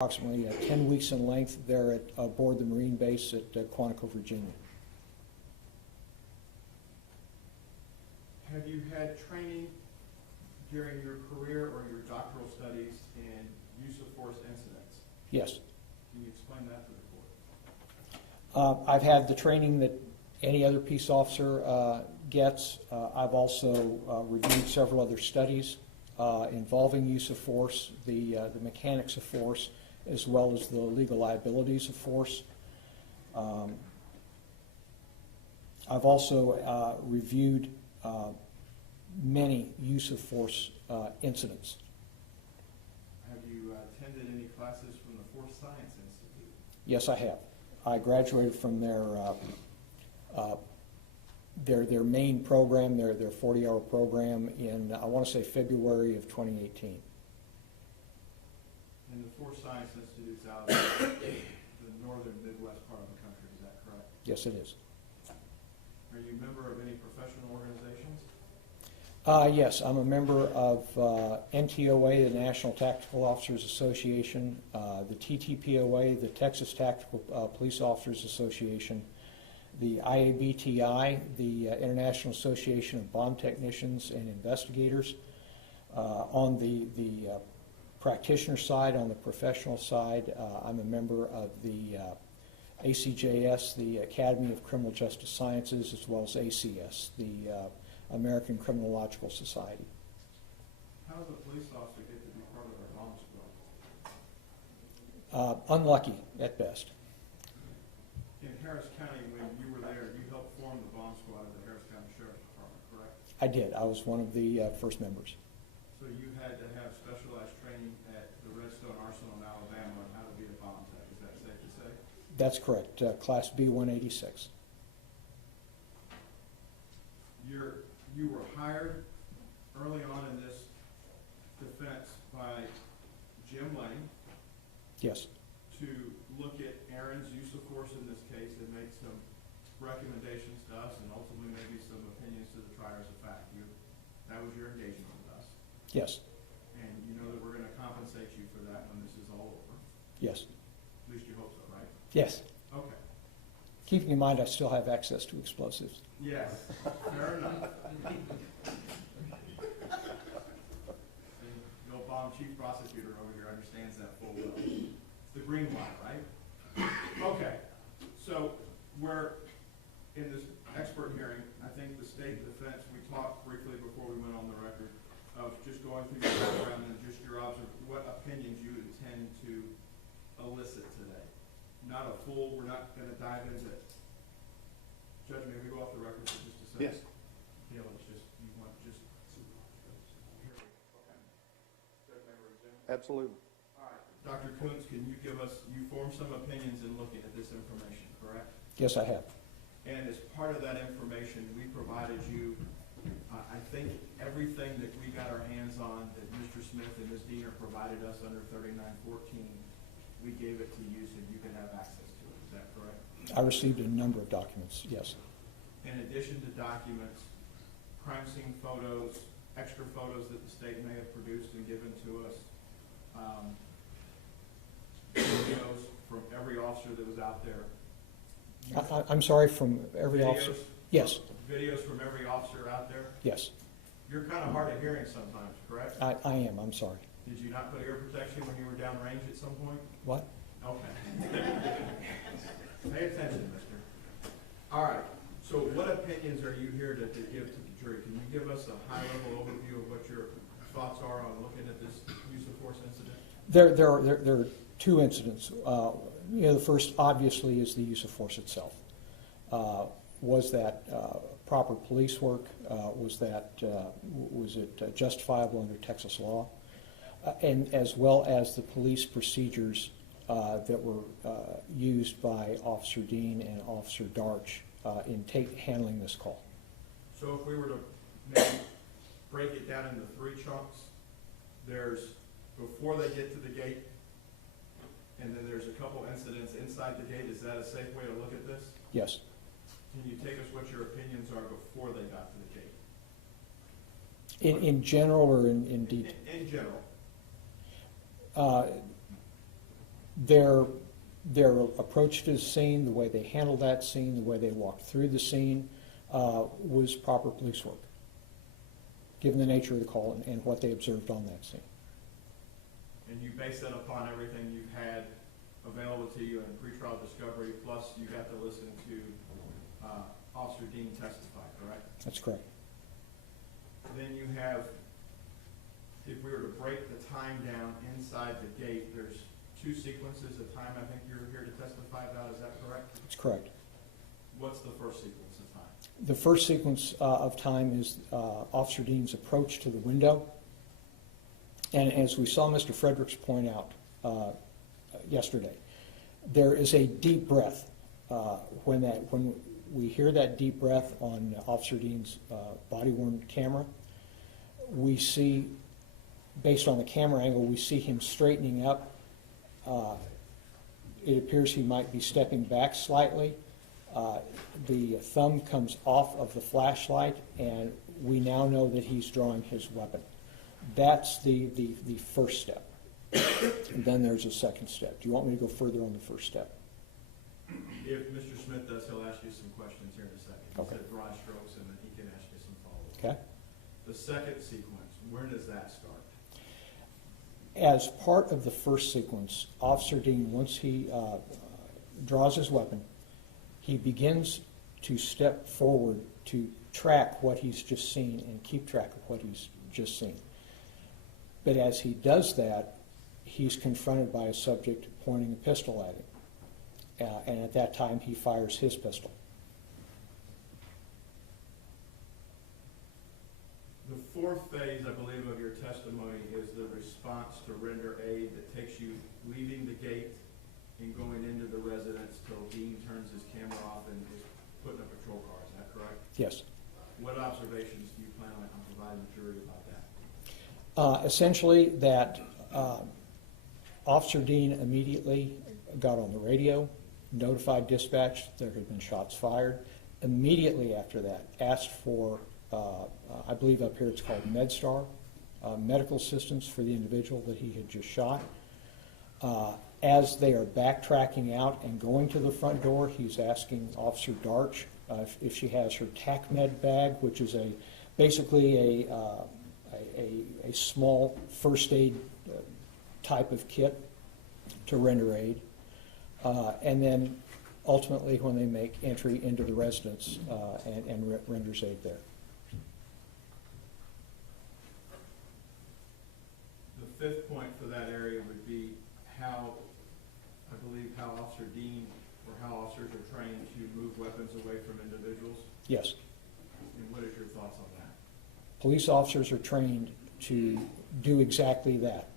approximately 10 weeks in length there at aboard the Marine base at Quantico, Virginia. Have you had training during your career or your doctoral studies in use of force incidents? Yes. Can you explain that to the court? I've had the training that any other peace officer gets. I've also reviewed several other studies involving use of force, the mechanics of force, as well as the legal liabilities of force. I've also reviewed many use of force incidents. Have you attended any classes from the Force Science Institute? Yes, I have. I graduated from their main program, their 40-hour program in, I want to say, February of 2018. And the Force Science Institute is out of the northern Midwest part of the country, is that correct? Yes, it is. Are you a member of any professional organizations? Yes, I'm a member of NTOA, the National Tactical Officers Association, the TTPOA, the Texas Tactical Police Officers Association, the IABTI, the International Association of Bomb Technicians and Investigators. On the practitioner side, on the professional side, I'm a member of the ACJS, the Academy of Criminal Justice Sciences, as well as ACS, the American Criminological Society. How does a police officer get to be part of our bomb squad? Unlucky at best. In Harris County, when you were there, you helped form the bomb squad of the Harris County Sheriff's Department, correct? I did. I was one of the first members. So you had to have specialized training at the Redstone Arsenal in Alabama on how to be a bomb tech. Is that safe to say? That's correct. Class B-186. You were hired early on in this defense by Jim Lane Yes. to look at Aaron's use of force in this case and make some recommendations to us and ultimately maybe some opinions to the triers of fact. That was your engagement with us. Yes. And you know that we're going to compensate you for that when this is all over. Yes. At least you hope so, right? Yes. Okay. Keeping in mind I still have access to explosives. Yes, fair enough. The old bomb chief prosecutor over here understands that full well. It's the green line, right? Okay, so we're in this expert hearing. I think the state defense, we talked briefly before we went on the record of just going through your background and just your what opinions you intend to elicit today. Not a full, we're not going to dive into it. Judge, may we go off the record for just a second? Yes. Yeah, let's just, you want just, here, okay. Judge, may we resume? Absolutely. All right. Dr. Koontz, can you give us, you formed some opinions in looking at this information, correct? Yes, I have. And as part of that information, we provided you, I think, everything that we got our hands on that Mr. Smith and Ms. Diener provided us under 3914, we gave it to you so you could have access to it. Is that correct? I received a number of documents, yes. In addition to documents, crime scene photos, extra photos that the state may have produced and given to us, videos from every officer that was out there. I'm sorry, from every Videos? officer? Yes. Videos from every officer out there? Yes. You're kind of hard of hearing sometimes, correct? I am. I'm sorry. Did you not put ear protection when you were downrange at some point? What? Okay. Pay attention, mister. All right. So what opinions are you here to give to the jury? Can you give us a high-level overview of what your thoughts are on looking at this use of force incident? There are two incidents. The first, obviously, is the use of force itself. Was that proper police work? Was it justifiable under Texas law? And as well as the police procedures that were used by Officer Dean and Officer Darch in handling this call. So if we were to maybe break it down into three chunks, there's before they get to the gate, and then there's a couple incidents inside the gate. Is that a safe way to look at this? Yes. Can you take us what your opinions are before they got to the gate? In general or in detail? In general. Their approach to the scene, the way they handled that scene, the way they walked through the scene, was proper police work, given the nature of the call and what they observed on that scene. And you base that upon everything you've had available to you in pretrial discovery, plus you got to listen to Officer Dean testify, correct? That's correct. Then you have, if we were to break the time down inside the gate, there's 2 sequences of time I think you're here to testify about, is that correct? That's correct. What's the first sequence of time? The first sequence of time is Officer Dean's approach to the window. And as we saw Mr. Fredericks point out yesterday, there is a deep breath. When we hear that deep breath on Officer Dean's body-worn camera, we see, based on the camera angle, we see him straightening up. It appears he might be stepping back slightly. The thumb comes off of the flashlight, and we now know that he's drawing his weapon. That's the first step. And then there's a second step. Do you want me to go further on the first step? If Mr. Smith does, he'll ask you some questions here in a second. He Okay. said broad strokes, and then he can ask you some follow-up. Okay. The second sequence, where does that start? As part of the first sequence, Officer Dean, once he draws his weapon, he begins to step forward to track what he's just seen and keep track of what he's just seen. But as he does that, he's confronted by a subject pointing a pistol at him. And at that time, he fires his pistol. The fourth phase, I believe, of your testimony is the response to render aid that takes you leaving the gate and going into the residence till Dean turns his camera off and is putting a patrol car. Is that correct? Yes. What observations do you plan on providing the jury about that? Essentially, that Officer Dean immediately got on the radio, notified dispatch there had been shots fired. Immediately after that, asked for, I believe up here it's called MedStar, medical assistance for the individual that he had just shot. As they are backtracking out and going to the front door, he's asking Officer Darch if she has her TACMed bag, which is basically a small first aid type of kit to render aid. And then ultimately when they make entry into the residence and renders aid there. The fifth point for that area would be how, I believe, how Officer Dean or how officers are trained to move weapons away from individuals. Yes. And what is your thoughts on that? Police officers are trained to do exactly that.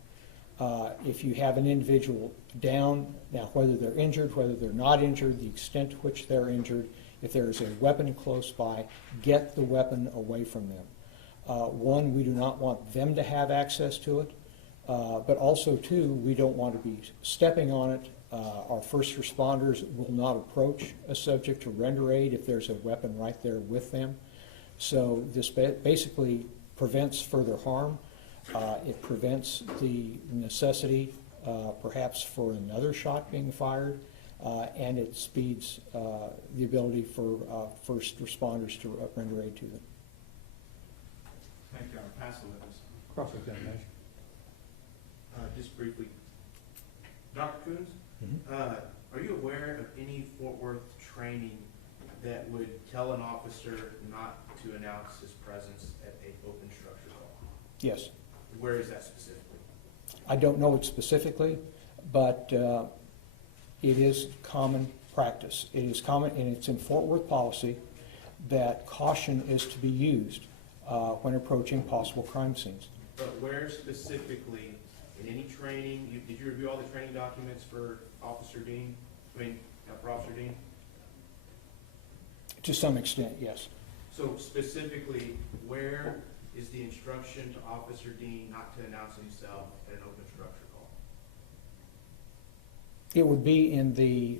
If you have an individual down, now whether they're injured, whether they're not injured, the extent to which they're injured, if there is a weapon close by, get the weapon away from them. One, we do not want them to have access to it, but also, two, we don't want to be stepping on it. Our first responders will not approach a subject to render aid if there's a weapon right there with them. So this basically prevents further harm. It prevents the necessity, perhaps, for another shot being fired, and it speeds the ability for first responders to render aid to them. Thank you. I'll pass the witness. Cross-examination. Just briefly, Dr. Coons, are you aware of any Fort Worth training that would tell an officer not to announce his presence at an open structure call? Yes. Where is that specifically? I don't know it specifically, but it is common practice. It is common, and it's in Fort Worth policy, that caution is to be used when approaching possible crime scenes. But where specifically, in any training, did you review all the training documents for Officer Dean? For Officer Dean? To some extent, yes. So specifically, where is the instruction to Officer Dean not to announce himself at an open structure call? It would be in the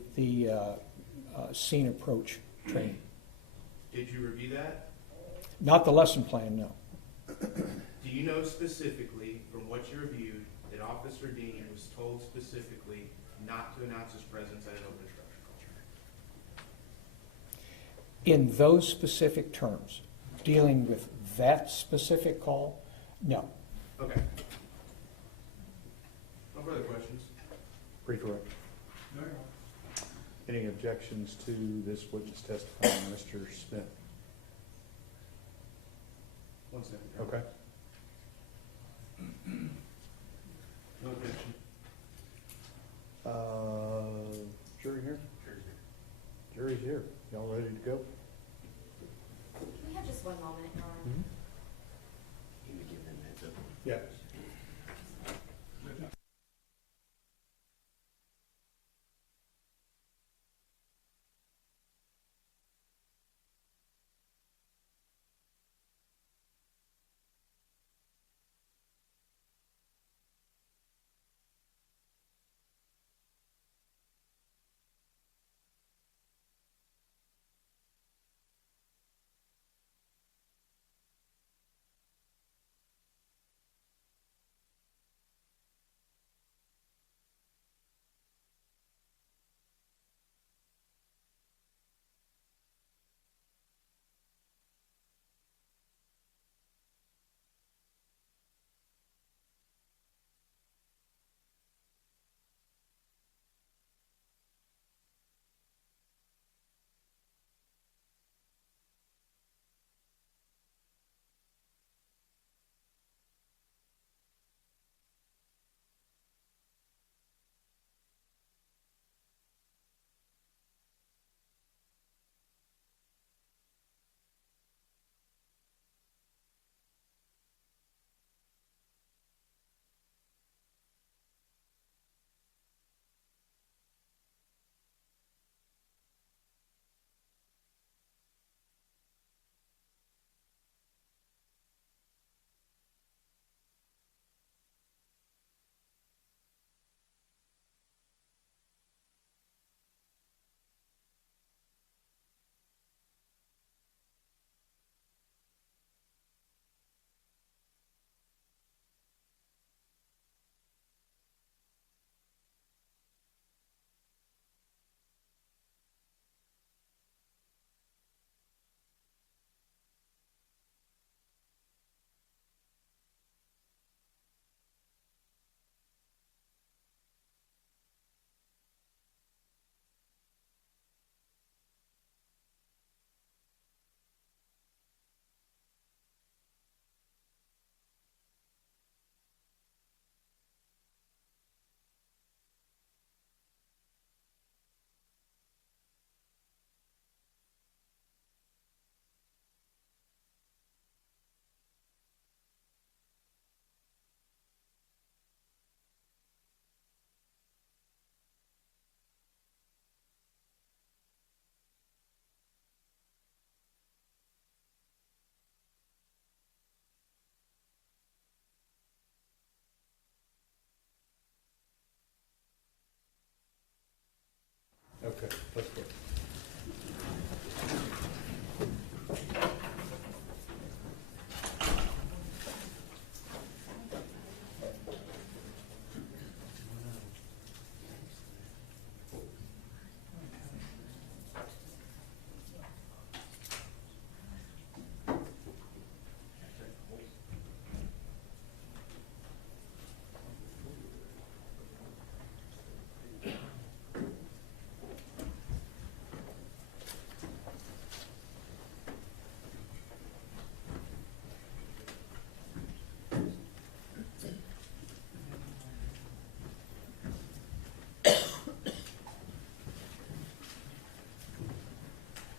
scene approach training. Did you review that? Not the lesson plan, no. Do you know specifically, from what you reviewed, that Officer Dean was told specifically not to announce his presence at an open instruction call. In those specific terms, dealing with that specific call, no. Okay. No further questions? Redirect. No, you're Any objections to this witness testifying, Mr. Smith? 1 second. Okay. No objection. Jury here? Sure. Jury's here. Y'all ready to go? Can we have just one moment, Your Honor? Yeah. Okay, let's go.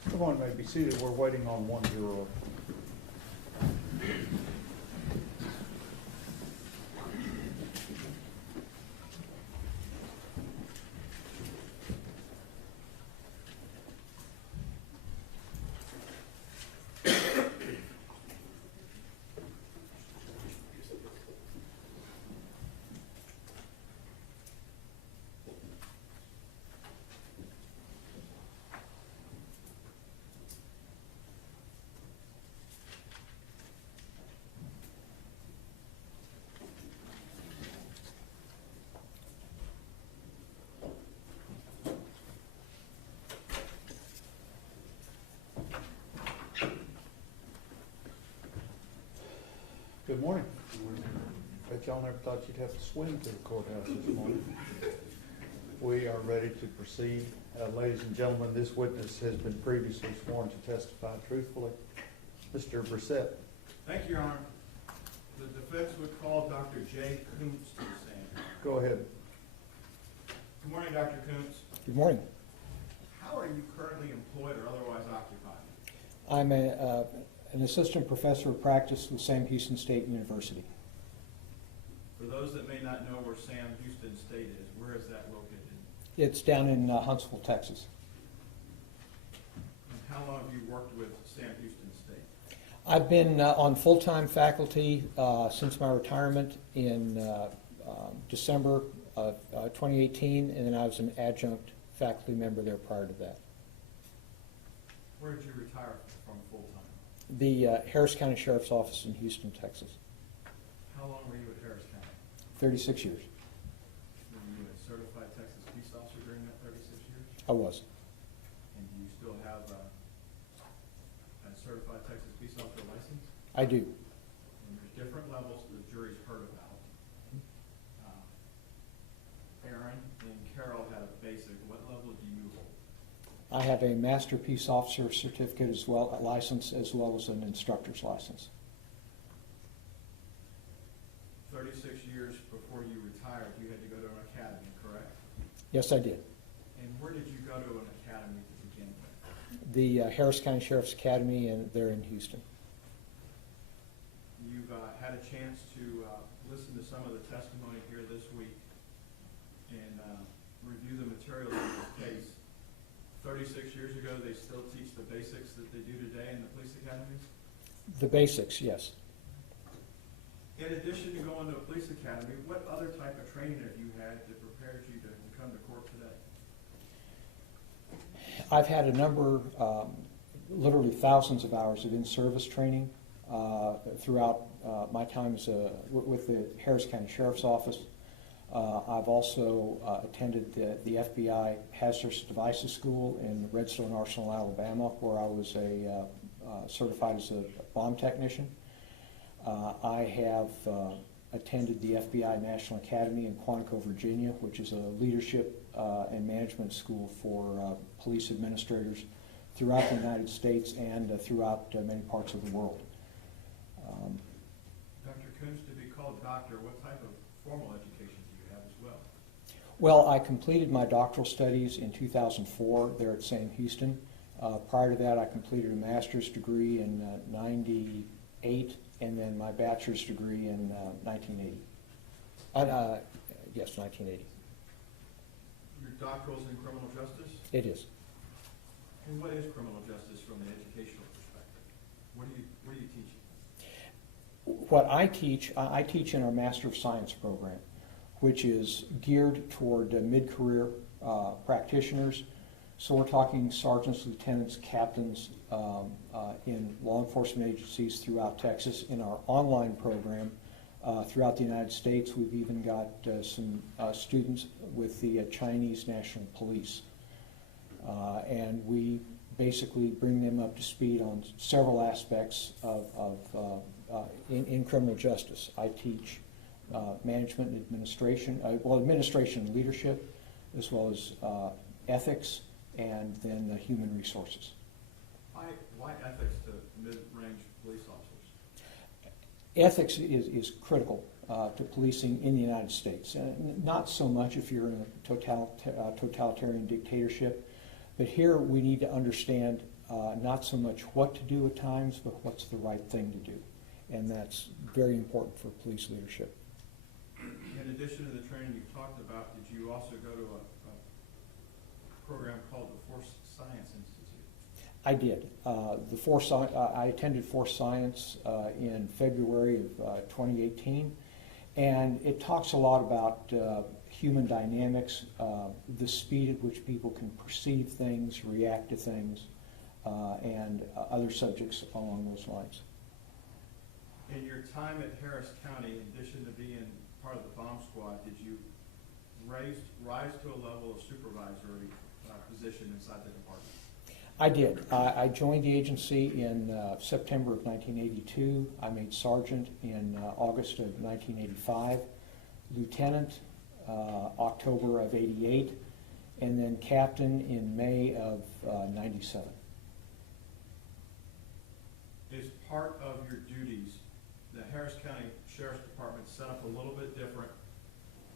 Everyone may be seated. We're waiting on one juror. Good morning. Bet y'all never thought you'd have to swim to the courthouse this morning. We are ready to proceed. Ladies and gentlemen, this witness has been previously sworn to testify truthfully. Mr. Brissett. Thank you, Your Honor. The defense would call Dr. J. Koontz to the stand. Go ahead. Good morning, Dr. Koontz. Good morning. How are you currently employed or otherwise occupied? I'm an assistant professor of practice with Sam Houston State University. For those that may not know where Sam Houston State is, where is that located? It's down in Huntsville, Texas. And how long have you worked with Sam Houston State? I've been on full-time faculty since my retirement in December of 2018, and then I was an adjunct faculty member there prior to that. Where did you retire from full-time? The Harris County Sheriff's Office in Houston, Texas. How long were you at Harris County? 36 years. Were you a certified Texas peace officer during that 36 years? I was. And do you still have a certified Texas peace officer license? I do. And there's different levels the jury's heard about. Aaron and Carol had a basic. What level do you hold? I have a Master Peace Officer certificate as well, a license, as well as an instructor's license. 36 years before you retired, you had to go to an academy, correct? Yes, I did. And where did you go to an academy to begin with? The Harris County Sheriff's Academy, and they're in Houston. You've had a chance to listen to some of the testimony here this week and review the materials in this case. 36 years ago, they still teach the basics that they do today in the police academies? The basics, yes. In addition to going to a police academy, what other type of training have you had that prepared you to come to court today? I've had a number, literally thousands of hours of in-service training throughout my time with the Harris County Sheriff's Office. I've also attended the FBI Hazardous Devices School in Redstone Arsenal, Alabama, where I was certified as a bomb technician. I have attended the FBI National Academy in Quantico, Virginia, which is a leadership and management school for police administrators throughout the United States and throughout many parts of the world. Dr. Koontz, to be called doctor, what type of formal education do you have as well? Well, I completed my doctoral studies in 2004 there at Sam Houston. Prior to that, I completed a master's degree in '98, and then my bachelor's degree in 1980. Yes, 1980. Your doctoral's in criminal justice? It is. And what is criminal justice from an educational perspective? What are you teaching? What I teach in our Master of Science program, which is geared toward mid-career practitioners. So we're talking sergeants, lieutenants, captains in law enforcement agencies throughout Texas. In our online program throughout the United States, we've even got some students with the Chinese National Police. And we basically bring them up to speed on several aspects in criminal justice. I teach management and administration, administration and leadership, as well as ethics, and then human resources. Why ethics to mid-range police officers? Ethics is critical to policing in the United States. Not so much if you're in a totalitarian dictatorship, but here we need to understand not so much what to do at times, but what's the right thing to do. And that's very important for police leadership. In addition to the training you talked about, did you also go to a program called the Force Science Institute? I did. I attended Force Science in February of 2018, and it talks a lot about human dynamics, the speed at which people can perceive things, react to things, and other subjects along those lines. In your time at Harris County, in addition to being part of the bomb squad, did you rise to a level of supervisory position inside the department? I did. I joined the agency in September of 1982. I made sergeant in August of 1985, lieutenant October of 88, and then captain in May of 97. Is part of your duties, the Harris County Sheriff's Department set up a little bit different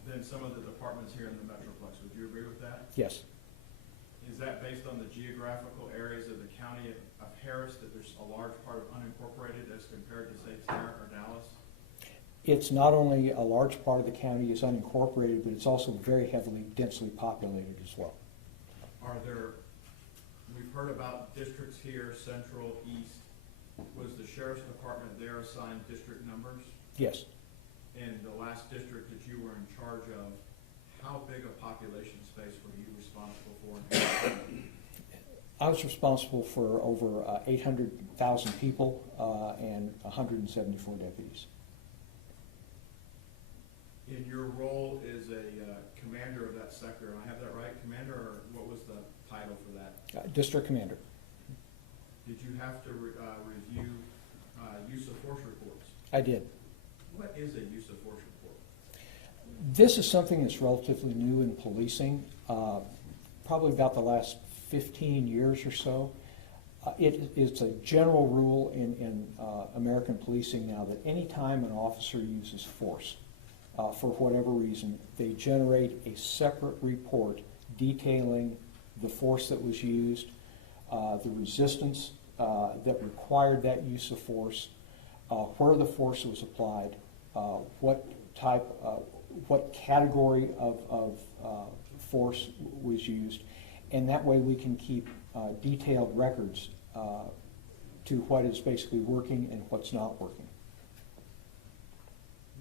than some of the departments here in the Metroplex. Would you agree with that? Yes. Is that based on the geographical areas of the county of Harris, that there's a large part of unincorporated as compared to, say, Tarrant or Dallas? It's not only a large part of the county is unincorporated, but it's also very heavily, densely populated as well. Are there, we've heard about districts here, central, east. Was the sheriff's department there assigned district numbers? Yes. In the last district that you were in charge of, how big a population space were you responsible for? I was responsible for over 800,000 people and 174 deputies. In your role as a commander of that sector, and I have that right, commander, or what was the title for that? District commander. Did you have to review use of force reports? I did. What is a use of force report? This is something that's relatively new in policing, probably about the last 15 years or so. It's a general rule in American policing now that any time an officer uses force, for whatever reason, they generate a separate report detailing the force that was used, the resistance that required that use of force, where the force was applied, what category of force was used, and that way we can keep detailed records to what is basically working and what's not working.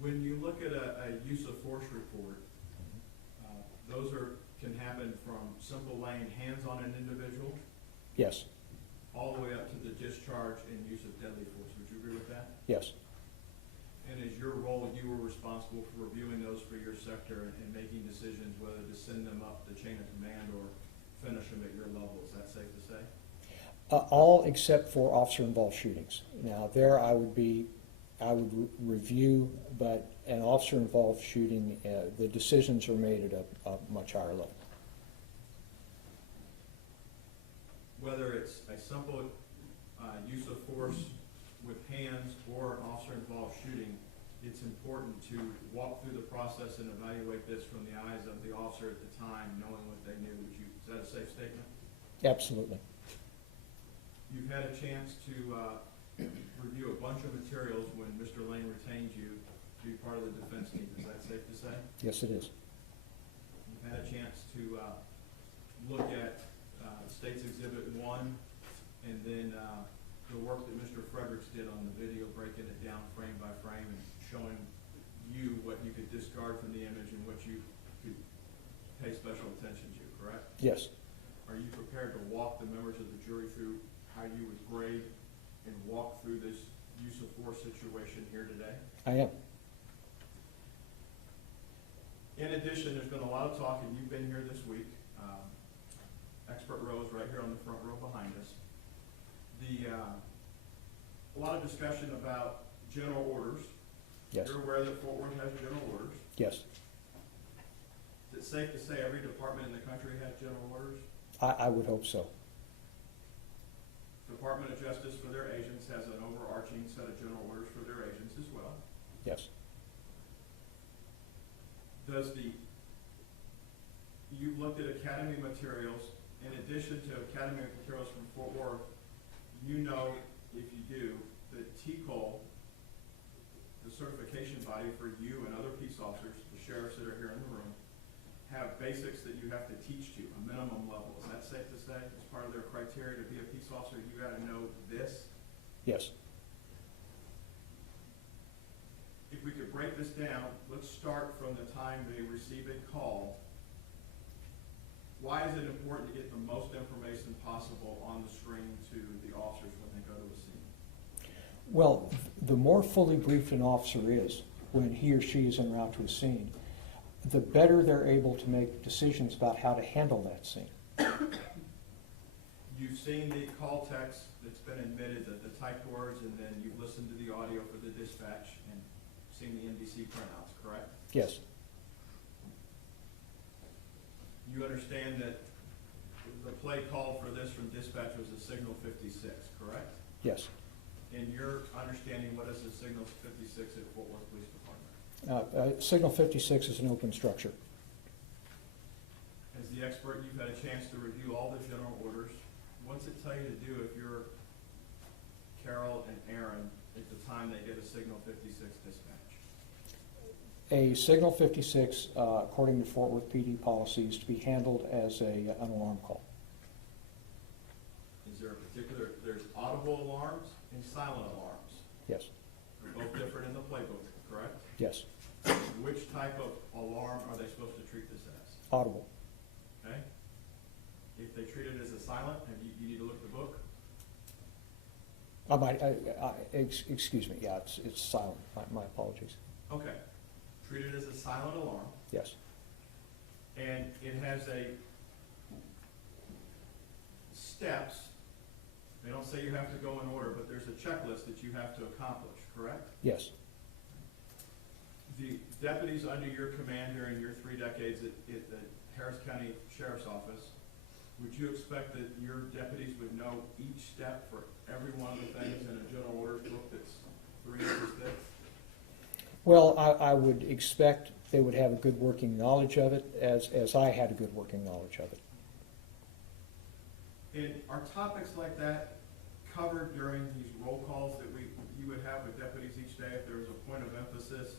When you look at a use of force report, those can happen from simple laying hands on an individual Yes, all the way up to the discharge and use of deadly force. Would you agree with that? yes, And is your role, you were responsible for reviewing those for your sector and making decisions whether to send them up the chain of command or finish them at your level? Is that safe to say? all except for officer-involved shootings. Now there I would review, but an officer-involved shooting, the decisions are made at a much higher level. Whether it's a simple use of force with hands or an officer-involved shooting, it's important to walk through the process and evaluate this from the eyes of the officer at the time, knowing what they knew. Is that a safe statement? Absolutely. You've had a chance to review a bunch of materials when Mr. Lane retained you to be part of the defense team. Is that safe to say? Yes, it is. You've had a chance to look at State's Exhibit 1 and then the work that Mr. Fredericks did on the video, breaking it down frame by frame and showing you what you could discard from the image and what you could pay special attention to, correct? Yes. Are you prepared to walk the members of the jury through how you would grade and walk through this use of force situation here today? I am. In addition, there's been a lot of talk, and you've been here this week. Expert row is right here on the front row behind us. A lot of discussion about general orders. Yes. You're aware that Fort Worth has general orders. Yes. Is it safe to say every department in the country has general orders? I would hope so. Department of Justice for their agents has an overarching set of general orders for their agents as well. Yes. You've looked at academy materials. In addition to academy materials from Fort Worth, you know, if you do, that TCOL, the certification body for you and other peace officers, the sheriffs that are here in the room, have basics that you have to teach to, a minimum level. Is that safe to say? As part of their criteria to be a peace officer, you got to know this? Yes. If we could break this down, let's start from the time they receive a call. Why is it important to get the most information possible on the screen to the officers when they go to a scene? Well, the more fully briefed an officer is when he or she is en route to a scene, the better they're able to make decisions about how to handle that scene. you've seen the call text that's been admitted, the typed words, and then you've listened to the audio for the dispatch and seen the NBC printouts, correct? Yes, You understand that the play call for this from dispatch was a signal 56, correct? yes. In your understanding, what is a signal 56 at Fort Worth Police Department? Signal 56 is an open structure. As the expert, you've had a chance to review all the general orders. What's it tell you to do if you're Carol and Aaron at the time they get a signal 56 dispatch? A signal 56, according to Fort Worth PD policy, is to be handled as an alarm call. Is there a particular, there's audible alarms and silent alarms. Yes, They're both different in the playbook, correct? yes. Which type of alarm are they supposed to treat this as? Audible. Okay? If they treat it as a silent, you need to look at the book. Excuse me, yeah, it's silent. My apologies. Okay. Treat it as a silent alarm, Yes, and it has a steps. They don't say you have to go in order, but there's a checklist that you have to accomplish, correct? yes, The deputies under your command during your 3 decades at the Harris County Sheriff's Office, would you expect that your deputies would know each step for every one of the things in a general orders book that's 3 inches thick? well, I would expect they would have a good working knowledge of it, as I had a good working knowledge of it. And are topics like that covered during these roll calls that you would have with deputies each day if there was a point of emphasis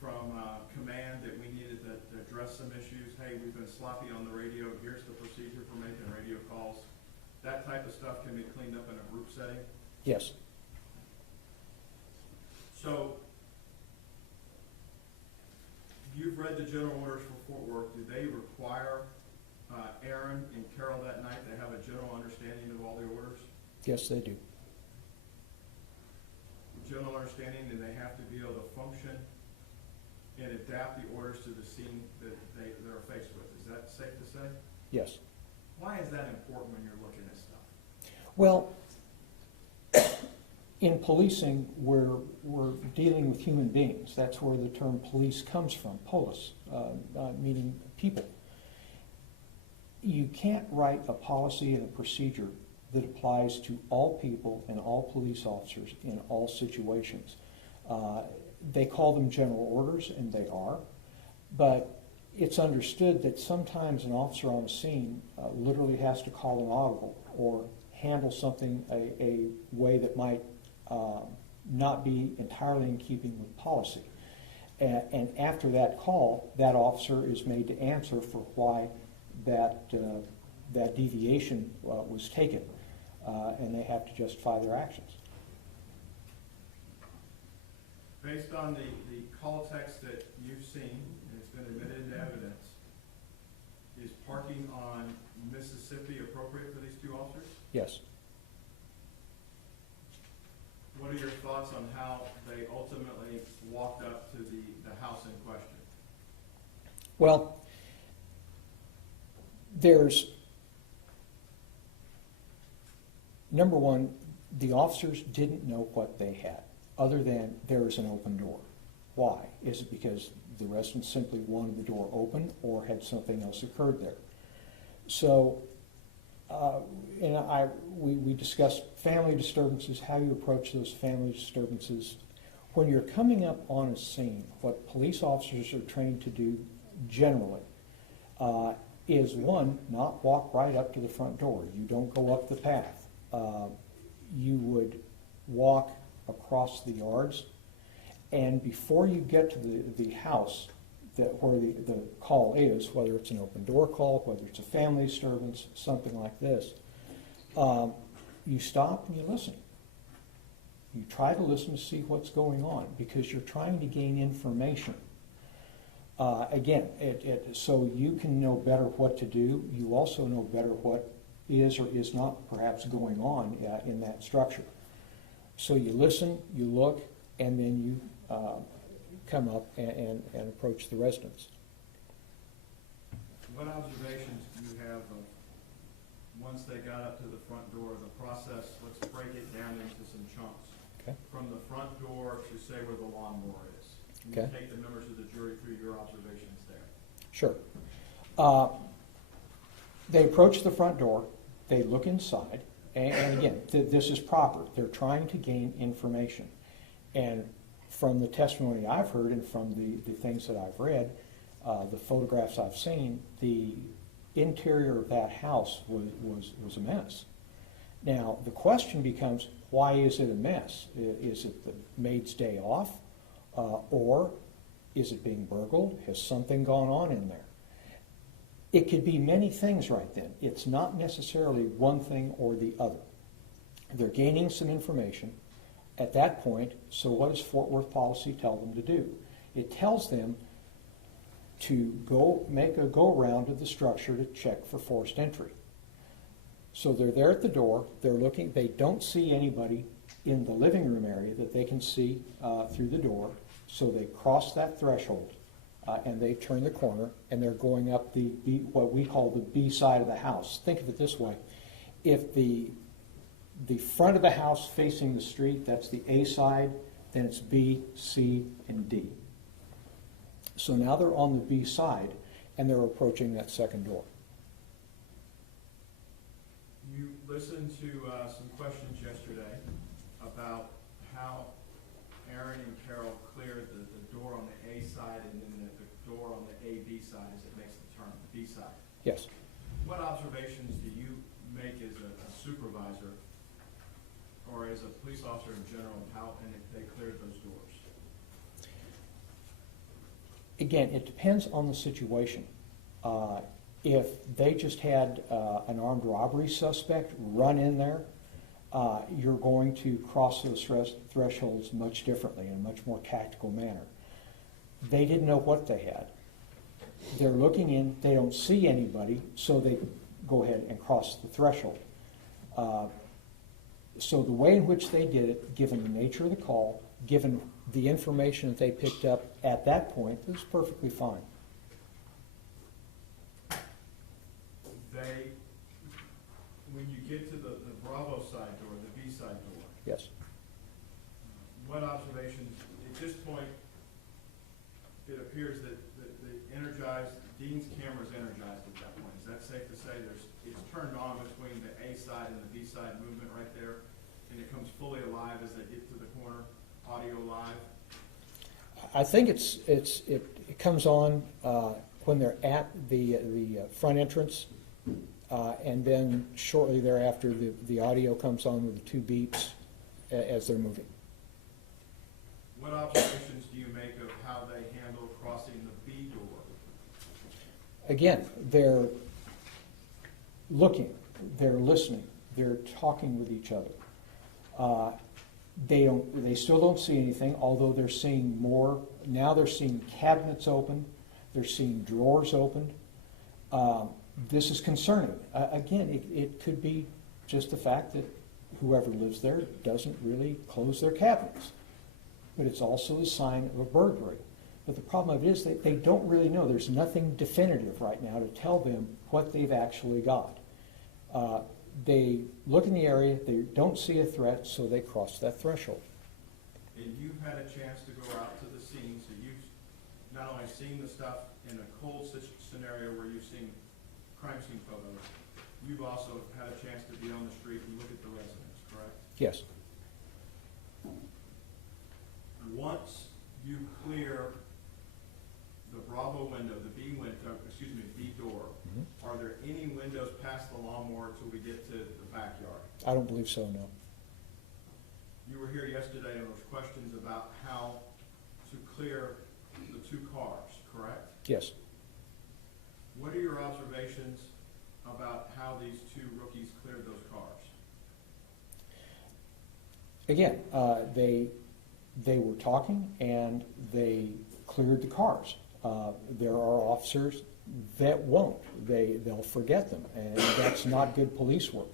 from command that we needed to address some issues? Hey, we've been sloppy on the radio, here's the procedure for making radio calls. That type of stuff can be cleaned up in a group setting. Yes, So, you've read the general orders for Fort Worth. Do they require Aaron and Carol that night to have a general understanding of all the orders? yes, they do. General understanding, and they have to be able to function and adapt the orders to the scene that they're faced with. Is that safe to say? Yes. Why is that important when you're looking at stuff? Well, in policing, we're dealing with human beings. That's where the term police comes from, polis, meaning people. You can't write a policy and a procedure that applies to all people and all police officers in all situations. They call them general orders, and they are, but it's understood that sometimes an officer on a scene literally has to call an audible or handle something a way that might not be entirely in keeping with policy. And after that call, that officer is made to answer for why that deviation was taken, and they have to justify their actions. Based on the call text that you've seen, and it's been admitted into evidence, is parking on Mississippi appropriate for these 2 officers? Yes. What are your thoughts on how they ultimately walked up to the house in question? Well, there's, number one, the officers didn't know what they had, other than there is an open door. Why? Is it because the residents simply wanted the door open, or had something else occurred there? So, we discussed family disturbances, how you approach those family disturbances. When you're coming up on a scene, what police officers are trained to do generally is, one, not walk right up to the front door. You don't go up the path. You would walk across the yards, and before you get to the house where the call is, whether it's an open door call, whether it's a family disturbance, something like this, you stop and you listen. You try to listen to see what's going on, because you're trying to gain information. Again, so you can know better what to do. You also know better what is or is not perhaps going on in that structure. So you listen, you look, and then you come up and approach the residents. What observations do you have of once they got up to the front door, the process, let's break it down into some chunks. Okay. From the front door to say where the lawnmower is. And you Okay. take the members of the jury through your observations there. Sure. They approach the front door, they look inside, and again, this is proper. They're trying to gain information. And from the testimony I've heard and from the things that I've read, the photographs I've seen, the interior of that house was a mess. Now, the question becomes, why is it a mess? Is it the maid's day off? Or is it being burgled? Has something gone on in there? It could be many things right then. It's not necessarily one thing or the other. They're gaining some information at that point, so what does Fort Worth policy tell them to do? It tells them to go make a go-around of the structure to check for forced entry. So they're there at the door, they're looking, they don't see anybody in the living room area that they can see through the door, so they cross that threshold and they turn the corner and they're going up the B, what we call the B side of the house. Think of it this way. If the front of the house facing the street, that's the A side, then it's B, C, and D. So now they're on the B side and they're approaching that second door. You listened to some questions yesterday about how Aaron and Carol cleared the door on the A side and then the door on the AB side as it makes the turn, the B side. Yes. What observations do you make as a supervisor or as a police officer in general of how and if they cleared those doors? Again, it depends on the situation. If they just had an armed robbery suspect run in there, you're going to cross those thresholds much differently in a much more tactical manner. They didn't know what they had. They're looking in, they don't see anybody, so they go ahead and cross the threshold. So the way in which they did it, given the nature of the call, given the information that they picked up at that point, it was perfectly fine. They, when you get to the Bravo side door, the B side door, Yes. what observations, at this point, it appears that the energized, Dean's camera is energized at that point. Is that safe to say it's turned on between the A side and the B side movement right there, and it comes fully alive as they get to the corner, audio live? I think it comes on when they're at the front entrance, and then shortly thereafter the audio comes on with the two beeps as they're moving. What observations do you make of how they handle crossing the B door? Again, they're looking, they're listening, they're talking with each other. They still don't see anything, although they're seeing more. Now they're seeing cabinets open, they're seeing drawers opened. This is concerning. Again, it could be just the fact that whoever lives there doesn't really close their cabinets. But it's also a sign of a burglary. But the problem of it is they don't really know. There's nothing definitive right now to tell them what they've actually got. They look in the area, they don't see a threat, so they cross that threshold. And you've had a chance to go out to the scene, so you've not only seen the stuff in a cold scenario where you've seen crime scene photos, you've also had a chance to be on the street and look at the residents, correct? Yes. Once you clear the Bravo window, the B door, are there any windows past the lawnmower till we get to the backyard? I don't believe so, no. You were here yesterday and there was questions about how to clear the two cars, correct? Yes. What are your observations about how these two rookies cleared those cars? Again, they were talking and they cleared the cars. There are officers that won't. They'll forget them, and that's not good police work.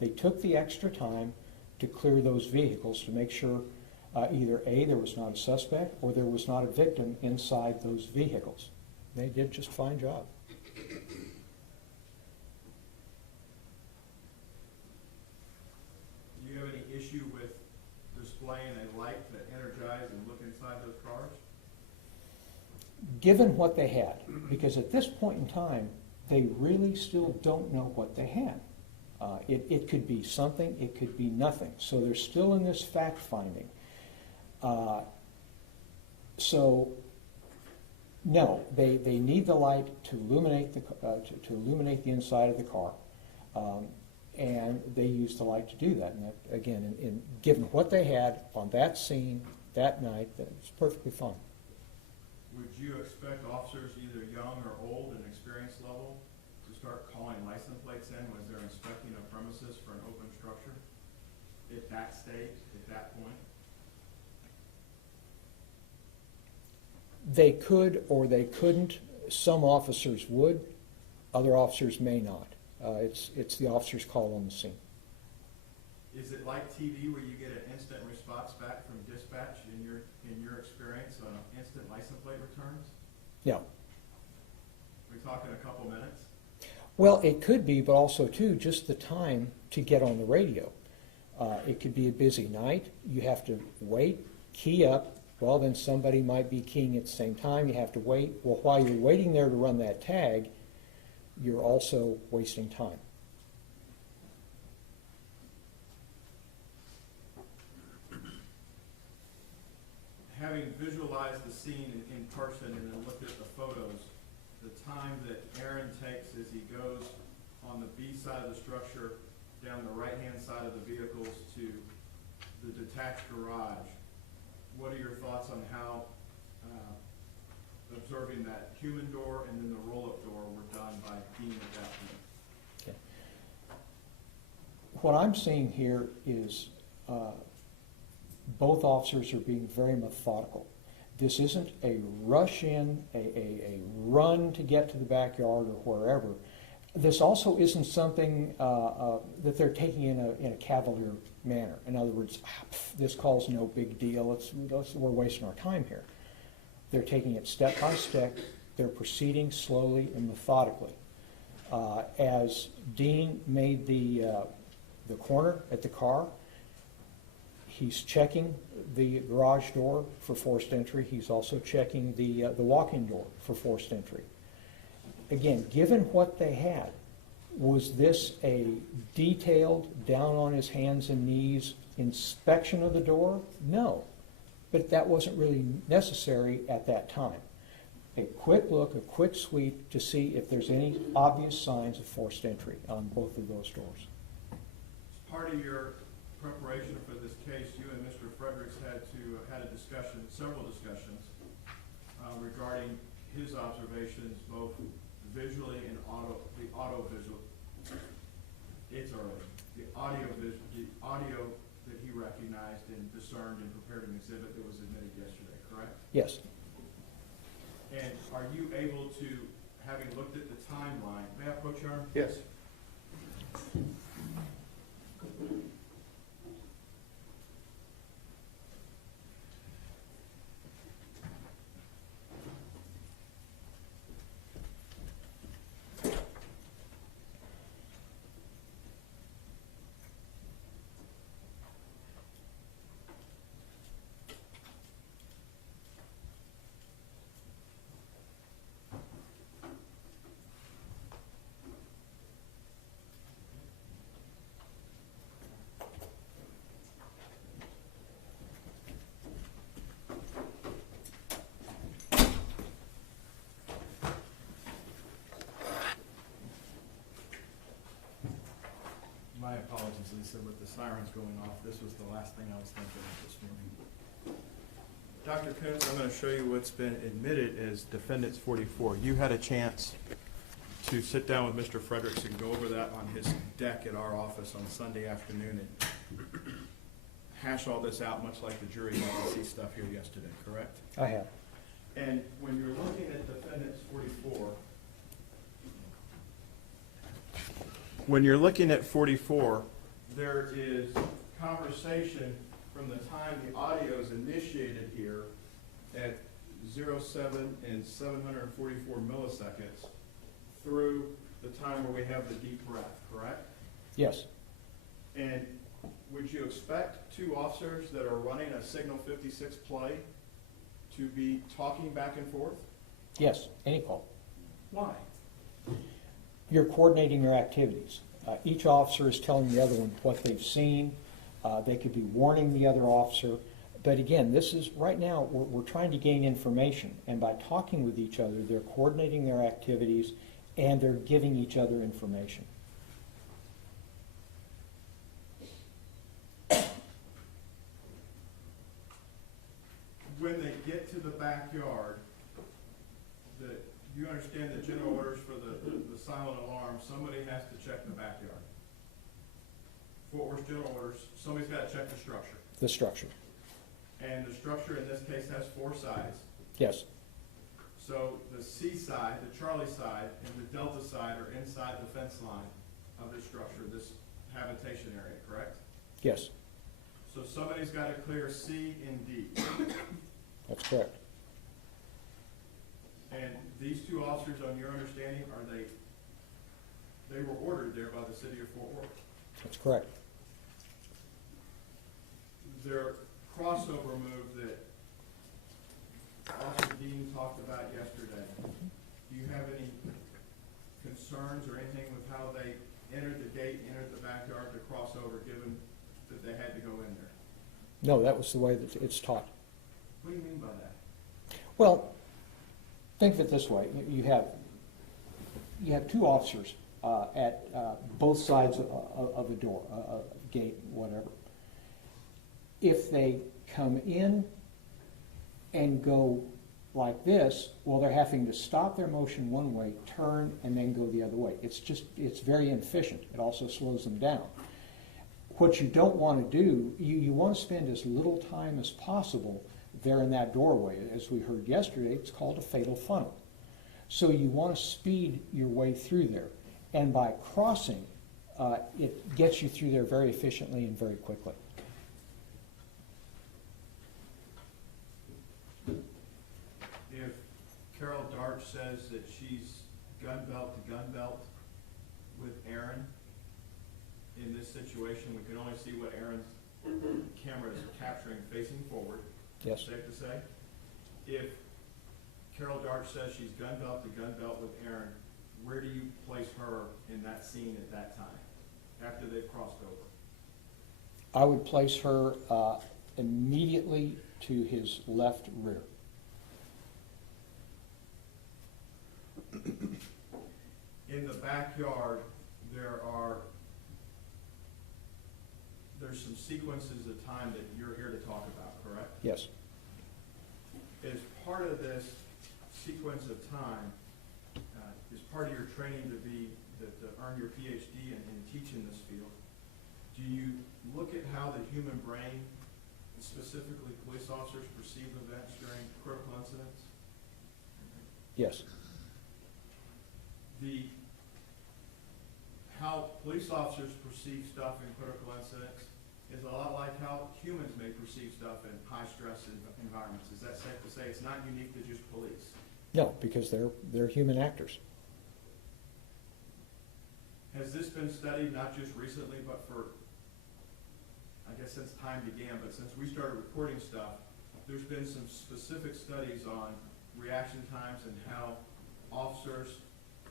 They took the extra time to clear those vehicles to make sure either A, there was not a suspect, or there was not a victim inside those vehicles. They did just a fine job. displaying a light to energize and look inside those cars? Given what they had, because at this point in time, they really still don't know what they had. It could be something, it could be nothing. So they're still in this fact finding. So, no, they need the light to illuminate to illuminate the inside of the car, and they use the light to do that. And that, again, given what they had on that scene that night, it's perfectly fine. Would you expect officers, either young or old and experience level, to start calling license plates in when they're inspecting a premises for an open structure? At that stage, at that point? They could or they couldn't. Some officers would, other officers may not. It's the officer's call on the scene. Is it like TV where you get an instant response back from dispatch in your experience on instant license plate returns? Yeah. We're talking a couple minutes? Well, it could be, but also too, just the time to get on the radio. It could be a busy night. You have to wait, key up. Well, then somebody might be keying at the same time. You have to wait. Well, while you're waiting there to run that tag, you're also wasting time. Having visualized the scene in person and then looked at the photos, the time that Aaron takes as he goes on the B side of the structure, down the right-hand side of the vehicles to the detached garage, what are your thoughts on how observing that human door and then the roll-up door were done by Dean at that point? Okay. What I'm seeing here is both officers are being very methodical. This isn't a rush in, a run to get to the backyard or wherever. This also isn't something that they're taking in a cavalier manner. In other words, this call's no big deal. We're wasting our time here. They're taking it step by step. They're proceeding slowly and methodically. As Dean made the corner at the car, he's checking the garage door for forced entry. He's also checking the walk-in door for forced entry. Again, given what they had, was this a detailed, down on his hands and knees inspection of the door? No, but that wasn't really necessary at that time. A quick look, a quick sweep to see if there's any obvious signs of forced entry on both of those doors. As part of your preparation for this case, you and Mr. Fredericks had a discussion, several discussions, regarding his observations, both visually and the audio that he recognized and discerned and prepared an exhibit that was admitted yesterday, correct? Yes. And are you able to, having looked at the timeline, may I approach your arm? Yes. My apologies, Lisa, with the sirens going off. This was the last thing I was thinking of this morning. Dr. Coons, I'm going to show you what's been admitted as Defendants 44. You had a chance to sit down with Mr. Fredericks and go over that on his deck at our office on Sunday afternoon and hash all this out, much like the jury got to see stuff here yesterday, correct? I have. And when you're looking at Defendants 44, when you're looking at 44, there is conversation from the time the audio is initiated here at 07 and 744 milliseconds through the time where we have the deep breath, correct? Yes. And would you expect two officers that are running a Signal 56 play to be talking back and forth? Yes, any call. Why? You're coordinating your activities. Each officer is telling the other one what they've seen. They could be warning the other officer. But again, this is, right now, we're trying to gain information. And by talking with each other, they're coordinating their activities and they're giving each other information. When they get to the backyard, you understand the general orders for the silent alarm, somebody has to check the backyard. Fort Worth general orders, somebody's got to check the structure. The structure. And the structure in this case has 4 sides. Yes, So the C side, the Charlie side, and the Delta side are inside the fence line of this structure, this habitation area, correct? yes, So somebody's got to clear C and D. that's correct. And these two officers, on your understanding, they were ordered there by the city of Fort Worth. That's correct. Their crossover move that Officer Dean talked about yesterday, do you have any concerns or anything with how they entered the gate, entered the backyard to cross over, given that they had to go in there? No, that was the way that it's taught. What do you mean by that? Well, think of it this way. You have two officers at both sides of a door, a gate, whatever. If they come in and go like this, well, they're having to stop their motion one way, turn, and then go the other way. It's very inefficient. It also slows them down. What you don't want to do, you want to spend as little time as possible there in that doorway. As we heard yesterday, it's called a fatal funnel. So you want to speed your way through there. And by crossing, it gets you through there very efficiently and very quickly. If Carol Darch says that she's gun belt to gun belt with Aaron, in this situation, we can only see what Aaron's camera is capturing facing forward. Yes. Safe to say? If Carol Darch says she's gun belt to gun belt with Aaron, where do you place her in that scene at that time, after they've crossed over? I would place her immediately to his left rear. In the backyard, there's some sequences of time that you're here to talk about, correct? Yes. As part of this sequence of time, is part of your training to earn your PhD and teach in this field, do you look at how the human brain, specifically police officers, perceive events during critical incidents? Yes. How police officers perceive stuff in critical incidents is a lot like how humans may perceive stuff in high-stress environments. Is that safe to say? It's not unique to just police. No, because they're human actors. Has this been studied not just recently, but for, I guess since time began, but since we started recording stuff, there's been some specific studies on reaction times and how officers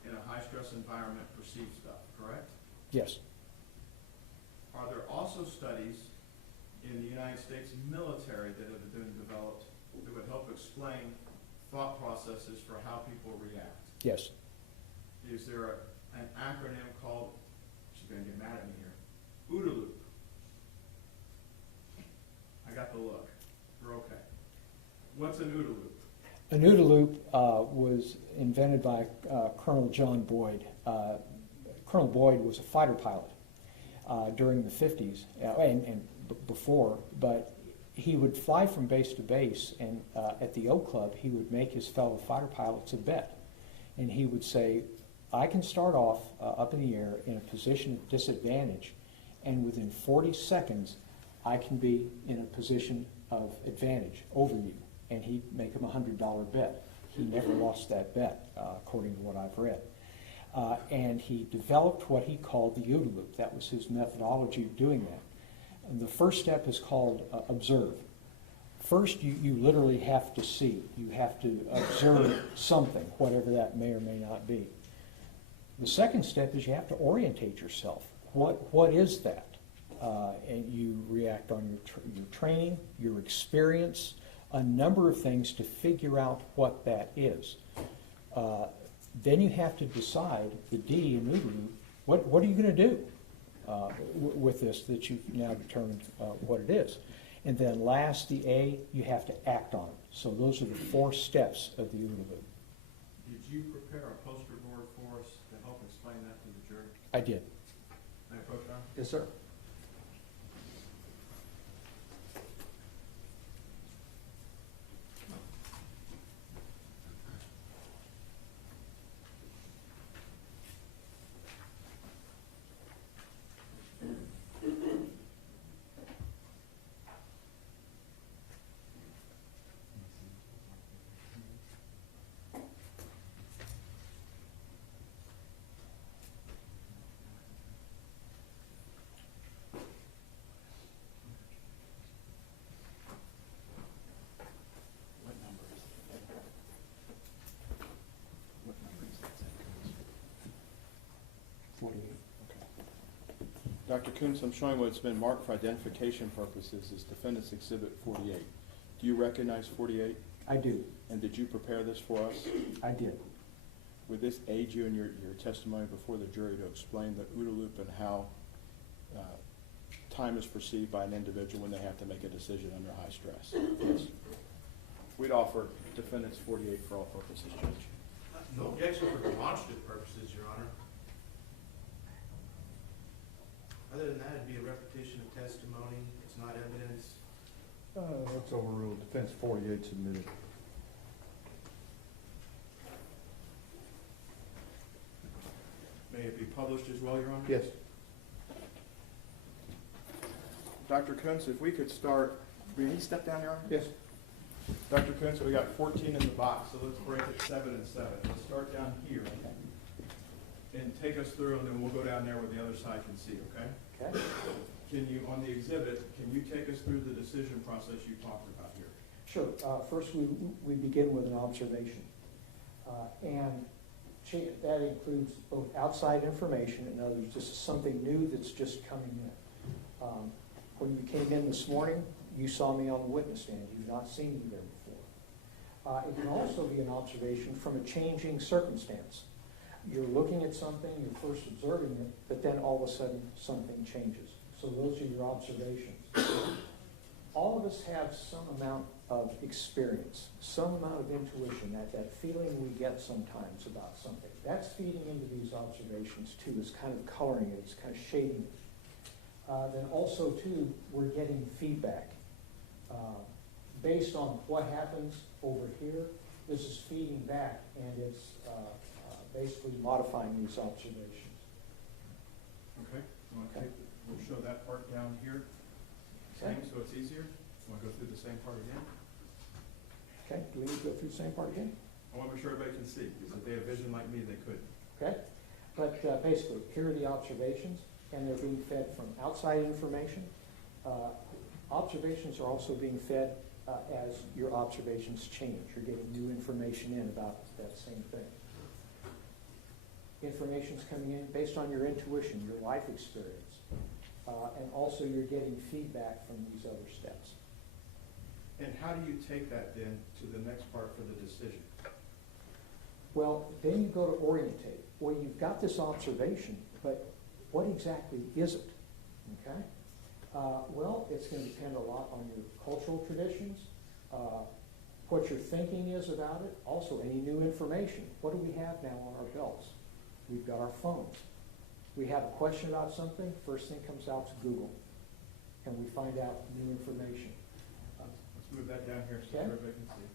in a high-stress environment perceive stuff, correct? Yes. Are there also studies in the United States military that have been developed that would help explain thought processes for how people react? Yes. Is there an acronym called, she's going to get mad at me here, OODA loop? I got the look. We're okay. What's an OODA loop? An OODA loop was invented by Colonel John Boyd. Colonel Boyd was a fighter pilot during the 50s and before, but he would fly from base to base, and at the O Club, he would make his fellow fighter pilots a bet. And he would say, I can start off up in the air in a position of disadvantage, and within 40 seconds, I can be in a position of advantage over you. And he'd make him a $100 bet. He never lost that bet, according to what I've read. And he developed what he called the OODA loop. That was his methodology of doing that. The first step is called observe. First, you literally have to see. You have to observe something, whatever that may or may not be. The second step is you have to orientate yourself. What is that? And you react on your training, your experience, a number of things to figure out what that is. Then you have to decide, the D in OODA, what are you going to do with this that you've now determined what it is? And then last, the A, you have to act on it. So those are the 4 steps of the OODA loop. Did you prepare a poster board for us to help explain that to the jury? I did. May I approach now? Yes, sir. What number is it? What number is that? 48. Dr. Koontz, I'm showing what's been marked for identification purposes as Defendant's Exhibit 48. Do you recognize 48? I do. And did you prepare this for us? I did. Would this aid you in your testimony before the jury to explain the OODA loop and how time is perceived by an individual when they have to make a decision under high stress? Yes. We'd offer Defendant's 48 for all purposes, Judge. No objection for demonstrative purposes, Your Honor. Other than that, it'd be a repetition of testimony. It's not evidence. That's overruled. Defense 48 submitted. May it be published as well, Your Honor? Yes. Dr. Koontz, if we could start, will you step down, Your Honor? Yes. Dr. Koontz, we got 14 in the box, so let's break it 7 and 7. Let's start down here and take us through, and then we'll go down there where the other side can see, okay? Okay. Can you, on the exhibit, can you take us through the decision process you talked about here? Sure. First, we begin with an observation. And that includes both outside information, in other words, this is something new that's just coming in. When you came in this morning, you saw me on the witness stand. You've not seen me there before. It can also be an observation from a changing circumstance. You're looking at something, you're first observing it, but then all of a sudden something changes. So those are your observations. All of us have some amount of experience, some amount of intuition, that feeling we get sometimes about something. That's feeding into these observations too, is kind of coloring it, it's kind of shading it. Then also too, we're getting feedback. Based on what happens over here, this is feeding back and it's basically modifying these observations. Okay. You want to take, we'll show that part down here. Same, so it's easier. You want to go through the same part again? Okay, do we need to go through the same part again? I want to make sure everybody can see, because if they have vision like me, they couldn't. Okay, but basically, here are the observations, and they're being fed from outside information. Observations are also being fed as your observations change. You're getting new information in about that same thing. Information's coming in based on your intuition, your life experience, and also you're getting feedback from these other steps. And how do you take that then to the next part for the decision? Well, then you go to orientate. Well, you've got this observation, but what exactly is it? Okay? Well, it's going to depend a lot on your cultural traditions, what your thinking is about it, also any new information. What do we have now on our belts? We've got our phones. We have a question about something, first thing comes out to Google, and we find out new information. Let's move that down here so Okay. everybody can see.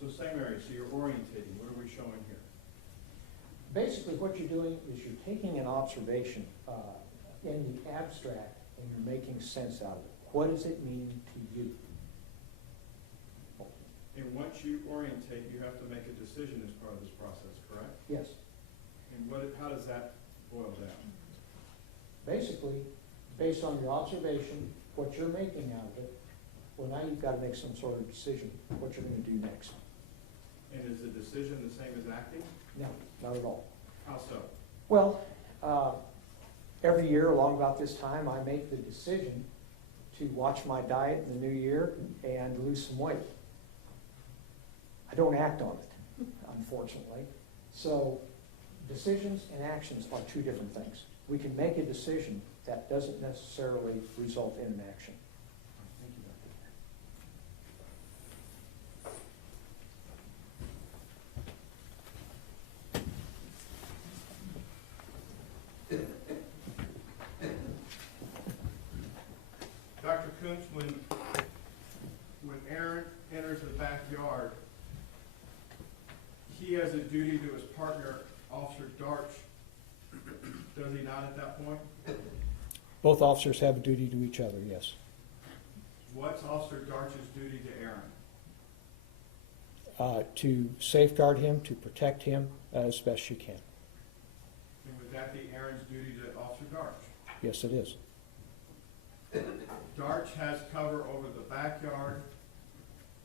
So same area, so you're orientating. What are we showing here? Basically, what you're doing is you're taking an observation in the abstract and you're making sense out of it. What does it mean to you? And once you orientate, you have to make a decision as part of this process, correct? Yes. And how does that boil down? Basically, based on your observation, what you're making out of it, well, now you've got to make some sort of decision, what you're going to do next. And is the decision the same as acting? No, not at all. How so? Well, every year along about this time, I make the decision to watch my diet in the new year and lose some weight. I don't act on it, unfortunately. So decisions and actions are two different things. We can make a decision that doesn't necessarily result in an action. Thank you, Doctor. Dr. Koontz, when Aaron enters the backyard, he has a duty to his partner, Officer Darch, does he not at that point? Both officers have a duty to each other, yes. What's Officer Darch's duty to Aaron? To safeguard him, to protect him as best you can. And would that be Aaron's duty to Officer Darch? Yes, it is. Darch has cover over the backyard,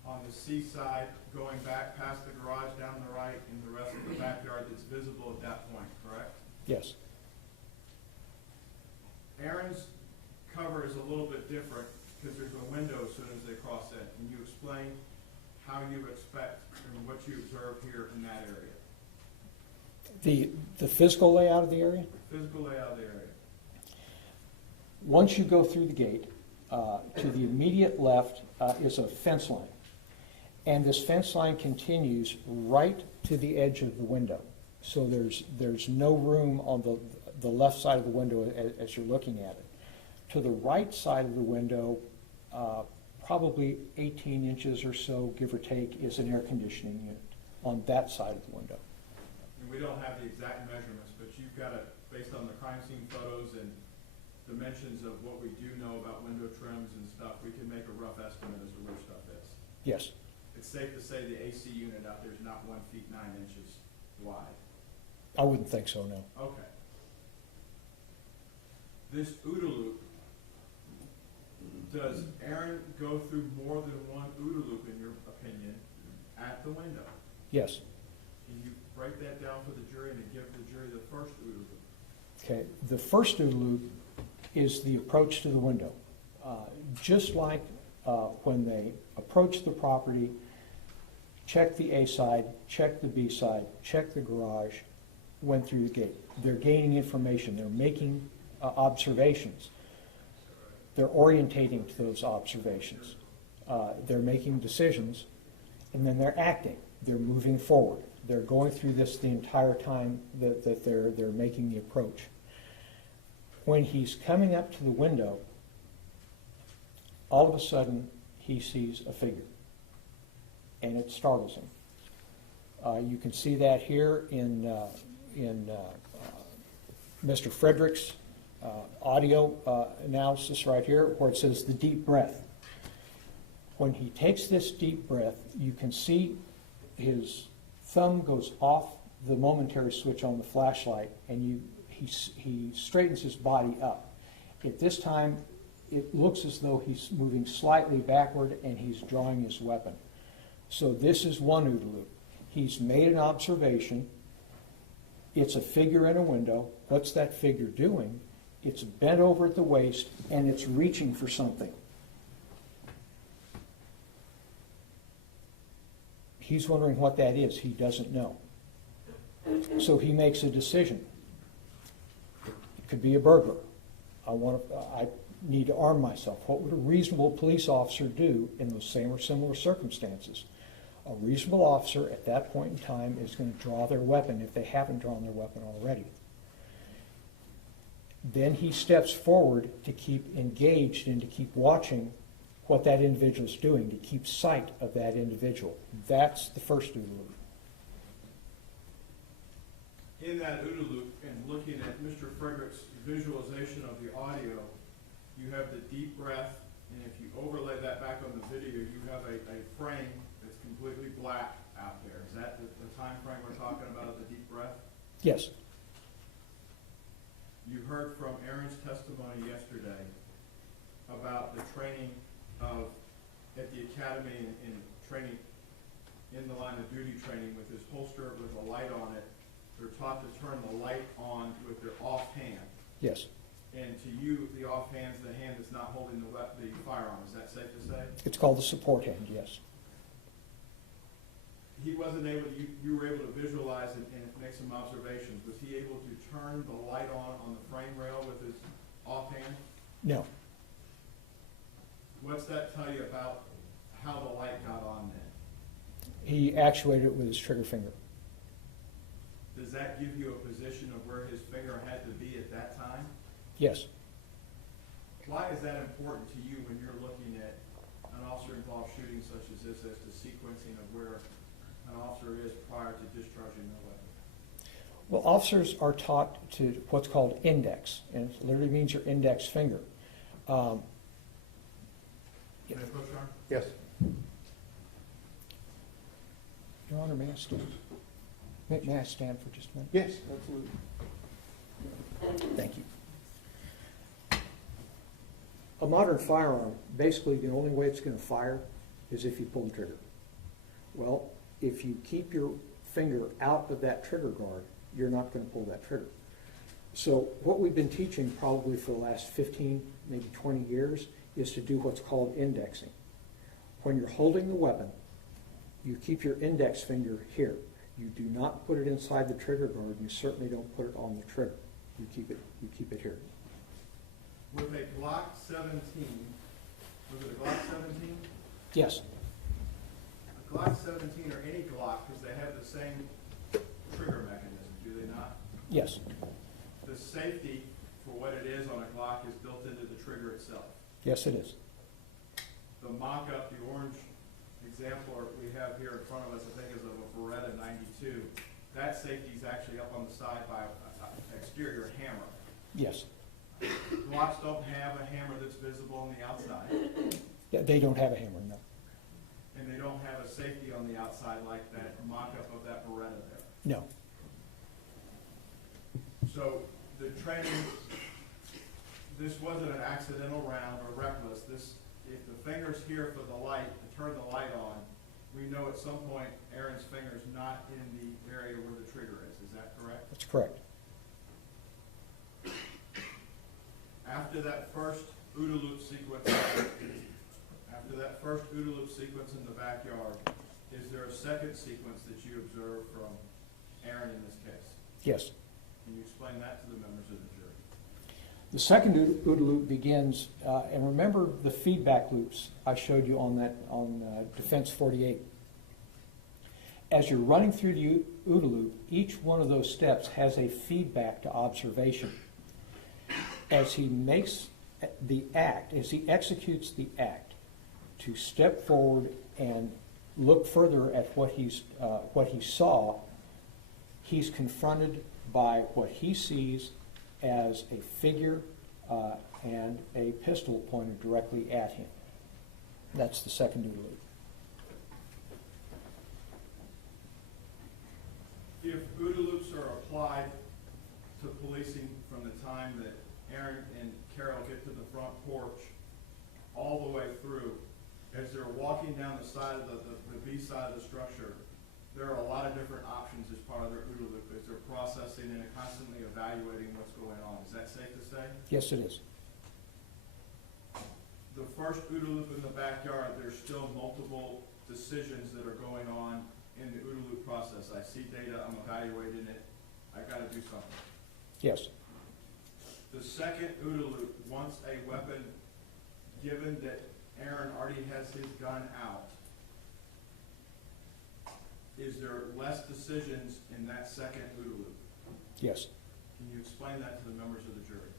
on the seaside, going back past the garage down the right, and the rest of the backyard that's visible at that point, correct? Yes. Aaron's cover is a little bit different because there's a window as soon as they cross it. Can you explain how you expect and what you observe here in that area? The physical layout of the area? Physical layout of the area. Once you go through the gate, to the immediate left is a fence line. And this fence line continues right to the edge of the window. So there's no room on the left side of the window as you're looking at it. To the right side of the window, probably 18 inches or so, give or take, is an air conditioning unit on that side of the window. And we don't have the exact measurements, but you've got it based on the crime scene photos and dimensions of what we do know about window trims and stuff. We can make a rough estimate as to where stuff is. Yes. It's safe to say the AC unit out there is not 1 feet 9 inches wide. I wouldn't think so, no. Okay. This OODA loop, does Aaron go through more than one OODA loop, in your opinion, at the window? Yes. Can you break that down for the jury and give the jury the first OODA loop? Okay. The first OODA loop is the approach to the window. Just like when they approach the property, check the A side, check the B side, check the garage, went through the gate. They're gaining information. They're making observations. They're orientating to those observations. They're making decisions, and then they're acting. They're moving forward. They're going through this the entire time that they're making the approach. When he's coming up to the window, all of a sudden he sees a figure, and it startles him. You can see that here in Mr. Frederick's audio analysis right here, where it says the deep breath. When he takes this deep breath, you can see his thumb goes off the momentary switch on the flashlight, and he straightens his body up. At this time, it looks as though he's moving slightly backward and he's drawing his weapon. So this is one OODA loop. He's made an observation. It's a figure in a window. What's that figure doing? It's bent over at the waist and it's reaching for something. He's wondering what that is. He doesn't know. So he makes a decision. It could be a burglar. I need to arm myself. What would a reasonable police officer do in those same or similar circumstances? A reasonable officer at that point in time is going to draw their weapon if they haven't drawn their weapon already. Then he steps forward to keep engaged and to keep watching what that individual is doing, to keep sight of that individual. That's the first OODA loop. In that OODA loop, and looking at Mr. Frederick's visualization of the audio, you have the deep breath, and if you overlay that back on the video, you have a frame that's completely black out there. Is that the time frame we're talking about of the deep breath? Yes. You heard from Aaron's testimony yesterday about the training at the academy and training in the line of duty training with this holster with a light on it. They're taught to turn the light on with their offhand. Yes. And to you, the offhand's the hand that's not holding the firearm. Is that safe to say? It's called the support hand, yes. He wasn't able, you were able to visualize and make some observations. Was he able to turn the light on the frame rail with his offhand? No. What's that tell you about how the light got on then? He actuated it with his trigger finger. Does that give you a position of where his finger had to be at that time? Yes. Why is that important to you when you're looking at an officer-involved shooting such as this as the sequencing of where an officer is prior to discharging their weapon? Well, officers are taught to what's called index, and it literally means your index finger. May I approach, Your Honor? Yes. Your Honor, may I stand? May I stand for just a minute? Yes, absolutely. Thank you. A modern firearm, basically the only way it's going to fire is if you pull the trigger. Well, if you keep your finger out of that trigger guard, you're not going to pull that trigger. So what we've been teaching probably for the last 15, maybe 20 years is to do what's called indexing. When you're holding the weapon, you keep your index finger here. You do not put it inside the trigger guard, and you certainly don't put it on the trigger. You keep it here. With a Glock 17, was it a Glock 17? Yes. A Glock 17 or any Glock, because they have the same trigger mechanism, do they not? Yes. The safety for what it is on a Glock is built into the trigger itself. Yes, it is. The mock-up, the orange example we have here in front of us, I think is of a Beretta 92. That safety is actually up on the side by an exterior hammer. Yes. Glocks don't have a hammer that's visible on the outside, Yeah, they don't have a hammer, no. and they don't have a safety on the outside like that mock-up of that Beretta there. No. So the training, this wasn't an accidental round or reckless. This, if the finger's here for the light, to turn the light on, we know at some point Aaron's finger's not in the area where the trigger is. Is that correct? That's correct. After that first OODA loop sequence, in the backyard, is there a second sequence that you observed from Aaron in this case? Yes. Can you explain that to the members of the jury? The second OODA loop begins, and remember the feedback loops I showed you on Defense 48. As you're running through the OODA loop, each one of those steps has a feedback to observation. As he makes the act, as he executes the act, to step forward and look further at what he saw, he's confronted by what he sees as a figure and a pistol pointed directly at him. That's the second OODA loop. If OODA loops are applied to policing from the time that Aaron and Carol get to the front porch all the way through, as they're walking down the side of the B side of the structure, there are a lot of different options as part of their OODA loop as they're processing and constantly evaluating what's going on. Is that safe to say? Yes, it is. The first OODA loop in the backyard, there's still multiple decisions that are going on in the OODA loop process. I see data, I'm evaluating it, I gotta do something. Yes. The second OODA loop, once a weapon, given that Aaron already has his gun out, is there less decisions in that second OODA loop? Yes. Can you explain that to the members of the jury?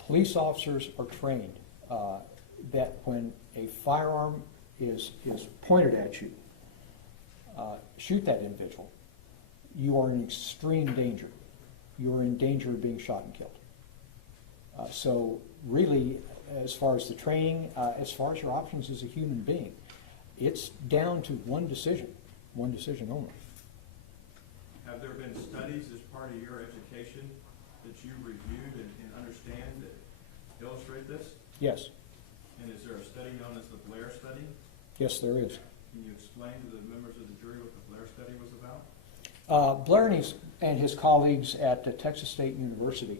Police officers are trained that when a firearm is pointed at you, shoot that individual. You are in extreme danger. You are in danger of being shot and killed. So really, as far as the training, as far as your options as a human being, it's down to one decision only. Have there been studies as part of your education that you reviewed and understand that illustrate this? Yes, And is there a study known as the Blair study? yes, there is. Can you explain to the members of the jury what the Blair study was about? Blair and his colleagues at Texas State University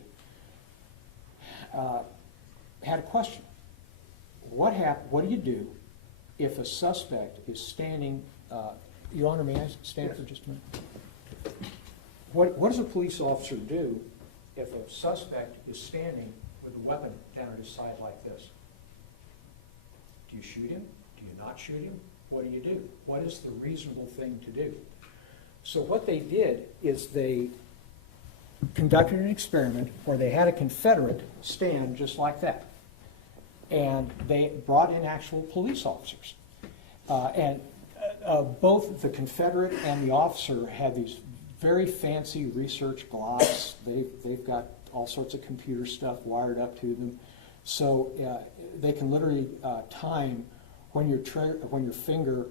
had a question. What do you do if a suspect is standing, Your Honor, may I stand for just a minute? What does a police officer do if a suspect is standing with a weapon down at his side like this? Do you shoot him? Do you not shoot him? What do you do? What is the reasonable thing to do? So what they did is they conducted an experiment where they had a Confederate stand just like that. And they brought in actual police officers. Both the Confederate and the officer had these very fancy research glocks. They've got all sorts of computer stuff wired up to them. So they can literally time when your finger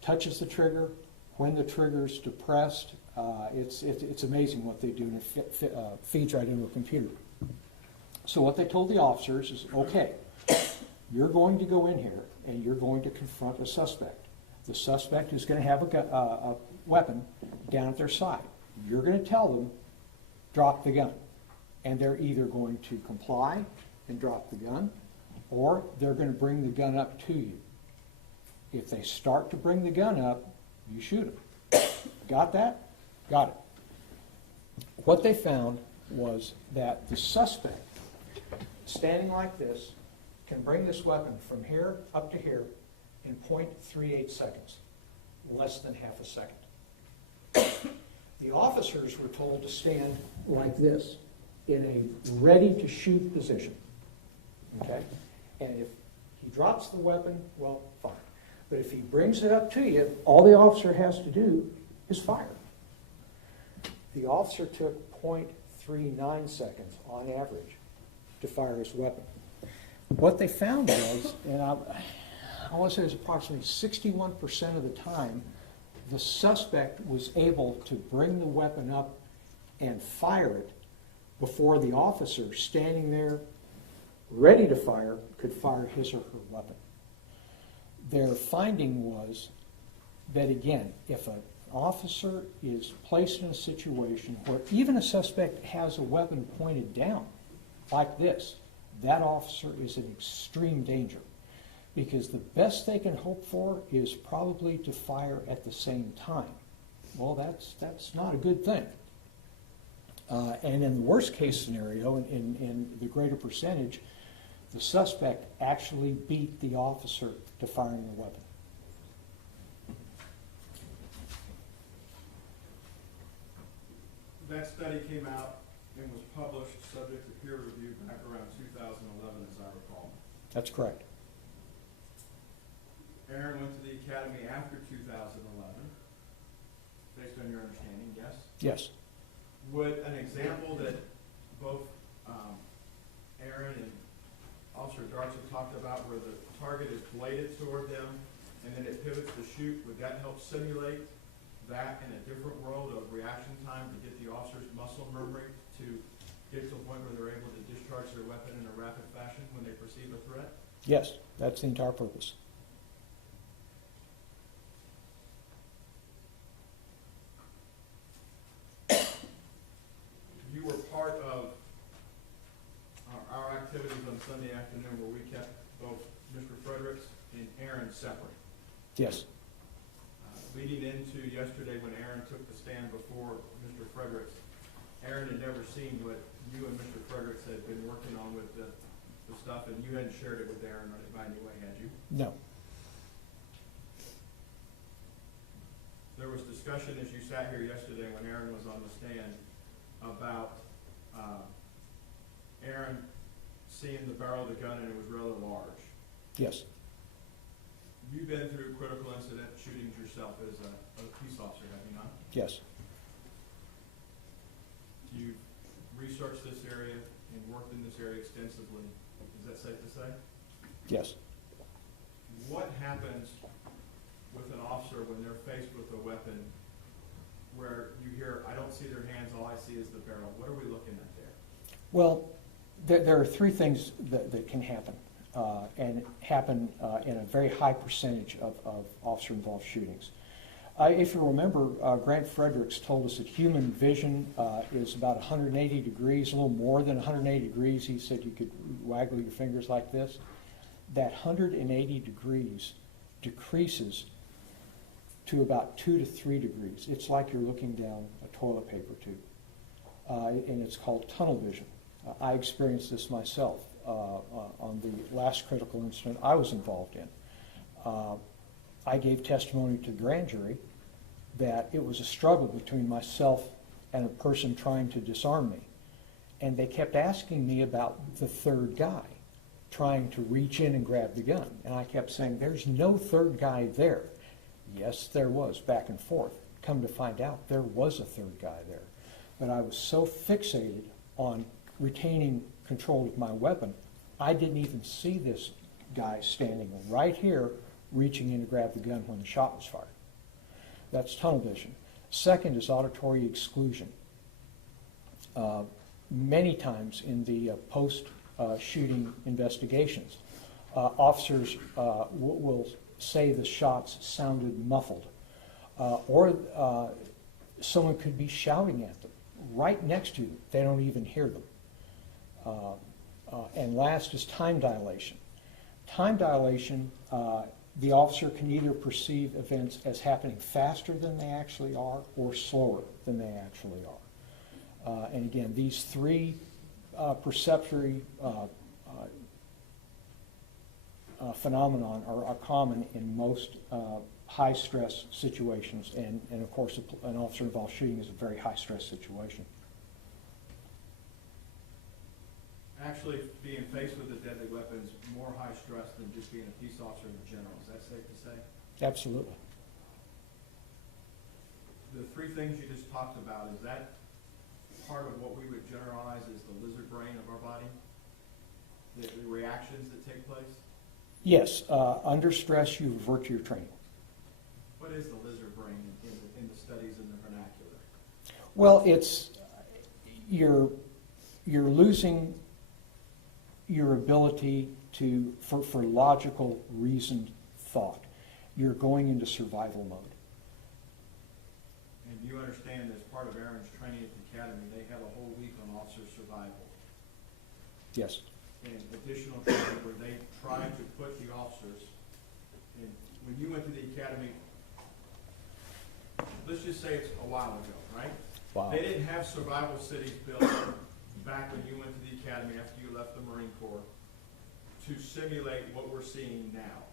touches the trigger, when the trigger's depressed. It's amazing what they do, and it feeds right into a computer. So what they told the officers is, okay, you're going to go in here and you're going to confront a suspect. The suspect is going to have a weapon down at their side. You're going to tell them, drop the gun. And they're either going to comply and drop the gun, or they're going to bring the gun up to you. If they start to bring the gun up, you shoot them. Got that? Got it. What they found was that the suspect, standing like this, can bring this weapon from here up to here in 0.38 seconds, less than half a second. The officers were told to stand like this in a ready-to-shoot position, okay? And if he drops the weapon, well, fine. But if he brings it up to you, all the officer has to do is fire. The officer took 0.39 seconds on average to fire his weapon. What they found was, and I want to say it was approximately 61% of the time, the suspect was able to bring the weapon up and fire it before the officer standing there ready to fire could fire his or her weapon. Their finding was that, again, if an officer is placed in a situation where even a suspect has a weapon pointed down like this, that officer is in extreme danger, because the best they can hope for is probably to fire at the same time. Well, that's not a good thing. And in the worst case scenario, in the greater percentage, the suspect actually beat the officer to firing the weapon. That study came out and was published, subject to peer review, back around 2011, as I recall. That's correct. Aaron went to the academy after 2011, based on your understanding, yes? Yes. Would an example that both Aaron and Officer Darts have talked about, where the target is bladed toward them and then it pivots to shoot, would that help simulate that in a different world of reaction time to get the officer's muscle memory to get to a point where they're able to discharge their weapon in a rapid fashion when they perceive a threat? Yes, that's the entire purpose. You were part of our activities on Sunday afternoon where we kept both Mr. Fredericks and Aaron separate. Yes. Leading into yesterday when Aaron took the stand before Mr. Fredericks, Aaron had never seen what you and Mr. Fredericks had been working on with the stuff, and you hadn't shared it with Aaron by any way, had you? No. There was discussion as you sat here yesterday when Aaron was on the stand about Aaron seeing the barrel of the gun and it was rather large. Yes. You've been through critical incident shootings yourself as a police officer, have you not? Yes. You've researched this area and worked in this area extensively. Is that safe to say? Yes. What happens with an officer when they're faced with a weapon where you hear, I don't see their hands, all I see is the barrel? What are we looking at there? Well, there are three things that can happen, and happen in a very high percentage of officer-involved shootings. If you remember, Grant Fredericks told us that human vision is about 180 degrees, a little more than 180 degrees. He said you could waggle your fingers like this. That 180 degrees decreases to about 2 to 3 degrees. It's like you're looking down a toilet paper tube, and it's called tunnel vision. I experienced this myself on the last critical incident I was involved in. I gave testimony to the grand jury that it was a struggle between myself and a person trying to disarm me. And they kept asking me about the third guy trying to reach in and grab the gun. And I kept saying, there's no third guy there. Yes, there was, back and forth. Come to find out, there was a third guy there. But I was so fixated on retaining control of my weapon, I didn't even see this guy standing right here reaching in to grab the gun when the shot was fired. That's tunnel vision. Second is auditory exclusion. Many times in the post-shooting investigations, officers will say the shots sounded muffled, or someone could be shouting at them right next to them. They don't even hear them. And last is time dilation. Time dilation, the officer can either perceive events as happening faster than they actually are or slower than they actually are. And again, these three perceptory phenomenon are common in most high-stress situations. And of course, an officer-involved shooting is a very high-stress situation. Actually, being faced with a deadly weapon is more high stress than just being a peace officer in general. Is that safe to say? Absolutely. The three things you just talked about, is that part of what we would generalize as the lizard brain of our body? The reactions that take place? Yes. Under stress, you revert to your training. What is the lizard brain in the studies in the vernacular? Well, it's you're losing your ability for logical, reasoned thought. You're going into survival mode. And you understand, as part of Aaron's training at the academy, they have a whole week on officer survival. Yes. And additional training where they try to put the officers, and when you went to the academy, let's just say it's a while ago, right? Wow. They didn't have survival cities built back when you went to the academy after you left the Marine Corps to simulate what we're seeing now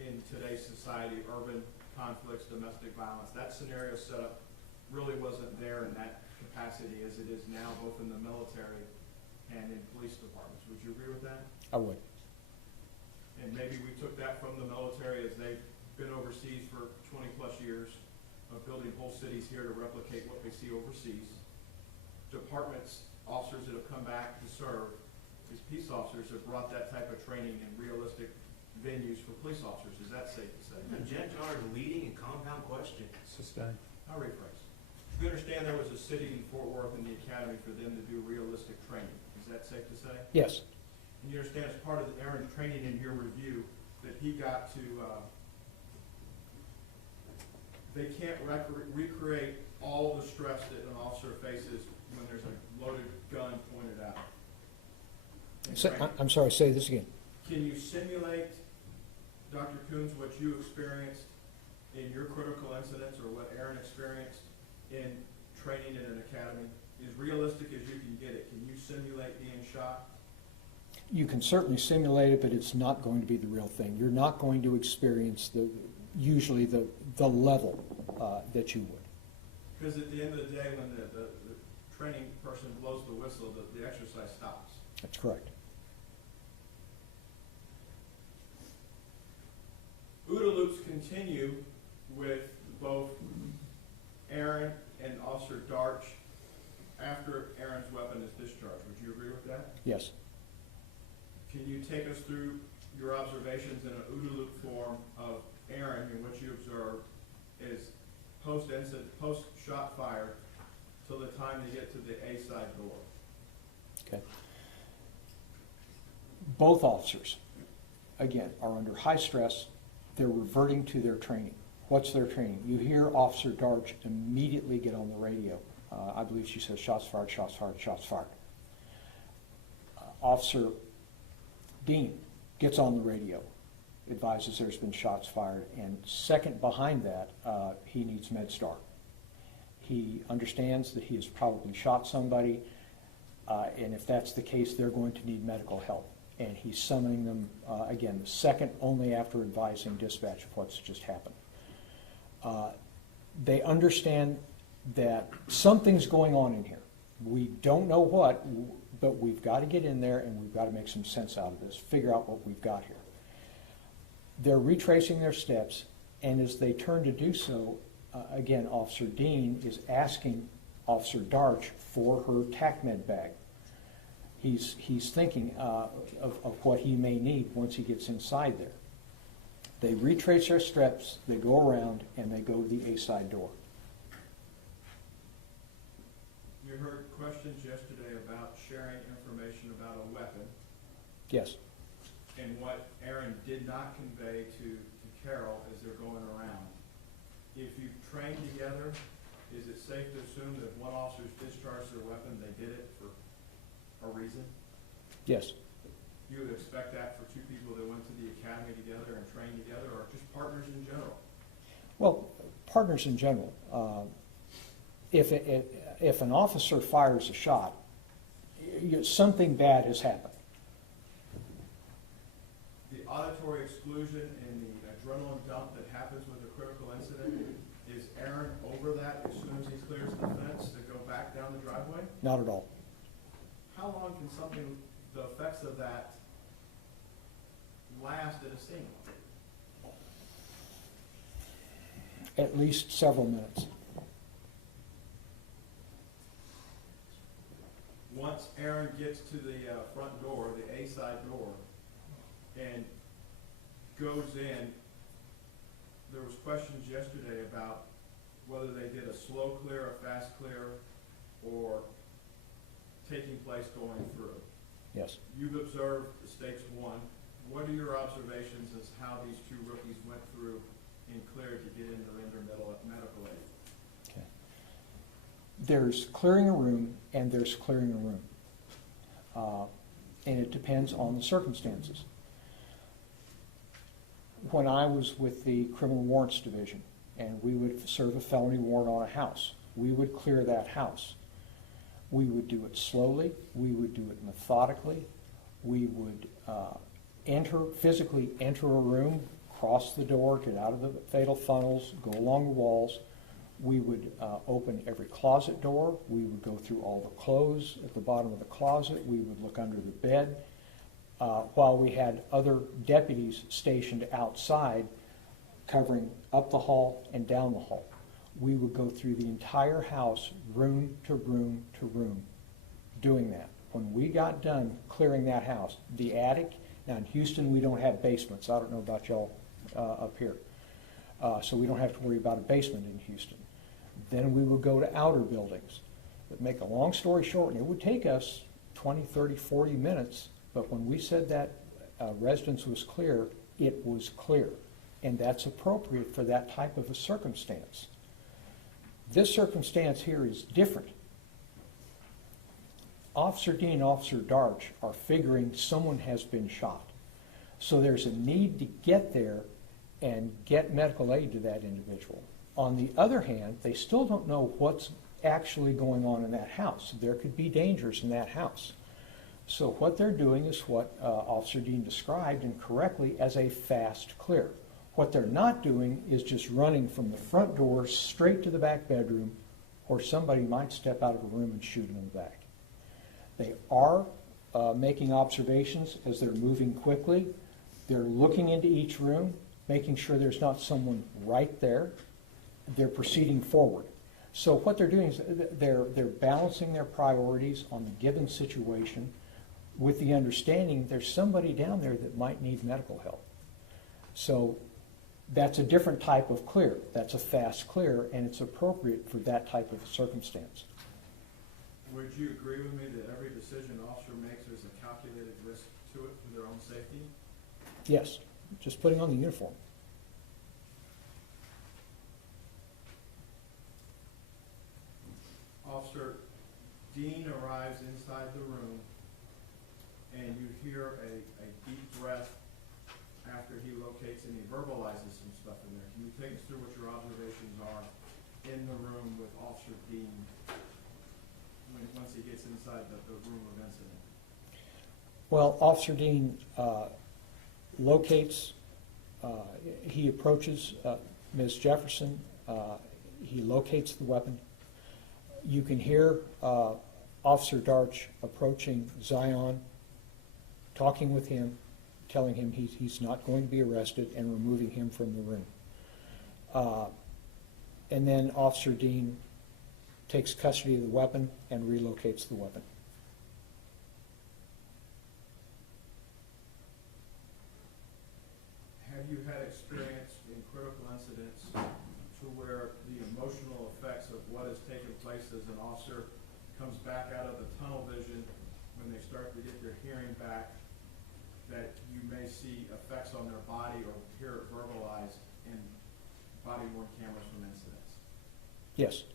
in today's society, urban conflicts, domestic violence. That scenario setup really wasn't there in that capacity as it is now, both in the military and in police departments. Would you agree with that? I would. And maybe we took that from the military as they've been overseas for 20 plus years of building whole cities here to replicate what they see overseas. Departments, officers that have come back to serve as peace officers have brought that type of training in realistic venues for police officers. Is that safe to say? Jen Jar's leading and compound question. Sustain. I'll rephrase. You understand there was a city in Fort Worth in the academy for them to do realistic training. Is that safe to say? Yes. And you understand as part of Aaron's training in your review that he got to, they can't recreate all the stress that an officer faces when there's a loaded gun pointed out. I'm sorry, say this again. Can you simulate, Dr. Coons, what you experienced in your critical incidents or what Aaron experienced in training in an academy? As realistic as you can get it, can you simulate being shot? You can certainly simulate it, but it's not going to be the real thing. You're not going to experience usually the level that you would. Because at the end of the day, when the training person blows the whistle, the exercise stops. That's correct. OODA loops continue with both Aaron and Officer Darch after Aaron's weapon is discharged. Would you agree with that? Yes. Can you take us through your observations in an OODA loop form of Aaron and what you observed is post-shot fire till the time they get to the A side door? Okay. Both officers, again, are under high stress. They're reverting to their training. What's their training? You hear Officer Darch immediately get on the radio. I believe she says, shots fired, shots fired, shots fired. Officer Dean gets on the radio, advises there's been shots fired, and second behind that, he needs MedStar. He understands that he has probably shot somebody, and if that's the case, they're going to need medical help. And he's summoning them, again, the second only after advising dispatch of what's just happened. They understand that something's going on in here. We don't know what, but we've got to get in there and we've got to make some sense out of this, figure out what we've got here. They're retracing their steps, and as they turn to do so, again, Officer Dean is asking Officer Darch for her TACMED bag. He's thinking of what he may need once he gets inside there. They retrace their steps, they go around, and they go to the A side door. You heard questions yesterday about sharing information about a weapon, Yes. and what Aaron did not convey to Carol as they're going around. If you've trained together, is it safe to assume that if one officer's discharged their weapon, they did it for a reason? Yes. You would expect that for two people that went to the academy together and trained together, or just partners in general? Well, partners in general. If an officer fires a shot, something bad has happened. The auditory exclusion and the adrenaline dump that happens with a critical incident, is Aaron over that as soon as he clears the fence to go back down the driveway? Not at all. How long can something, the effects of that last at a scene? At least several minutes. Once Aaron gets to the front door, the A side door, and goes in, there was questions yesterday about whether they did a slow clear, a fast clear, or taking place going through. Yes. You've observed the stakes one. What are your observations as how these two rookies went through and cleared to get in to render medical aid? Okay. There's clearing a room and there's clearing a room. And it depends on the circumstances. When I was with the Criminal Warrants Division and we would serve a felony warrant on a house, we would clear that house. We would do it slowly, we would do it methodically, we would physically enter a room, cross the door, get out of the fatal funnels, go along the walls. We would open every closet door, we would go through all the clothes at the bottom of the closet, we would look under the bed, while we had other deputies stationed outside covering up the hall and down the hall. We would go through the entire house, room to room to room, doing that. When we got done clearing that house, the attic, now in Houston we don't have basements, I don't know about y'all up here, so we don't have to worry about a basement in Houston. Then we would go to outer buildings. But make a long story short, and it would take us 20, 30, 40 minutes, but when we said that residence was clear, it was clear. And that's appropriate for that type of a circumstance. This circumstance here is different. Officer Dean and Officer Darch are figuring someone has been shot. So there's a need to get there and get medical aid to that individual. On the other hand, they still don't know what's actually going on in that house. There could be dangers in that house. So what they're doing is what Officer Dean described incorrectly as a fast clear. What they're not doing is just running from the front door straight to the back bedroom, or somebody might step out of a room and shoot them in the back. They are making observations as they're moving quickly. They're looking into each room, making sure there's not someone right there. They're proceeding forward. So what they're doing is they're balancing their priorities on the given situation with the understanding there's somebody down there that might need medical help. So that's a different type of clear. That's a fast clear, and it's appropriate for that type of circumstance. Would you agree with me that every decision an officer makes, there's a calculated risk to it for their own safety? Yes, just putting on the uniform. Officer Dean arrives inside the room, and you hear a deep breath after he locates and he verbalizes some stuff in there. Can you take us through what your observations are in the room with Officer Dean once he gets inside the room of incident? Well, Officer Dean locates, he approaches Ms. Jefferson, he locates the weapon. You can hear Officer Darch approaching Zion, talking with him, telling him he's not going to be arrested and removing him from the room. And then Officer Dean takes custody of the weapon and relocates the weapon. Have you had experience in critical incidents to where the emotional effects of what has taken place as an officer comes back out of the tunnel vision when they start to get their hearing back, that you may see effects on their body or hear it verbalized in body-worn cameras from incidents? Yes.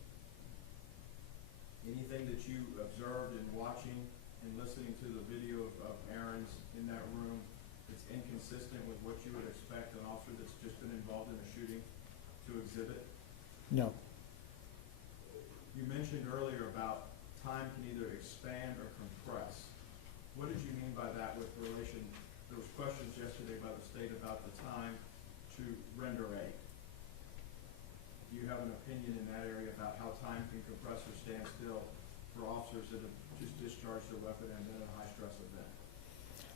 Anything that you observed in watching and listening to the video of Aaron's in that room that's inconsistent with what you would expect an officer that's just been involved in a shooting to exhibit? No. You mentioned earlier about time can either expand or compress. What did you mean by that with relation? There was questions yesterday by the state about the time to render aid. Do you have an opinion in that area about how time can compress or stand still for officers that have just discharged their weapon and been in a high-stress event?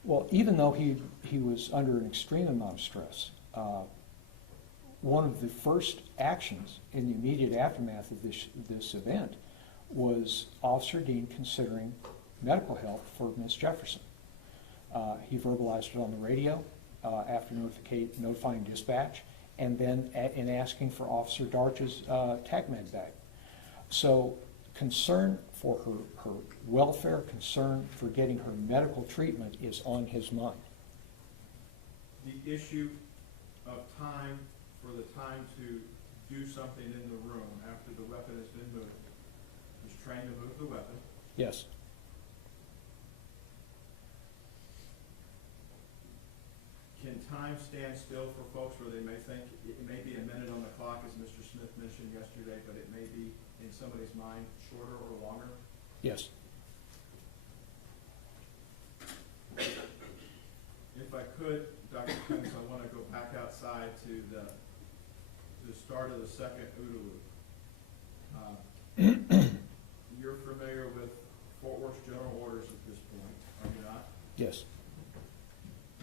Well, even though he was under an extreme amount of stress, one of the first actions in the immediate aftermath of this event was Officer Dean considering medical help for Ms. Jefferson. He verbalized it on the radio after notifying dispatch, and then in asking for Officer Darch's TACMED bag. So concern for her welfare, concern for getting her medical treatment is on his mind. The issue of time, for the time to do something in the room after the weapon has been moved, is trained to move the weapon. Yes. Can time stand still for folks where they may think it may be a minute on the clock, as Mr. Smith mentioned yesterday, but it may be in somebody's mind shorter or longer? Yes. If I could, Dr. Coons, I want to go back outside to the start of the second OODA loop. You're familiar with Fort Worth's general orders at this point, are you not? Yes.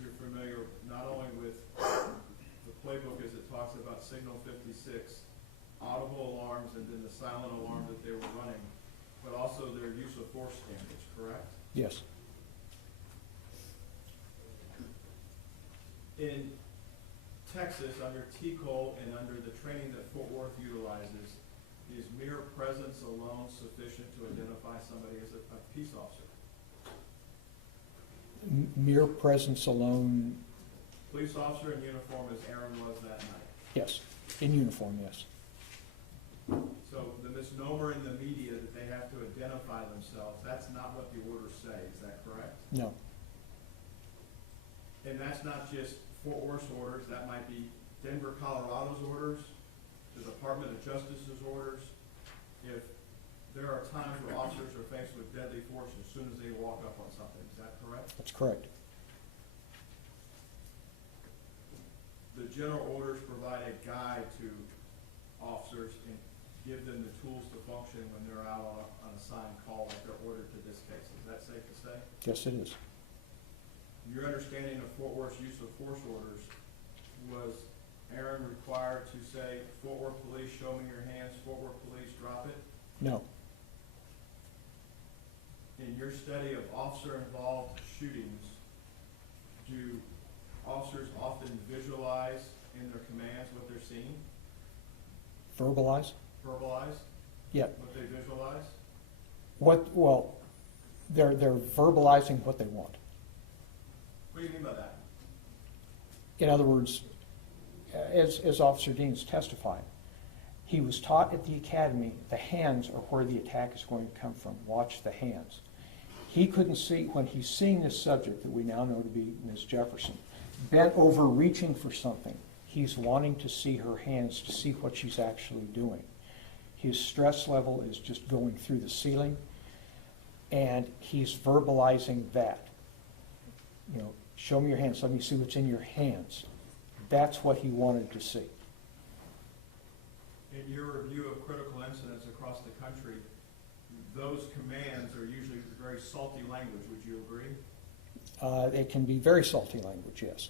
You're familiar not only with the playbook as it talks about Signal 56, audible alarms, and then the silent alarm that they were running, but also their use of force standards, correct? Yes. In Texas, under TCOL and under the training that Fort Worth utilizes, is mere presence alone sufficient to identify somebody as a peace officer? Mere presence alone, Police officer in uniform as Aaron was that night. yes. In uniform, yes. So the misnomer in the media that they have to identify themselves, that's not what the orders say, is that correct? No. And that's not just Fort Worth's orders, that might be Denver, Colorado's orders, the Department of Justice's orders. If there are times where officers are faced with deadly force as soon as they walk up on something, is that correct? That's correct. The general orders provide a guide to officers and give them the tools to function when they're out on a signed call like they're ordered to this case. Is that safe to say? Yes, it is. Your understanding of Fort Worth's use of force orders, was Aaron required to say, Fort Worth Police, show me your hands, Fort Worth Police, drop it? No. In your study of officer-involved shootings, do officers often visualize in their commands what they're seeing? Verbalize? Verbalize Yep. what they visualize? Well, they're verbalizing what they want. What do you mean by that? In other words, as Officer Dean's testifying, he was taught at the academy the hands are where the attack is going to come from. Watch the hands. He couldn't see, when he's seeing this subject that we now know to be Ms. Jefferson, bent over reaching for something, he's wanting to see her hands to see what she's actually doing. His stress level is just going through the ceiling, and he's verbalizing that. You know, show me your hands, let me see what's in your hands. That's what he wanted to see. In your review of critical incidents across the country, those commands are usually very salty language. Would you agree? It can be very salty language, yes.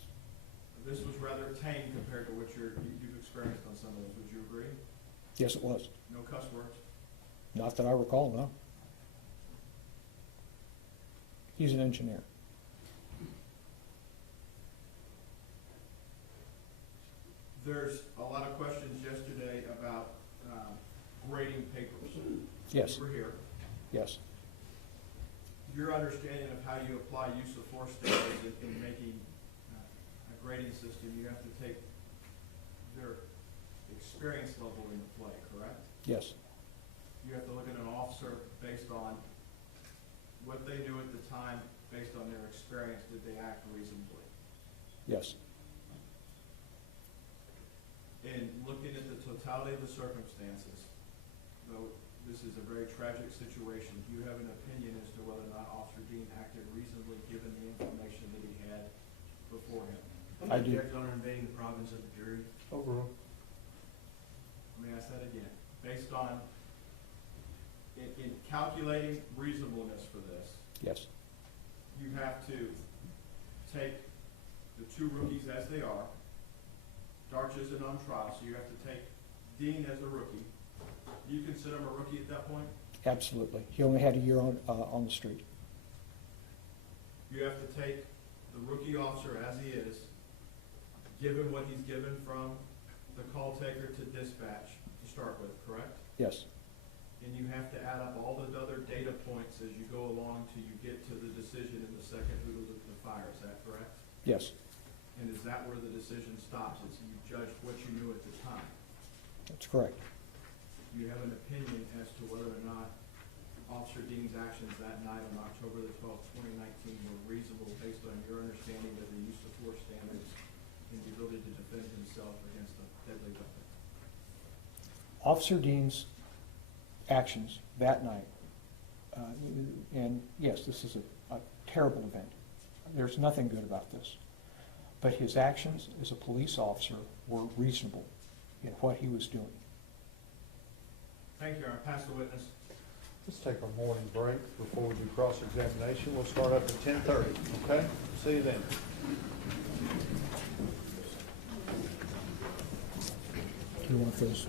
This was rather tame compared to what you've experienced on some of those. Would you agree? Yes, it was. No cuss words? Not that I recall, no. He's an engineer. There's a lot of questions yesterday about grading papers. Yes, You were here. yes. Your understanding of how you apply use of force standards in making a grading system, you have to take their experience level into play, correct? Yes, You have to look at an officer based on what they knew at the time, based on their experience. Did they act reasonably? yes, In looking at the totality of the circumstances, though this is a very tragic situation, do you have an opinion as to whether or not Officer Dean acted reasonably given the information that he had before him? I do. Object on invading the province of the jury. Overruled. Let me ask that again. Based on, in calculating reasonableness for this, yes, you have to take the two rookies as they are. Darch isn't on trial, so you have to take Dean as a rookie. Do you consider him a rookie at that point? absolutely. He only had a year on the street. You have to take the rookie officer as he is, given what he's given from the call taker to dispatch to start with, correct? Yes, And you have to add up all the other data points as you go along till you get to the decision in the second who to the fire. Is that correct? yes, And is that where the decision stops? Is you judge what you knew at the time? that's correct. Do you have an opinion as to whether or not Officer Dean's actions that night on October the 12th, 2019 were reasonable based on your understanding of the use of force standards and the ability to defend himself against a deadly weapon? Officer Dean's actions that night, and yes, this is a terrible event. There's nothing good about this. But his actions as a police officer were reasonable in what he was doing. Thank you, Your Honor. Pass the witness. Let's take our morning break before we do cross-examination. We'll start up at 10:30, okay? See you then. Do you want those?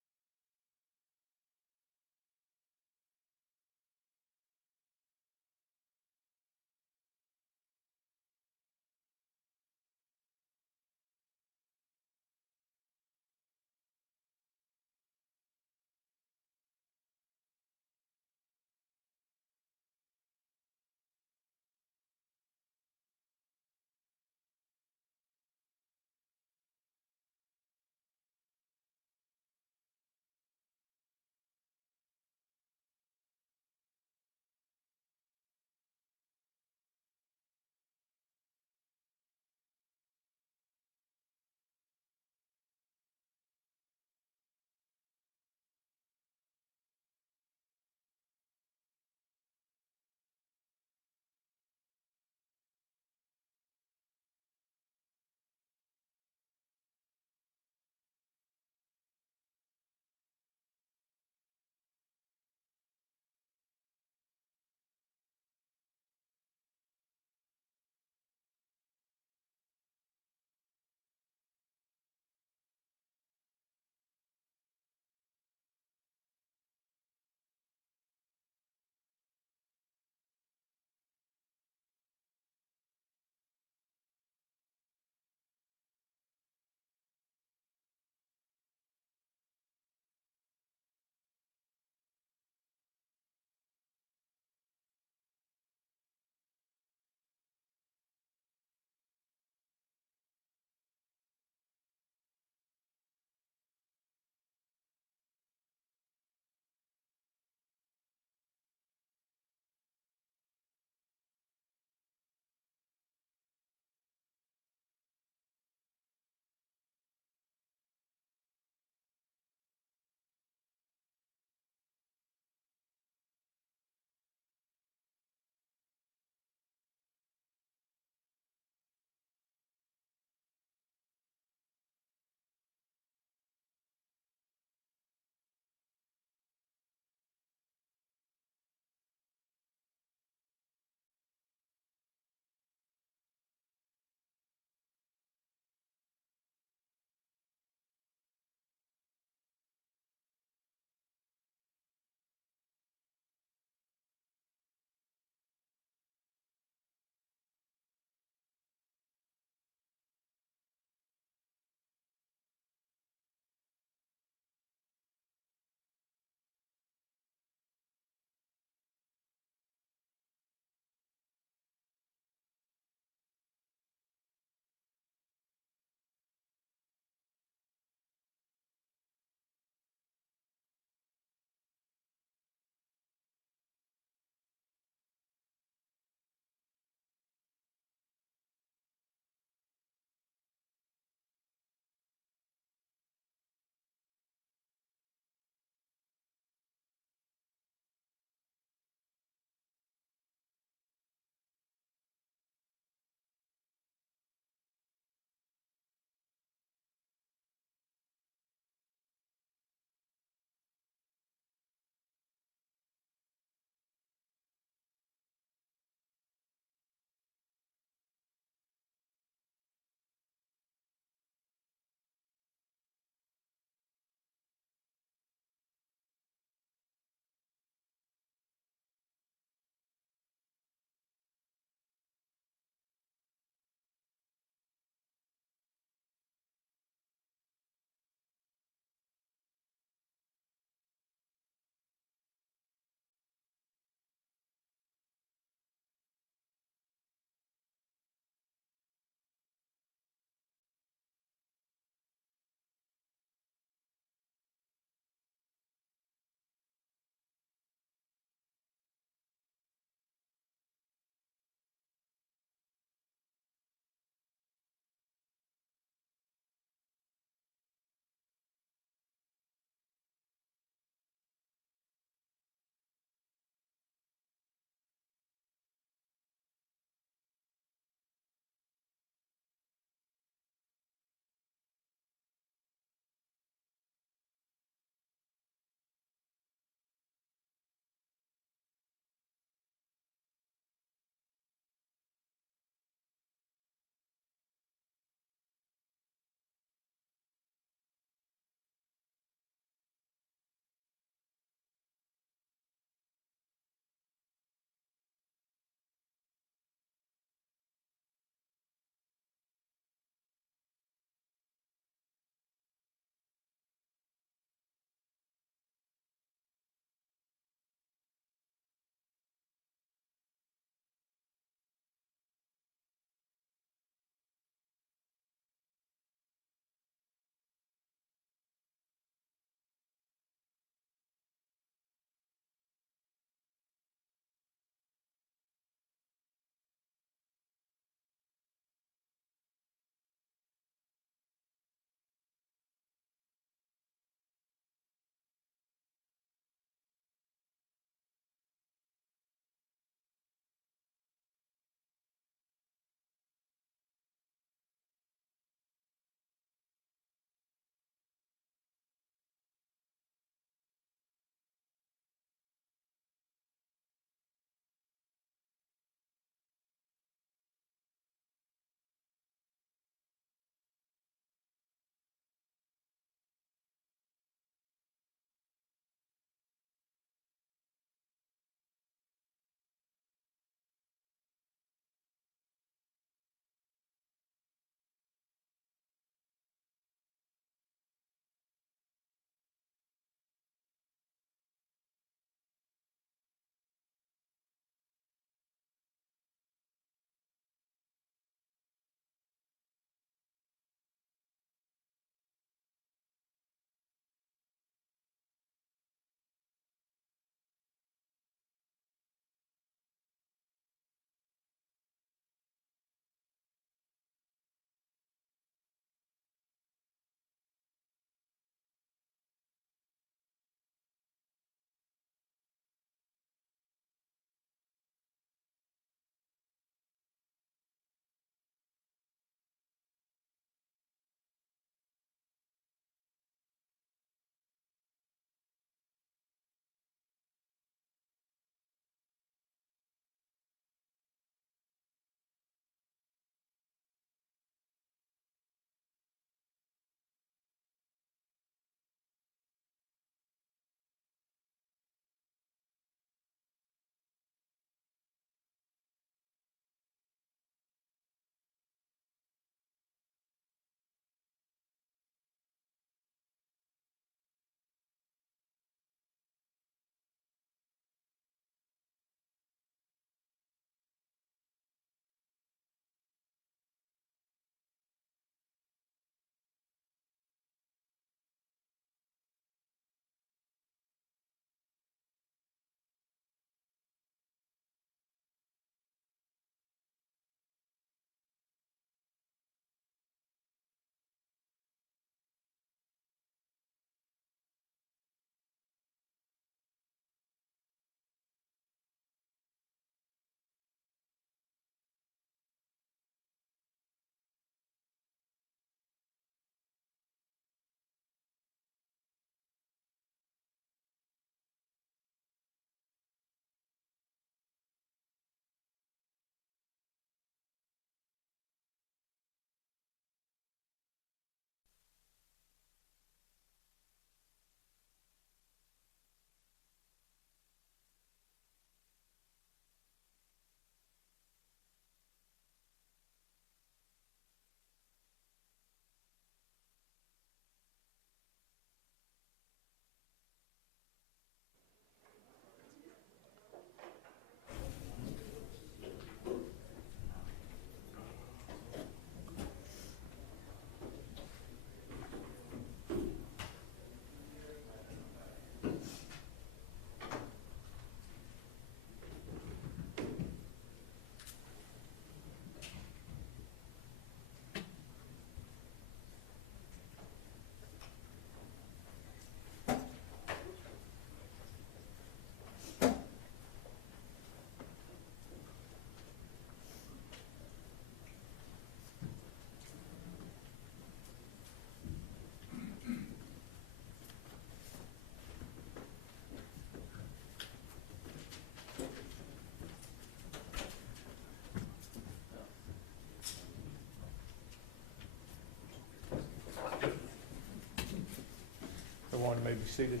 seated.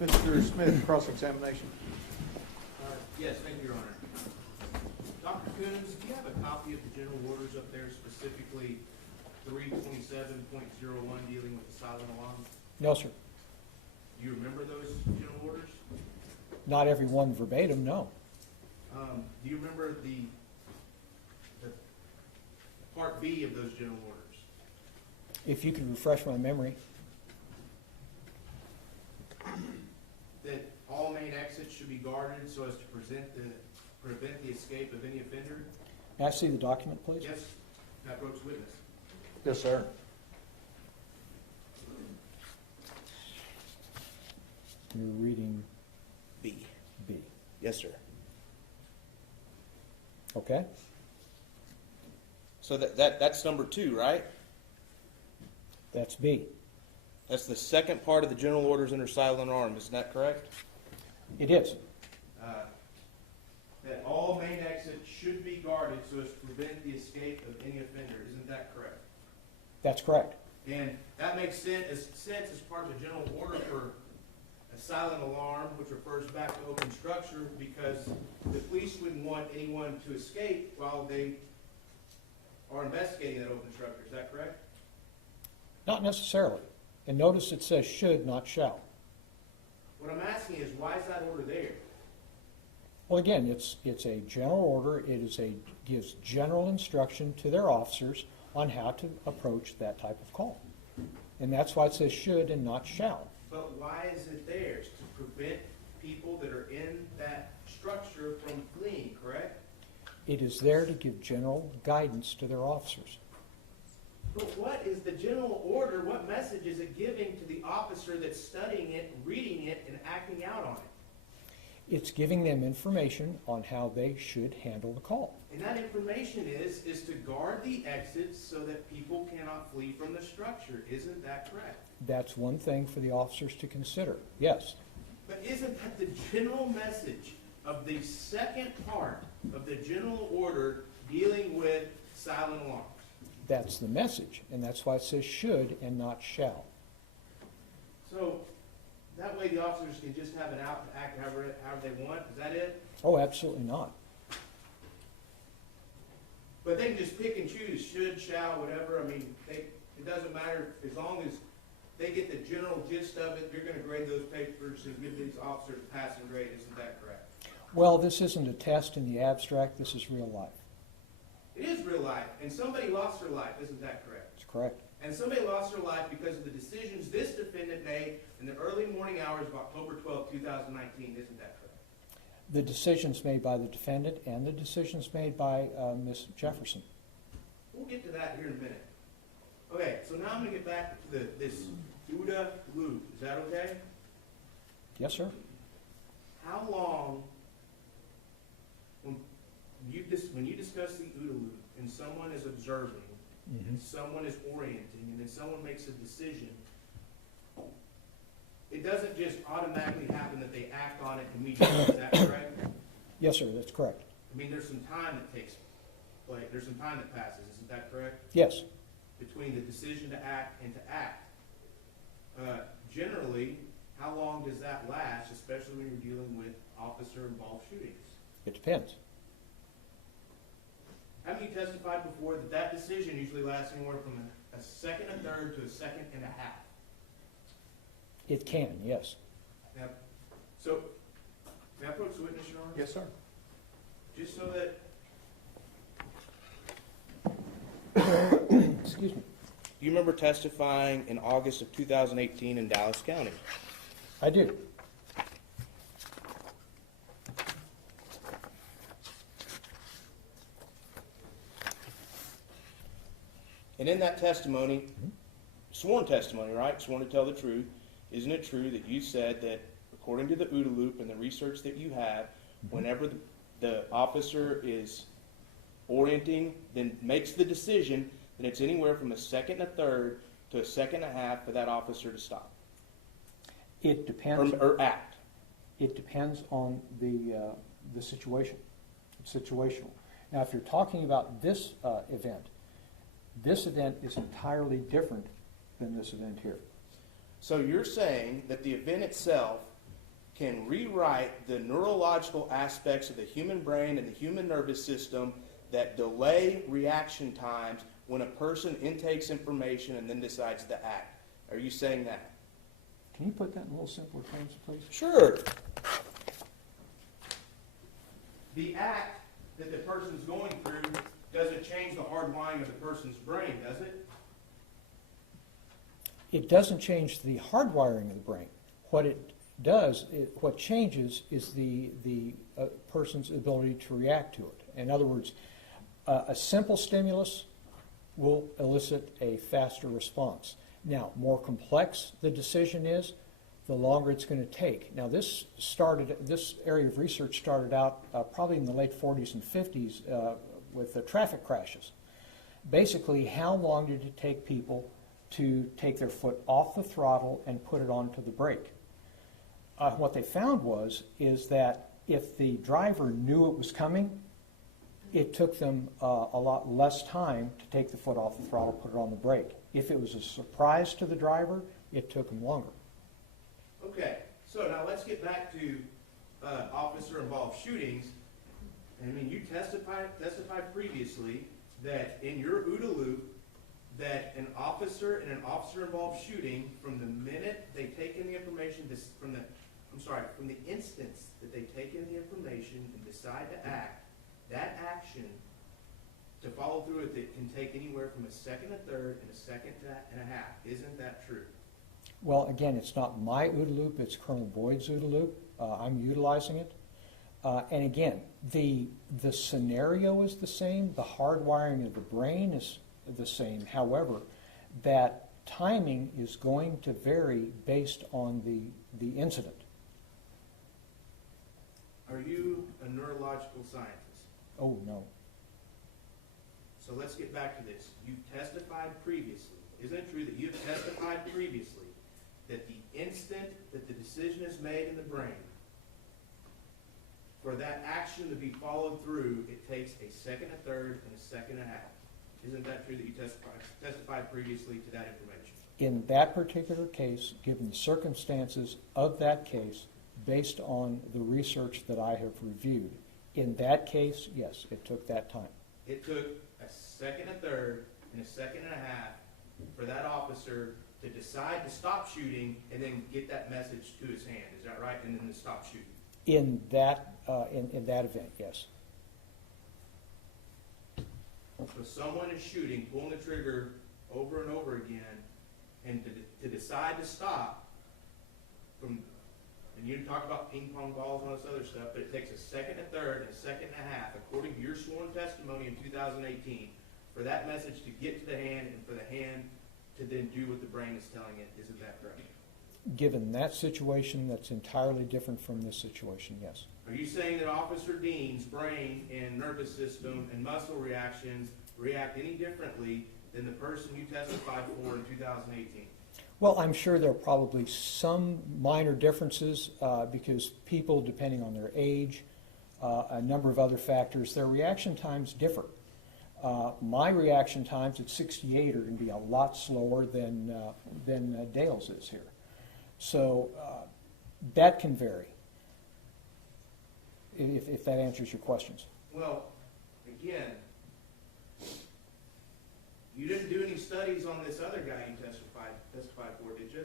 Mr. Smith, cross-examination. Yes, thank you, Your Honor. Dr. Coons, do you have a copy of the general orders up there, specifically 327.01 dealing with the silent alarm? No, sir. Do you remember those general orders? Not every one verbatim, no. Do you remember the Part B of those general orders? If you could refresh my memory. That all main exits should be guarded so as to prevent the escape of any offender? May I see the document, please? Yes, Matt Brooks, witness. Yes, sir. You're reading B. B. Yes, sir. Okay? So that's number 2, right? That's B. That's the second part of the general orders under silent alarm, isn't that correct? It is. That all main exits should be guarded so as to prevent the escape of any offender, isn't that correct? That's correct. And that makes sense as part of the general order for a silent alarm, which refers back to open structure, because the police wouldn't want anyone to escape while they are investigating that open structure, is that correct? Not necessarily. And notice it says should, not shall. What I'm asking is, why is that order there? Well, again, it's a general order. It gives general instruction to their officers on how to approach that type of call. And that's why it says should and not shall. But why is it there? It's to prevent people that are in that structure from fleeing, correct? It is there to give general guidance to their officers. But what is the general order? What message is it giving to the officer that's studying it, reading it, and acting out on it? It's giving them information on how they should handle the call. And that information is to guard the exits so that people cannot flee from the structure. Isn't that correct? That's one thing for the officers to consider. Yes. But isn't that the general message of the second part of the general order dealing with silent alarms? That's the message, and that's why it says should and not shall. So that way the officers can just have it out to act however they want? Is that it? Oh, absolutely not. But they can just pick and choose, should, shall, whatever. I mean, it doesn't matter as long as they get the general gist of it. You're going to grade those papers and give these officers a passing grade. Isn't that correct? Well, this isn't a test in the abstract. This is real life. It is real life, and somebody lost their life. Isn't that correct? It's correct. And somebody lost their life because of the decisions this defendant made in the early morning hours of October 12, 2019. Isn't that correct? The decisions made by the defendant and the decisions made by Ms. Jefferson. We'll get to that here in a minute. Okay, so now I'm going to get back to this OODA loop. Is that okay? Yes, sir. How long, when you discuss the OODA loop and someone is observing, and someone is orienting, and then someone makes a decision, it doesn't just automatically happen that they act on it immediately. Is that correct? Yes, sir. That's correct. I mean, there's some time that takes place. There's some time that passes. Isn't that correct? Yes. Between the decision to act and to act. Generally, how long does that last, especially when you're dealing with officer-involved shootings? It depends. Haven't you testified before that decision usually lasts anywhere from a second, a third, to a second and a half? It can, yes. Now, so, may I approach the witness, Your Honor? Yes, sir. Just so that, Excuse me. you remember testifying in August of 2018 in Dallas County? I do. And in that testimony, sworn testimony, right? Sworn to tell the truth. Isn't it true that you said that according to the OODA loop and the research that you have, whenever the officer is orienting, then makes the decision, then it's anywhere from a second and a third to a second and a half for that officer to stop It depends. or act? It depends on the situation. It's situational. Now, if you're talking about this event is entirely different than this event here. So you're saying that the event itself can rewrite the neurological aspects of the human brain and the human nervous system that delay reaction times when a person intakes information and then decides to act. Are you saying that? Can you put that in a little simpler terms, please? Sure. The act that the person's going through doesn't change the hardwiring of the person's brain, does it? It doesn't change the hardwiring of the brain. What it does, what changes is the person's ability to react to it. In other words, a simple stimulus will elicit a faster response. Now, more complex the decision is, the longer it's going to take. Now, this area of research started out probably in the late 40s and 50s with the traffic crashes. Basically, how long did it take people to take their foot off the throttle and put it onto the brake? What they found is that if the driver knew it was coming, it took them a lot less time to take the foot off the throttle, put it on the brake. If it was a surprise to the driver, it took them longer. Okay, so now let's get back to officer-involved shootings. I mean, you testified previously that in your OODA loop, that an officer in an officer-involved shooting, from the minute they take in the information, from the instance that they take in the information and decide to act, that action to follow through with it can take anywhere from a second, a third, and a second and a half. Isn't that true? Well, again, it's not my OODA loop, it's Colonel Boyd's OODA loop. I'm utilizing it. And again, the scenario is the same, the hardwiring of the brain is the same. However, that timing is going to vary based on the incident. Are you a neurological scientist? Oh, no. So let's get back to this. You've testified previously. Isn't it true that you've testified previously that the instant that the decision is made in the brain, for that action to be followed through, it takes a second, a third, and a second and a half? Isn't that true that you testified previously to that information? In that particular case, given the circumstances of that case, based on the research that I have reviewed, in that case, yes, it took that time. It took a second, a third, and a second and a half for that officer to decide to stop shooting and then get that message to his hand. Is that right? And then to stop shooting. In that event, yes. So someone is shooting, pulling the trigger over and over again, and to decide to stop from, and you talk about ping pong balls and all this other stuff, but it takes a second, a third, and a second and a half, according to your sworn testimony in 2018, for that message to get to the hand and for the hand to then do what the brain is telling it. Isn't that correct? Given that situation, that's entirely different from this situation, yes. Are you saying that Officer Dean's brain and nervous system and muscle reactions react any differently than the person you testified for in 2018? Well, I'm sure there are probably some minor differences because people, depending on their age, a number of other factors, their reaction times differ. My reaction times at 68 are going to be a lot slower than Dale's is here. So that can vary, if that answers your questions. Well, again, you didn't do any studies on this other guy you testified for, did you?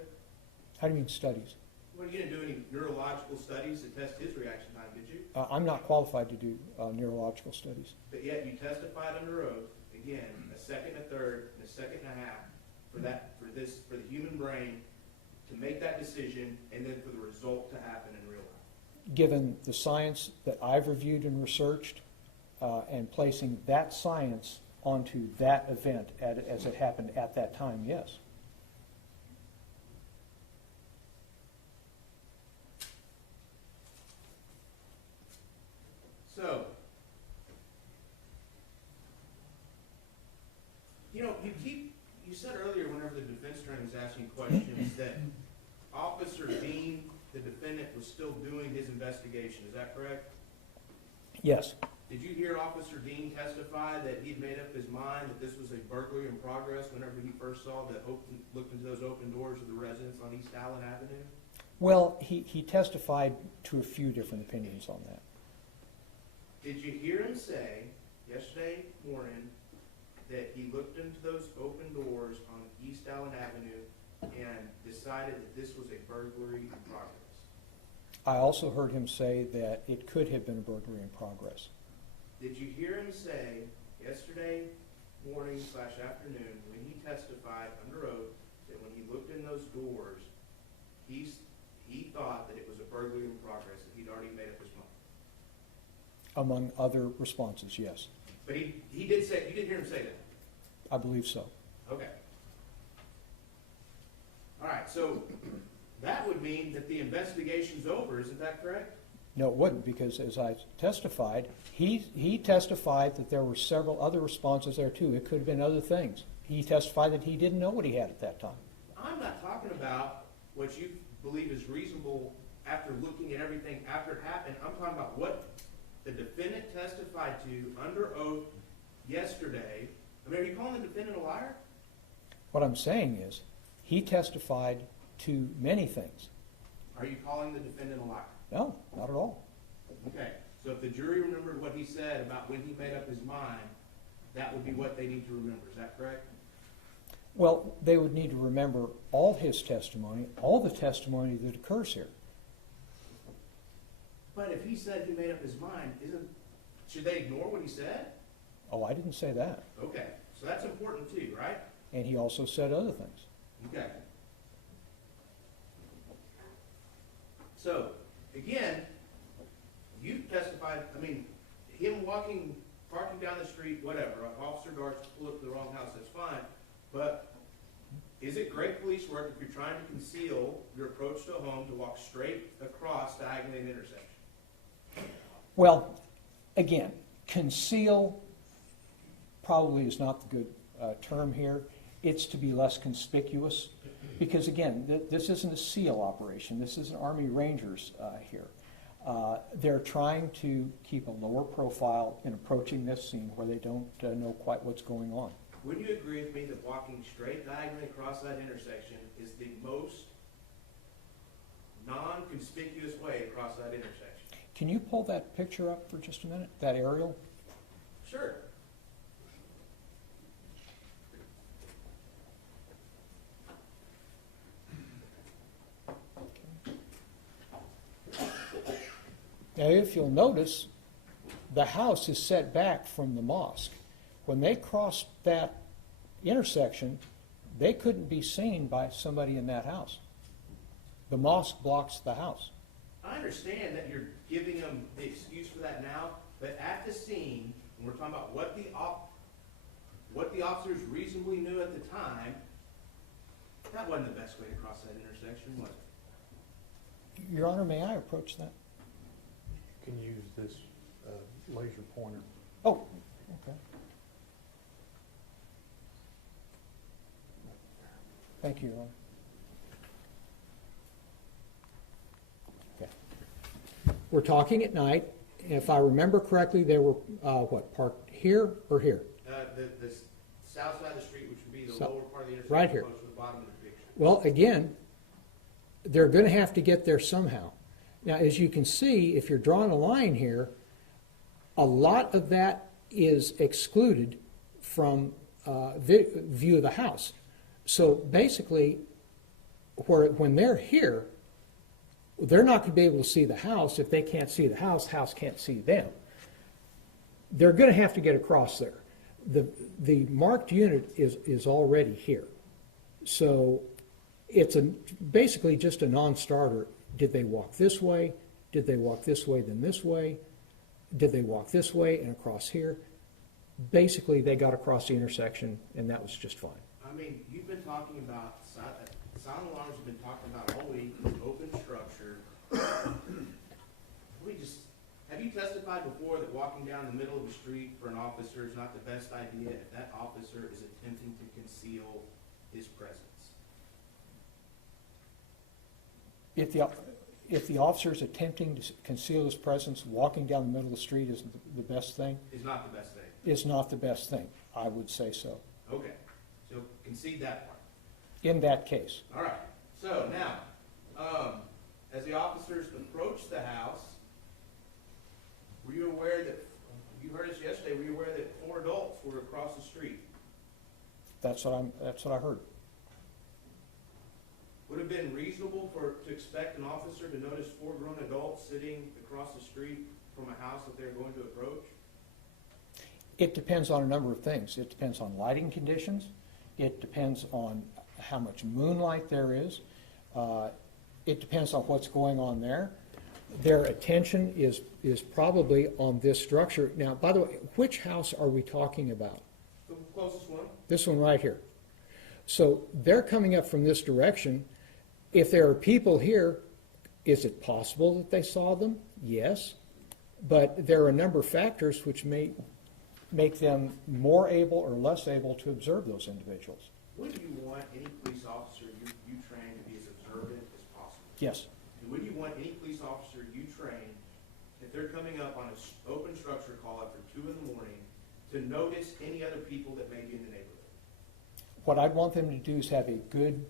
How do you mean studies? Well, you didn't do any neurological studies to test his reaction time, did you? I'm not qualified to do neurological studies. But yet you testified under oath, again, a second, a third, and a second and a half for the human brain to make that decision and then for the result to happen in real life. Given the science that I've reviewed and researched and placing that science onto that event as it happened at that time, yes. So, you said earlier whenever the defense attorney was asking questions that Officer Dean, the defendant, was still doing his investigation. Is that correct? Yes. Did you hear Officer Dean testify that he'd made up his mind that this was a burglary in progress whenever he first saw looked into those open doors of the residence on East Allen Avenue? Well, he testified to a few different opinions on that. Did you hear him say yesterday morning that he looked into those open doors on East Allen Avenue and decided that this was a burglary in progress? I also heard him say that it could have been a burglary in progress. Did you hear him say yesterday morning/afternoon when he testified under oath that when he looked in those doors, he thought that it was a burglary in progress, that he'd already made up his mind? Among other responses, yes. But he did say, you did hear him say that? I believe so. Okay. All right, so that would mean that the investigation's over, isn't that correct? No, it wouldn't, because as I testified, he testified that there were several other responses there too. It could have been other things. He testified that he didn't know what he had at that time. I'm not talking about what you believe is reasonable after looking at everything after it happened. I'm talking about what the defendant testified to under oath yesterday. I mean, are you calling the defendant a liar? What I'm saying is, he testified to many things. Are you calling the defendant a liar? No, not at all. Okay, so if the jury remembered what he said about when he made up his mind, that would be what they need to remember. Is that correct? Well, they would need to remember all his testimony, all the testimony that occurs here. But if he said he made up his mind, should they ignore what he said? Oh, I didn't say that. Okay, so that's important too, right? And he also said other things. Okay. So, again, you testified, I mean, him parking down the street, whatever, officer guards pull up to the wrong house, that's fine, but is it great police work if you're trying to conceal your approach to a home to walk straight across diagonally an intersection? Well, again, conceal probably is not the good term here. It's to be less conspicuous, because again, this isn't a SEAL operation. This isn't Army Rangers here. They're trying to keep a lower profile in approaching this scene where they don't know quite what's going on. Would you agree with me that walking straight diagonally across that intersection is the most non-conspicuous way across that intersection? Can you pull that picture up for just a minute, that aerial? Sure. Now, if you'll notice, the house is set back from the mosque. When they crossed that intersection, they couldn't be seen by somebody in that house. The mosque blocks the house. I understand that you're giving them the excuse for that now, but at the scene, when we're talking about what the officers reasonably knew at the time, that wasn't the best way to cross that intersection, was it? Your Honor, may I approach that? You can use this laser pointer. Oh, okay. Thank you, Your Honor. Okay. We're talking at night. If I remember correctly, they were, parked here or here? The south side of the street, which would be the So- lower part of the intersection, right here. close to the bottom of the picture. Well, again, they're going to have to get there somehow. Now, as you can see, if you're drawing a line here, a lot of that is excluded from view of the house. So basically, when they're here, they're not going to be able to see the house. If they can't see the house can't see them. They're going to have to get across there. The marked unit is already here. So it's basically just a non-starter. Did they walk this way? Did they walk this way, then this way? Did they walk this way and across here? Basically, they got across the intersection, and that was just fine. I mean, you've been talking about, silent alarms have been talking about all week, open structure. Have you testified before that walking down the middle of the street for an officer is not the best idea if that officer is attempting to conceal his presence? if the officer is attempting to conceal his presence, walking down the middle of the street is the best thing, Is not the best thing. is not the best thing. I would say so, Okay, so concede that part. in that case. All right, so now, as the officers approached the house, were you aware that, you heard us yesterday, were you aware that 4 adults were across the street? That's what I heard. Would it have been reasonable to expect an officer to notice 4 grown adults sitting across the street from a house that they're going to approach? It depends on a number of things. It depends on lighting conditions. It depends on how much moonlight there is. It depends on what's going on there. Their attention is probably on this structure. Now, by the way, which house are we talking about? The closest one? This one right here. So they're coming up from this direction. If there are people here, is it possible that they saw them? Yes. But there are a number of factors which may make them more able or less able to observe those individuals. Would you want any police officer you train to be as observant as possible? Yes. And would you want any police officer you train, if they're coming up on an open structure call after 2 in the morning, to notice any other people that may be in the neighborhood? What I'd want them to do is have a good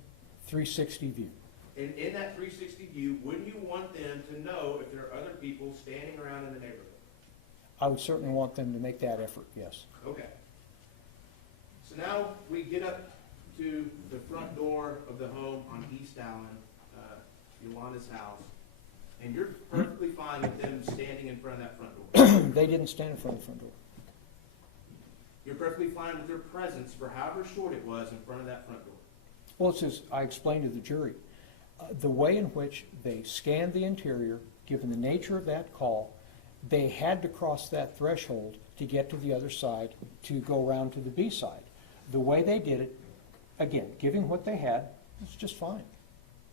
360 view. And in that 360 view, wouldn't you want them to know if there are other people standing around in the neighborhood? I would certainly want them to make that effort, yes. Okay. So now we get up to the front door of the home on East Allen, Yolanda's house, and you're perfectly fine with them standing in front of that front door. They didn't stand in front of the front door. You're perfectly fine with their presence for however short it was in front of that front door. Well, it's as I explained to the jury, the way in which they scanned the interior, given the nature of that call, they had to cross that threshold to get to the other side to go around to the B side. The way they did it, again, giving what they had, was just fine.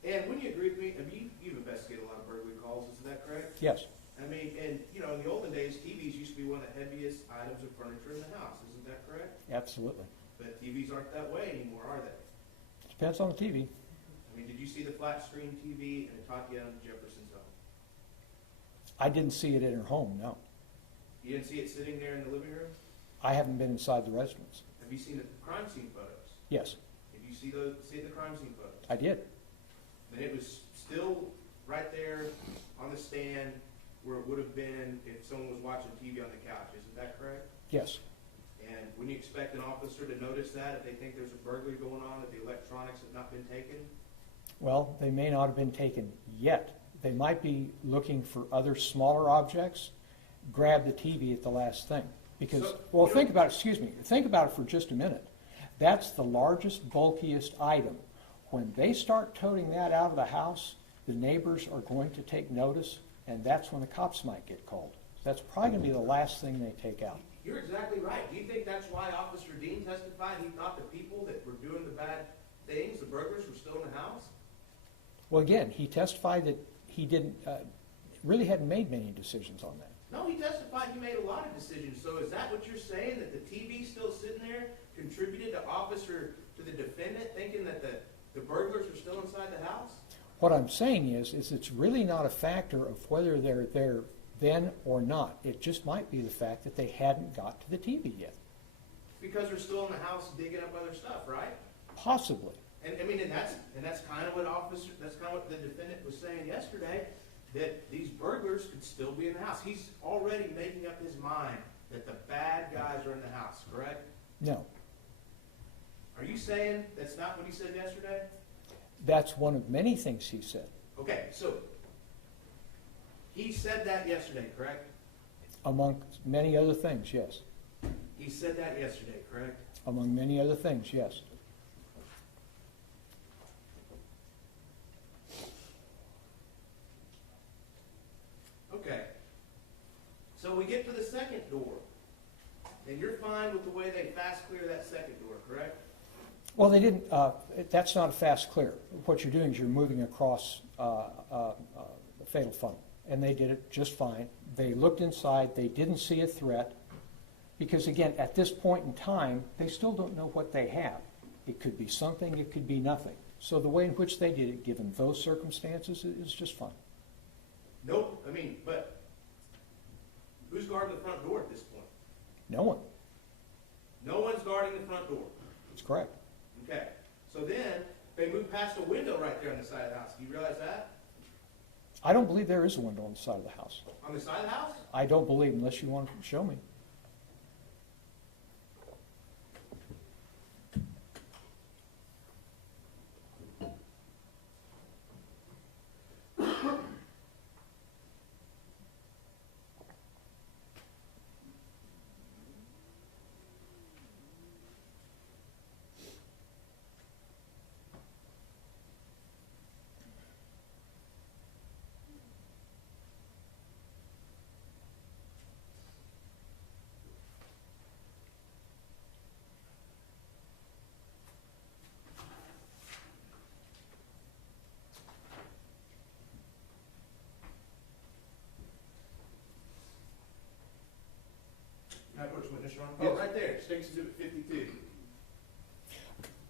And wouldn't you agree with me? I mean, you've investigated a lot of burglary calls, is that correct? Yes, I mean, and, you know, in the olden days, TVs used to be one of the heaviest items of furniture in the house, isn't that correct? absolutely. But TVs aren't that way anymore, are they? Depends on the TV. I mean, did you see the flat screen TV in Tatiana Jefferson's home? I didn't see it in her home, no. You didn't see it sitting there in the living room? I haven't been inside the residence. Have you seen the crime scene photos? Yes, Have you see the crime scene photos? I did. And it was still right there on the stand where it would have been if someone was watching TV on the couch, isn't that correct? Yes. And wouldn't you expect an officer to notice that if they think there's a burglary going on, that the electronics have not been taken? Well, they may not have been taken yet. They might be looking for other smaller objects, grab the TV at the last thing. Because, So, well, you think know- about it, excuse me, think about it for just a minute. That's the largest, bulkiest item. When they start toting that out of the house, the neighbors are going to take notice, and that's when the cops might get called. That's probably going to be the last thing they take out. You're exactly right. Do you think that's why Officer Dean testified? He thought the people that were doing the bad things, the burglars, were still in the house? Well, again, he testified that he didn't, really hadn't made many decisions on that. No, he testified he made a lot of decisions. So is that what you're saying, that the TV still sitting there contributed to the defendant thinking that the burglars were still inside the house? What I'm saying is it's really not a factor of whether they're there then or not. It just might be the fact that they hadn't got to the TV yet. Because they're still in the house digging up other stuff, right? Possibly. And I mean, and that's kind of what the defendant was saying yesterday, that these burglars could still be in the house. He's already making up his mind that the bad guys are in the house, correct? No. Are you saying that's not what he said yesterday? That's one of many things he said. Okay, so he said that yesterday, correct? Among many other things, yes. He said that yesterday, correct? Among many other things, yes. Okay. So we get to the second door, and you're fine with the way they fast clear that second door, correct? Well, they didn't, that's not a fast clear. What you're doing is you're moving across a fatal funnel, and they did it just fine. They looked inside, they didn't see a threat, because again, at this point in time, they still don't know what they have. It could be something, it could be nothing. So the way in which they did it, given those circumstances, is just fine. Nope, I mean, but who's guarding the front door at this point? No one. No one's guarding the front door. That's correct. Okay, so then they moved past a window right there on the side of the house. Do you realize that? I don't believe there is a window on the side of the house. On the side of the house? I don't believe, unless you want to show me. Can I approach witness, Ron? Yes. Oh, right there, State's Exhibit 52.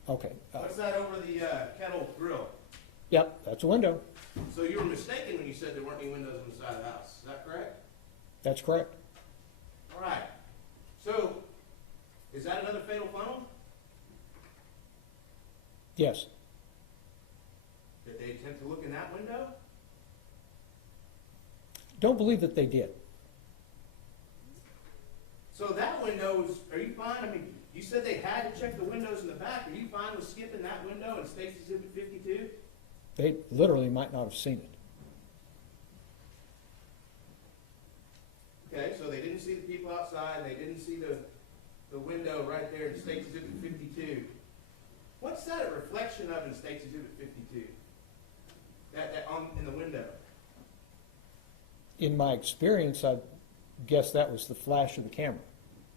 Okay. What's that over the kettle grill? Yep, that's a window. So you were mistaken when you said there weren't any windows on the side of the house. Is that correct? That's correct. All right. So, is that another fatal funnel? Yes. Did they attempt to look in that window? Don't believe that they did. So that window was, are you fine? I mean, you said they had to check the windows in the back. Are you fine with skipping that window in State's Exhibit 52? They literally might not have seen it. Okay, so they didn't see the people outside. They didn't see the window right there in State's Exhibit 52. What's that a reflection of in State's Exhibit 52? That on in the window? In my experience, I guess that was the flash of the camera,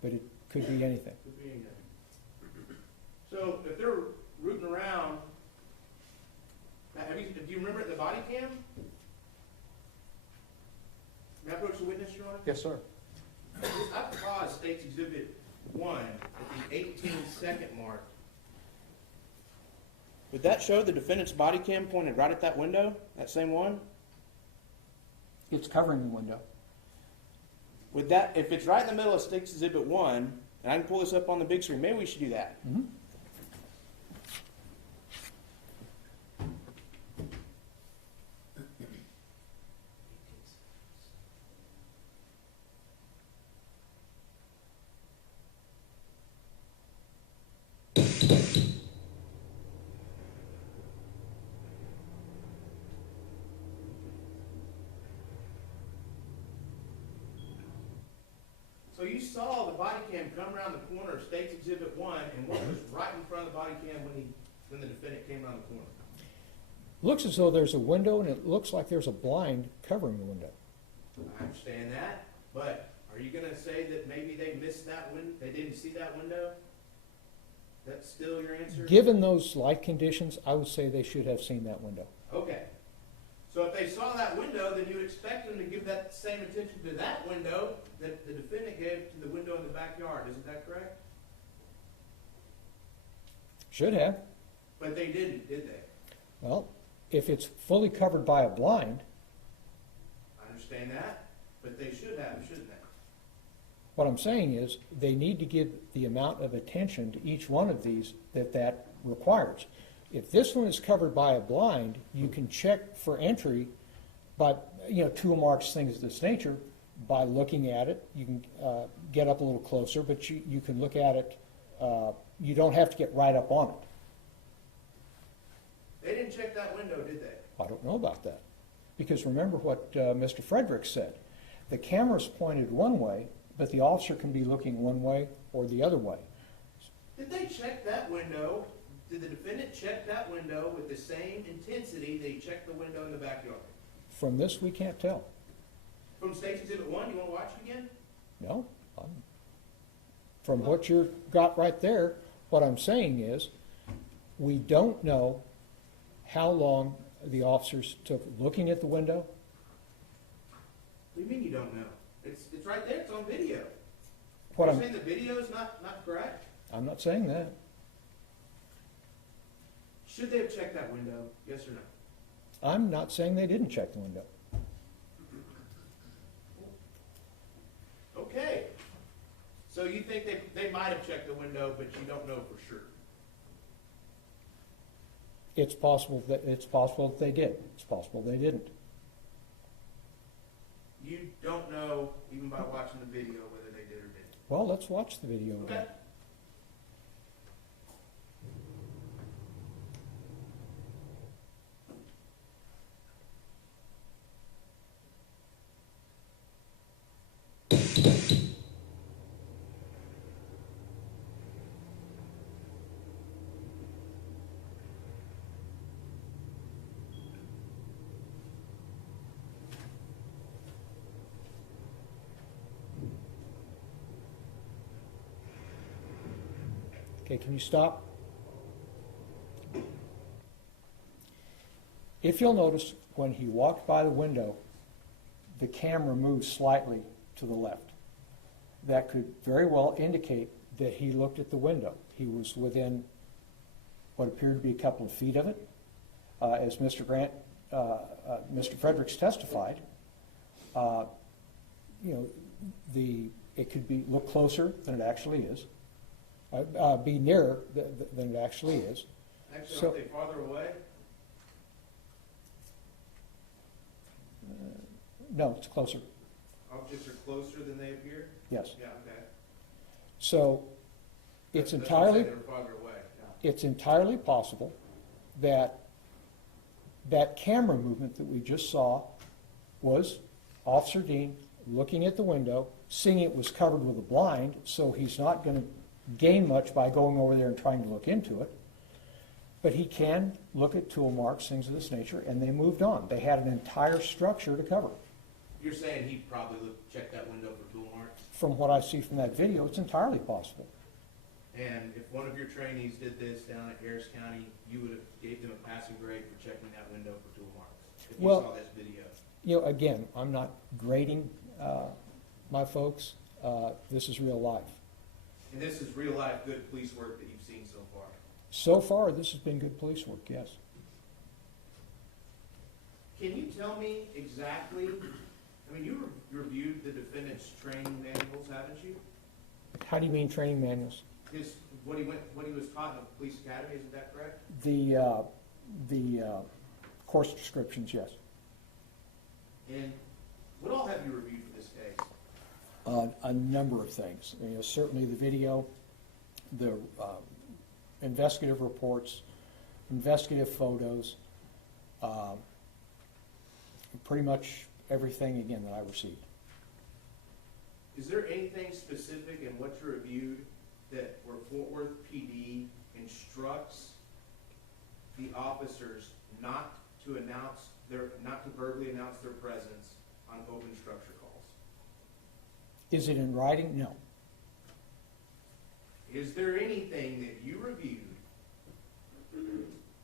but it could be anything. Could be anything. So if they're rooting around, do you remember it in the body cam? May I approach the witness, Your Honor? Yes, sir. I paused State's Exhibit 1 at the 18-second mark. Would that show the defendant's body cam pointed right at that window, that same one? It's covering the window. Would that, if it's right in the middle of State's Exhibit 1, and I can pull this up on the big screen, maybe we should do that. Mhm. So you saw the body cam come around the corner of State's Exhibit 1, and what was right in front of the body cam when the defendant came around the corner? Looks as though there's a window, and it looks like there's a blind covering the window. I understand that, but are you going to say that maybe they missed that window, they didn't see that window? That's still your answer? Given those light conditions, I would say they should have seen that window. Okay. So if they saw that window, then you would expect them to give that same attention to that window that the defendant gave to the window in the backyard. Isn't that correct? Should have. But they didn't, did they? Well, if it's fully covered by a blind, I understand that, but they should have, shouldn't they? what I'm saying is they need to give the amount of attention to each one of these that requires. If this one is covered by a blind, you can check for entry by, tool marks, things of this nature, by looking at it. You can get up a little closer, but you can look at it. You don't have to get right up on it. They didn't check that window, did they? I don't know about that. Because remember what Mr. Frederick said. The camera's pointed one way, but the officer can be looking one way or the other way. Did they check that window? Did the defendant check that window with the same intensity they checked the window in the backyard? From this, we can't tell. From State's Exhibit 1, you want to watch it again? No. From what you've got right there, what I'm saying is, we don't know how long the officers took looking at the window. What do you mean you don't know? It's right there, it's on video. What You're I'm, saying the video is not correct? I'm not saying that. Should they have checked that window, yes or no? I'm not saying they didn't check the window. you think they might have checked the window, but you don't know for sure? It's possible that they did. It's possible they didn't. You don't know, even by watching the video, whether they did or didn't. Well, let's watch the video Okay. again. Okay, can you stop? If you'll notice, when he walked by the window, the camera moved slightly to the left. That could very well indicate that he looked at the window. He was within what appeared to be a couple of feet of it. As Mr. Fredericks testified, it could look closer than it actually is. Be nearer than it actually is. Actually, So- aren't they farther away? No, it's closer, Objects are closer than they appear? yes. Yeah, okay. So it's That's what I'm entirely, saying, they're farther away, yeah. it's entirely possible that that camera movement that we just saw was Officer Dean looking at the window, seeing it was covered with a blind, so he's not going to gain much by going over there and trying to look into it. But he can look at tool marks, things of this nature, and they moved on. They had an entire structure to cover. You're saying he probably checked that window for tool marks? From what I see from that video, it's entirely possible. And if one of your trainees did this down at Harris County, you would have gave them a passing grade for checking that window for tool marks, if you Well- saw this video? Again, I'm not grading my folks. This is real life. And this is real life good police work that you've seen so far? So far, this has been good police work, yes. Can you tell me exactly, I mean, you reviewed the defendant's training manuals, haven't you? How do you mean training manuals? What he was taught in the police academy, isn't that correct? The course descriptions, yes. And what all have you reviewed for this case? A number of things. Certainly the video, the investigative reports, investigative photos, pretty much everything, again, that I received. Is there anything specific in what you reviewed that where Fort Worth PD instructs the officers not to verbally announce their presence on open structure calls? Is it in writing? No. Is there anything that you reviewed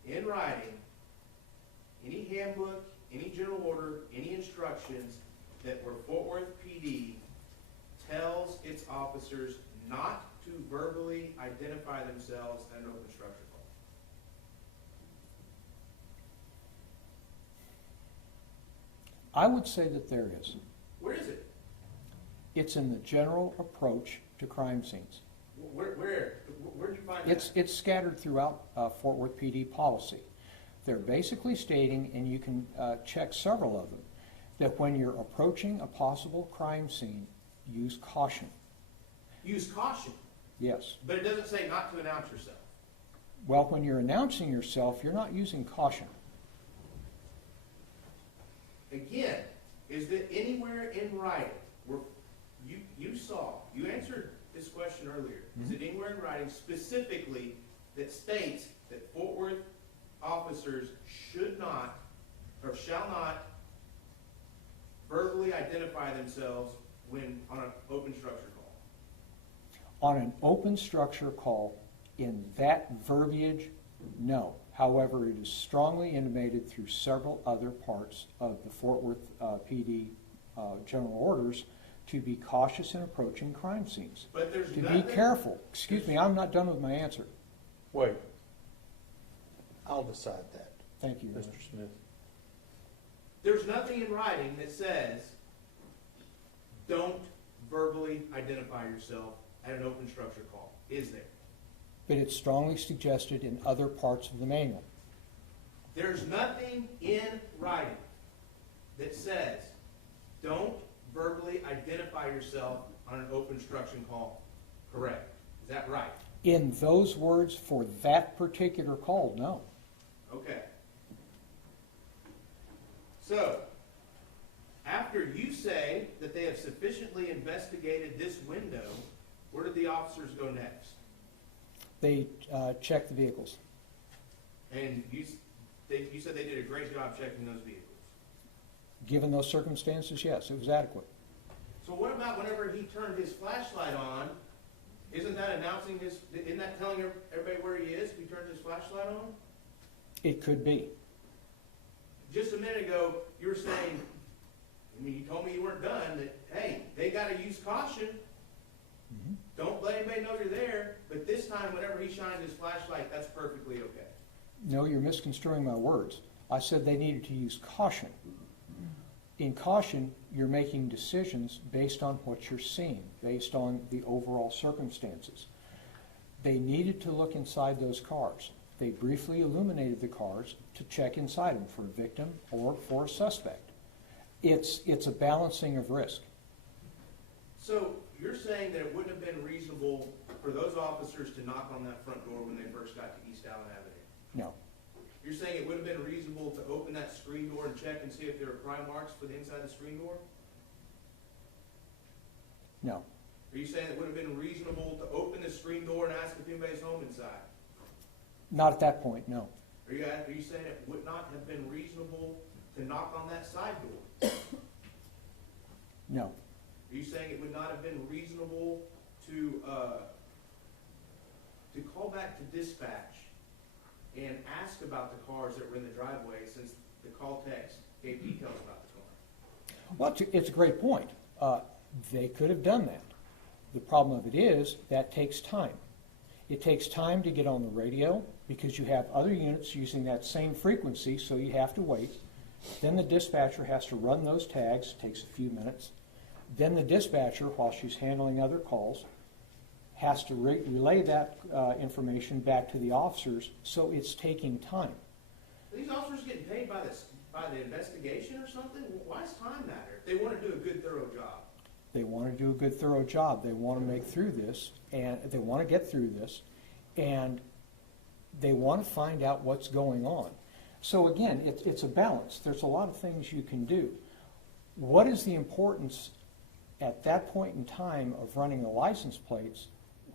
in writing, any handbook, any general order, any instructions that where Fort Worth PD tells its officers not to verbally identify themselves at an open structure call? I would say that there is. Where is it? It's in the general approach to crime scenes. Where did you find that? It's scattered throughout Fort Worth PD policy. They're basically stating, and you can check several of them, that when you're approaching a possible crime scene, use caution. Use caution, Yes. but it doesn't say not to announce yourself. Well, when you're announcing yourself, you're not using caution. Again, is there anywhere in writing where you answered this question earlier, is it anywhere in writing specifically that states that Fort Worth officers should not or shall not verbally identify themselves when on an open structure call? On an open structure call, in that verbiage, no. However, it is strongly intimated through several other parts of the Fort Worth PD general orders to be cautious in approaching crime scenes. But there's To nothing. be careful. Excuse me, I'm not done with my answer. Wait. I'll decide that, Thank you, Your Honor. Mr. Smith. There's nothing in writing that says don't verbally identify yourself at an open structure call, is there? But it's strongly suggested in other parts of the manual. There's nothing in writing that says, don't verbally identify yourself on an open instruction call. Correct. Is that right? In those words for that particular call, no. Okay. So, after you say that they have sufficiently investigated this window, where did the officers go next? They check the vehicles. And you said they did a great job checking those vehicles. Given those circumstances, yes, it was adequate. So what about whenever he turned his flashlight on? Isn't that announcing his, isn't that telling everybody where he is if he turns his flashlight on? It could be. Just a minute ago, you were saying, I mean, you told me you weren't done, that, hey, they gotta use caution. Don't let anybody know you're there, but this time, whenever he shines his flashlight, that's perfectly okay. No, you're misconstruing my words. I said they needed to use caution. In caution, you're making decisions based on what you're seeing, based on the overall circumstances. They needed to look inside those cars. They briefly illuminated the cars to check inside them for a victim or for a suspect. It's a balancing of risk. So you're saying that it wouldn't have been reasonable for those officers to knock on that front door when they first got to East Allen Avenue? No. You're saying it would have been reasonable to open that screen door and check and see if there were crime marks for the inside of the screen door? No. Are you saying it would have been reasonable to open the screen door and ask if anybody's home inside? Not at that point, no. Are you saying it would not have been reasonable to knock on that side door? No. Are you saying it would not have been reasonable to call back to dispatch and ask about the cars that were in the driveway since the call text gave details about the car? Well, it's a great point. They could have done that. The problem of it is that takes time. It takes time to get on the radio because you have other units using that same frequency, so you have to wait. Then the dispatcher has to run those tags, takes a few minutes. Then the dispatcher, while she's handling other calls, has to relay that information back to the officers, so it's taking time. Are these officers getting paid by the investigation or something? Why does time matter? If they want to do a good, thorough job. They want to do a good, thorough job. They want to make through this, and they want to get through this, and they want to find out what's going on. So again, it's a balance. There's a lot of things you can do. What is the importance at that point in time of running the license plates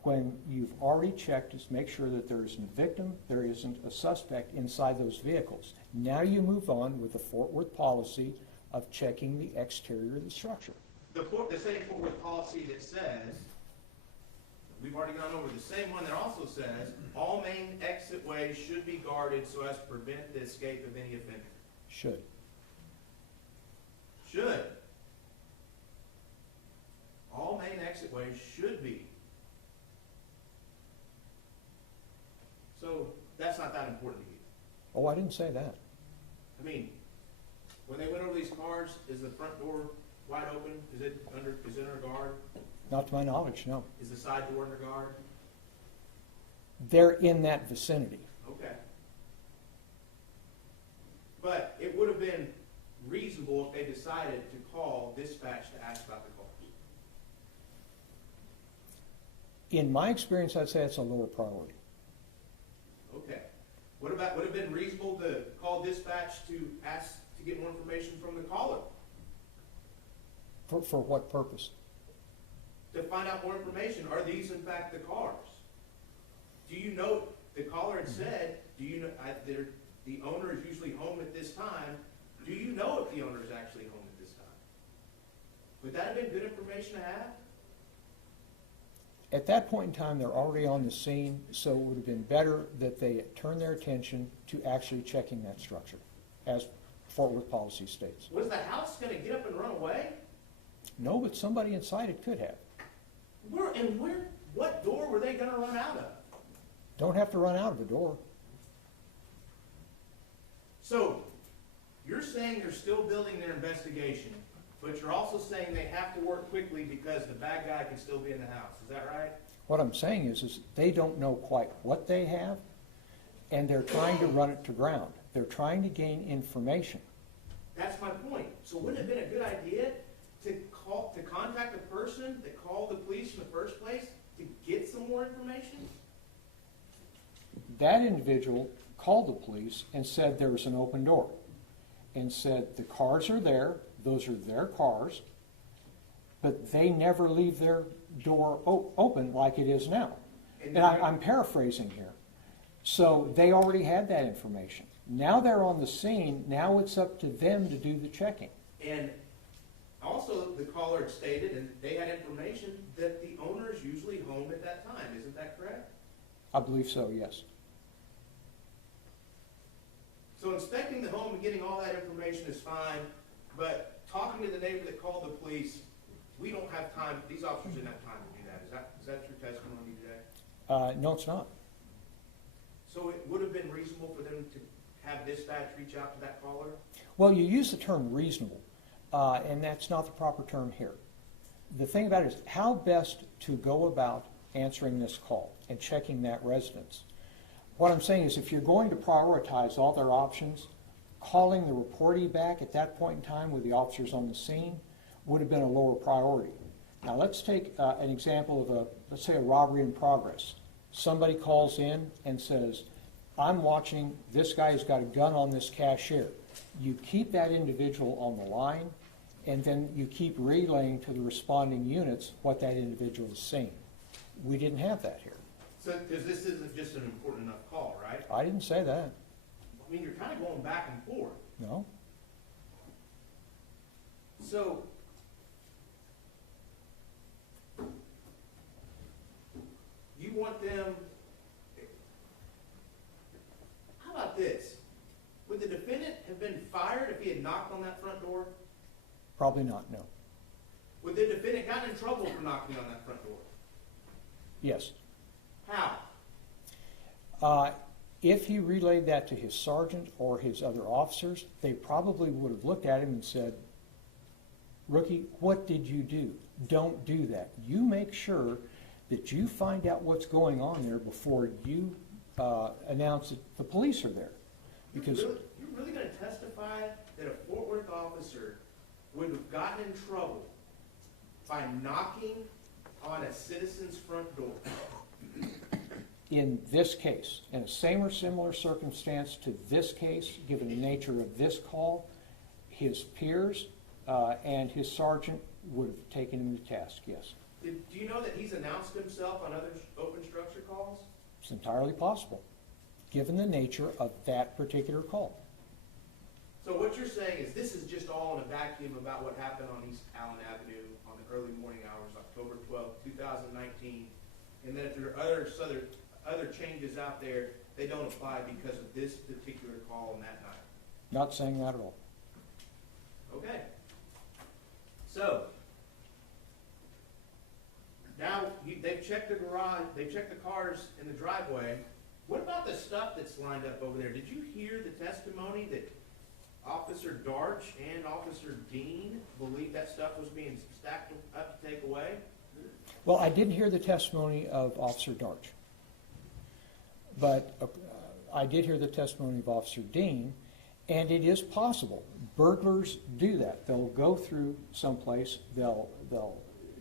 when you've already checked to make sure that there isn't a victim, there isn't a suspect inside those vehicles? Now you move on with the Fort Worth policy of checking the exterior of the structure. The same Fort Worth policy that says, we've already gone over, the same one that also says, all main exit ways should be guarded so as to prevent the escape of any offender. Should. Should. All main exit ways should be. So that's not that important to you. Oh, I didn't say that. I mean, when they went over these cars, is the front door wide open? Is it under guard? Not to my knowledge, no. Is the side door under guard? They're in that vicinity. Okay. But it would have been reasonable if they decided to call dispatch to ask about the cars. In my experience, I'd say it's a lower priority. Okay. Would it have been reasonable to call dispatch to ask to get more information from the caller? For what purpose? To find out more information. Are these in fact the cars? Do you know, the caller had said, do you know, the owner is usually home at this time. Do you know if the owner is actually home at this time? Would that have been good information to have? At that point in time, they're already on the scene, so it would have been better that they turn their attention to actually checking that structure, as Fort Worth policy states. Was the house going to get up and run away? No, but somebody inside it could have. What door were they going to run out of? Don't have to run out of a door. So, you're saying they're still building their investigation, but you're also saying they have to work quickly because the bad guy can still be in the house. Is that right? What I'm saying is they don't know quite what they have, and they're trying to run it to ground. They're trying to gain information. That's my point. So wouldn't it have been a good idea to contact the person that called the police in the first place to get some more information? That individual called the police and said there was an open door, and said the cars are there, those are their cars, but they never leave their door open like it is now. And I'm paraphrasing here. So they already had that information. Now they're on the scene. Now it's up to them to do the checking. And also, the caller had stated, and they had information, that the owner is usually home at that time. Isn't that correct? I believe so, yes. So inspecting the home and getting all that information is fine, but talking to the neighbor that called the police, we don't have time, these officers didn't have time to do that. Is that your testimony today? No, it's not. So it would have been reasonable for them to have dispatch reach out to that caller? Well, you use the term reasonable, and that's not the proper term here. The thing about it is how best to go about answering this call and checking that residence. What I'm saying is if you're going to prioritize all their options, calling the reportee back at that point in time with the officers on the scene would have been a lower priority. Now let's take an example of let's say a robbery in progress. Somebody calls in and says, I'm watching, this guy's got a gun on this cashier. You keep that individual on the line, and then you keep relaying to the responding units what that individual is seeing. We didn't have that here. So, because this isn't just an important enough call, right? I didn't say that. I mean, you're kind of going back and forth. No. So, you want them, how about this? Would the defendant have been fired if he had knocked on that front door? Probably not, no. Would the defendant gotten in trouble for knocking on that front door? Yes. How? If he relayed that to his sergeant or his other officers, they probably would have looked at him and said, Rookie, what did you do? Don't do that. You make sure that you find out what's going on there before you announce that the police are there. Because You're really going to testify that a Fort Worth officer would have gotten in trouble by knocking on a citizen's front door? in this case, in a same or similar circumstance to this case, given the nature of this call, his peers and his sergeant would have taken him to task, yes. Do you know that he's announced himself on other open structure calls? It's entirely possible, given the nature of that particular call. So what you're saying is this is just all in a vacuum about what happened on East Allen Avenue on the early morning hours, October 12th, 2019, and that if there are other changes out there, they don't apply because of this particular call on that night. Not saying that at all. Okay. So, now they've checked the garage, they've checked the cars in the driveway. What about the stuff that's lined up over there? Did you hear the testimony that Officer Darch and Officer Dean believed that stuff was being stacked up to take away? Well, I didn't hear the testimony of Officer Darch, but I did hear the testimony of Officer Dean, and it is possible. Burglars do that. They'll go through someplace, they'll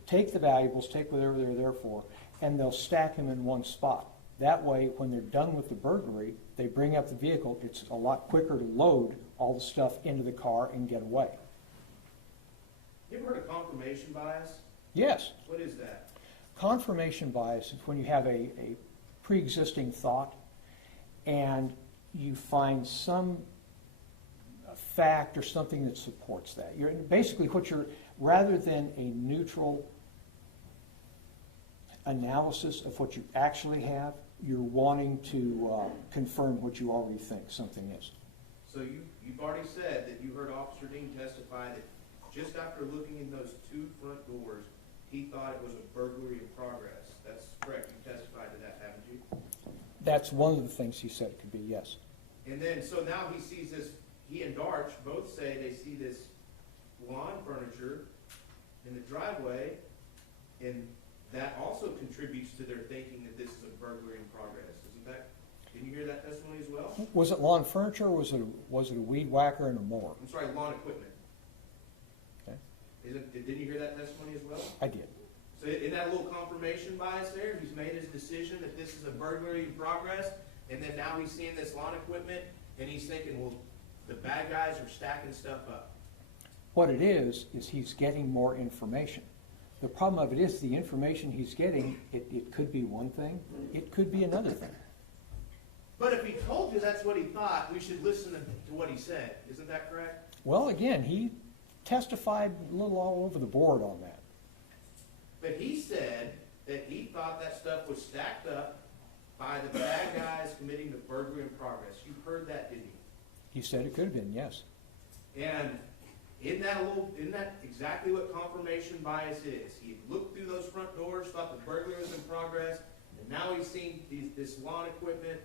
take the valuables, take whatever they're there for, and they'll stack them in one spot. That way, when they're done with the burglary, they bring up the vehicle. It's a lot quicker to load all the stuff into the car and get away. You ever heard of confirmation bias? Yes. What is that? Confirmation bias is when you have a pre-existing thought and you find some fact or something that supports that. You're basically rather than a neutral analysis of what you actually have, you're wanting to confirm what you already think something is. So you've already said that you heard Officer Dean testify that just after looking in those two front doors, he thought it was a burglary in progress. That's correct. You testified to that, haven't you? That's one of the things he said it could be, yes. And then, so now he sees this, he and Darch both say they see this lawn furniture in the driveway, and that also contributes to their thinking that this is a burglary in progress, isn't that? Didn't you hear that testimony as well? Was it lawn furniture, or was it a weed whacker and a mower? I'm sorry, lawn equipment. Okay. Didn't you hear that testimony as well? I did. So isn't that a little confirmation bias there? He's made his decision that this is a burglary in progress, and then now he's seeing this lawn equipment, and he's thinking, well, the bad guys are stacking stuff up. What it is he's getting more information. The problem of it is the information he's getting, it could be one thing, it could be another thing. But if he told you that's what he thought, we should listen to what he said. Isn't that correct? Well, again, he testified a little all over the board on that. But he said that he thought that stuff was stacked up by the bad guys committing the burglary in progress. You heard that, didn't you? He said it could have been, yes. And isn't that exactly what confirmation bias is? He looked through those front doors, thought the burglary was in progress, and now he's seen this lawn equipment,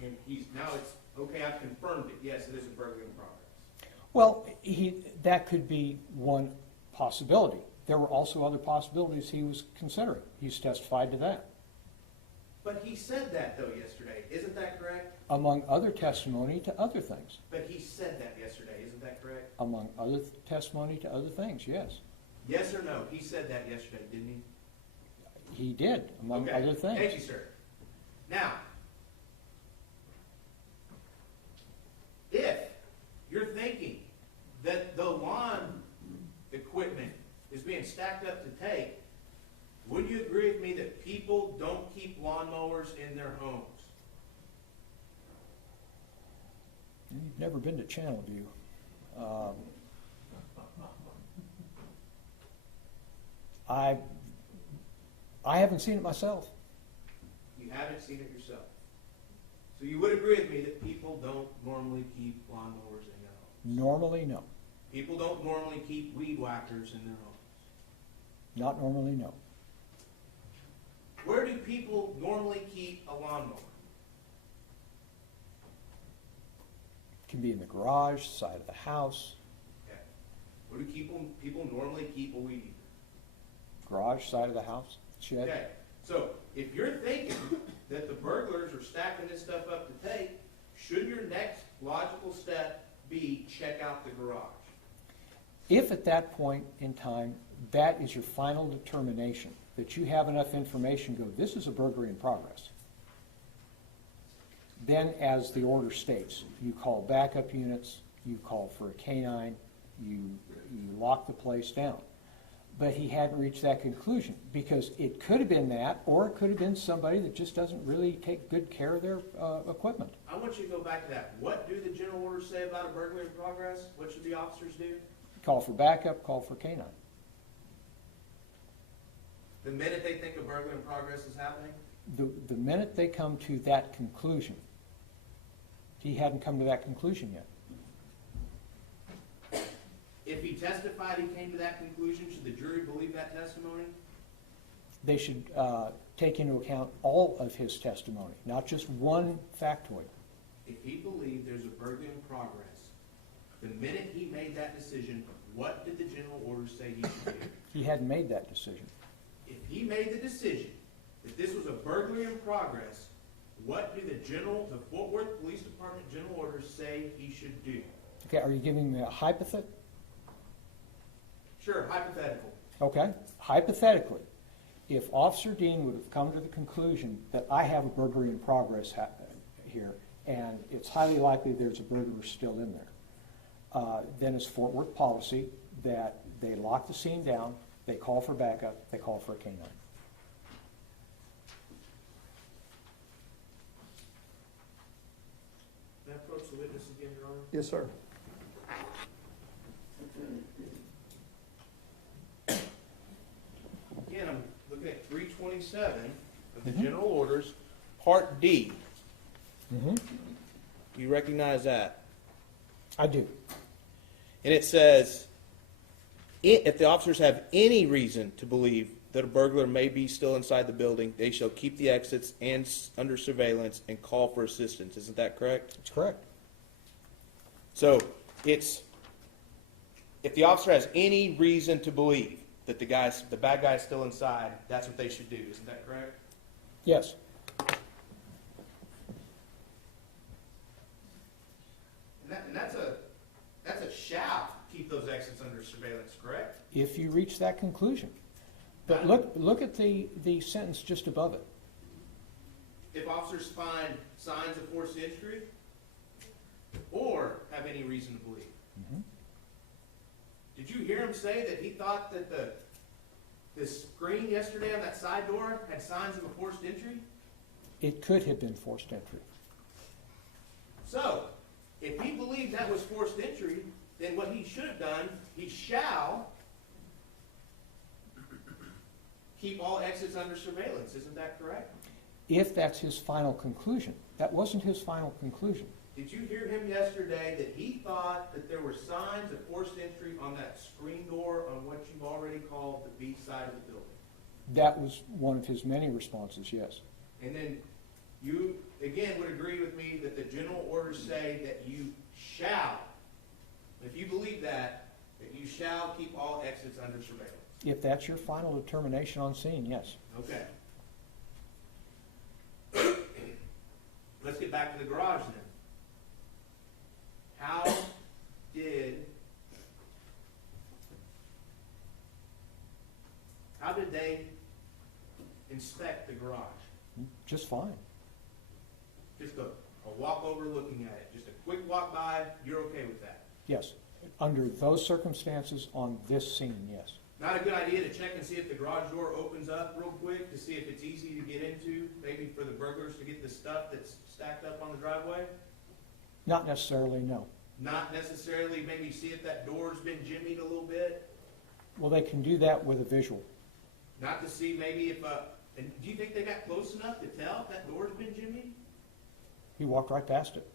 and it's okay, I've confirmed it. Yes, it is a burglary in progress. Well, that could be one possibility. There were also other possibilities he was considering. He's testified to that. But he said that, though, yesterday. Isn't that correct? Among other testimony to other things. But he said that yesterday. Isn't that correct? Among other testimony to other things, yes. Yes or no? He said that yesterday, didn't he? He did, among Okay. other things. Thank you, sir. Now, if you're thinking that the lawn equipment is being stacked up to take, would you agree with me that people don't keep lawnmowers in their homes? You've never been to Channelview. I haven't seen it myself. You haven't seen it yourself. So you would agree with me that people don't normally keep lawnmowers in their homes? Normally, no. People don't normally keep weed whackers in their homes? Not normally, no. Where do people normally keep a lawnmower? Can be in the garage, side of the house, Okay. Where do people normally keep a weed eater? garage, side of the house, shed. Okay, so if you're thinking that the burglars are stacking this stuff up to take, should your next logical step be check out the garage? If at that point in time, that is your final determination, that you have enough information to go, this is a burglary in progress, then as the order states, you call backup units, you call for a canine, you lock the place down. But he hadn't reached that conclusion, because it could have been that, or it could have been somebody that just doesn't really take good care of their equipment. I want you to go back to that. What do the general orders say about a burglary in progress? What should the officers do? Call for backup, call for canine. The minute they think a burglary in progress is happening? The minute they come to that conclusion, he hadn't come to that conclusion yet. If he testified he came to that conclusion, should the jury believe that testimony? They should take into account all of his testimony, not just one factoid. If he believed there's a burglary in progress, the minute he made that decision, what did the general orders say he should do? He hadn't made that decision. If he made the decision that this was a burglary in progress, what do the Fort Worth Police Department general orders say he should do? Okay, are you giving me a hypothet? Sure, hypothetical. Okay, hypothetically, if Officer Dean would have come to the conclusion that I have a burglary in progress here, and it's highly likely there's a burglar still in there, then it's Fort Worth policy that they lock the scene down, they call for backup, they call for a canine. Can I approach the witness again, Your Honor? Yes, sir. Again, I'm looking at 327 of the general orders, Part D. Mm-hmm. You recognize that? I do. And it says, if the officers have any reason to believe that a burglar may be still inside the building, they shall keep the exits and under surveillance and call for assistance. Isn't that correct? That's correct. So it's, if the officer has any reason to believe that the bad guy's still inside, that's what they should do. Isn't that correct? Yes. And that's a shall keep those exits under surveillance, correct? If you reach that conclusion. But look at the sentence just above it. If officers find signs of forced entry or have any reason to believe. Mhm. Did you hear him say that he thought that the screen yesterday on that side door had signs of a forced entry? It could have been forced entry. So, if he believed that was forced entry, then what he should have done, he shall keep all exits under surveillance. Isn't that correct? If that's his final conclusion. That wasn't his final conclusion. Did you hear him yesterday that he thought that there were signs of forced entry on that screen door on what you've already called the B side of the building? That was one of his many responses, yes. And then you, again, would agree with me that the general orders say that you shall, if you believe that you shall keep all exits under surveillance. If that's your final determination on scene, yes. Okay. Let's get back to the garage then. How did they inspect the garage? Just fine. Just a walk over looking at it, just a quick walk by, you're okay with that? Yes. Under those circumstances on this scene, yes. Not a good idea to check and see if the garage door opens up real quick, to see if it's easy to get into, maybe for the burglars to get the stuff that's stacked up on the driveway? Not necessarily, no. Not necessarily maybe see if that door's been jimmied a little bit? Well, they can do that with a visual. Not to see maybe if, and do you think they got close enough to tell if that door's been jimmied? He walked right past it.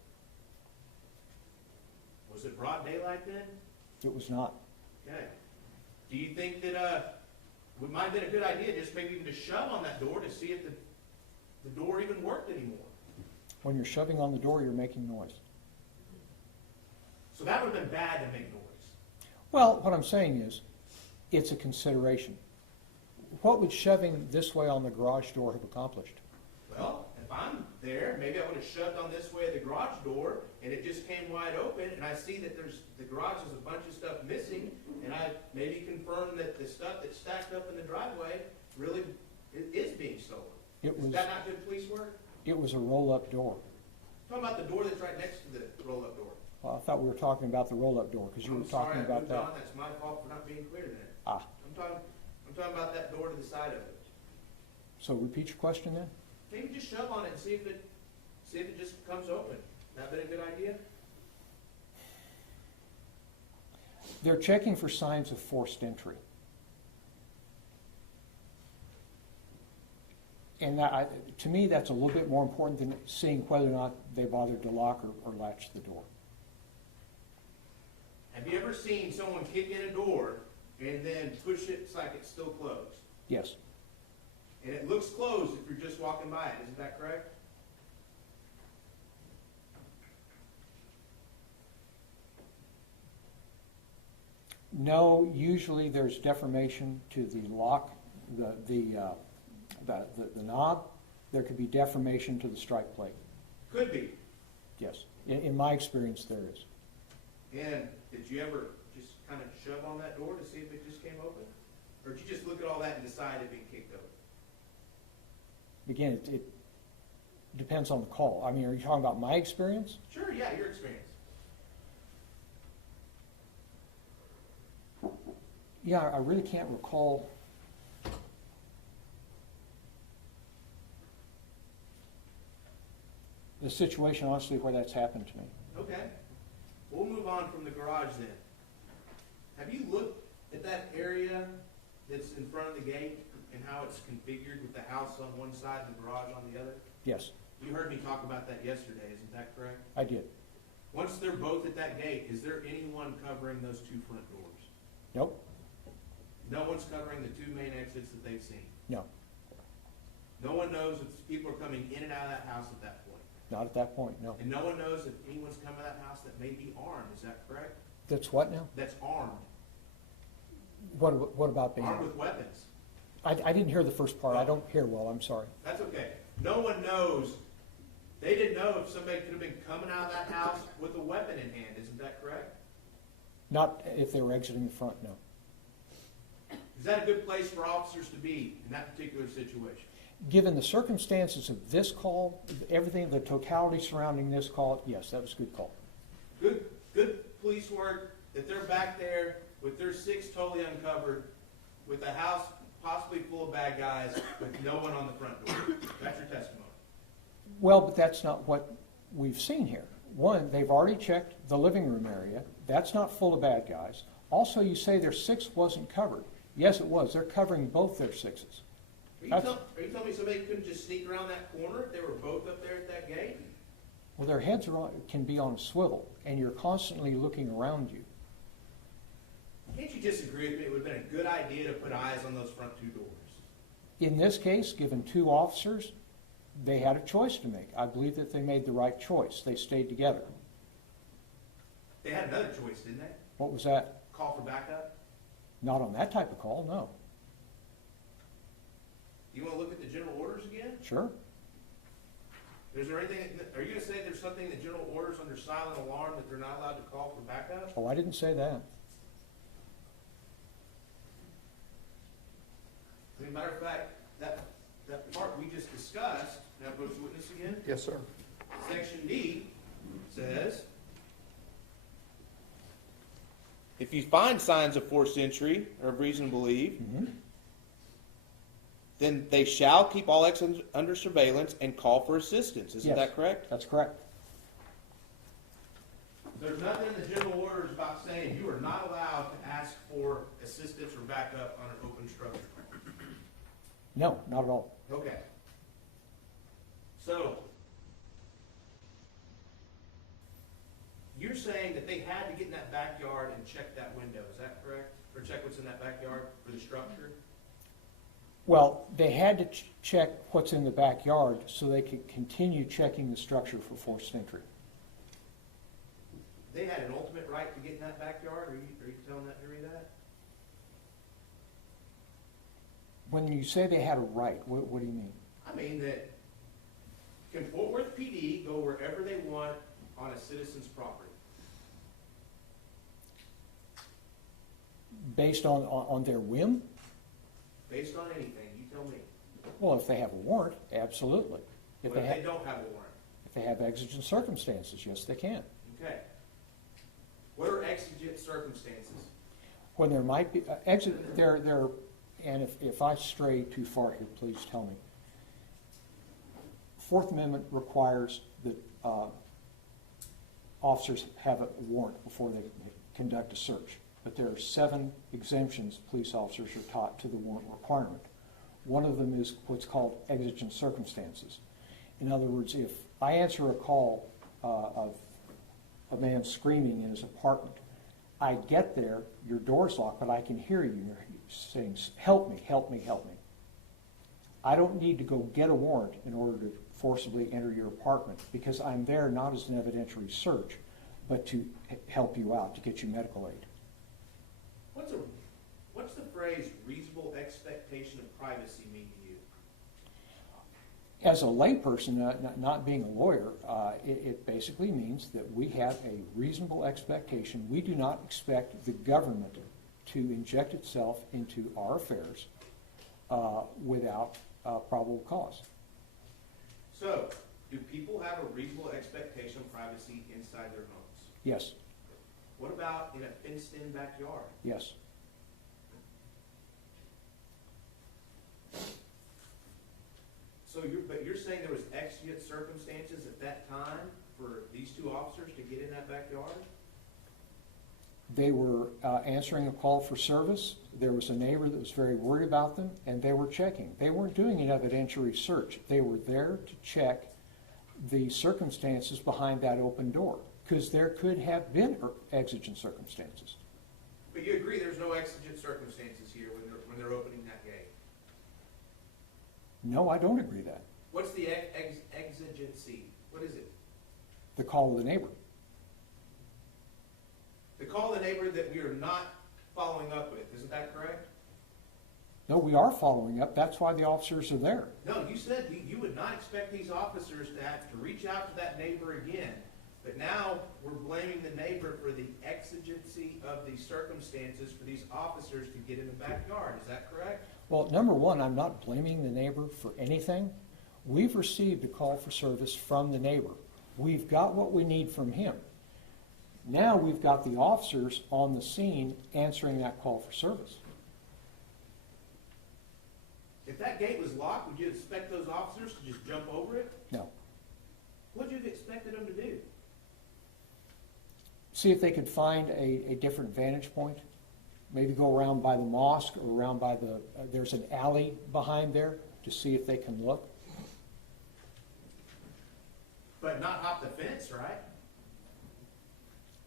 Was it broad daylight then? It was not. Okay. Do you think that, it might have been a good idea just maybe even to shove on that door to see if the door even worked anymore? When you're shoving on the door, you're making noise. So that would have been bad to make noise. Well, what I'm saying is, it's a consideration. What would shoving this way on the garage door have accomplished? Well, if I'm there, maybe I would have shoved on this way of the garage door, and it just came wide open, and I see that the garage has a bunch of stuff missing, and I maybe confirm that the stuff that's stacked up in the driveway really is being stolen. Is that not good police work? It was a roll-up door. Talking about the door that's right next to the roll-up door. Well, I thought we were talking about the roll-up door, because you were talking about that. I'm sorry, that's my fault for not being clear then. Ah, I'm talking about that door to the side of it. so repeat your question then? Maybe just shove on it and see if it just comes open. That been a good idea? They're checking for signs of forced entry. And to me, that's a little bit more important than seeing whether or not they bothered to lock or latch the door. Have you ever seen someone kick in a door and then push it, it's like it's still closed? Yes. And it looks closed if you're just walking by it, isn't that correct? No, usually there's deformation to the lock, the knob. There could be deformation to the strike plate. Could be. Yes. In my experience, there is. And did you ever just kind of shove on that door to see if it just came open? Or did you just look at all that and decide it being kicked open? Again, it depends on the call. I mean, are you talking about my experience? Sure, yeah, your experience. Yeah, I really can't recall. The situation, honestly, where that's happened to me. Okay. We'll move on from the garage then. Have you looked at that area that's in front of the gate and how it's configured with the house on one side and the garage on the other? Yes, You heard me talk about that yesterday, isn't that correct? I did. Once they're both at that gate, is there anyone covering those two front doors? Nope, No one's covering the two main exits that they've seen. no, No one knows if people are coming in and out of that house at that point. not at that point, no. And no one knows if anyone's coming to that house that may be armed, is that correct? That's what now? That's armed. What about being armed armed? with weapons. I didn't hear the first part. I don't hear well, I'm sorry. That's okay. No one knows, they didn't know if somebody could have been coming out of that house with a weapon in hand, isn't that correct? Not if they were exiting the front, no. Is that a good place for officers to be in that particular situation? Given the circumstances of this call, everything, the totality surrounding this call, yes, that was a good call. Good police work, that they're back there with their six totally uncovered, with a house possibly full of bad guys, with no one on the front door. That's your testimony. Well, but that's not what we've seen here. One, they've already checked the living room area. That's not full of bad guys. Also, you say their six wasn't covered. Yes, it was. They're covering both their sixes. Are you telling me somebody couldn't just sneak around that corner if they were both up there at that gate? Well, their heads can be on a swivel, and you're constantly looking around you. Can't you disagree with me? It would have been a good idea to put eyes on those front two doors. In this case, given two officers, they had a choice to make. I believe that they made the right choice. They stayed together. They had another choice, didn't they? What was that? Call for backup? Not on that type of call, no. You want to look at the general orders again? Sure. Is there anything, are you going to say there's something in the general orders under silent alarm that they're not allowed to call for backup? Oh, I didn't say that. As a matter of fact, that part we just discussed, now go to witness again. Yes, sir. Section D says, if you find signs of forced entry or of reason to believe, then they shall keep all exits under surveillance and call for assistance. Isn't Yes. that correct? That's correct. There's nothing in the general orders about saying you are not allowed to ask for assistance or backup on an open structure. No, not at all. Okay. So, you're saying that they had to get in that backyard and check that window, is that correct? Or check what's in that backyard for the structure? Well, they had to check what's in the backyard so they could continue checking the structure for forced entry. They had an ultimate right to get in that backyard? Are you telling that jury that? When you say they had a right, what do you mean? I mean that, can Fort Worth PD go wherever they want on a citizen's property? Based on their whim? Based on anything, you tell me. Well, if they have a warrant, absolutely. If What they if have, they don't have a warrant? if they have exigent circumstances, yes, they can. Okay. What are exigent circumstances? When there might be, and if I stray too far here, please tell me. Fourth Amendment requires that officers have a warrant before they conduct a search. But there are 7 exemptions police officers are taught to the warrant requirement. One of them is what's called exigent circumstances. In other words, if I answer a call of a man screaming in his apartment, I get there, your door's locked, but I can hear you, and you're saying, help me, help me, help me. I don't need to go get a warrant in order to forcibly enter your apartment because I'm there not as an evidentiary search, but to help you out, to get you medical aid. What's the phrase reasonable expectation of privacy mean to you? As a layperson, not being a lawyer, it basically means that we have a reasonable expectation. We do not expect the government to inject itself into our affairs without probable cause. So, do people have a reasonable expectation of privacy inside their homes? Yes, What about in a fenced-in backyard? yes. So you're saying there was exigent circumstances at that time for these 2 officers to get in that backyard? They were answering a call for service. There was a neighbor that was very worried about them, and they were checking. They weren't doing an evidentiary search. They were there to check the circumstances behind that open door, because there could have been exigent circumstances. But you agree there's no exigent circumstances here when they're opening that gate? No, I don't agree that. What's the exigency? What is it? The call of the neighbor. The call of the neighbor that we are not following up with, isn't that that correct? No, we are following up. That's why the officers are there. No, you said you would not expect these officers to have to reach out to that neighbor again. But now we're blaming the neighbor for the exigency of the circumstances for these officers to get in the backyard. Is that correct? Well, number one, I'm not blaming the neighbor for anything. We've received a call for service from the neighbor. We've got what we need from him. Now we've got the officers on the scene answering that call for service. If that gate was locked, would you expect those officers to just jump over it? No. What would you have expected them to do? See if they could find a different vantage point. Maybe go around by the mosque or around by the, there's an alley behind there to see if they can look. But not hop the fence, right?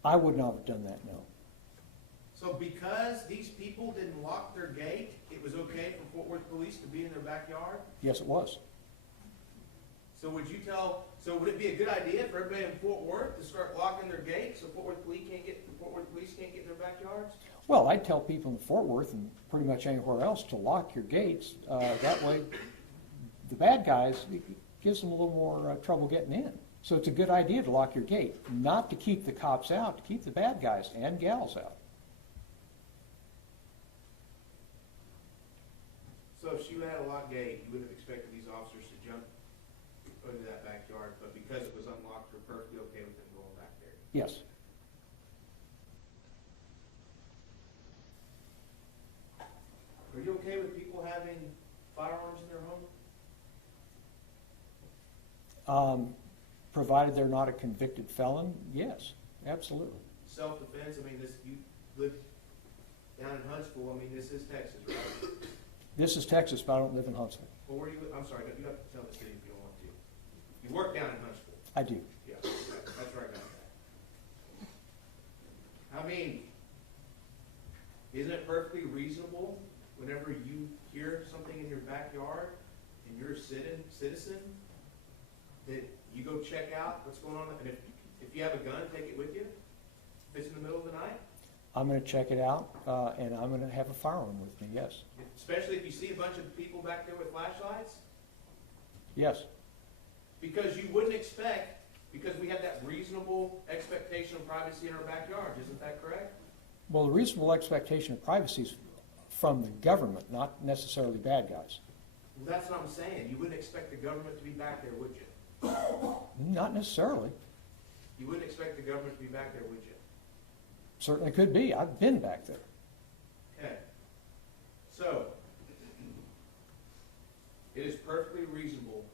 I would not have done that, no. So because these people didn't lock their gate, it was okay for Fort Worth Police to be in their backyard? Yes, it was. So would it be a good idea for everybody in Fort Worth to start locking their gates so Fort Worth Police can't get in their backyards? Well, I'd tell people in Fort Worth and pretty much anywhere else to lock your gates. That way, the bad guys, it gives them a little more trouble getting in. So it's a good idea to lock your gate, not to keep the cops out, to keep the bad guys and gals out. So if you had a locked gate, you wouldn't have expected these officers to jump into that backyard, but because it was unlocked, you're perfectly okay with them going back there? Yes. Are you okay with people having firearms in their home? Provided they're not a convicted felon, yes, absolutely. Self-defense, I mean, you live down in Huntsville, I mean, this is Texas, right? This is Texas, but I don't live in Huntsville. Well, where do you live? I'm sorry, you have to tell the city if you don't want to. You work down in Huntsville. I do. Yeah, that's right. I mean, isn't it perfectly reasonable whenever you hear something in your backyard and you're a citizen that you go check out what's going on? And if you have a gun, take it with you? If it's in the middle of the night? I'm going to check it out, and I'm going to have a firearm with me, yes. Especially if you see a bunch of people back there with flashlights? Yes. Because you wouldn't expect, because we have that reasonable expectation of privacy in our backyards, isn't that correct? Well, the reasonable expectation of privacy is from the government, not necessarily bad guys. Well, that's what I'm saying. You wouldn't expect the government to be back there, would you? Not necessarily. You wouldn't expect the government to be back there, would you? Certainly could be. I've been back there. Okay. So, it is perfectly reasonable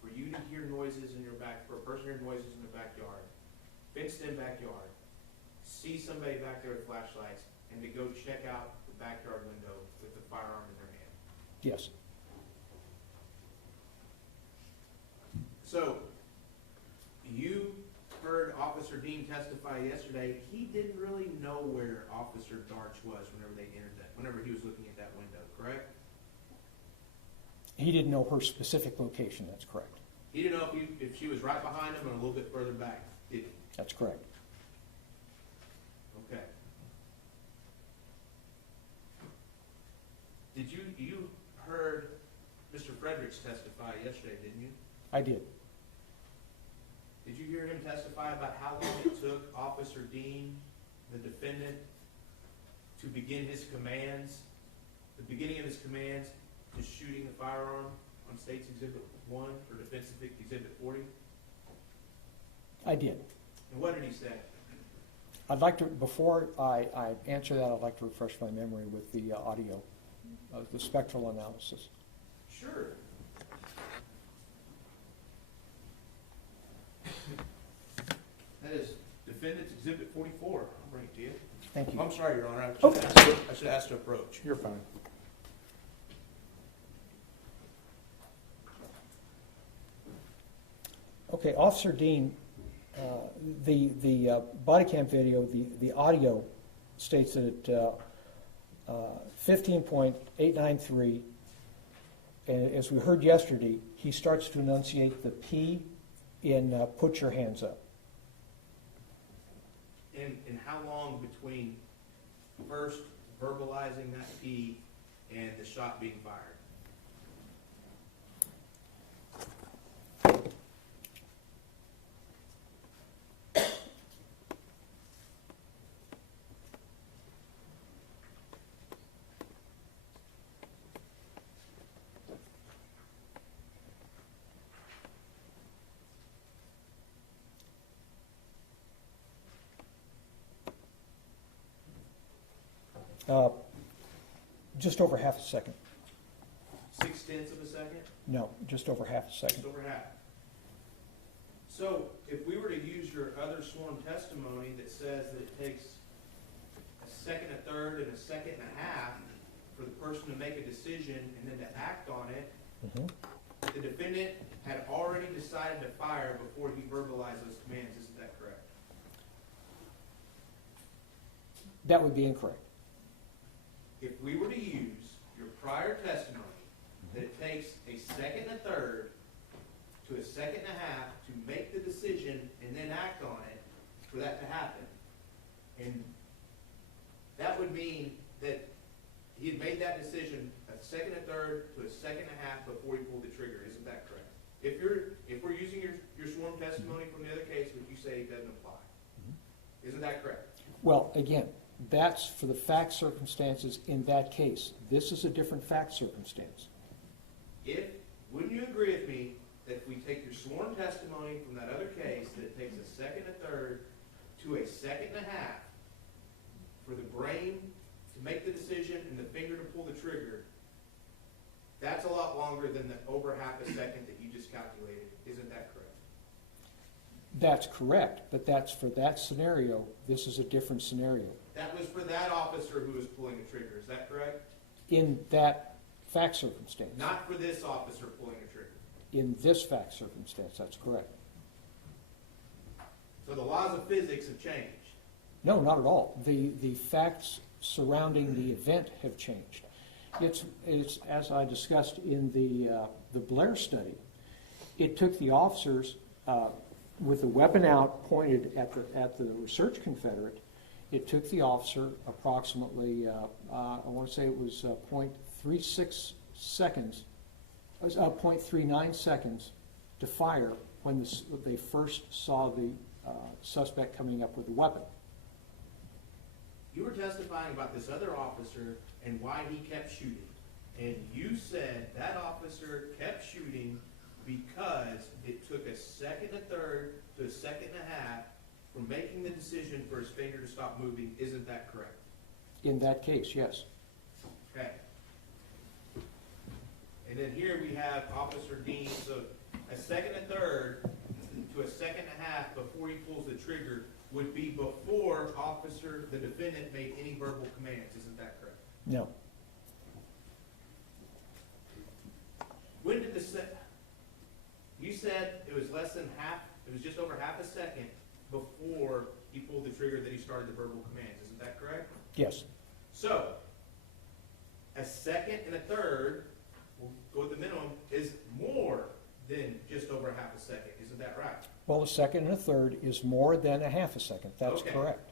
for you to hear noises in your for a person to hear noises in the backyard, fenced-in backyard, see somebody back there with flashlights, and to go check out the backyard window with the firearm in their hand. Yes. So, you heard Officer Dean testify yesterday. He didn't really know where Officer Darch was whenever he was looking at that window, correct? He didn't know her specific location, that's correct. He didn't know if she was right behind him or a little bit further back, did he? That's correct. Okay. You heard Mr. Fredericks testify yesterday, didn't you? I did. Did you hear him testify about how long it took Officer Dean, the defendant, to begin his commands, the beginning of his commands to shooting the firearm on State's Exhibit 1 or Defensive Exhibit 40? I did. And what did he say? I'd like to, before I answer that, I'd like to refresh my memory with the audio of the spectral analysis. Sure. That is Defendant's Exhibit 44. I'll bring it to you. Thank you. I'm sorry, Your Honor. I should ask to approach. You're fine. Okay, Officer Dean, the body cam video, the audio states that at 15.893, and as we heard yesterday, he starts to enunciate the P in put your hands up. And how long between first verbalizing that key and the shot being fired? Just over half a second. 0.6 of a second? No, just over half a second. Just over half. So if we were to use your other sworn testimony that says that it takes a second, a third, and a second and a half for the person to make a decision and then to act on it, Mhm. the defendant had already decided to fire before he verbalized those commands, isn't that correct? That would be incorrect. If we were to use your prior testimony that it takes a second and a third to a second and a half to make the decision and then act on it for that to happen, and that would mean that he had made that decision a second and a third to a second and a half before he pulled the trigger, isn't that correct? If we're using your sworn testimony from the other case, would you say it doesn't apply? Isn't that correct? Well, again, that's for the fact circumstances in that case. This is a different fact circumstance. Wouldn't you agree with me that if we take your sworn testimony from that other case, that it takes a second and a third to a second and a half for the brain to make the decision and the finger to pull the trigger, that's a lot longer than the over half a second that you just calculated. Isn't that correct? That's correct, but that's for that scenario. This is a different scenario. That was for that officer who was pulling the trigger. Is that correct? In that fact circumstance. Not for this officer pulling the trigger. In this fact circumstance, that's correct. So the laws of physics have changed. No, not at all. The facts surrounding the event have changed. It's as I discussed in the Blair study. It took the officers with the weapon out pointed at the research Confederate. It took the officer approximately I want to say it was 0.36 seconds, 0.39 seconds to fire when they first saw the suspect coming up with a weapon. You were testifying about this other officer and why he kept shooting. And you said that officer kept shooting because it took a second and a third to a second and a half from making the decision for his finger to stop moving. Isn't that correct? In that case, yes. Okay. And then here we have Officer Dean. So a second and a third to a second and a half before he pulls the trigger would be before the defendant made any verbal commands. Isn't that correct? No. When did you said it was less than half, it was just over half a second before he pulled the trigger that he started the verbal commands. Isn't that correct? Yes. So, a second and a third, we'll go with the minimum, is more than just over half a second. Isn't that right? Well, a second and a third is more than a half a second. That's Okay. correct.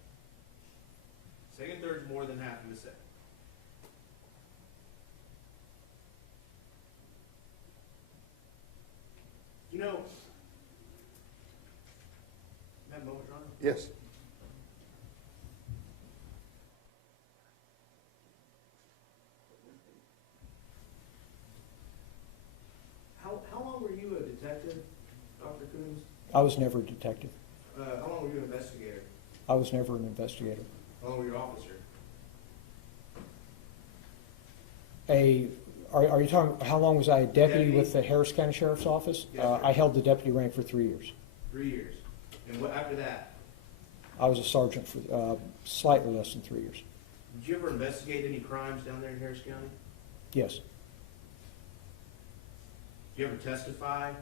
Second and third is more than half of a second. You know, have a moment, Ron? Yes. How long were you a detective, Dr. Coons? I was never a detective. How long were you an investigator? I was never an investigator. How long were you an officer? Are you talking, how long was I a deputy Deputy. with the Harris County Sheriff's Office? Yes, sir. I held the deputy rank for 3 years. 3 years. And what after that? I was a sergeant for slightly less than 3 years. Did you ever investigate any crimes down there in Harris County? Yes. Did you ever testify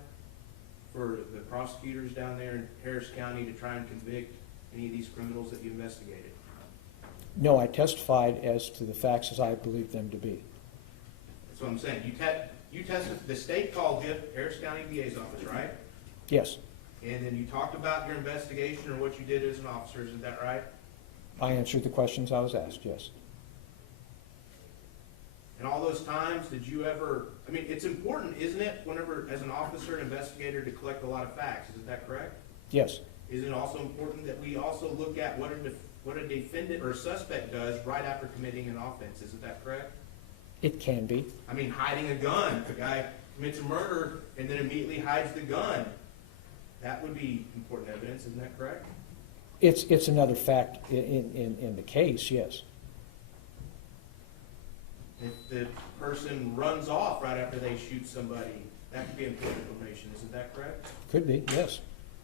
for the prosecutors down there in Harris County to try and convict any of these criminals that you investigated? No, I testified as to the facts as I believed them to be. That's what I'm saying. You tested, the state called you, Harris County DA's office, right? Yes. And then you talked about your investigation or what you did as an officer, isn't that right? I answered the questions I was asked, yes. And all those times, did you ever, I mean, it's important, isn't it, whenever, as an officer and investigator, to collect a lot of facts, isn't that correct? Yes, Is it also important that we also look at what a defendant or suspect does right after committing an offense, isn't that correct? it can be. I mean, hiding a gun, if a guy commits a murder and then immediately hides the gun, that would be important evidence, isn't that correct? It's another fact in the case, yes. If the person runs off right after they shoot somebody, that could be important information, isn't that correct? Could be, yes.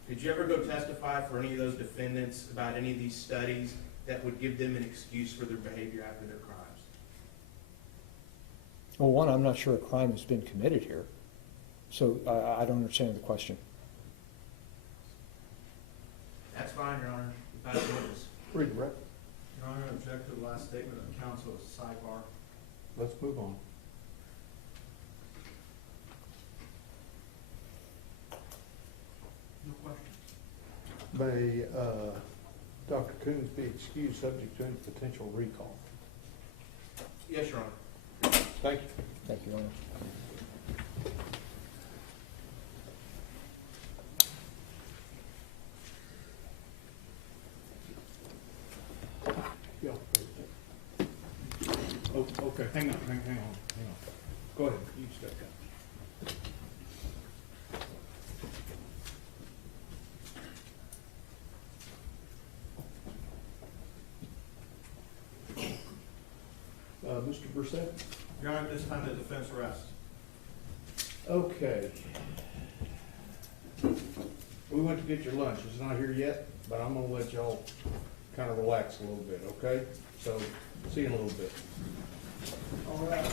Did you ever go testify for any of those defendants about any of these studies that would give them an excuse for their behavior after their crimes? Well, one, I'm not sure a crime has been committed here, so I don't understand the question. That's fine, Your Honor. You pass the witness. Read the record. Your Honor, I object to the last statement of counsel as a sidebar. Let's move on. No question. May Dr. Coons be excused subject to any potential recall? Yes, Your Honor. Thank you. Thank you, Your Honor. Yeah. Oh, okay, hang on. Go ahead, you step down. Mr. Brissett? Your Honor, at this time the defense rests. Okay. We went to get your lunch. It's not here yet, but I'm gonna let y'all kind of relax a little bit, okay? So, see you in a little bit. All right.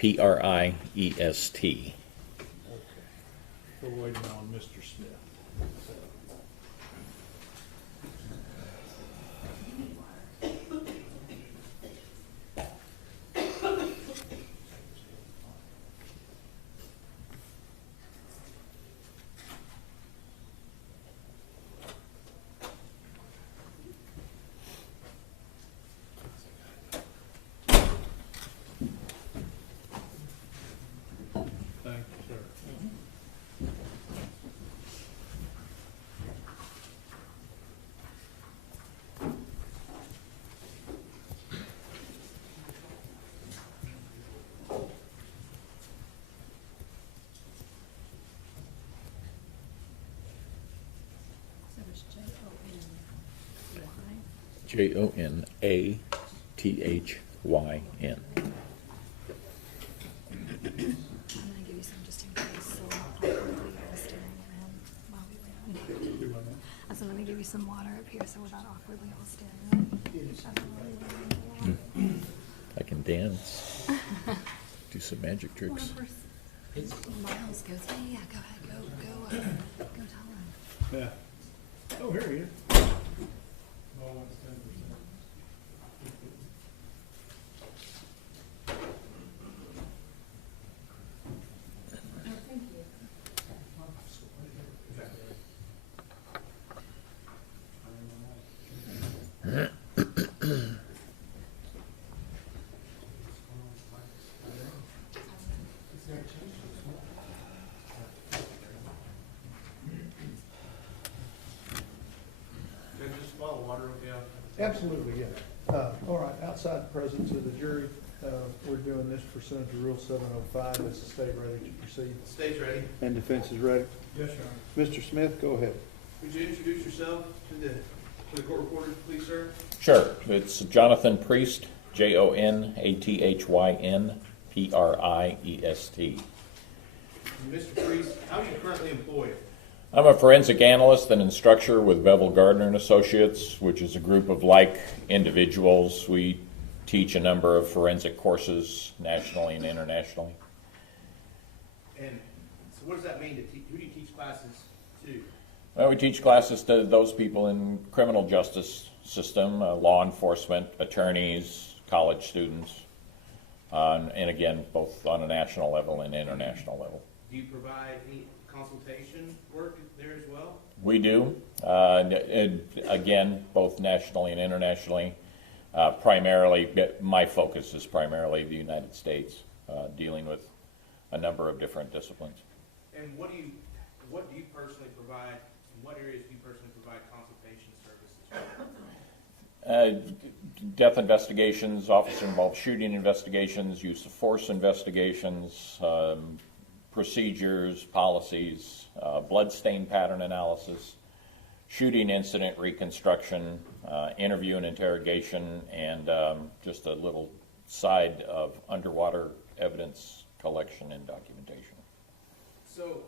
Priest. Okay. We're waiting on Mr. Smith. Thank you, sir. So it's J-O-N-Y. Jonathyn. I'm gonna give you some just in case, so awkwardly I was staring at him while we went. Do my name. I said, let me give you some water up here, so we're not awkwardly all staring at him. I don't really want I can dance, do some magic to. tricks. Miles goes, yeah, go ahead, go tell him. Yeah. Oh, here he is. Can I just swallow water with you? Absolutely, yeah. All right, outside the presence of the jury, we're doing this pursuant to Rule 705. Is the state ready to proceed? State's ready. And defense is ready? Yes, Your Honor. Mr. Smith, go ahead. Would you introduce yourself to the court reporter, please, sir? Sure, it's Jonathan Priest, Jonathyn, Priest. And Mr. Priest, how are you currently employed? I'm a forensic analyst and instructor with Bevel Gardner and Associates, which is a group of like individuals. We teach a number of forensic courses nationally and internationally. And so what does that mean to teach? Who do you teach classes to? Well, we teach classes to those people in criminal justice system, law enforcement, attorneys, college students, and again, both on a national level and international level. Do you provide any consultation work there as well? We do, again, both nationally and internationally. Primarily, my focus is primarily the United States, dealing with a number of different disciplines. And what do you personally provide? In what areas do you personally provide consultation services? Death investigations, officer-involved shooting investigations, use of force investigations, procedures, policies, blood stain pattern analysis, shooting incident reconstruction, interview and interrogation, and just a little side of underwater evidence collection and documentation. So,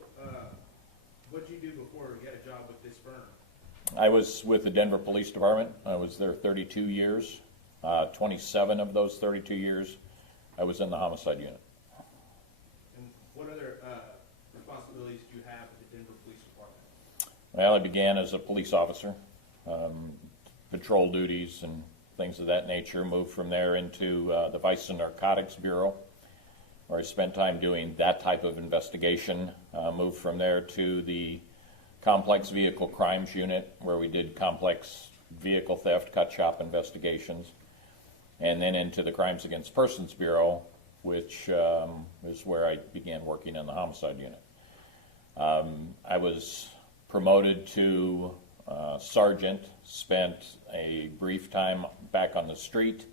what did you do before you got a job with this firm? I was with the Denver Police Department. I was there 32 years. 27 of those 32 years, I was in the homicide unit. And what other responsibilities do you have at the Denver Police Department? Well, I began as a police officer, patrol duties and things of that nature. Moved from there into the Vice and Narcotics Bureau, where I spent time doing that type of investigation. Moved from there to the Complex Vehicle Crimes Unit, where we did complex vehicle theft, cut shop investigations, and then into the Crimes Against Persons Bureau, which is where I began working in the homicide unit. I was promoted to sergeant, spent a brief time back on the street.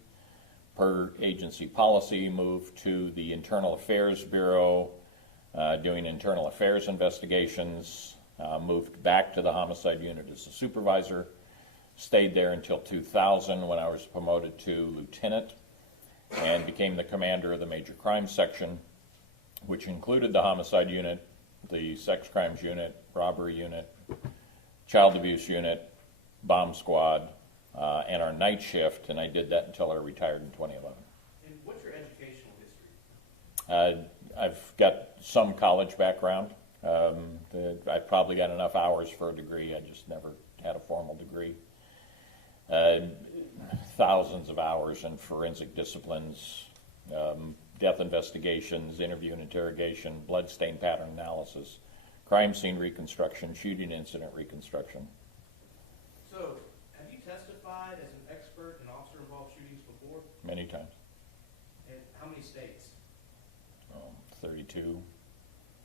Per agency policy, moved to the Internal Affairs Bureau, doing internal affairs investigations, moved back to the homicide unit as a supervisor, stayed there until 2000 when I was promoted to lieutenant, and became the commander of the Major Crimes Section, which included the homicide unit, the sex crimes unit, robbery unit, child abuse unit, bomb squad, and our night shift, and I did that until I retired in 2011. And what's your educational history? I've got some college background. I've probably got enough hours for a degree. I just never had a formal degree. Thousands of hours in forensic disciplines, death investigations, interview and interrogation, blood stain pattern analysis, crime scene reconstruction, shooting incident reconstruction. So, have you testified as an expert in officer-involved shootings before? Many times. And how many states? 32.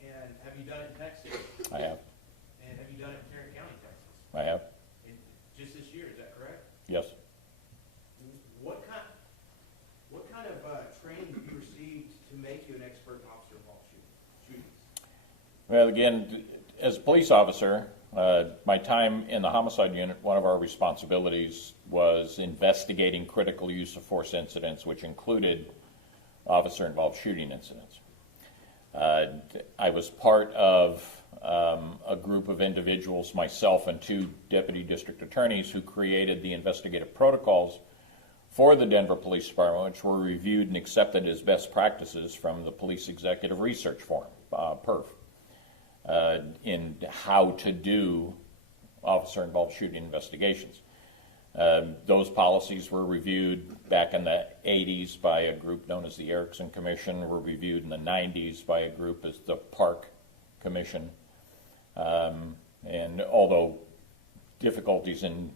And have you done it in Texas? I have. And have you done it in Tarrant County, Texas? I have. And just this year, is that correct? Yes. What kind of training have you received to make you an expert in officer-involved shootings? Well, again, as a police officer, my time in the homicide unit, one of our responsibilities was investigating critical use of force incidents, which included officer-involved shooting incidents. I was part of a group of individuals, myself and 2 deputy district attorneys, who created the investigative protocols for the Denver Police Department, which were reviewed and accepted as best practices from the Police Executive Research Forum, PERF, in how to do officer-involved shooting investigations. Those policies were reviewed back in the 80s by a group known as the Erickson Commission, were reviewed in the 90s by a group as the Park Commission. And although difficulties and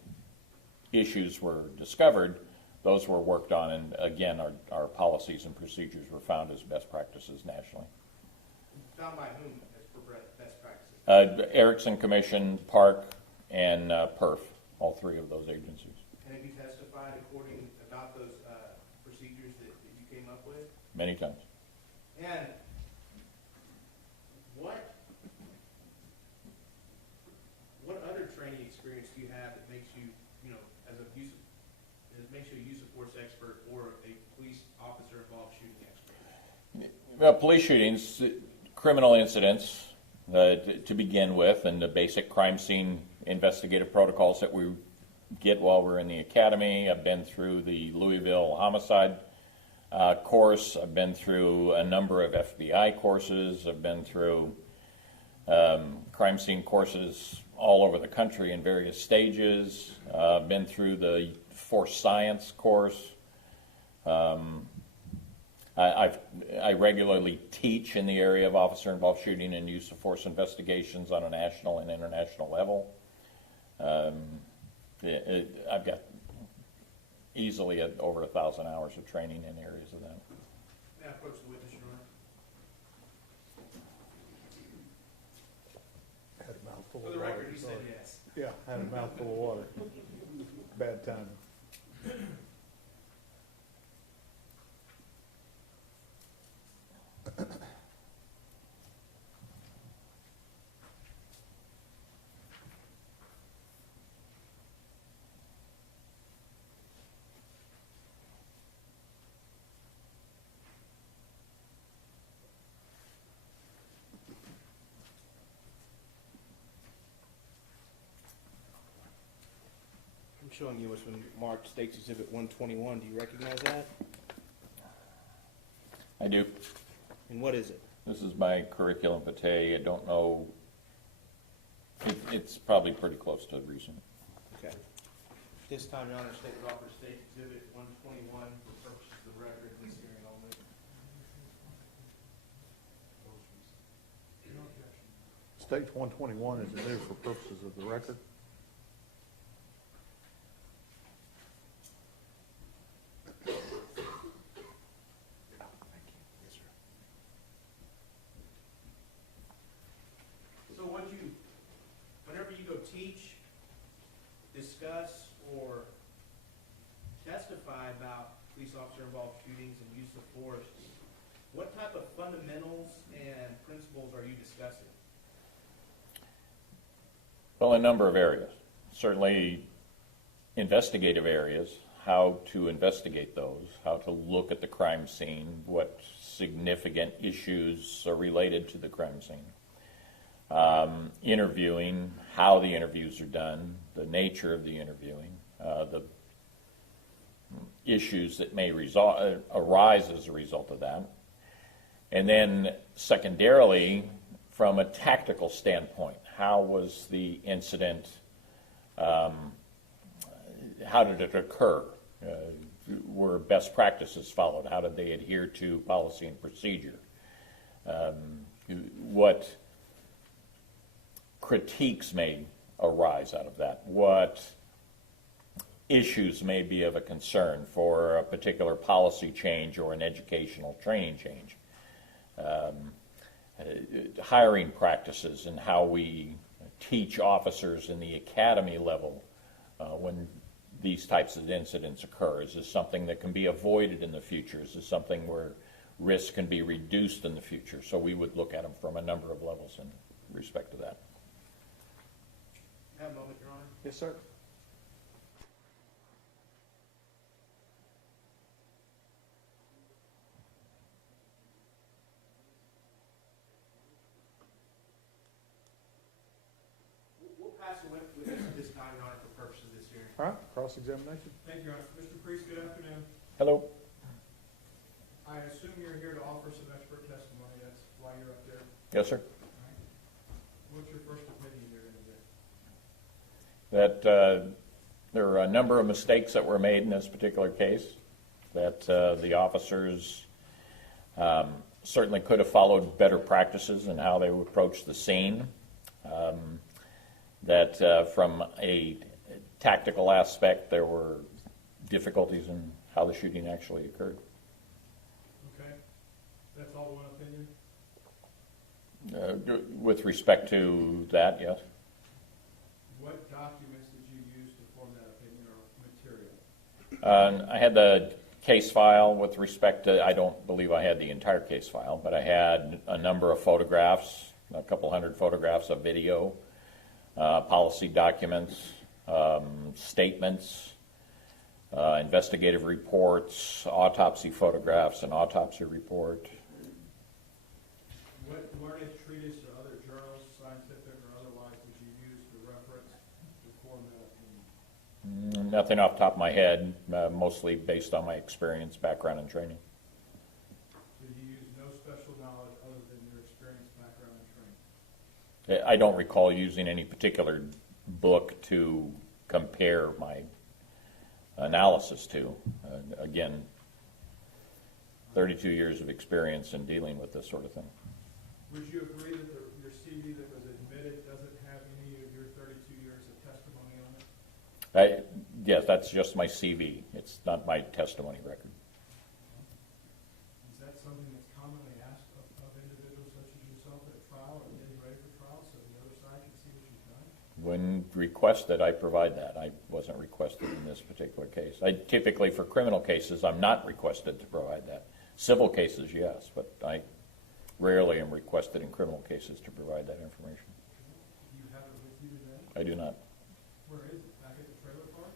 issues were discovered, those were worked on, and again, our policies and procedures were found as best practices nationally. Found by whom as for best practices? Erickson Commission, Park, and PERF, all 3 of those agencies. And have you testified according about those procedures that you came up with? Many times. And what other training experience do you have that makes you, makes you a use of force expert or a police officer involved shooting expert? Well, police shootings, criminal incidents to begin with, and the basic crime scene investigative protocols that we get while we're in the academy. I've been through the Louisville homicide course. I've been through a number of FBI courses. I've been through crime scene courses all over the country in various stages. I've been through the force science course. I regularly teach in the area of officer-involved shooting and use of force investigations on a national and international level. I've got easily over 1,000 hours of training in areas of that. Now approach the witness, Your Honor. Had a mouthful For of the water. record, he said sorry. yes. Yeah, had a mouthful of water. Bad timing. I'm showing you what's been marked State's Exhibit 121. Do you recognize that? I do. And what is it? This is my curriculum vitae. I don't know. It's probably pretty close to recent. Okay. This time, Your Honor, State would offer State Exhibit 121 for purposes of the record in this hearing only. Stage 121 is new for purposes of the record. So whenever you go teach, discuss, or testify about police officer involved shootings and use of force, what type of fundamentals and principles are you discussing? Well, a number of areas. Certainly investigative areas, how to investigate those, how to look at the crime scene, what significant issues are related to the crime scene. Interviewing, how the interviews are done, the nature of the interviewing, the issues that may arise as a result of that. And then secondarily, from a tactical standpoint, how was the incident, how did it occur? Were best practices followed? How did they adhere to policy and procedure? What critiques may arise out of that? What issues may be of a concern for a particular policy change or an educational training change? Hiring practices and how we teach officers in the academy level when these types of incidents occur. Is this something that can be avoided in the future? Is this something where risk can be reduced in the future? So we would look at them from a number of levels in respect to that. Have a moment, Your Honor. Yes, sir. We'll pass a witness at this time, Your Honor, for purposes of this hearing. All right, cross-examination. Thank you, Your Honor. Mr. Priest, good afternoon. Hello. I assume you're here to offer some expert testimony. That's why you're up there. Yes, sir. What's your first opinion here today? That there are a number of mistakes that were made in this particular case, that the officers certainly could have followed better practices in how they would approach the scene, that from a tactical aspect there were difficulties in how the shooting actually occurred. Okay. That's all one opinion? With respect to that, yes. What documents did you use to form that opinion or material? I had the case file with respect to, I don't believe I had the entire case file, but I had a number of photographs, a couple hundred photographs of video, policy documents, statements, investigative reports, autopsy photographs, an autopsy report. What learned treatise or other journals, scientific or otherwise, did you use to reference to form that opinion? Nothing off the top of my head, mostly based on my experience, background, and training. Did you use no special knowledge other than your experience, background, and training? I don't recall using any particular book to compare my analysis to. Again, 32 years of experience in dealing with this sort of thing. Would you agree that your CV that was admitted doesn't have any of your 32 years of testimony on it? Yes, that's just my CV. It's not my testimony record. Is that something that's commonly asked of individuals such as yourself at a trial or getting ready for trial so the other side can see what you've done? When requested, I provide that. I wasn't requested in this particular case. I typically, for criminal cases, I'm not requested to provide that. Civil cases, yes, but I rarely am requested in criminal cases to provide that information. Do you have it with you today? I do not. Where is it? Back at the trailer park?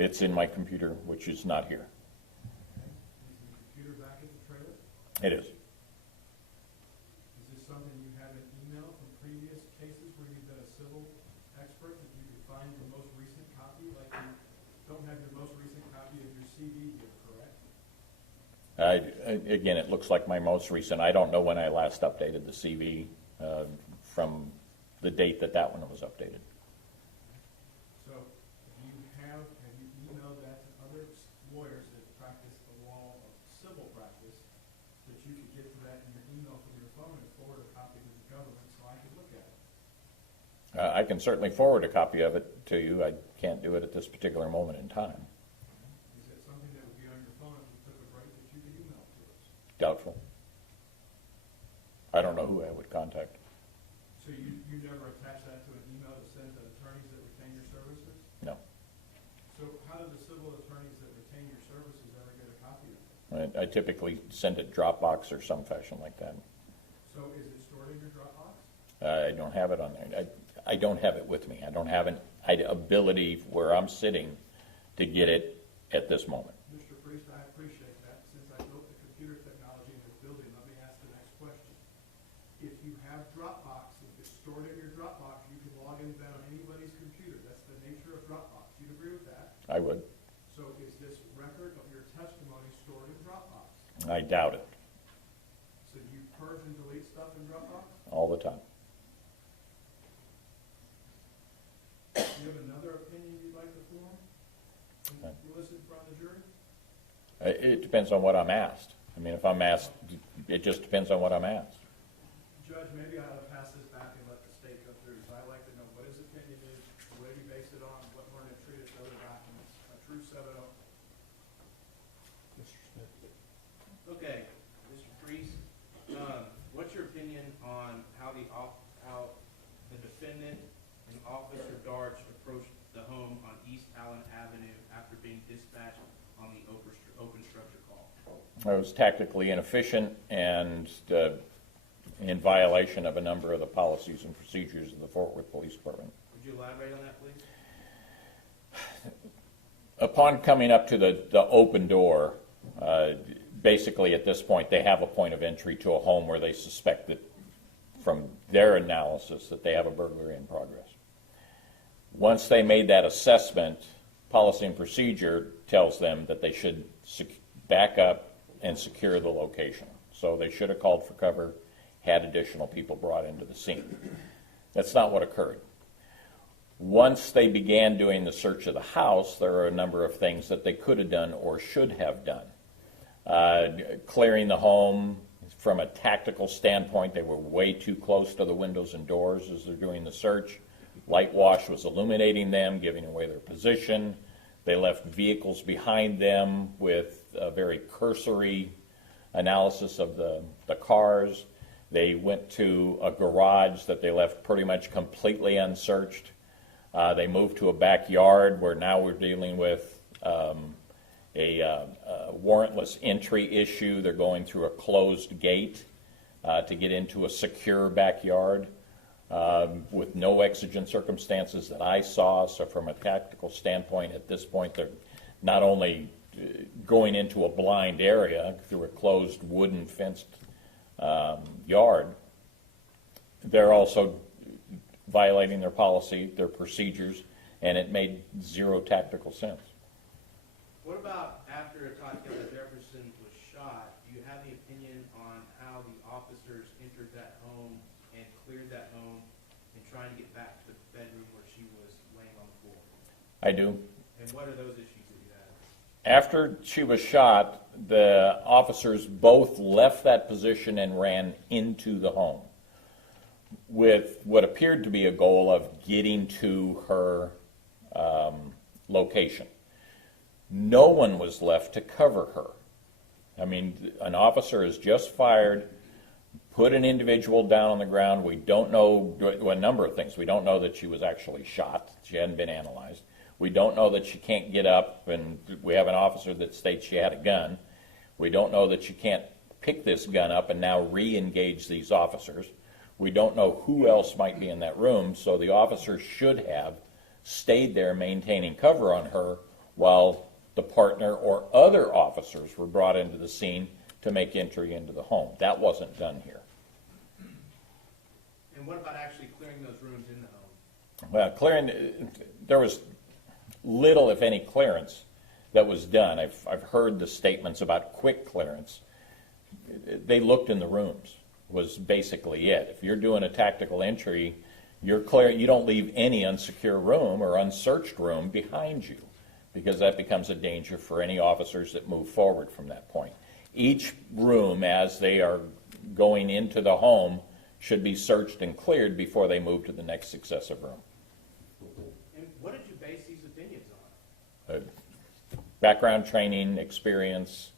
It's in my computer, which is not here. Okay. Is the computer back at the trailer? It is. Is this something you have an email from previous cases where you've been a civil expert that you could find your most recent copy? Like you don't have your most recent copy of your CV here, correct? Again, it looks like my most recent. I don't know when I last updated the CV from the date that one was updated. So have you emailed that to other lawyers that practice the law of civil practice that you could get to that in your email from your phone and forward a copy to the government so I could look at it? I can certainly forward a copy of it to you. I can't do it at this particular moment in time. Is it something that would be on your phone if you took a break that you could email to us? Doubtful. I don't know who I would contact. So you never attach that to an email to send to attorneys that retain your services? No. So how do the civil attorneys that retain your services ever get a copy of it? I typically send it Dropbox or some fashion like that. So is it stored in your Dropbox? I don't have it on there. I don't have it with me. I don't have an ability where I'm sitting to get it at this moment. Mr. Priest, I appreciate that. Since I built the computer technology in this building, let me ask the next question. If you have Dropbox, if it's stored in your Dropbox, you can log into that on anybody's computer. That's the nature of Dropbox. You'd agree with that? I would. So is this record of your testimony stored in Dropbox? I doubt it. So do you all the time. Do you have another opinion you'd like to form? Elicit from the jury? It depends on what I'm asked. I mean, if I'm asked, it just depends on what I'm asked. Judge, maybe I ought to pass this back and let the state go through, because I'd like to know what his opinion is, what he based it on, what we're going to treat as other documents, a true 7-0. Mr. Smith. Okay, Mr. Priest, what's your opinion on how how the defendant and Officer Darch approached the home on East Allen Avenue after being dispatched on the open structure call? It was tactically inefficient and in violation of a number of the policies and procedures of the Fort Worth Police Department. Would you elaborate on that, please? Upon coming up to the open door, basically at this point they have a point of entry to a home where they suspect that, from their analysis, that they have a burglary in progress. Once they made that assessment, policy and procedure tells them that they should back up and secure the location. So they should have called for cover, had additional people brought into the scene. That's not what occurred. Once they began doing the search of the house, there are a number of things that they could have done or should have done. Clearing the home from a tactical standpoint, they were way too close to the windows and doors as they're doing the search. Light wash was illuminating them, giving away their position. They left vehicles behind them with a very cursory analysis of the cars. They went to a garage that they left pretty much completely unsearched. They moved to a backyard where now we're dealing with a warrantless entry issue. They're going through a closed gate to get into a secure backyard with no exigent circumstances that I saw. So from a tactical standpoint, at this point, they're not only going into a blind area through a closed wooden fenced yard, they're also violating their policy, their procedures, and it made zero tactical sense. What about after Todd Jefferson was shot? Do you have any opinion on how the officers entered that home and cleared that home and trying to get back to the bedroom where she was laying on the floor? I do. And what are those issues that you have? After she was shot, the officers both left that position and ran into the home with what appeared to be a goal of getting to her location. No one was left to cover her. I mean, an officer has just fired, put an individual down on the ground. We don't know a number of things. We don't know that she was actually shot. She hadn't been analyzed. We don't know that she can't get up, and we have an officer that states she had a gun. We don't know that she can't pick this gun up and now re-engage these officers. We don't know who else might be in that room, so the officers should have stayed there maintaining cover on her while the partner or other officers were brought into the scene to make entry into the home. That wasn't done here. And what about actually clearing those rooms in the home? Well, there was little, if any, clearance that was done. I've heard the statements about quick clearance. They looked in the rooms, was basically it. If you're doing a tactical entry, you're clear. You don't leave any unsecure room or unsearched room behind you, because that becomes a danger for any officers that move forward from that point. Each room, as they are going into the home, should be searched and cleared before they move to the next successive room. And what did you base these opinions on? Background training, experience,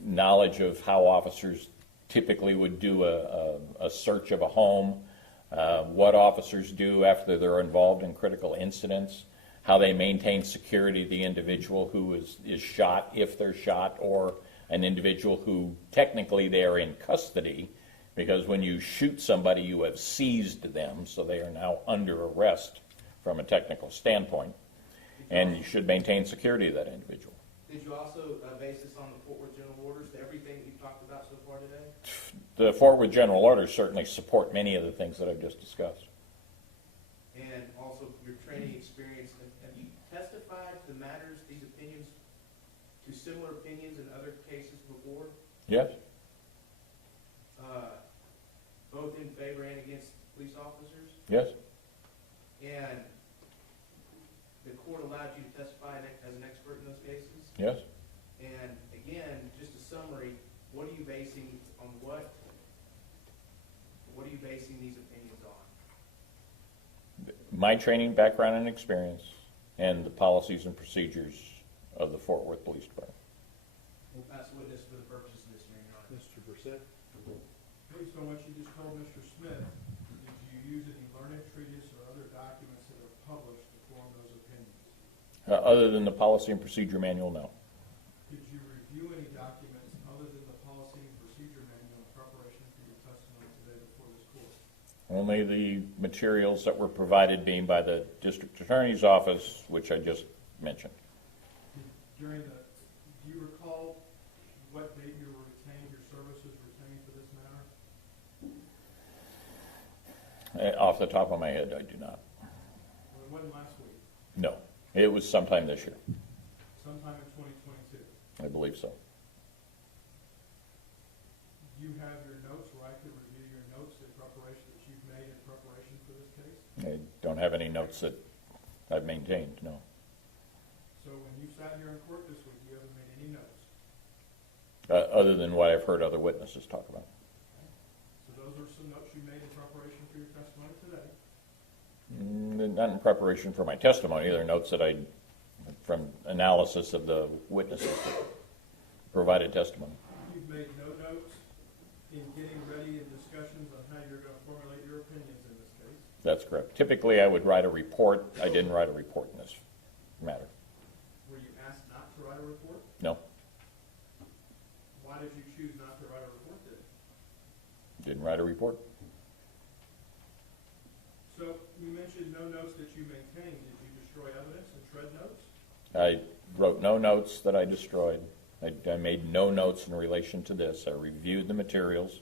knowledge of how officers typically would do a search of a home, what officers do after they're involved in critical incidents, how they maintain security of the individual who is shot, if they're shot, or an individual who technically they are in custody, because when you shoot somebody you have seized them, so they are now under arrest from a technical standpoint, and you should maintain security of that individual. Did you also base this on the Fort Worth General Orders, everything that you've talked about so far today? The Fort Worth General Orders certainly support many of the things that I've just discussed. And also your training experience. Have you testified to matters, these opinions, to similar opinions in other cases before? Yes? both in favor and against police officers? Yes? And the court allowed you to testify as an expert in those cases? Yes? And again, just a summary, what are you basing on what are you basing these opinions on? My training, background, and experience, and the policies and procedures of the Fort Worth Police Department. We'll pass the witness for the purposes of this hearing, Your Honor. Mr. Brissett? Based on what you just told Mr. Smith, did you use any learned treatise or other documents that are published to form those opinions? Other than the policy and procedure manual, no. Did you review any documents other than the policy and procedure manual in preparation for your testimony today before this court? Only the materials that were provided being by the district attorney's office, which I just mentioned. Do you recall what date you were retained, your services retained for this matter? Off the top of my head, I do not. Well, it wasn't last week, No. It was sometime this year. sometime in 2022. I believe so. Do you have your notes where I could review your notes in preparation that you've made in preparation for this case? I don't have any notes that I've maintained, no. So when you sat here in court this week, you haven't made any notes? Other than what I've heard other witnesses talk about. So those are some notes you made in preparation for your testimony today? Not in preparation for my testimony. They're notes that from analysis of the witnesses that provided testimony. You've made no notes in getting ready in discussions on how you're going to formulate your opinions in this case? That's correct. Typically, I would write a report. I didn't write a report in this matter. Were you asked not to write a report? No, Why did you choose not to write a report then? didn't write a report. So you mentioned no notes that you maintained. Did you destroy evidence and shred notes? I wrote no notes that I destroyed. I made no notes in relation to this. I reviewed the materials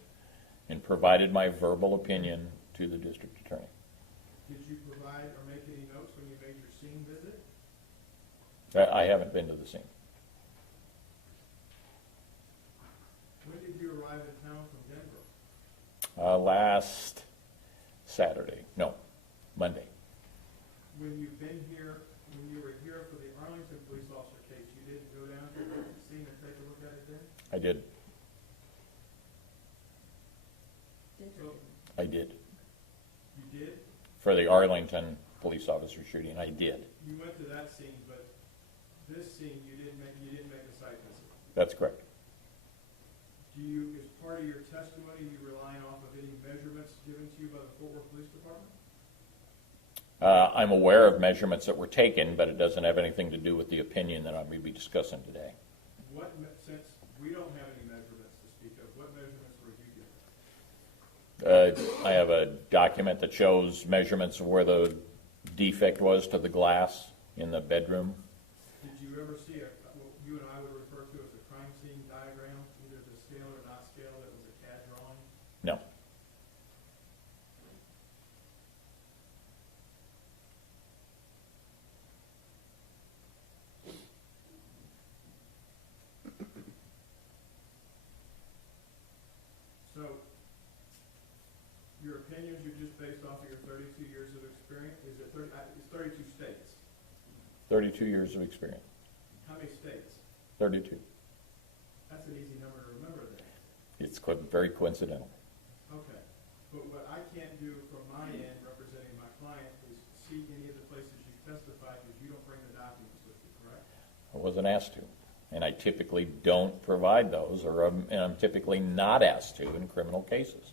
and provided my verbal opinion to the district attorney. Did you provide or make any notes when you made your scene visit? I haven't been to the scene. When did you arrive in town from Denver? Last Saturday. No, Monday. When you were here for the Arlington police officer case, you didn't go down to the scene and take a look at it then? I did. So I did. you did? For the Arlington police officer shooting, I did. You went to that scene, but this scene, you didn't make a site visit. That's correct. Do you, as part of your testimony, you relying off of any measurements given to you by the Fort Worth Police Department? I'm aware of measurements that were taken, but it doesn't have anything to do with the opinion that I'm going to be discussing today. Since we don't have any measurements to speak of, what measurements were you given? I have a document that shows measurements of where the defect was to the glass in the bedroom. Did you ever see what you and I would refer to as a crime scene diagram, either to scale or not scale, that was a CAD drawing? No. So, your opinions are just based off of your 32 years of experience? Is it it's 32 states? 32 years of experience. How many states? 32. That's an easy number to remember then. It's very coincidental. Okay. But what I can't do from my end, representing my client, is see any of the places you testified because you don't bring the documents with you, correct? I wasn't asked to. And I typically don't provide those, and I'm typically not asked to in criminal cases.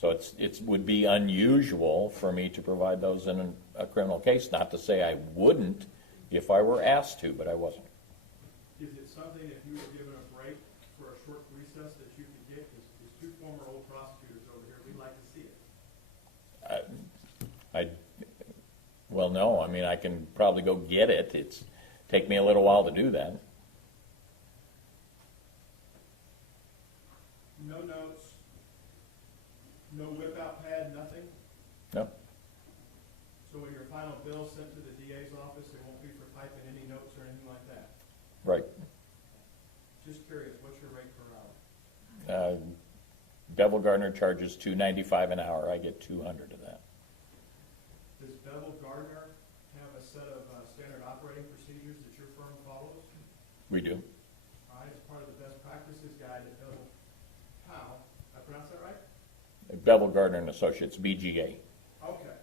So it would be unusual for me to provide those in a criminal case. Not to say I wouldn't if I were asked to, but I wasn't. Is it something, if you were given a break for a short recess, that you could get? Because there's two former old prosecutors over here, we'd like to see it. Well, no. I mean, I can probably go get it. It's take me a little while to do that. No notes, no whip-out pad, nothing? No. So when your final bill sent to the DA's office, it won't be for typing any notes or anything like that? Right. Just curious, what's your rate per hour? Bevel Gardner charges $295 an hour. I get 200 of that. Does Bevel Gardner have a set of standard operating procedures that your firm follows? We do. All right, as part of the best practices guide that Bevel, how, I pronounce that right? Bevel Gardner and Associates, BGA. Okay,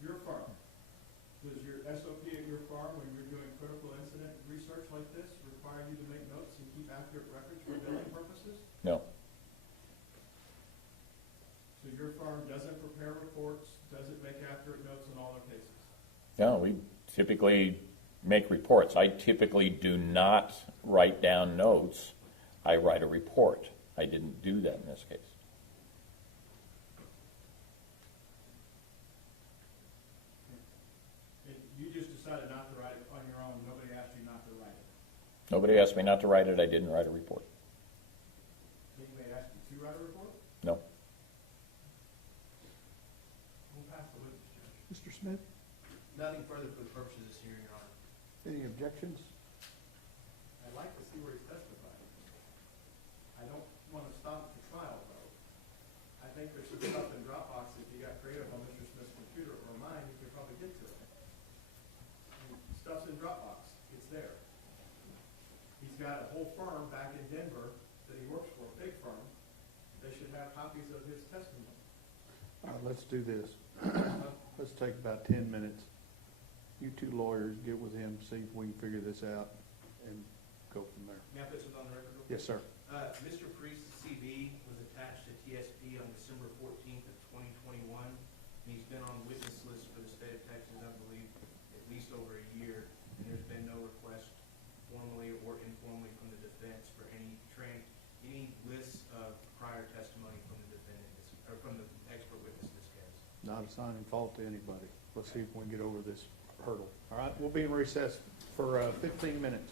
your firm, does your SOP at your firm, when you're doing critical incident research like this, require you to make notes and keep accurate records for billing purposes? No. So your firm doesn't prepare reports, doesn't make accurate notes in all their cases? No, we typically make reports. I typically do not write down notes. I write a report. I didn't do that in this case. You just decided not to write it on your own, nobody asked you not to write it? Nobody asked me not to write it. I didn't write a report. Anybody asked you to write a report? No. We'll pass the witness, Judge. Mr. Smith, Nothing further for the purposes of this hearing, Your Honor. any objections? I'd like to see where he's testifying. I don't want to stop the trial, though. I think there's some stuff in Dropbox, if you got creative on Mr. Smith's computer or mine, you could probably get to it. Stuff's in Dropbox, it's there. He's got a whole firm back in Denver that he works for, a big firm. They should have copies of his testimony. Let's do this. Let's take about 10 minutes. You two lawyers get with him, see if we can figure this out and go from there. May I put something on the record real quick? Yes, sir. Mr. Priest's CV was attached to TSP on December 14th of 2021. And he's been on the witness list for the state of Texas, I believe, at least over a year. And there's been no request formally or informally from the defense for any lists of prior testimony from the defendant, or from the expert witness in this case. Not assigning fault to anybody. Let's see if we can get over this hurdle. All right, we'll be in recess for 15 minutes.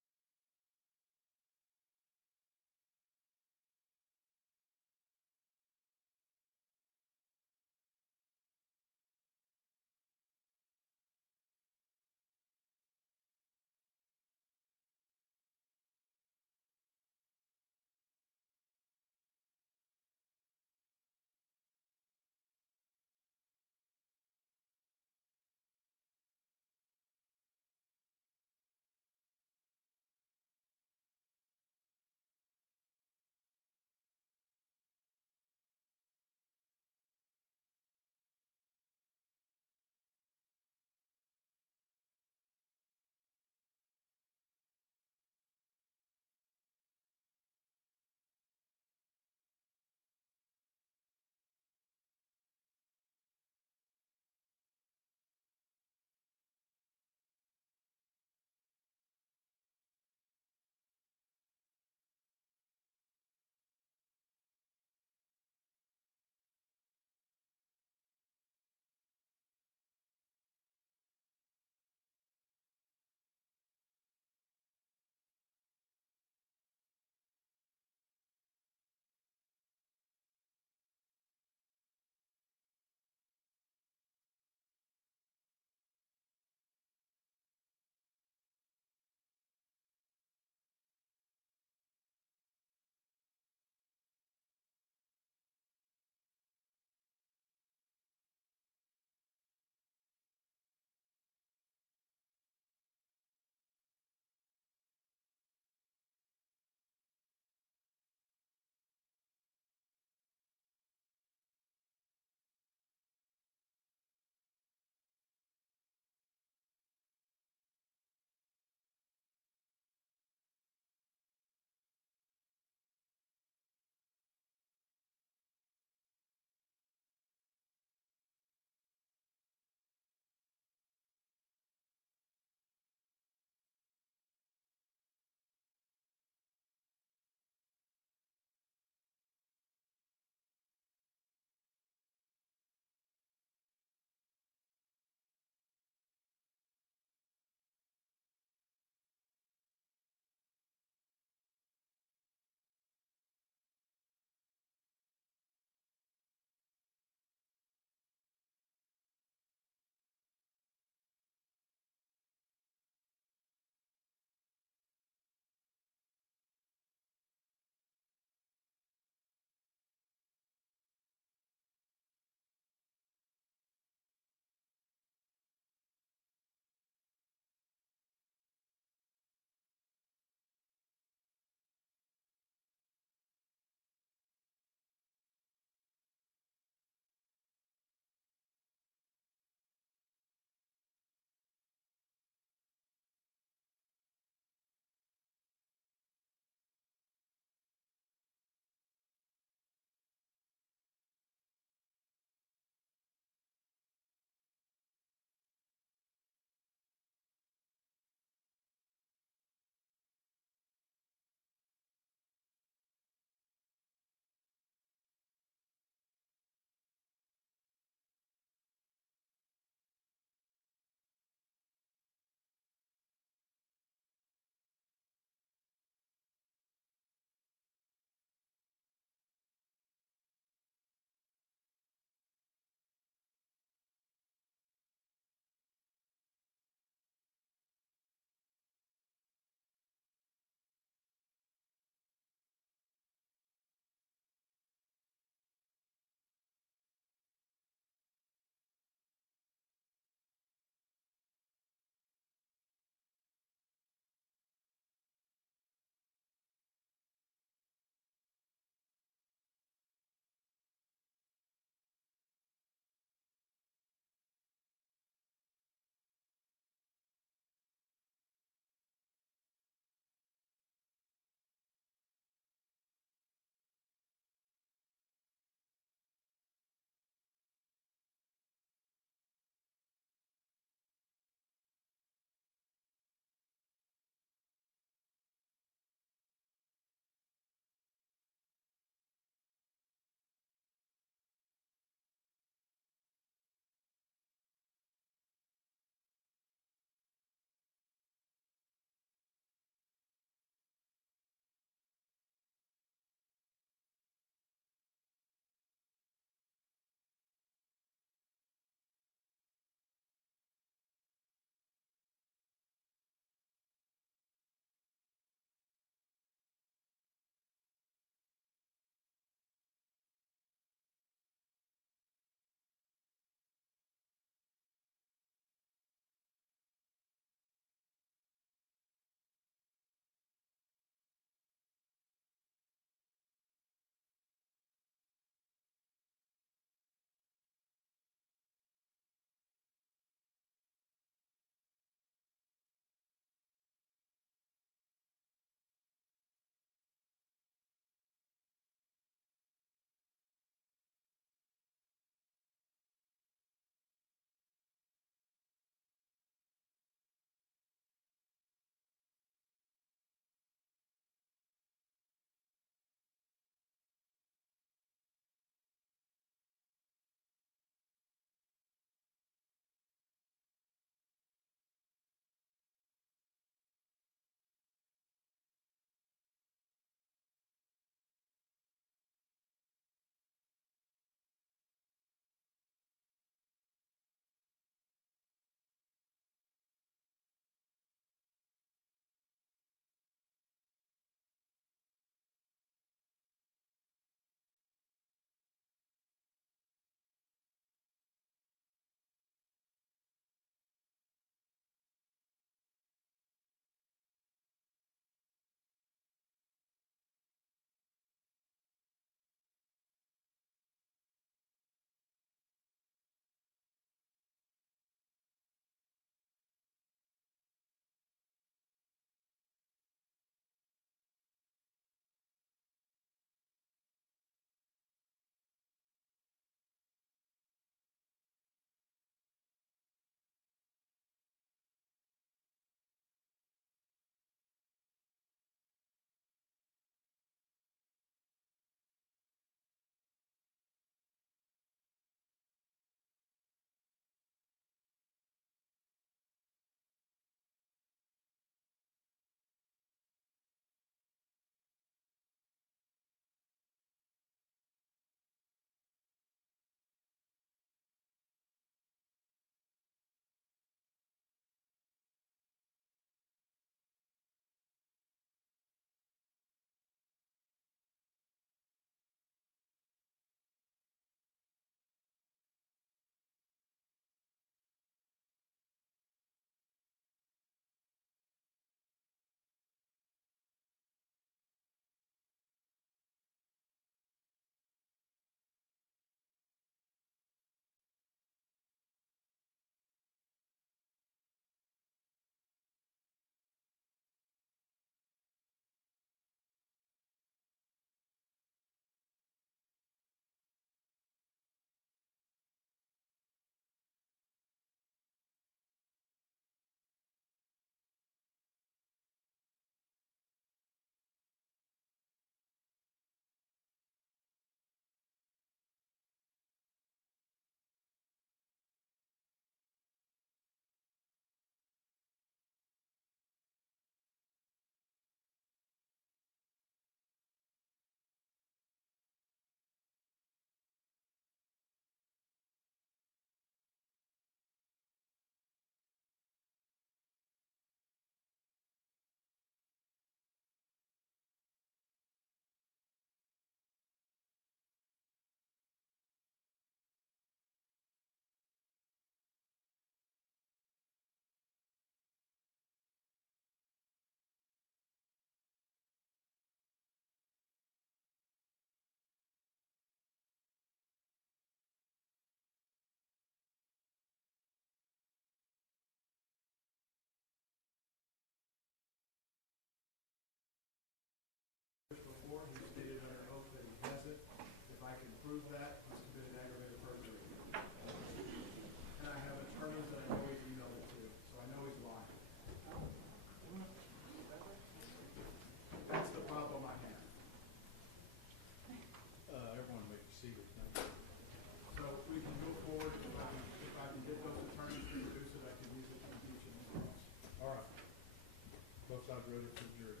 ready for the jury.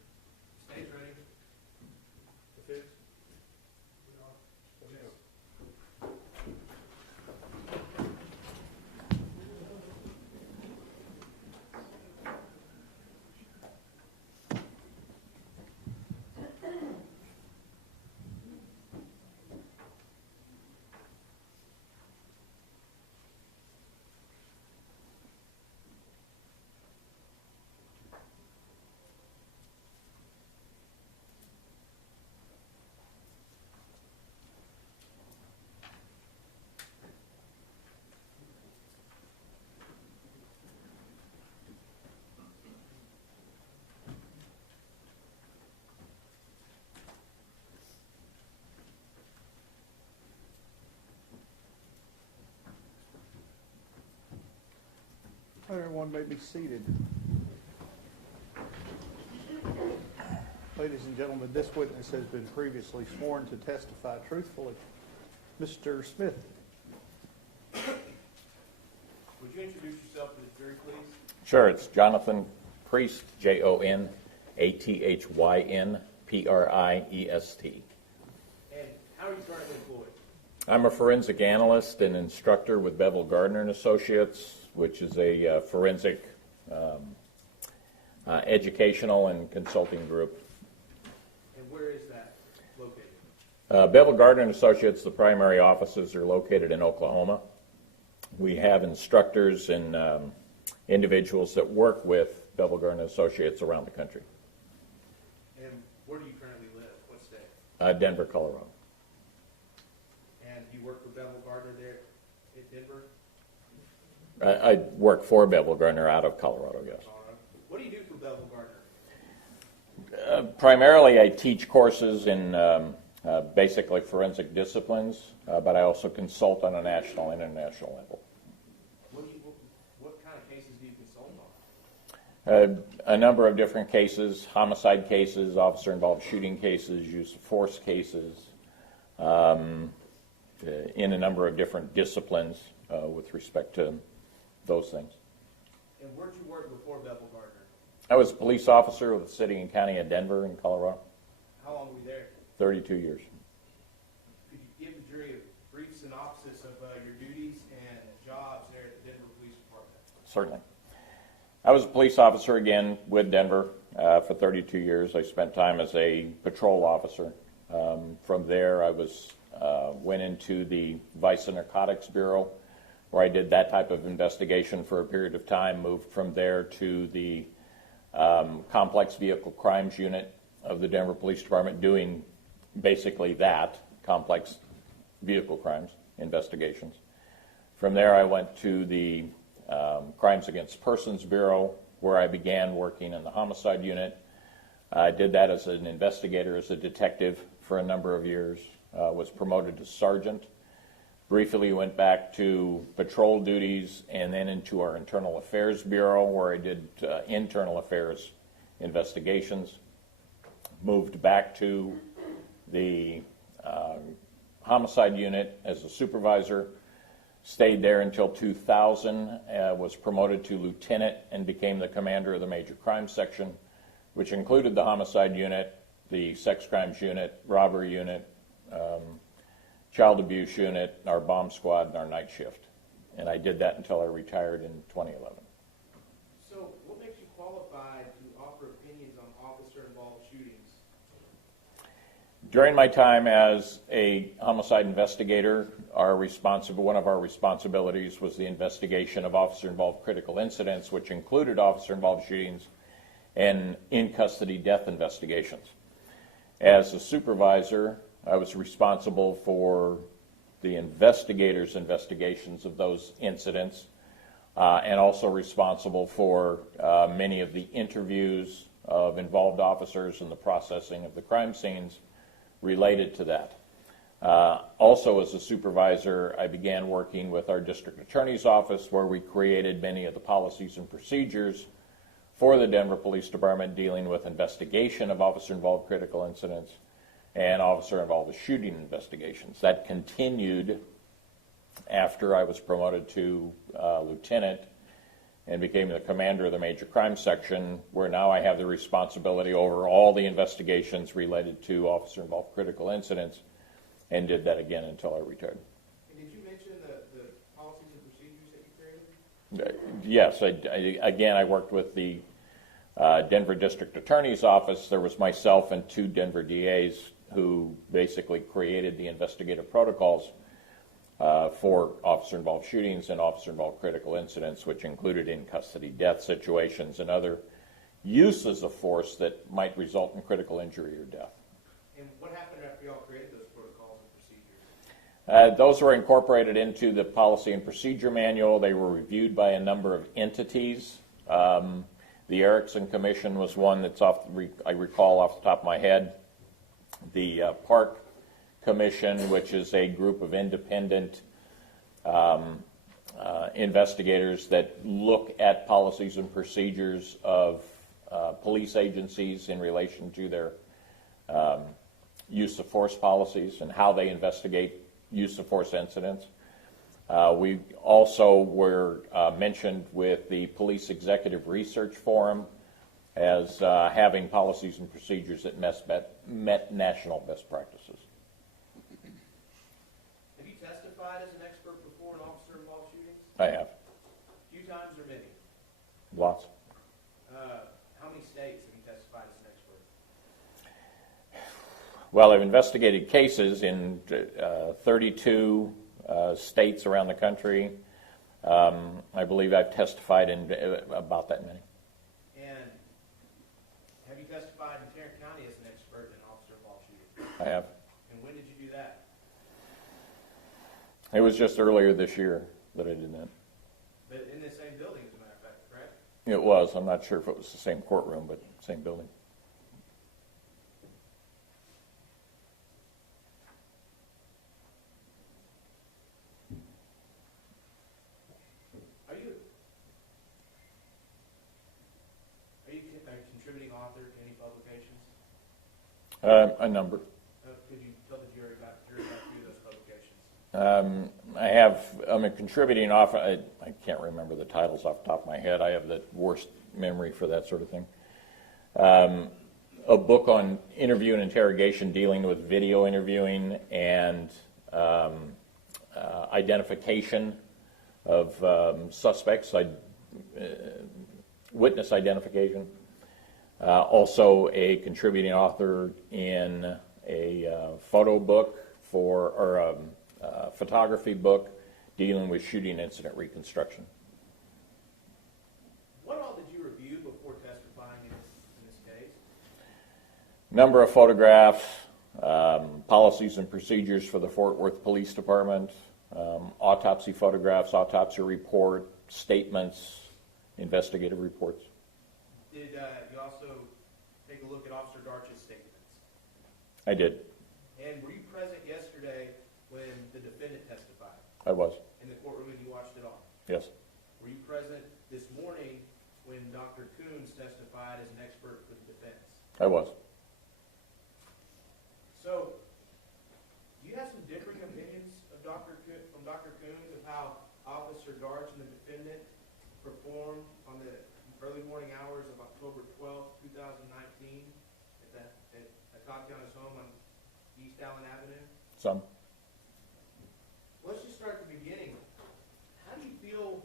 Stage ready? Defense? Yes. Everyone may be seated. Ladies and gentlemen, this witness has been previously sworn to testify truthfully. Mr. Smith. Would you introduce yourself to the jury, please? Sure, it's Jonathan Priest, JONATHYNPRIEST. And how are you currently employed? I'm a forensic analyst and instructor with Bevel Gardner and Associates, which is a forensic educational and consulting group. And where is that located? Bevel Gardner and Associates, the primary offices are located in Oklahoma. We have instructors and individuals that work with Bevel Gardner and Associates around the country. And where do you currently live? What state? Denver, Colorado. And you work for Bevel Gardner there in Denver? I work for Bevel Gardner out of Colorado, yes. Colorado. What do you do for Bevel Gardner? Primarily, I teach courses in basically forensic disciplines, but I also consult on a national and international level. What kind of cases do you consult on? A number of different cases, homicide cases, officer-involved shooting cases, use of force cases, in a number of different disciplines with respect to those things. And where did you work before Bevel Gardner? I was a police officer with the city and county of Denver in Colorado, How long were you there? 32 years. Could you give the jury a brief synopsis of your duties and jobs there at the Denver Police Department? Certainly. I was a police officer again with Denver for 32 years. I spent time as a patrol officer. From there, I went into the Vice and Narcotics Bureau, where I did that type of investigation for a period of time. Moved from there to the Complex Vehicle Crimes Unit of the Denver Police Department, doing basically that, complex vehicle crimes investigations. From there, I went to the Crimes Against Persons Bureau, where I began working in the homicide unit. I did that as an investigator, as a detective for a number of years. Was promoted to sergeant. Briefly went back to patrol duties and then into our Internal Affairs Bureau, where I did internal affairs investigations. Moved back to the homicide unit as a supervisor. Stayed there until 2000, was promoted to lieutenant and became the commander of the Major Crimes Section, which included the homicide unit, the sex crimes unit, robbery unit, child abuse unit, our bomb squad, and our night shift. And I did that until I retired in 2011. So what makes you qualified to offer opinions on officer-involved shootings? During my time as a homicide investigator, one of our responsibilities was the investigation of officer-involved critical incidents, which included officer-involved shootings and in-custody death investigations. As a supervisor, I was responsible for the investigators' investigations of those incidents, and also responsible for many of the interviews of involved officers and the processing of the crime scenes related to that. Also, as a supervisor, I began working with our district attorney's office, where we created many of the policies and procedures for the Denver Police Department dealing with investigation of officer-involved critical incidents and officer-involved shooting investigations. That continued after I was promoted to lieutenant and became the commander of the major crime section, where now I have the responsibility over all the investigations related to officer-involved critical incidents, and did that again until I retired. And did you mention the policies and procedures that you created? Yes, I worked with the Denver District Attorney's Office. There was myself and 2 Denver DAs who basically created the investigative protocols for officer-involved shootings and officer-involved critical incidents, which included in-custody death situations and other uses of force that might result in critical injury or death. And what happened after you all created those protocols and procedures? Those were incorporated into the policy and procedure manual. They were reviewed by a number of entities. The Erickson Commission was one that's I recall off the top of my head. The Park Commission, which is a group of independent investigators that look at policies and procedures of police agencies in relation to their use of force policies and how they investigate use of force incidents. We also were mentioned with the Police Executive Research Forum as having policies and procedures that met national best practices. Have you testified as an expert before in officer-involved shootings? I have. Few times or many? Lots. How many states have you testified as an expert? Well, I've investigated cases in 32 states around the country. I believe I've testified in about that many. And have you testified in Tarrant County as an expert in officer-involved shootings? I have. And when did you do that? It was just earlier this year that I did that. But in the same building, as a matter of fact, correct? It was. I'm not sure if it was the same courtroom, but same building. Are you a contributing author to any publications? A number. Could you tell the jury about a few of those publications? I'm a contributing author. I can't remember the titles off the top of my head. I have the worst memory for that sort of thing. A book on interview and interrogation dealing with video interviewing and identification of suspects, witness identification. Also a contributing author in a photo book or a photography book dealing with shooting incident reconstruction. What all did you review before testifying in this case? Number of photographs, policies and procedures for the Fort Worth Police Department, autopsy photographs, autopsy report, statements, investigative reports. Did you also take a look at Officer Darch's statements? I did. And were you present yesterday when the defendant testified? I was. In the courtroom and you watched it all? Yes. Were you present this morning when Dr. Coons testified as an expert for the defense? I was. So, do you have some differing opinions of from Dr. Coons of how Officer Darch and the defendant performed on the early morning hours of October 12th, 2019 at Tatiana's home on East Allen Avenue? Some. Let's just start at the beginning. How do you feel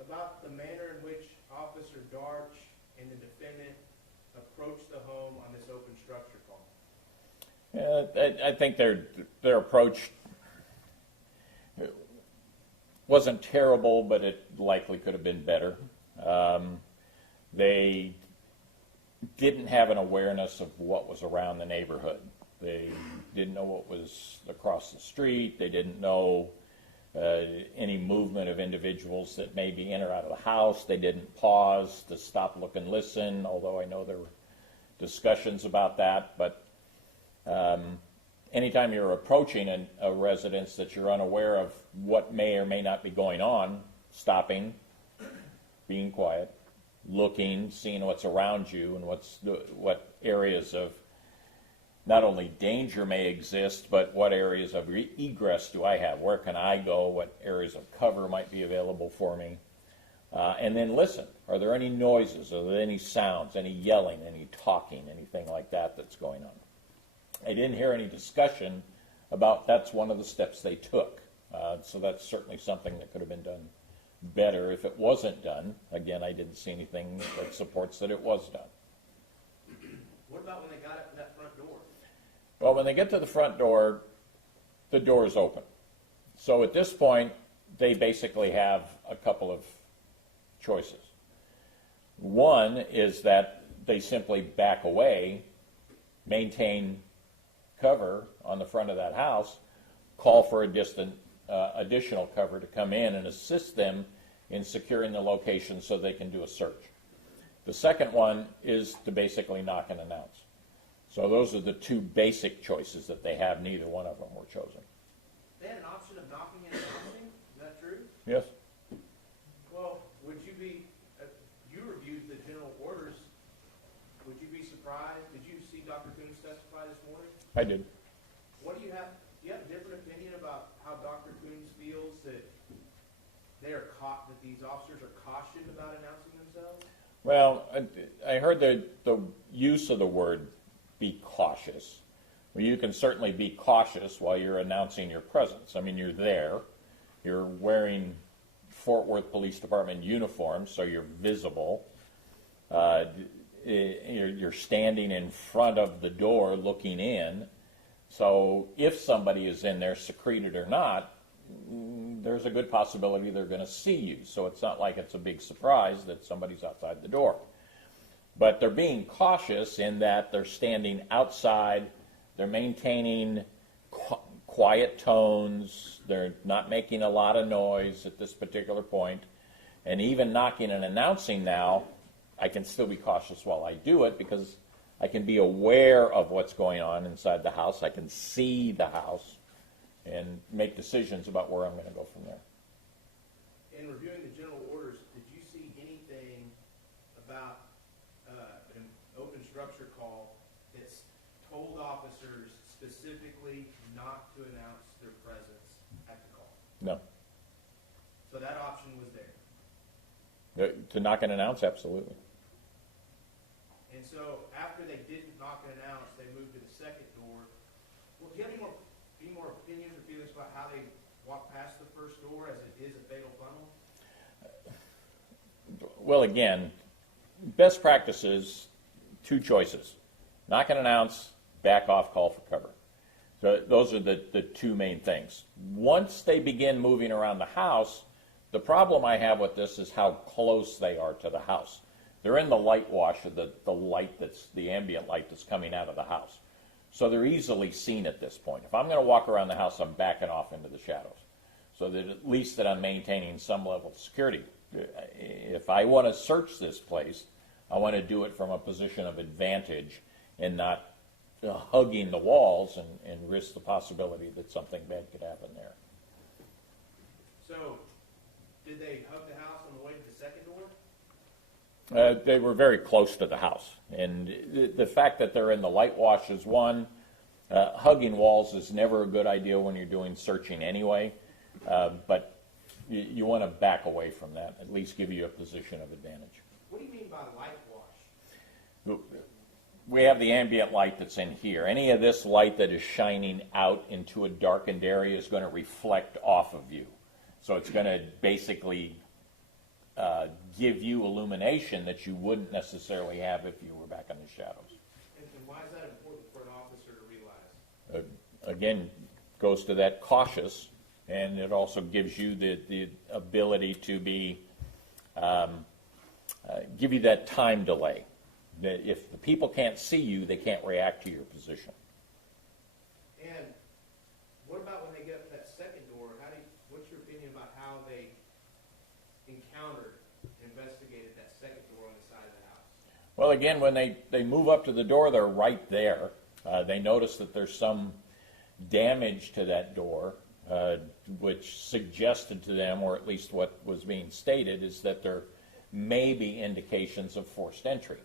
about the manner in which Officer Darch and the defendant approached the home on this open structure call? I think their approach wasn't terrible, but it likely could have been better. They didn't have an awareness of what was around the neighborhood. They didn't know what was across the street. They didn't know any movement of individuals that may be in or out of the house. They didn't pause to stop, look, and listen, although I know there were discussions about that. But anytime you're approaching a residence that you're unaware of what may or may not be going on, stopping, being quiet, looking, seeing what's around you and what areas of not only danger may exist, but what areas of egress do I have? Where can I go? What areas of cover might be available for me? and then listen. Are there any noises? Are there any sounds, any yelling, any talking, anything like that that's going on? I didn't hear any discussion about that's one of the steps they took. So that's certainly something that could have been done better if it wasn't done. Again, I didn't see anything that supports that it was done. What about when they got up to that front door? Well, when they get to the front door, the door is open. So at this point, they basically have a couple of choices. One is that they simply back away, maintain cover on the front of that house, call for additional cover to come in and assist them in securing the location so they can do a search. The second one is to basically knock and announce. So those are the two basic choices that they have. Neither one of them were chosen. They had an option of knocking and announcing. Is that true? Yes? Well, would you be, you reviewed the general orders, would you be surprised? Did you see Dr. Coons testify this morning? I did. What do you have a different opinion about how Dr. Coons feels that that these officers are cautioned about announcing themselves? Well, I heard the use of the word be cautious. Well, you can certainly be cautious while you're announcing your presence. I mean, you're there. You're wearing Fort Worth Police Department uniforms, so you're visible. You're standing in front of the door looking in. So if somebody is in there, secreted or not, there's a good possibility they're going to see you. So it's not like it's a big surprise that somebody's outside the door. But they're being cautious in that they're standing outside, they're maintaining quiet tones, they're not making a lot of noise at this particular point, and even knocking and announcing now, I can still be cautious while I do it because I can be aware of what's going on inside the house, I can see the house, and make decisions about where I'm going to go from there. In reviewing the general orders, did you see anything about an open structure call that's told officers specifically not to announce their presence at the call? No. So that option was there. To knock and announce, absolutely. And so after they didn't knock and announce, they moved to the second door. Well, do you have any more opinions or feelings about how they walked past the first door as it is a fatal funnel? Well, again, best practices, two choices. Knock and announce, back off, call for cover. So those are the two main things. Once they begin moving around the house, the problem I have with this is how close they are to the house. They're in the light wash of the light the ambient light that's coming out of the house. So they're easily seen at this point. If I'm going to walk around the house, I'm backing off into the shadows so that at least that I'm maintaining some level of security. If I want to search this place, I want to do it from a position of advantage and not hugging the walls and risk the possibility that something bad could happen there. So did they hug the house on the way to the second door? They were very close to the house. And the fact that they're in the light wash is one. Hugging walls is never a good idea when you're doing searching anyway. But you want to back away from that, at least give you a position of advantage. What do you mean by light wash? We have the ambient light that's in here. Any of this light that is shining out into a darkened area is going to reflect off of you. So it's going to basically give you illumination that you wouldn't necessarily have if you were back in the shadows. And why is that important for an officer to realize? Again, goes to that cautious, and it also gives you the ability to be, give you that time delay. That if the people can't see you, they can't react to your position. And what about when they get up to that second door? What's your opinion about how they investigated that second door on the side of the house? Well, again, when they move up to the door, they're right there. They notice that there's some damage to that door, which suggested to them, or at least what was being stated, is that there may be indications of forced entry.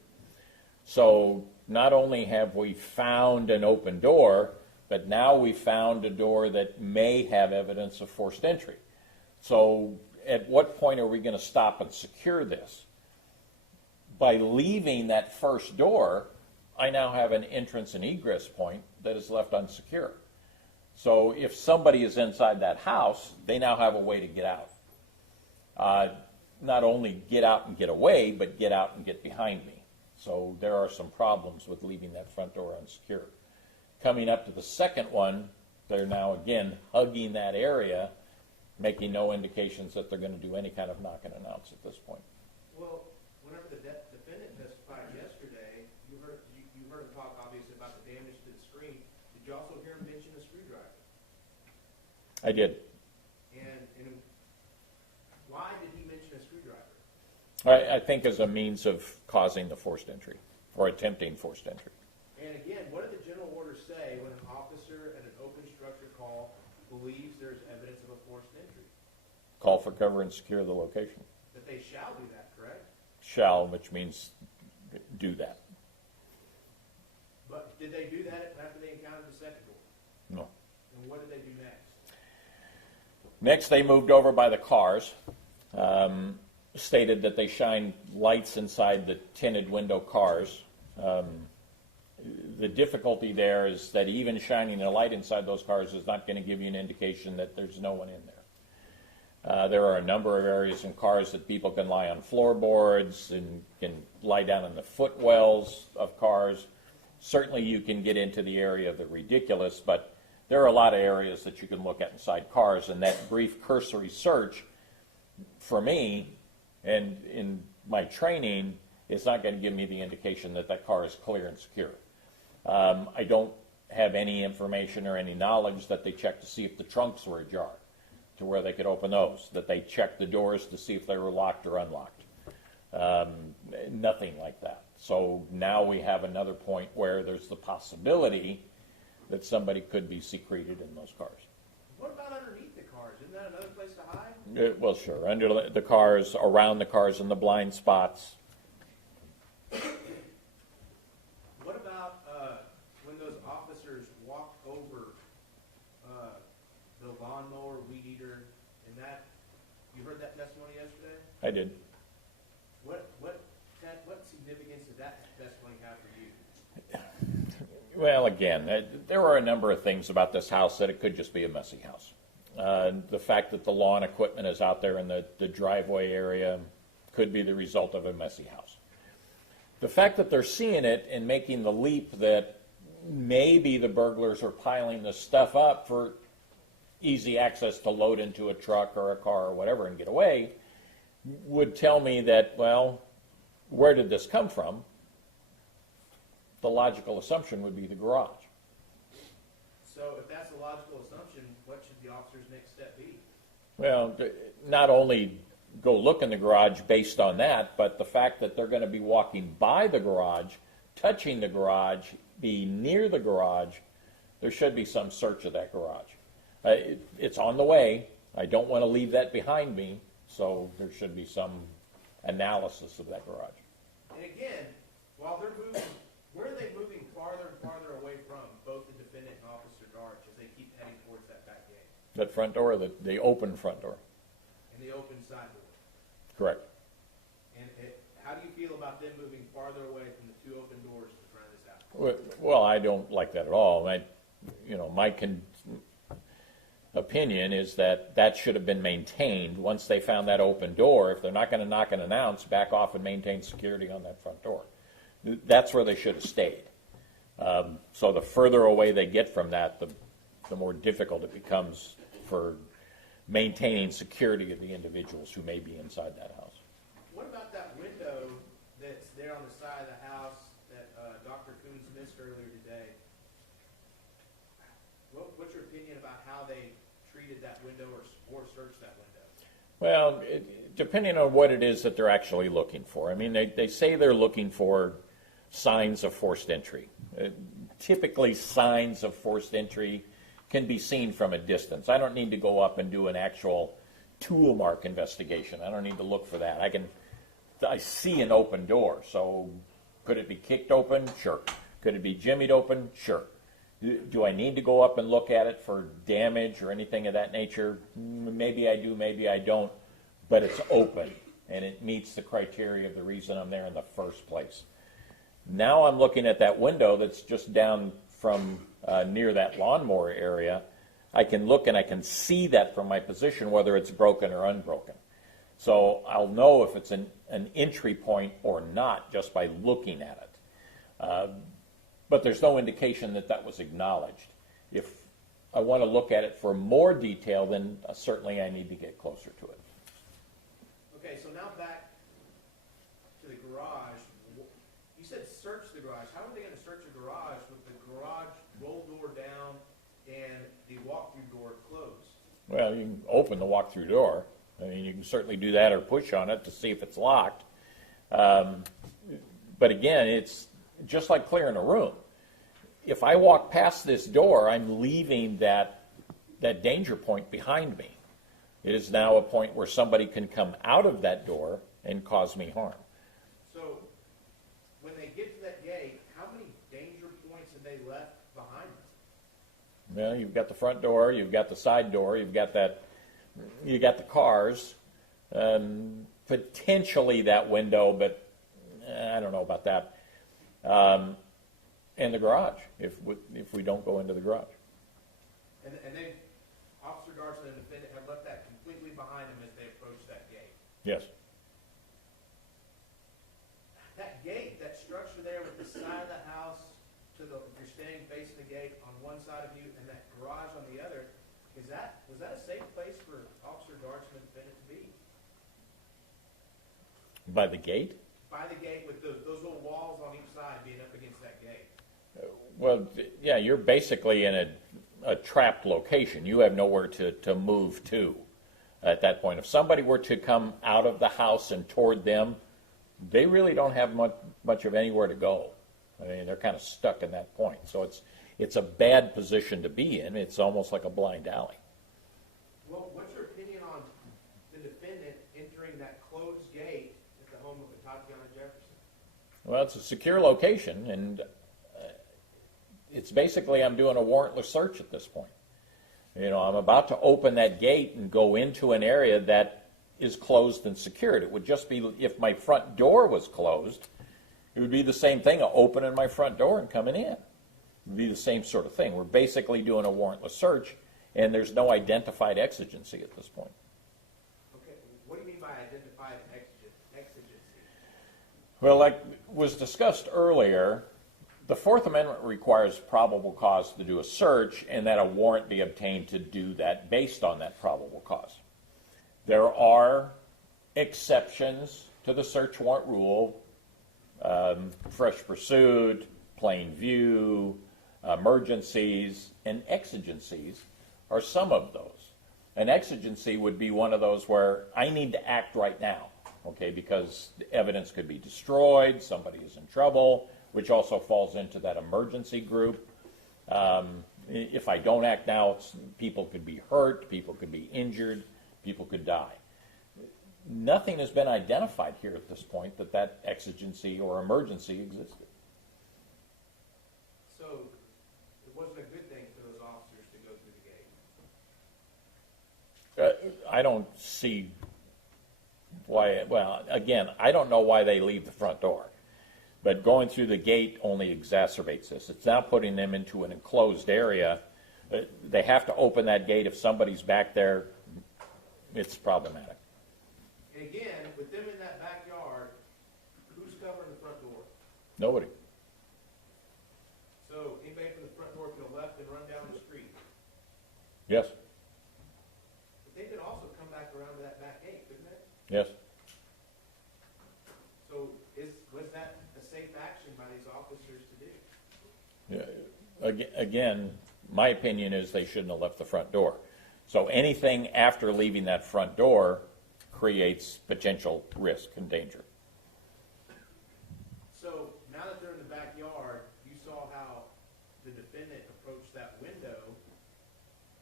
So not only have we found an open door, but now we found a door that may have evidence of forced entry. So at what point are we going to stop and secure this? By leaving that first door, I now have an entrance and egress point that is left unsecure. So if somebody is inside that house, they now have a way to get out. Not only get out and get away, but get out and get behind me. So there are some problems with leaving that front door unsecure. Coming up to the second one, they're now again hugging that area, making no indications that they're going to do any kind of knock and announce at this point. Well, whenever the defendant testified yesterday, you heard him talk obviously about the damage to the screen. Did you also hear him mention a screwdriver? I did. And why did he mention a screwdriver? I think as a means of causing the forced entry or attempting forced entry. And again, what did the general order say when an officer at an open structure call believes there's evidence of a forced entry? Call for cover and secure the location. That they shall do that, correct? Shall, which means do that. But did they do that after they encountered the second door? No. And what did they do next? Next, they moved over by the cars, stated that they shine lights inside the tinted window cars. The difficulty there is that even shining a light inside those cars is not going to give you an indication that there's no one in there. There are a number of areas in cars that people can lie on floorboards and can lie down in the footwells of cars. Certainly you can get into the area of the ridiculous, but there are a lot of areas that you can look at inside cars, and that brief cursory search, for me, and in my training, is not going to give me the indication that that car is clear and secure. I don't have any information or any knowledge that they checked to see if the trunks were ajar, to where they could open those, that they checked the doors to see if they were locked or unlocked. Nothing like that. So now we have another point where there's the possibility that somebody could be secreted in those cars. What about underneath the cars? Isn't that another place to hide? Well, sure. Under the cars, around the cars, in the blind spots. What about when those officers walked over the lawnmower, weed eater, and that? You heard that testimony yesterday? I did. What significance did that testimony have for you? Well, again, there are a number of things about this house that it could just be a messy house. The fact that the lawn equipment is out there in the driveway area could be the result of a messy house. The fact that they're seeing it and making the leap that maybe the burglars are piling this stuff up for easy access to load into a truck or a car or whatever and get away would tell me that, well, where did this come from? The logical assumption would be the garage. So if that's a logical assumption, what should the officer's next step be? Well, not only go look in the garage based on that, but the fact that they're going to be walking by the garage, touching the garage, be near the garage, there should be some search of that garage. It's on the way. I don't want to leave that behind me, so there should be some analysis of that garage. And again, while they're moving, where are they moving farther and farther away from, both the defendant and Officer Darch, as they keep heading towards that back gate? That front door, the open front door. And the open side door? Correct. And how do you feel about them moving farther away from the two open doors in front of this house? Well, I don't like that at all. My opinion is that should have been maintained once they found that open door. If they're not going to knock and announce, back off and maintain security on that front door. That's where they should have stayed. So the further away they get from that, the more difficult it becomes for maintaining security of the individuals who may be inside that house. What about that window that's there on the side of the house that Dr. Coons missed earlier today? What's your opinion about how they treated that window or searched that window? Well, depending on what it is that they're actually looking for. I mean, they say they're looking for signs of forced entry. Typically, signs of forced entry can be seen from a distance. I don't need to go up and do an actual tool mark investigation. I don't need to look for that. I see an open door, so could it be kicked open? Sure. Could it be jimmied open? Sure. Do I need to go up and look at it for damage or anything of that nature? Maybe I do, maybe I don't. but it's open, and it meets the criteria of the reason I'm there in the first place. Now I'm looking at that window that's just down from near that lawnmower area. I can look and I can see that from my position, whether it's broken or unbroken. So I'll know if it's an entry point or not just by looking at it. But there's no indication that that was acknowledged. If I want to look at it for more detail, then certainly I need to get closer to it. Okay, so now back to the garage. You said search the garage. How are they going to search a garage with the garage roll door down and the walk-through door closed? Well, you can open the walk-through door. I mean, you can certainly do that or push on it to see if it's locked. But again, it's just like clearing a room. If I walk past this door, I'm leaving that danger point behind me. It is now a point where somebody can come out of that door and cause me harm. So when they get to that gate, how many danger points have they left behind them? Well, you've got the front door, you've got the side door, you got the cars, potentially that window, but I don't know about that. And the garage, if we don't go into the garage. And they, Officer Garson and the defendant have left that completely behind them as they approach that gate. Yes. That gate, that structure there with the side of the house if you're standing facing the gate on one side of you and that garage on the other, was that a safe place for Officer Garson and the defendant to be? By the gate? By the gate with those little walls on each side being up against that gate. Well, yeah, you're basically in a trapped location. You have nowhere to move to at that point. If somebody were to come out of the house and toward them, they really don't have much of anywhere to go. I mean, they're kind of stuck in that point. So it's a bad position to be in. It's almost like a blind alley. Well, what's your opinion on the defendant entering that closed gate at the home of Tatiana Jefferson? Well, it's a secure location, and it's basically I'm doing a warrantless search at this point. You know, I'm about to open that gate and go into an area that is closed and secured. It would just be if my front door was closed, it would be the same thing, opening my front door and coming in. It would be the same sort of thing. We're basically doing a warrantless search, and there's no identified exigency at this point. Okay, what do you mean by identified exigency? Well, like was discussed earlier, the Fourth Amendment requires probable cause to do a search and that a warrant be obtained to do that based on that probable cause. There are exceptions to the search warrant rule, fresh pursuit, plain view, emergencies, and exigencies are some of those. An exigency would be one of those where I need to act right now, okay, because evidence could be destroyed, somebody is in trouble, which also falls into that emergency group. If I don't act now, people could be hurt, people could be injured, people could die. Nothing has been identified here at this point that exigency or emergency existed. So it wasn't a good thing for those officers to go through the gate? I don't see why, well, again, I don't know why they leave the front door. But going through the gate only exacerbates this. It's now putting them into an enclosed area. They have to open that gate. If somebody's back there, it's problematic. And again, with them in that backyard, who's covering the front door? Nobody. So anybody from the front door could have left and run down the street. Yes. But they could also come back around to that back gate, couldn't they? Yes. So was that a safe action by these officers to do? Yeah. Again, my opinion is they shouldn't have left the front door. So anything after leaving that front door creates potential risk and danger. So now that they're in the backyard, you saw how the defendant approached that window.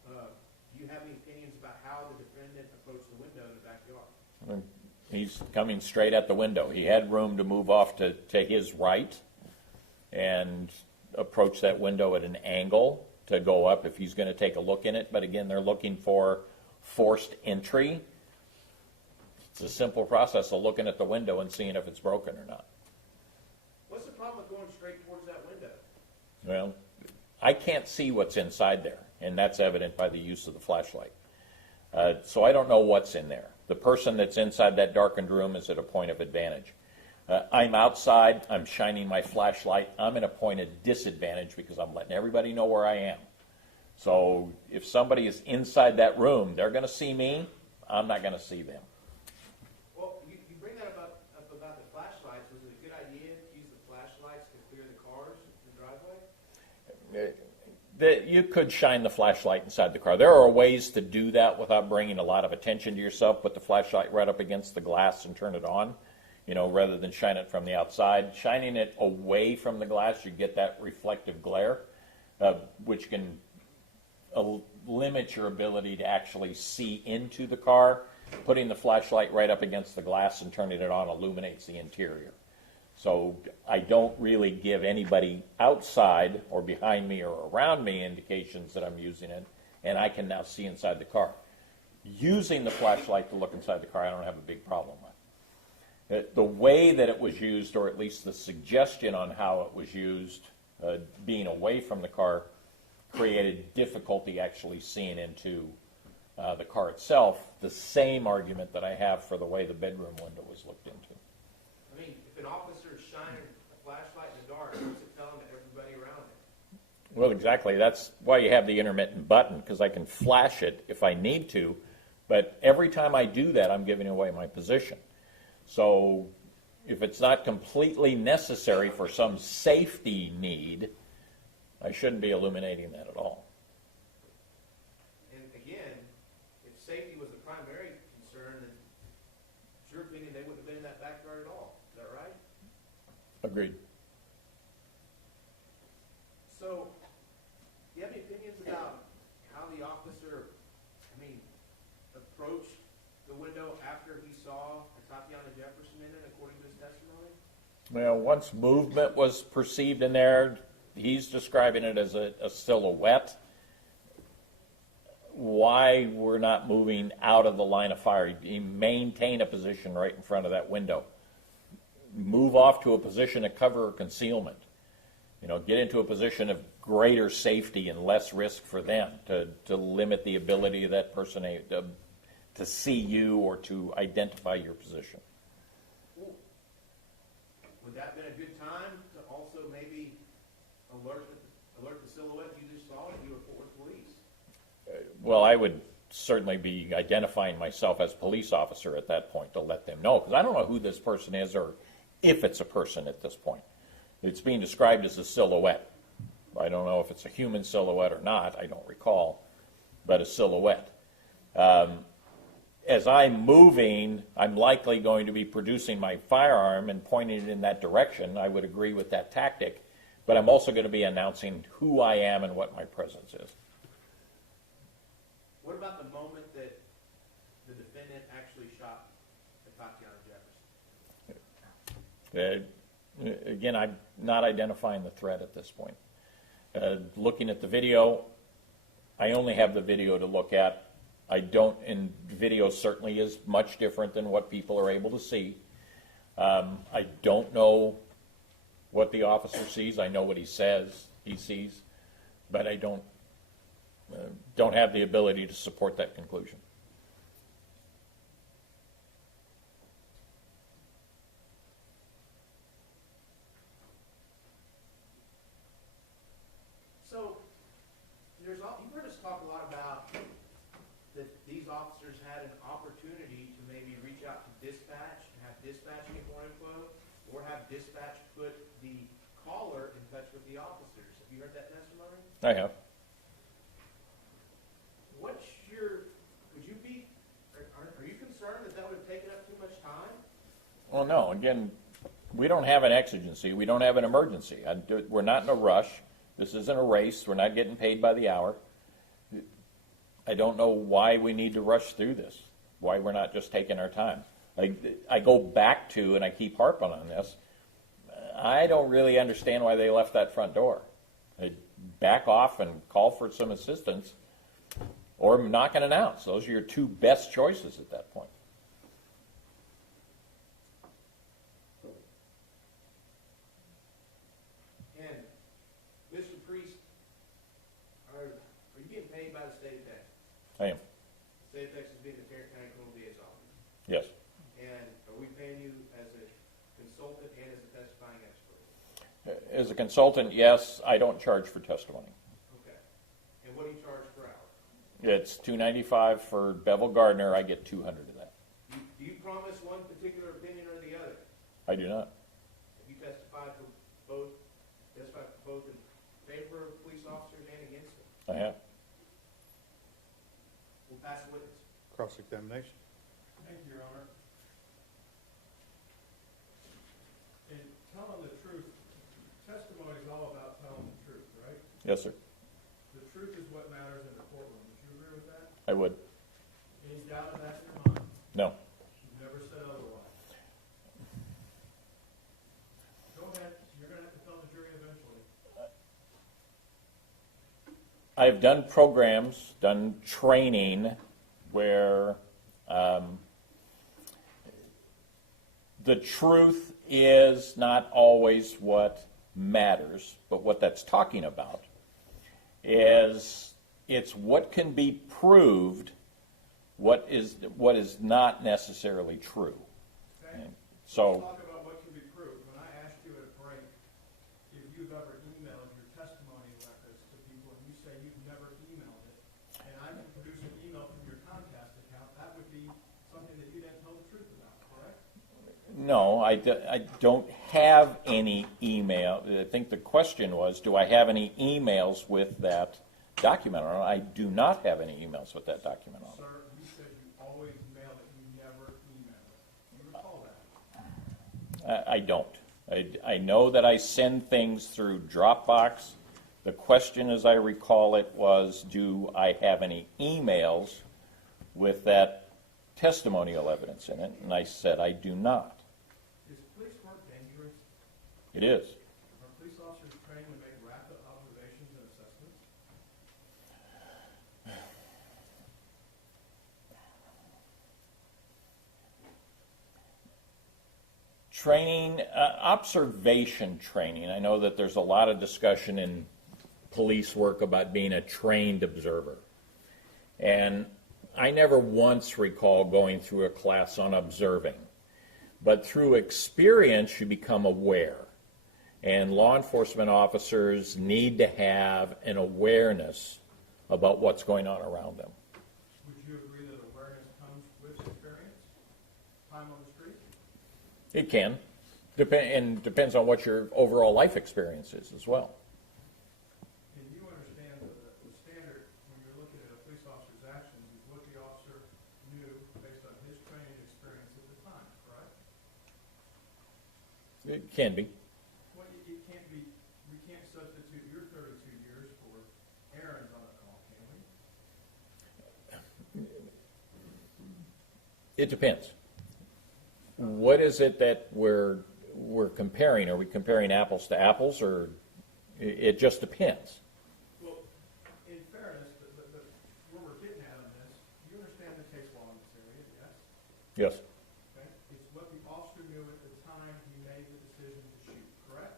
Do you have any opinions about how the defendant approached the window in the backyard? He's coming straight at the window. He had room to move off to his right and approach that window at an angle to go up if he's going to take a look in it. But again, they're looking for forced entry. It's a simple process of looking at the window and seeing if it's broken or not. What's the problem with going straight towards that window? Well, I can't see what's inside there, and that's evident by the use of the flashlight. So I don't know what's in there. The person that's inside that darkened room is at a point of advantage. I'm outside, I'm shining my flashlight, I'm in a point of disadvantage because I'm letting everybody know where I am. So if somebody is inside that room, they're going to see me, I'm not going to see them. Well, you bring that up about the flashlights. Was it a good idea to use the flashlights to clear the cars in the driveway? You could shine the flashlight inside the car. There are ways to do that without bringing a lot of attention to yourself. Put the flashlight right up against the glass and turn it on, rather than shine it from the outside. Shining it away from the glass, you get that reflective glare, which can limit your ability to actually see into the car. Putting the flashlight right up against the glass and turning it on illuminates the interior. So I don't really give anybody outside or behind me or around me indications that I'm using it, and I can now see inside the car. Using the flashlight to look inside the car, I don't have a big problem with. The way that it was used, or at least the suggestion on how it was used, being away from the car, created difficulty actually seeing into the car itself, the same argument that I have for the way the bedroom window was looked into. I mean, if an officer is shining a flashlight in the dark, what's it telling to everybody around him? Well, exactly. That's why you have the intermittent button, because I can flash it if I need to, but every time I do that, I'm giving away my position. So if it's not completely necessary for some safety need, I shouldn't be illuminating that at all. And again, if safety was the primary concern, then it's your opinion they wouldn't have been in that backyard at all. Is that right? Agreed. So, do you have any opinions about how the officer, approached the window after he saw Tatiana Jefferson in it, according to his testimony? Well, once movement was perceived in there, he's describing it as a silhouette. Why we're not moving out of the line of fire? He maintain a position right in front of that window. Move off to a position of cover or concealment. Get into a position of greater safety and less risk for them to limit the ability of that person to see you or to identify your position. Would that have been a good time to also maybe alert the silhouette you just saw if you were Fort Worth police? Well, I would certainly be identifying myself as police officer at that point to let them know, because I don't know who this person is or if it's a person at this point. It's being described as a silhouette. I don't know if it's a human silhouette or not, I don't recall, but a silhouette. As I'm moving, I'm likely going to be producing my firearm and pointing it in that direction. I would agree with that tactic, but I'm also going to be announcing who I am and what my presence is. What about the moment that the defendant actually shot Tatiana Jefferson? Again, I'm not identifying the threat at this point. Looking at the video, I only have the video to look at. And video certainly is much different than what people are able to see. I don't know what the officer sees. I know what he says he sees, but I don't have the ability to support that conclusion. So, you've heard us talk a lot about that these officers had an opportunity to maybe reach out to dispatch and have dispatch get more info, or have dispatch put the caller in touch with the officers. Have you heard that testimony? I have. Are you concerned that would have taken up too much time? Well, no. Again, we don't have an exigency. We don't have an emergency. We're not in a rush. This isn't a race. We're not getting paid by the hour. I don't know why we need to rush through this, why we're not just taking our time. I go back to, and I keep harping on this, I don't really understand why they left that front door. Back off and call for some assistance, or knock and announce. Those are your two best choices at that point. I am. State of Texas being the Tarrant County Criminal DA's office. Yes. And are we paying you as a consultant and as a testifying expert? As a consultant, yes. I don't charge for testimony. Okay. And what do you charge per hour? It's $295 for Bevel Gardner. I get 200 of that. Do you promise one particular opinion or the other? I do not. Have you testified for both in favor of police officers and against them? I have. We'll pass the witness. Cross-examination. Thank you, Your Honor. In telling the truth, testimony is all about telling the truth, right? Yes, sir. The truth is what matters in the courtroom. Would you agree with that? I would. Any doubt of that in your mind? No. You've never said otherwise. Go ahead. You're going to have to tell the jury eventually. I've done programs, done training where the truth is not always what matters, but what that's talking about is it's what can be proved, what is not necessarily true. Okay? And Let's so talk about what can be proved. When I asked you at a break if you've ever emailed your testimony records to people, and you say you've never emailed it, and I can produce an email from your Comcast account, that would be something that you didn't tell the truth about, correct? no, I don't have any email. I think the question was, do I have any emails with that document on it? I do not have any emails with that document on it. Sir, you said you always mail it, you never email it. You recall that? I don't. I know that I send things through Dropbox. The question, as I recall it, was, do I have any emails with that testimonial evidence in it? And I said I do not. Is police work dangerous? It is. Are police officers trained to make rapid observations and assessments? Training, observation training. I know that there's a lot of discussion in police work about being a trained observer. And I never once recall going through a class on observing. But through experience, you become aware. And law enforcement officers need to have an awareness about what's going on around them. Would you agree that awareness comes with experience? Time on the street? It can. And depends on what your overall life experience is as well. And you understand the standard when you're looking at a police officer's actions is what the officer knew based on his training experience at the time, correct? It can be. Well, it can't be, we can't substitute your 32 years for Aaron's on a call, can we? It depends. What is it that we're comparing? Are we comparing apples to apples, or it just depends? Well, in fairness, where we're getting at on this, you understand the case law in this area, yes? Yes. Okay? It's what the officer knew at the time he made the decision to shoot, correct?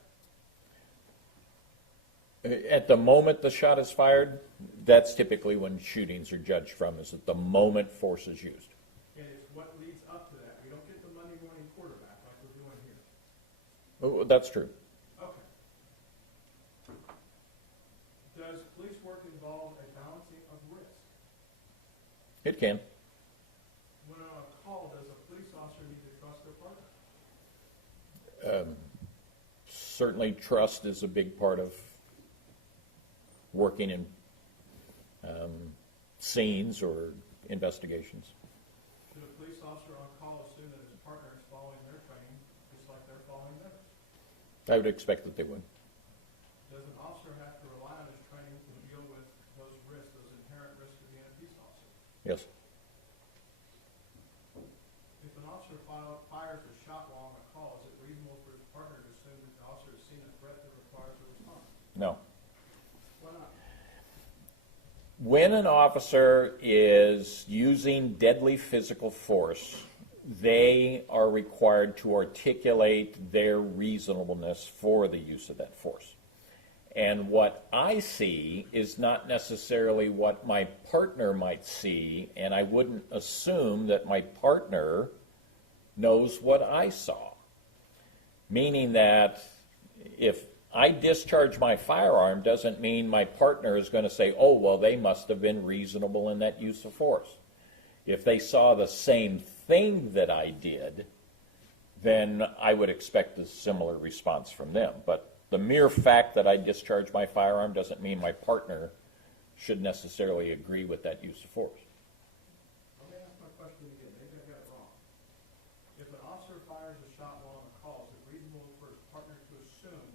At the moment the shot is fired, that's typically when shootings are judged from, is at the moment force is used. And it's what leads up to that. We don't get the Monday morning quarterback like we're doing here. Oh, that's true. Okay. Does police work involve a balancing of risk? It can. When on a call, does a police officer need to trust their partner? Certainly trust is a big part of working in scenes or investigations. Should a police officer on call assume that his partner is following their training just like they're following theirs? I would expect that they would. Does an officer have to rely on his training to deal with those risks, those inherent risks of being a police officer? Yes. If an officer fires a shot while on a call, is it reasonable for his partner to assume that the officer has seen a threat that requires a response? No. Why not? When an officer is using deadly physical force, they are required to articulate their reasonableness for the use of that force. And what I see is not necessarily what my partner might see, and I wouldn't assume that my partner knows what I saw. Meaning that if I discharge my firearm doesn't mean my partner is going to say, oh, well, they must have been reasonable in that use of force. If they saw the same thing that I did, then I would expect a similar response from them. But the mere fact that I discharge my firearm doesn't mean my partner should necessarily agree with that use of force. Let me ask my question again, maybe I got it wrong. If an officer fires a shot while on a call, is it reasonable for his partner to assume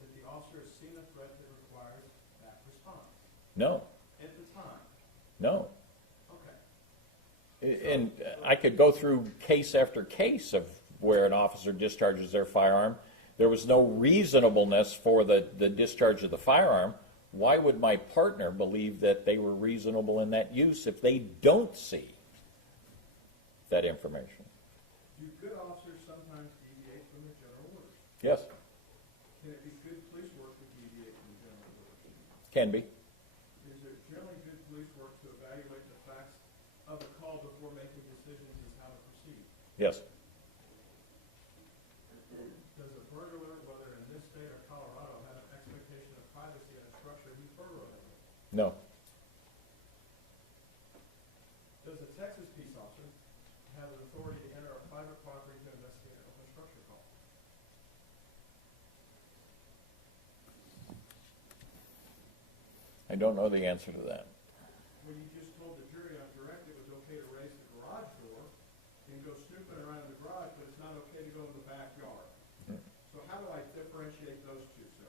that the officer has seen a threat that requires that response? No, At the time? no. Okay. And I could go through case after case of where an officer discharges their firearm. There was no reasonableness for the discharge of the firearm. Why would my partner believe that they were reasonable in that use if they don't see that information? Do good officers sometimes deviate from the general orders? Yes, Can it be good police work to deviate from the general orders? can be. Is it generally good police work to evaluate the facts of a call before making decisions as how to proceed? Yes. Does a burglar, whether in this state or Colorado, have an expectation of privacy in a structure he's burglaring? No. Does a Texas peace officer have the authority to enter a private property to investigate an open structure call? I don't know the answer to that. When you just told the jury on direct it was okay to raise the garage door and go snooping around in the garage, but it's not okay to go in the backyard. So how do I differentiate those two, sir?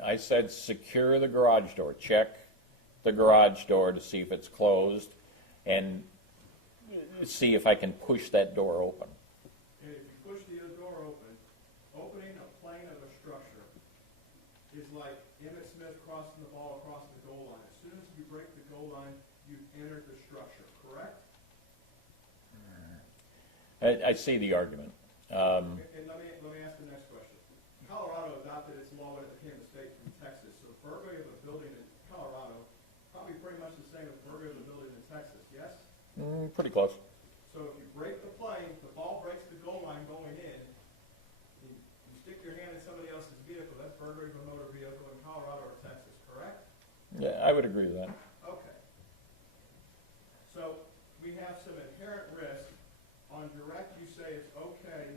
I said secure the garage door. Check the garage door to see if it's closed and see if I can push that door open. And if you push the door open, opening a plane of a structure is like Emmitt Smith crossing the ball across the goal line. As soon as you break the goal line, you've entered the structure, correct? I see the argument. And let me ask the next question. Colorado adopted its law when it became a state from Texas. So burglary of a building in Colorado, probably pretty much the same as burglary of a building in Texas, yes? Pretty close. So if you break the plane, the ball breaks the goal line going in, you stick your hand in somebody else's vehicle, that's burglary of a motor vehicle in Colorado or Texas, correct? Yeah, I would agree with that. Okay. So we have some inherent risk. On direct, you say it's okay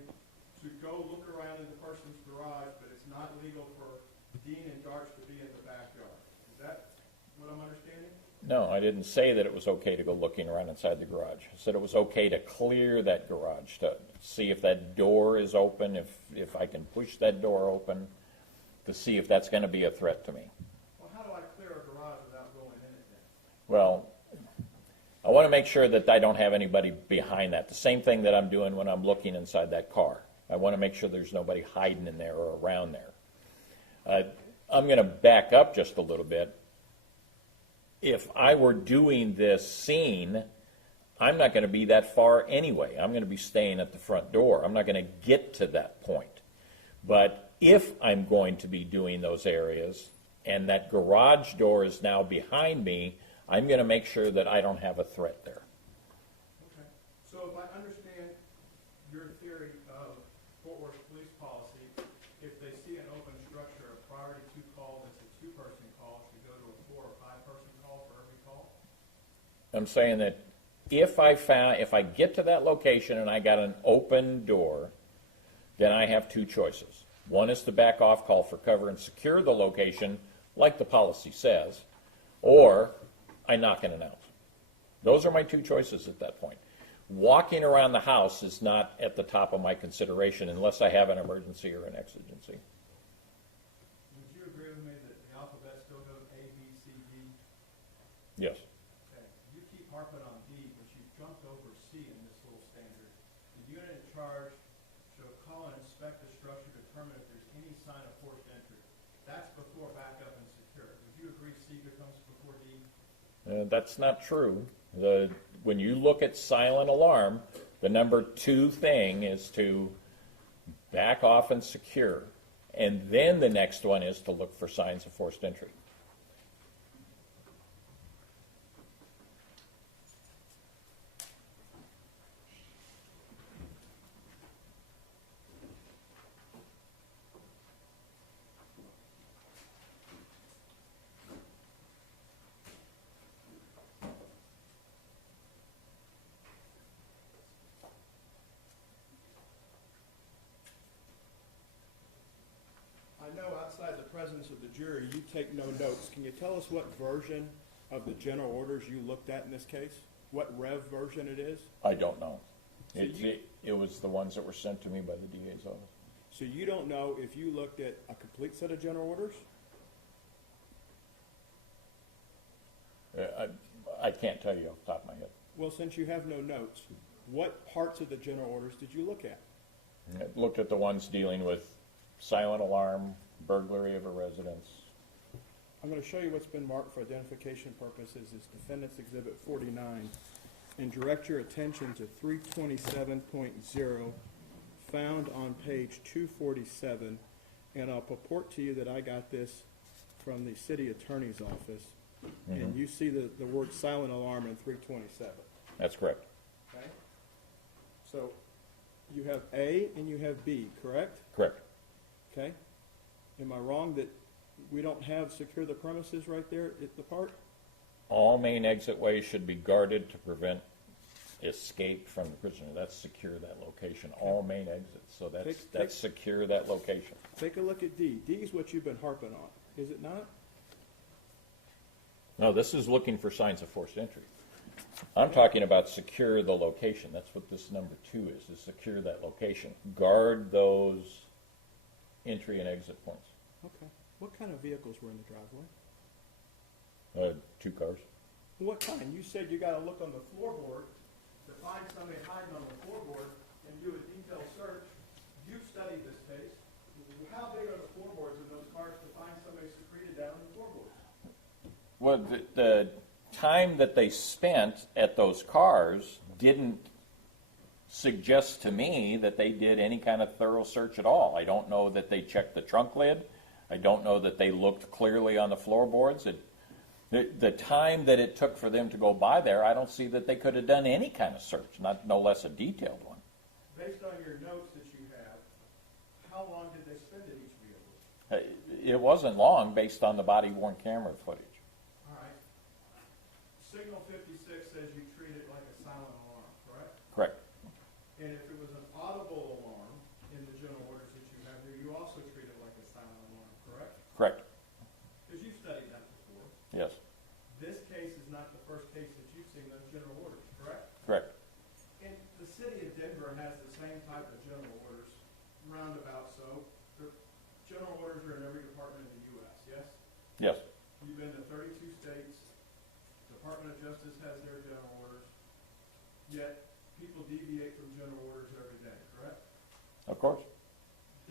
to go look around in the person's garage, but it's not legal for Dean and Darch to be in the backyard. Is that what I'm understanding? No, I didn't say that it was okay to go looking around inside the garage. I said it was okay to clear that garage, to see if that door is open, if I can push that door open, to see if that's going to be a threat to me. Well, how do I clear a garage without going in it then? Well, I want to make sure that I don't have anybody behind that. The same thing that I'm doing when I'm looking inside that car. I want to make sure there's nobody hiding in there or around there. I'm going to back up just a little bit. If I were doing this scene, I'm not going to be that far anyway. I'm going to be staying at the front door. I'm not going to get to that point. But if I'm going to be doing those areas and that garage door is now behind me, I'm going to make sure that I don't have a threat there. Okay. So if I understand your theory of Fort Worth police policy, if they see an open structure, a priority to call that's a two-person call should go to a 4 or 5-person call for every call? I'm saying that if I get to that location and I got an open door, then I have two choices. One is to back off, call for cover, and secure the location like the policy says, or I knock and announce. Those are my two choices at that point. Walking around the house is not at the top of my consideration unless I have an emergency or an exigency. Would you agree with me that the alphabet still goes A, B, C, D? Yes. Okay. You keep harping on D, but you jumped over C in this little standard. The unit in charge shall call and inspect the structure to determine if there's any sign of forced entry. That's before backup and secure. Would you agree C becomes before D? That's not true. When you look at silent alarm, the number 2 thing is to back off and secure. And then the next one is to look for signs of forced entry. I know outside the presence of the jury, you take no notes. Can you tell us what version of the general orders you looked at in this case? What rev version it is? I don't know. So It was the ones that were sent to me by the DA's office. So you don't know if you looked at a complete set of general orders? I can't tell you off the top of my head. Well, since you have no notes, what parts of the general orders did you look at? I looked at the ones dealing with silent alarm, burglary of a residence. I'm going to show you what's been marked for identification purposes as Defendant's Exhibit 49, and direct your attention to 327.0, found on page 247, and I'll purport to you that I got this from the city attorney's office, and you see the word silent alarm in 327, That's correct. okay? So you have A and you have B, correct? Correct. Okay? Am I wrong that we don't have secure the premises right there at the part? All main exit ways should be guarded to prevent escape from the prisoner. That's secure that location. All main exits. So that's secure that location. Take a look at D. D is what you've been harping on, is it not? No, this is looking for signs of forced entry. I'm talking about secure the location. That's what this number 2 is secure that location. Guard those entry and exit points. Okay. What kind of vehicles were in the driveway? 2 cars. What kind? You said you got to look on the floorboard to find somebody hiding on the floorboard and do a detailed search. You've studied this case. How big are the floorboards in those cars to find somebody secreted down in the floorboards? Well, the time that they spent at those cars didn't suggest to me that they did any kind of thorough search at all. I don't know that they checked the trunk lid. I don't know that they looked clearly on the floorboards. The time that it took for them to go by there, I don't see that they could have done any kind of search, no less a detailed one. Based on your notes that you have, how long did they spend at each vehicle? It wasn't long based on the body-worn camera footage. All right. Signal 56 says you treat it like a silent alarm, correct? Correct. And if it was an audible alarm in the general orders that you have here, you also treat it like a silent alarm, correct? Correct. Because you've studied that before. Yes. This case is not the first case that you've seen those general orders, correct? Correct. And the city of Denver has the same type of general orders, roundabout so. The general orders are in every department in the U.S., yes? Yes. You've been to 32 states. Department of Justice has their general orders. Yet, people deviate from general orders every day, correct? Of course.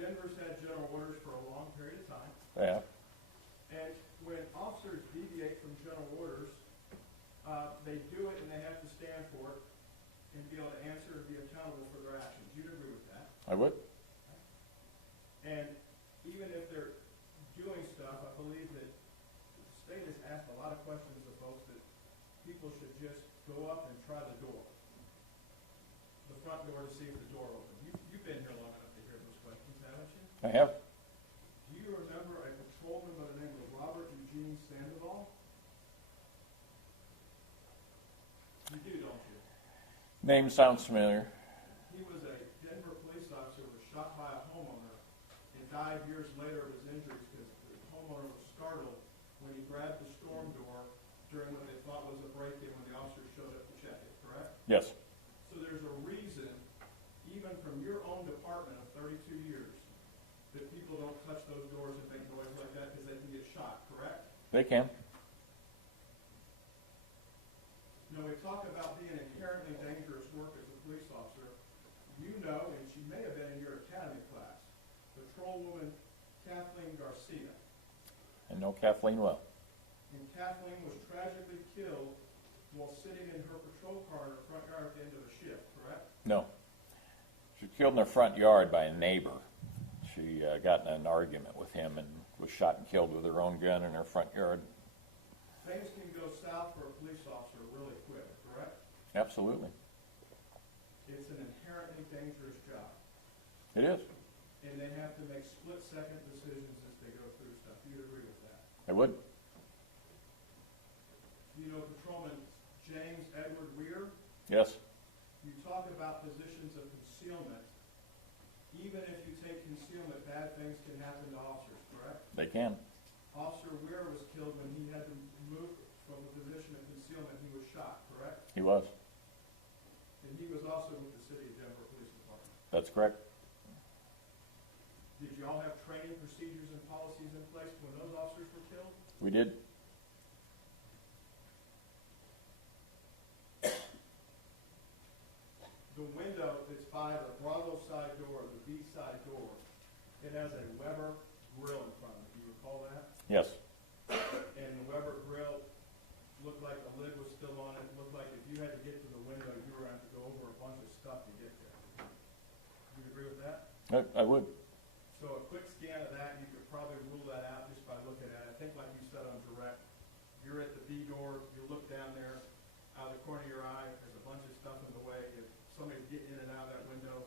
Denver's had general orders for a long period of time. Yeah. And when officers deviate from general orders, they do it and they have to stand for it and be able to answer and be accountable for their actions. You'd agree with that? I would. And even if they're doing stuff, I believe that the state has asked a lot of questions of folks that people should just go up and try the door. The front door to see if the door opens. You've been here long enough to hear those questions, haven't you? I have. Do you remember a patrolman by the name of Robert Eugene Sandoval? You do, don't you? Name sounds familiar. He was a Denver police officer who was shot by a homeowner and died years later of his injuries because the homeowner was startled when he grabbed the storm door during what they thought was a break-in when the officers showed up to check it, correct? Yes. So there's a reason, even from your own department of 32 years, that people don't touch those doors and make noise like that because they can get shot, correct? They can. You know, we talk about being inherently dangerous work as a police officer. You know, and she may have been in your academy class, patrolwoman Kathleen Garcia. I know Kathleen well. And Kathleen was tragically killed while sitting in her patrol car in her front yard at the end of a shift, correct? No. She was killed in her front yard by a neighbor. She got in an argument with him and was shot and killed with her own gun in her front yard. Things can go south for a police officer really quick, correct? Absolutely. It's an inherently dangerous job, It is. and they have to make split-second decisions as they go through stuff. Do you agree with that? I would. You know Patrolman James Edward Weir? Yes. You talk about positions of concealment. Even if you take concealment, bad things can happen to officers, correct? They can. Officer Weir was killed when he had to move from a position of concealment. He was shot, correct? He was. And he was also with the City of Denver Police Department. That's correct. Did you all have training procedures and policies in place when those officers were killed? We did. The window that's by the Bravo side door, the B side door, it has a Weber grill in front of it. Do you recall that? Yes. And the Weber grill looked like the lid was still on it. It looked like if you had to get to the window, you were going to have to go over a bunch of stuff to get there. Do you agree with that? I would. So a quick scan of that, you could probably rule that out just by looking at it. I think like you said on direct, you're at the B door, you look down there, out of the corner of your eye, there's a bunch of stuff in the way. If somebody's getting in and out of that window,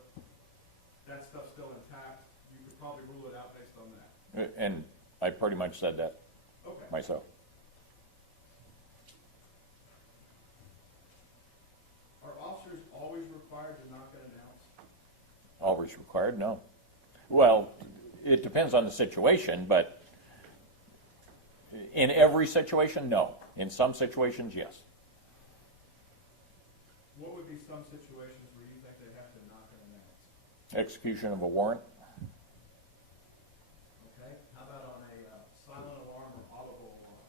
that stuff's still intact. You could probably rule it out based on that. And I pretty much said that Okay. myself. Are officers always required to knock and announce? Always required? No. Well, it depends on the situation, but in every situation, no. In some situations, yes. What would be some situations where you think they'd have to knock and announce? Execution of a warrant? Okay. How about on a silent alarm or audible alarm?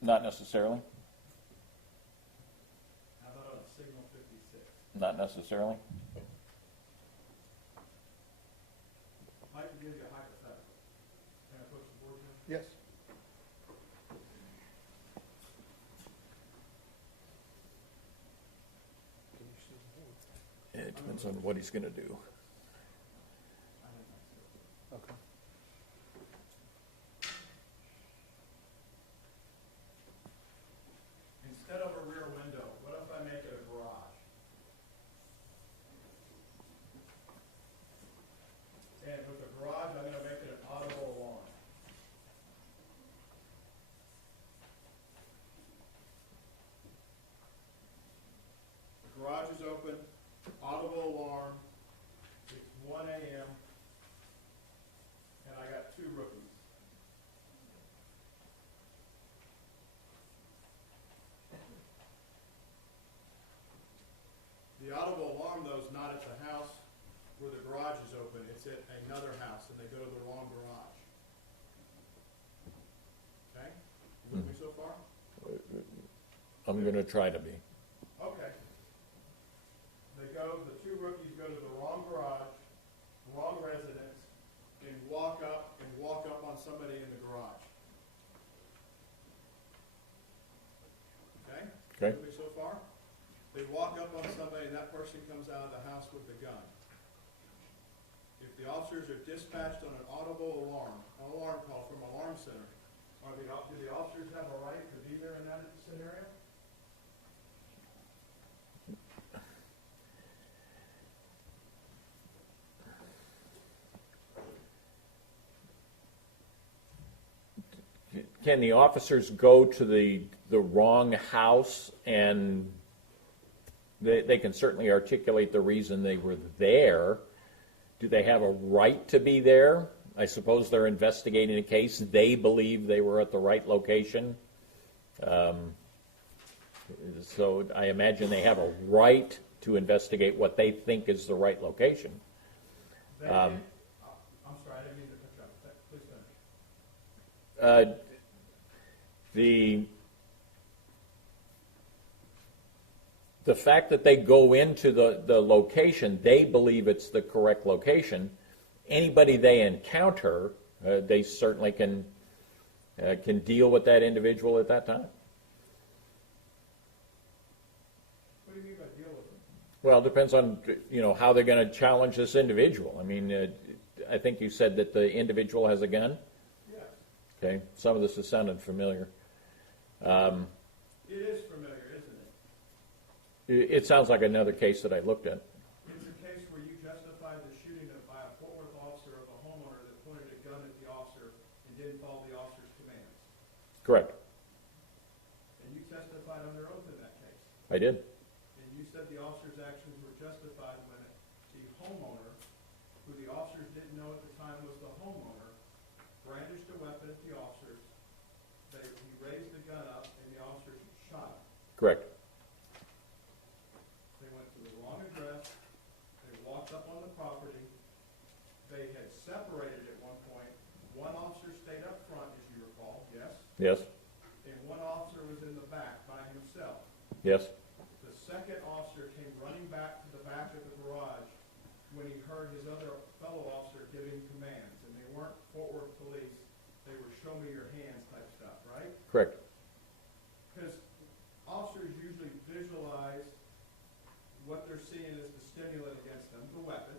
Not necessarily. How about on a signal 56? Not necessarily. I'd like to give you a hypothetical. Can I put some words in? Yes. It depends on what he's going to do. Okay. Instead of a rear window, what if I make it a garage? And with the garage, I'm going to make it an audible alarm. The garage is open, audible alarm, it's 1 a.m., and I got 2 rookies. The audible alarm, though, is not at the house where the garage is open. It's at another house, and they go to the wrong garage. Okay? You with me so far? I'm going to try to be. Okay. The 2 rookies go to the wrong garage, wrong residence, and walk up on somebody in the garage. Okay? Okay. With me so far? They walk up on somebody, and that person comes out of the house with the gun. If the officers are dispatched on an audible alarm, an alarm call from Alarm Center, do the officers have a right to be there in that scenario? Can the officers go to the wrong house and they can certainly articulate the reason they were there? Do they have a right to be there? I suppose they're investigating a case. They believe they were at the right location. So I imagine they have a right to investigate what they think is the right location. I'm sorry, I didn't mean to cut you off. Please finish. The fact that they go into the location, they believe it's the correct location. Anybody they encounter, they certainly can deal with that individual at that time. What do you mean by deal with them? Well, it depends on how they're going to challenge this individual. I mean, I think you said that the individual has a gun? Yes, Okay, some of this has sounded familiar. it is familiar, isn't it? It sounds like another case that I looked at. It's a case where you justified the shooting by a Fort Worth officer of a homeowner that pointed a gun at the officer and didn't follow the officer's commands. Correct. And you testified under oath in that case. I did. And you said the officer's actions were justified when the homeowner, who the officers didn't know at the time was the homeowner, brandished a weapon at the officers. He raised the gun up and the officers shot him. Correct. They went to the wrong address. They walked up on the property. They had separated at one point. One officer stayed up front, as you recall, yes? Yes. And one officer was in the back by himself. Yes. The second officer came running back to the back of the garage when he heard his other fellow officer giving commands. And they weren't Fort Worth police. They were show me your hands type stuff, right? Correct. Because officers usually visualize what they're seeing as the stimulant against them, the weapon.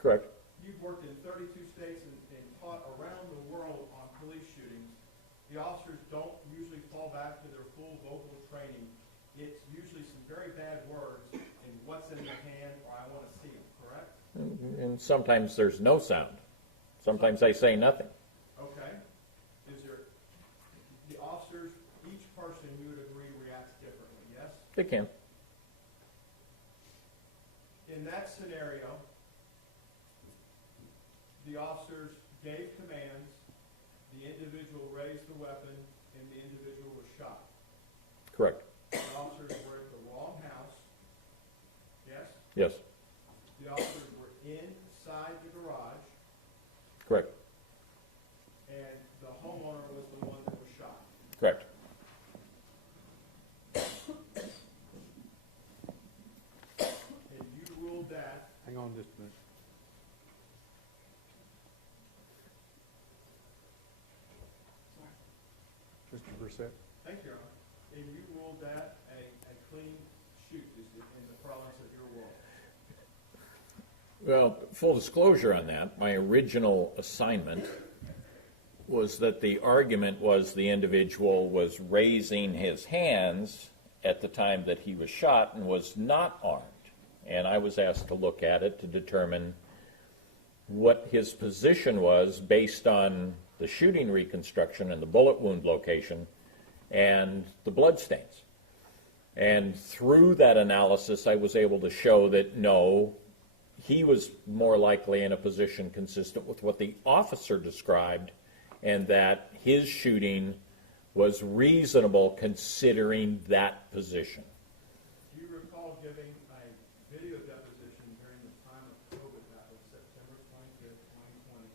Correct. You've worked in 32 states and taught around the world on police shootings. The officers don't usually fall back to their full vocal training. It's usually some very bad words and what's in the hand or I want to see them, correct? And sometimes there's no sound. Sometimes I say nothing. Okay. Is there, the officers, each person you would agree reacts differently, yes? They can. In that scenario, the officers gave commands, the individual raised the weapon, and the individual was shot. Correct. The officers were at the wrong house, yes? Yes. The officers were inside the garage, Correct. and the homeowner was the one that was shot. Correct. And you ruled that, Hang on just a minute. Mr. Brissett? thank you, Your Honor, and you ruled that a clean shoot is in the parlance of your world. Well, full disclosure on that, my original assignment was that the argument was the individual was raising his hands at the time that he was shot and was not armed. And I was asked to look at it to determine what his position was based on the shooting reconstruction and the bullet wound location and the blood stains. And through that analysis, I was able to show that no, he was more likely in a position consistent with what the officer described, and that his shooting was reasonable considering that position. Do you recall giving a video deposition during the time of COVID, that was September 25th, 2020,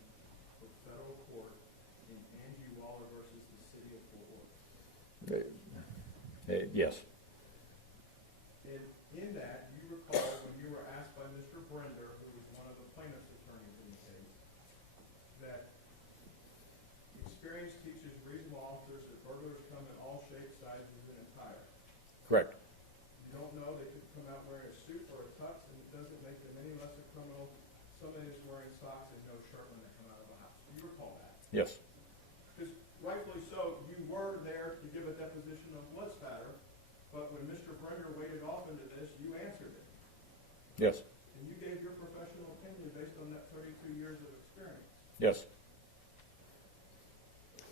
for federal court in Angie Waller versus the city of Fort Worth? Yes. And in that, you recall when you were asked by Mr. Brender, who was one of the plaintiff's attorneys in the case, that experience teaches reasonable officers that burglars come in all shapes, sizes, and attire. Correct. You don't know, they could come out wearing a suit or a tux, and it doesn't make them any less a criminal. Somebody is wearing socks and no shirt when they come out of a house. Do you recall that? Yes. Because rightfully so, you were there to give a deposition of blood spatter, but when Mr. Brender waded off into this, you answered it. Yes. And you gave your professional opinion based on that 32 years of experience. Yes.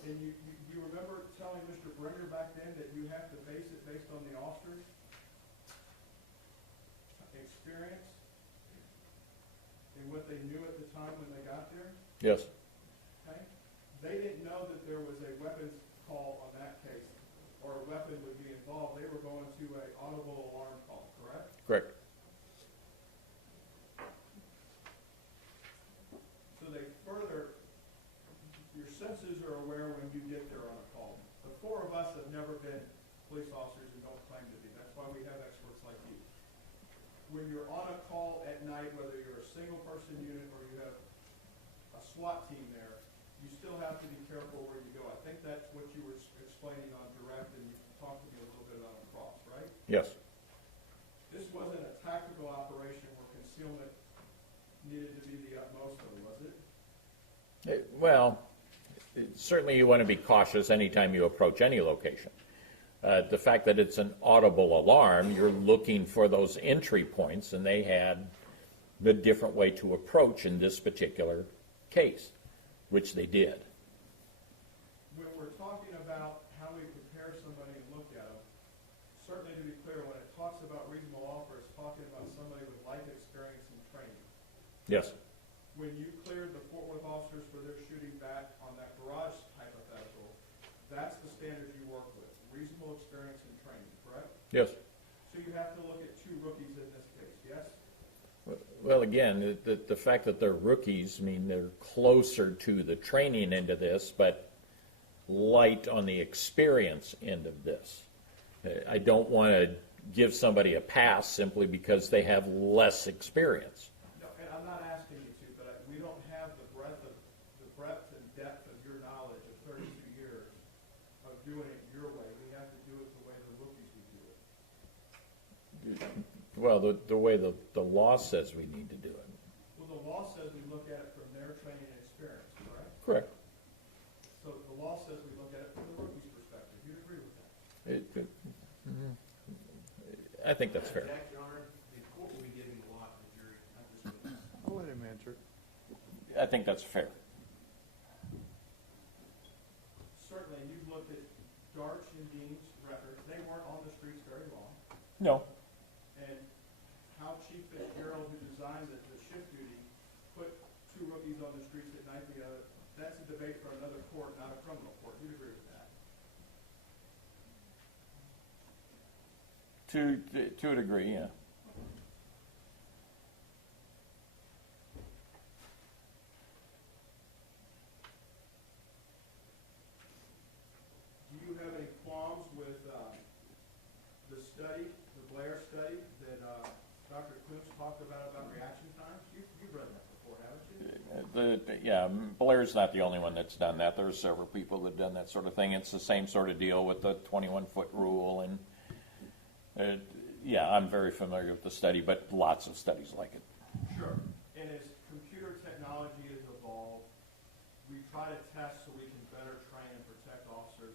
And you remember telling Mr. Brender back then that you have to base it based on the officer's experience and what they knew at the time when they got there? Yes. Okay? They didn't know that there was a weapons call on that case, or a weapon would be involved. They were going to an audible alarm call, correct? Correct. So they further, your senses are aware when you get there on a call. The four of us have never been police officers and don't claim to be. That's why we have experts like you. When you're on a call at night, whether you're a single person unit or you have a SWAT team there, you still have to be careful where you go. I think that's what you were explaining on direct, and you talked to me a little bit on cross, right? Yes. This wasn't a tactical operation where concealment needed to be the utmost of, was it? Well, certainly you want to be cautious anytime you approach any location. The fact that it's an audible alarm, you're looking for those entry points, and they had the different way to approach in this particular case, which they did. When we're talking about how we prepare somebody and look at them, certainly to be clear, when it talks about reasonable offer, it's talking about somebody with life experience and training. Yes. When you cleared the Fort Worth officers for their shooting back on that garage hypothetical, that's the standard you work with, reasonable experience and training, correct? Yes. So you have to look at two rookies in this case, yes? Well, again, the fact that they're rookies, I mean, they're closer to the training end of this, but light on the experience end of this. I don't want to give somebody a pass simply because they have less experience. No, and I'm not asking you to, but we don't have the breadth and depth of your knowledge of 32 years of doing it your way. We have to do it the way the rookies would do it. Well, the way the law says we need to do it. Well, the law says we look at it from their training and experience, correct? Correct. So the law says we look at it from the rookie's perspective. You'd agree with that? I think that's fair. Jack, Your Honor, the court will be giving the law to the jury, not this witness. I'll let him answer. I think that's fair. Certainly, you've looked at Darch and Dean's records. They weren't on the streets very long. No. And how Chief Fitzgerald, who designed the shift duty, put two rookies on the streets at night together, that's a debate for another court, not a criminal court. You'd agree with that? To a degree, yeah. Do you have any qualms with the study, the Blair study that Dr. Koontz talked about reaction times? You've read that before, haven't you? Yeah, Blair's not the only one that's done that. There are several people that have done that sort of thing. It's the same sort of deal with the 21-foot rule, and yeah, I'm very familiar with the study, but lots of studies like it. Sure. And as computer technology has evolved, we try to test so we can better train and protect officers,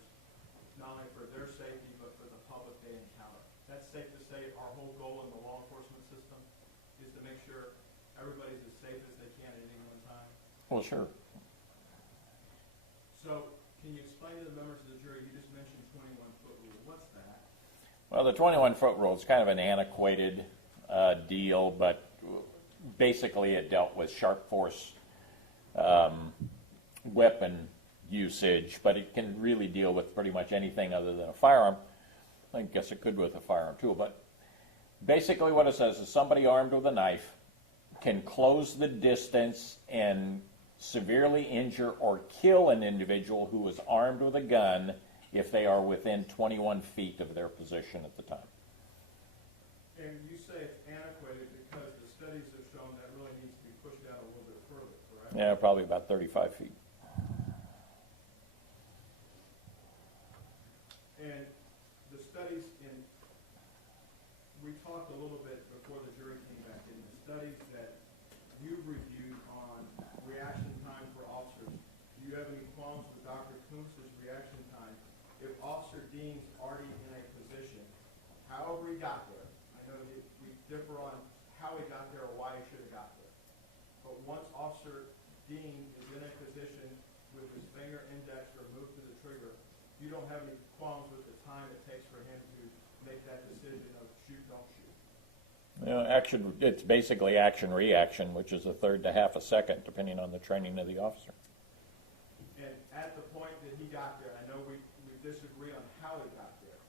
not only for their safety, but for the public they encounter. That's safe to say our whole goal in the law enforcement system is to make sure everybody's as safe as they can at any one time. Well, sure. So, can you explain to the members of the jury, you just mentioned 21-foot rule. What's that? Well, the 21-foot rule is kind of an antiquated deal, but basically it dealt with sharp force weapon usage, but it can really deal with pretty much anything other than a firearm. I guess it could with a firearm too, but basically what it says is somebody armed with a knife can close the distance and severely injure or kill an individual who is armed with a gun if they are within 21 feet of their position at the time. And you say it's antiquated because the studies have shown that really needs to be pushed out a little bit further, correct? Yeah, probably about 35 feet. And the studies we talked a little bit before the jury came back in, the studies that you've reviewed on reaction time for officers, do you have any qualms with Dr. Koontz's reaction time? If Officer Dean's already in a position, however he got there, I know that we differ on how he got there or why he should have got there. But once Officer Dean is in a position with his finger index removed to the trigger, you don't have any qualms with the time it takes for him to make that decision of shoot, don't shoot. You know, it's basically action-reaction, which is a third to half a second, depending on the training of the officer. And at the point that he got there, I know we disagree on how he got there,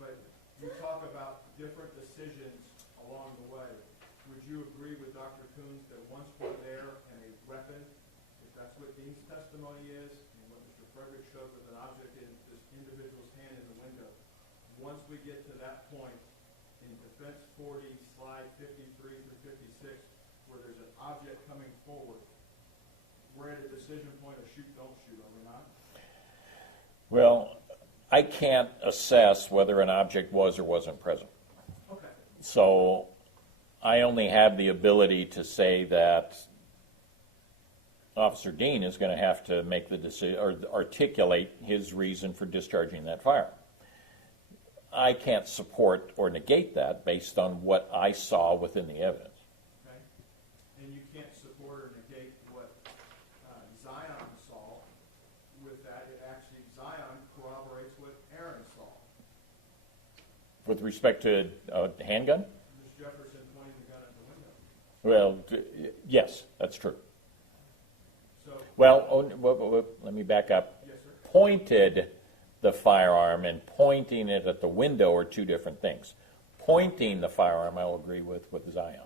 but you talk about different decisions along the way. Would you agree with Dr. Koontz that once we're there and a weapon, if that's what Dean's testimony is, and what Mr. Frederick showed with an object in this individual's hand in the window, once we get to that point in Defense 40, slide 53 through 56, where there's an object coming forward, we're at a decision point of shoot, don't shoot, are we not? Well, I can't assess whether an object was or wasn't present. Okay. So I only have the ability to say that Officer Dean is going to have to make the decision or articulate his reason for discharging that firearm. I can't support or negate that based on what I saw within the evidence. Okay? And you can't support or negate what Zion saw with that. It actually, Zion corroborates what Aaron saw. With respect to a handgun? Ms. Jefferson pointing the gun at the window. Well, yes, that's true. So, Well, let me back up. yes, sir. Pointed the firearm and pointing it at the window are two different things. Pointing the firearm, I will agree with Zion.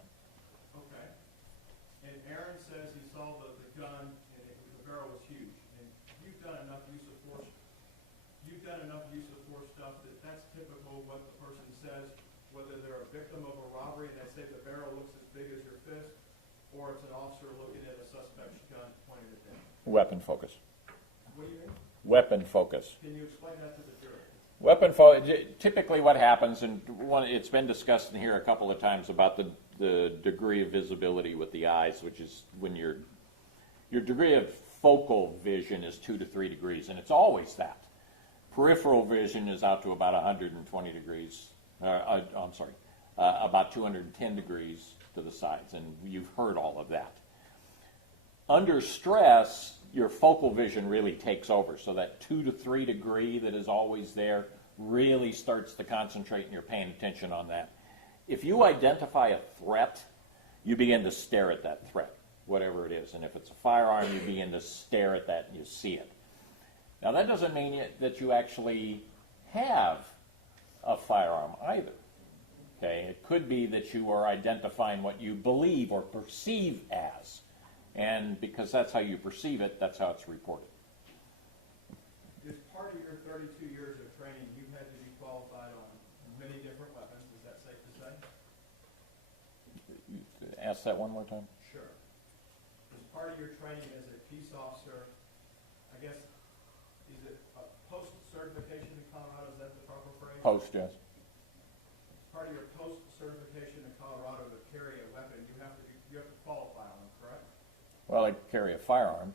Okay. And Aaron says he saw the gun and the barrel was huge. And you've done enough use of force. You've done enough use of force stuff that's typical what the person says, whether they're a victim of a robbery and they say the barrel looks as big as your fist, or it's an officer looking at a suspect's gun pointing at them. Weapon focus. What do you mean? Weapon focus. Can you explain that to the jury? Weapon focus. Typically, what happens, and it's been discussed in here a couple of times about the degree of visibility with the eyes, which is when your degree of focal vision is 2 to 3 degrees, and it's always that. Peripheral vision is out to about 120 degrees. About 210 degrees to the sides, and you've heard all of that. Under stress, your focal vision really takes over, so that 2 to 3 degree that is always there really starts to concentrate and you're paying attention on that. If you identify a threat, you begin to stare at that threat, whatever it is. And if it's a firearm, you begin to stare at that and you see it. Now, that doesn't mean that you actually have a firearm either. Okay? It could be that you are identifying what you believe or perceive as. And because that's how you perceive it, that's how it's reported. As part of your 32 years of training, you've had to be qualified on many different weapons. Is that safe to say? Ask that one more time. Sure. As part of your training as a peace officer, I guess, is it a post-certification in Colorado? Is that the proper phrase? Post, yes. Part of your post-certification in Colorado to carry a weapon, you have to qualify on them, correct? Well, I carry a firearm,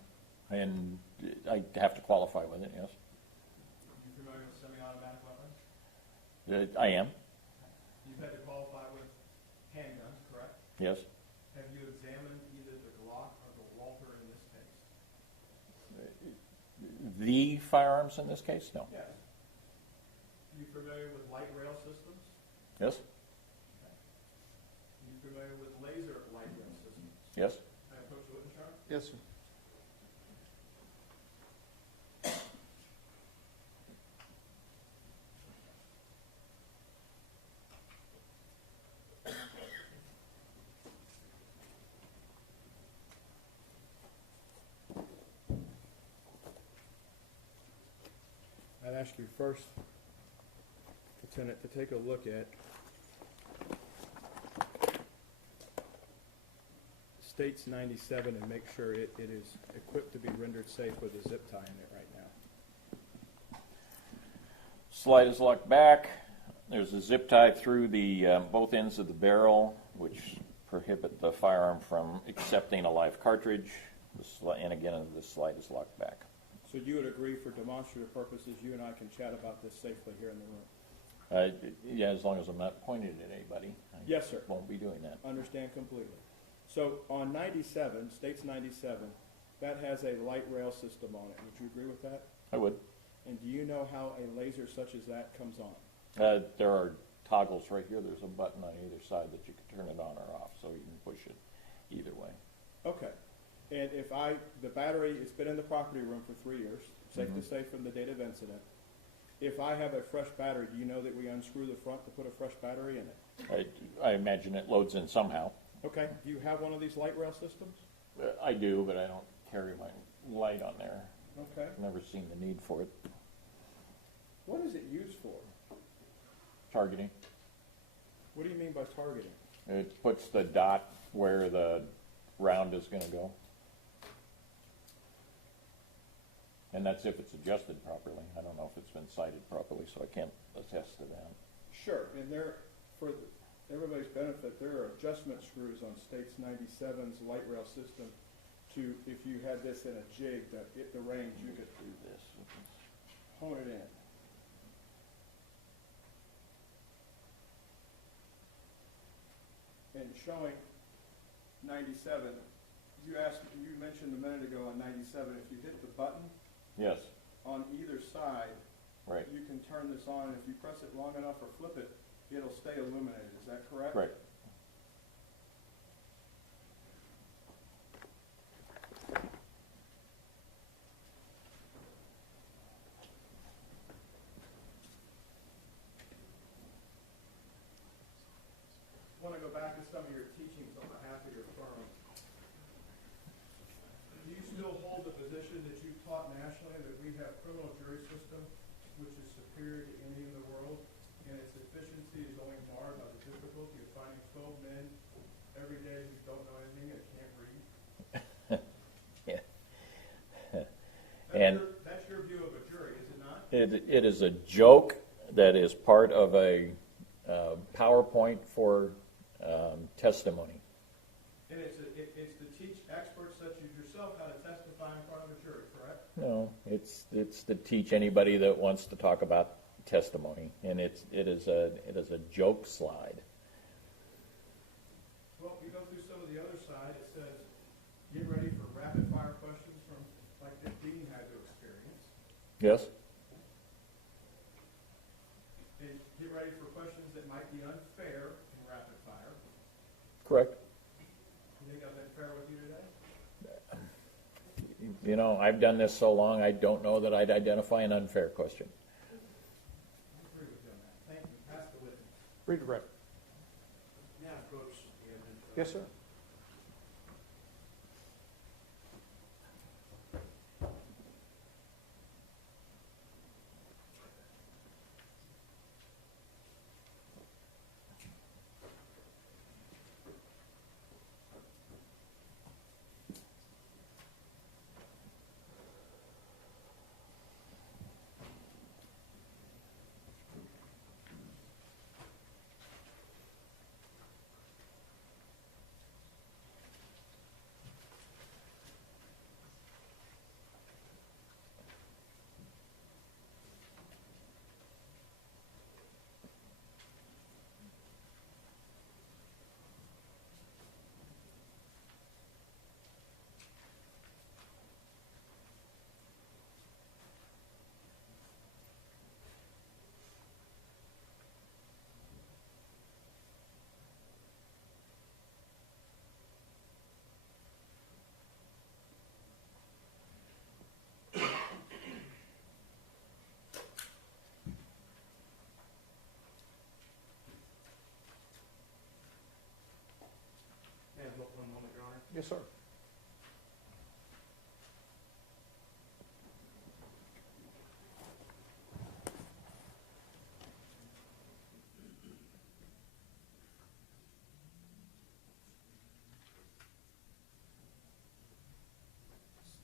and I have to qualify with it, yes. You familiar with semi-automatic weapons? I am, You've had to qualify with handguns, correct? yes. Have you examined either the Glock or the Walther in this case? The firearms in this case? No. Yes. Are you familiar with light rail systems? Yes? Are you familiar with laser light rail systems? Yes? Can I approach the witness, Charles? Yes, sir. I'd ask you first, Lieutenant, to take a look at States 97 and make sure it is equipped to be rendered safe with a zip tie in it right now. Slide is locked back. There's a zip tie through the both ends of the barrel, which prohibit the firearm from accepting a live cartridge. And again, the slide is locked back. So you would agree, for demonstrative purposes, you and I can chat about this safely here in the room? Yeah, as long as I'm not pointing at anybody. Yes, sir. I won't be doing that. Understand completely. So on 97, States 97, that has a light rail system on it. Would you agree with that? I would. And do you know how a laser such as that comes on? There are toggles right here. There's a button on either side that you can turn it on or off, so you can push it either way. Okay. And if the battery, it's been in the property room for 3 years, safe to say from the date of incident. If I have a fresh battery, do you know that we unscrew the front to put a fresh battery in it? I imagine it loads in somehow. Okay. Do you have one of these light rail systems? I do, but I don't carry my light on there. Okay. I've never seen the need for it. What is it used for? Targeting. What do you mean by targeting? It puts the dot where the round is going to go. And that's if it's adjusted properly. I don't know if it's been sighted properly, so I can't attest to that. Sure. And for everybody's benefit, there are adjustment screws on States 97's light rail system to, if you had this in a jig, the range, you could Do this. hone it in. And showing 97, you mentioned a minute ago on 97, if you hit the button Yes, on either side, right, you can turn this on, and if you press it long enough or flip it, it'll stay illuminated. Is that correct? right. I want to go back to some of your teachings on behalf of your firm. Do you still hold the position that you taught nationally that we have criminal jury system which is superior to any in the world, and its efficiency is only marred by the difficulty of finding 12 men every day who don't know anything and can't read? Yeah. That's And that's your view of a jury, is it not? it is a joke that is part of a PowerPoint for testimony. And it's to teach experts such as yourself how to testify in front of a jury, correct? No, it's to teach anybody that wants to talk about testimony, and it is a joke slide. Well, if you go through some of the other side, it says, get ready for rapid fire questions from, like that Dean had to experience. Yes? And get ready for questions that might be unfair in rapid fire. Correct. You think I've been fair with you today? You know, I've done this so long, I don't know that I'd identify an unfair question. I agree with you on that. Thank you. Pass the witness. Read the record. Now approach the evidence. Yes, sir. May I have one moment, Your Honor? Yes, sir.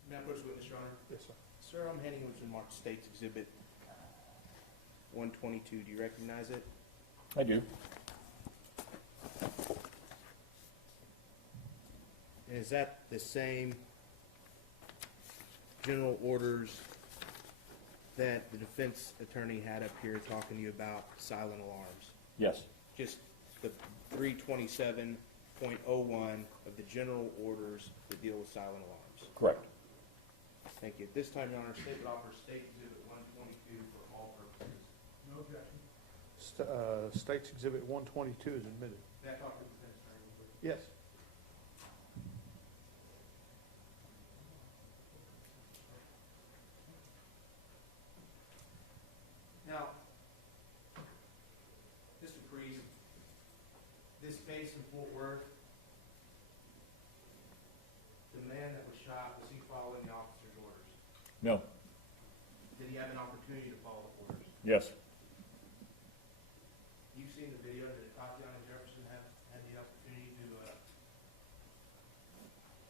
May I approach the witness, Your Honor? Yes, sir. Sir, I'm handing what's been marked State's Exhibit 122. Do you recognize it? I do. And is that the same general orders that the defense attorney had up here talking to you about silent alarms? Yes. Just the 327.01 of the general orders that deal with silent alarms. Correct. Thank you. At this time, Your Honor, State would offer State Exhibit 122 for all purposes. No objection. State's Exhibit 122 is admitted. May I talk to the defense attorney, please? Yes. Now, Mr. Priest, this case in Fort Worth, the man that was shot, was he following the officer's orders? No. Did he have an opportunity to follow orders? Yes. You've seen the video, did Tatiana Jefferson have had the opportunity to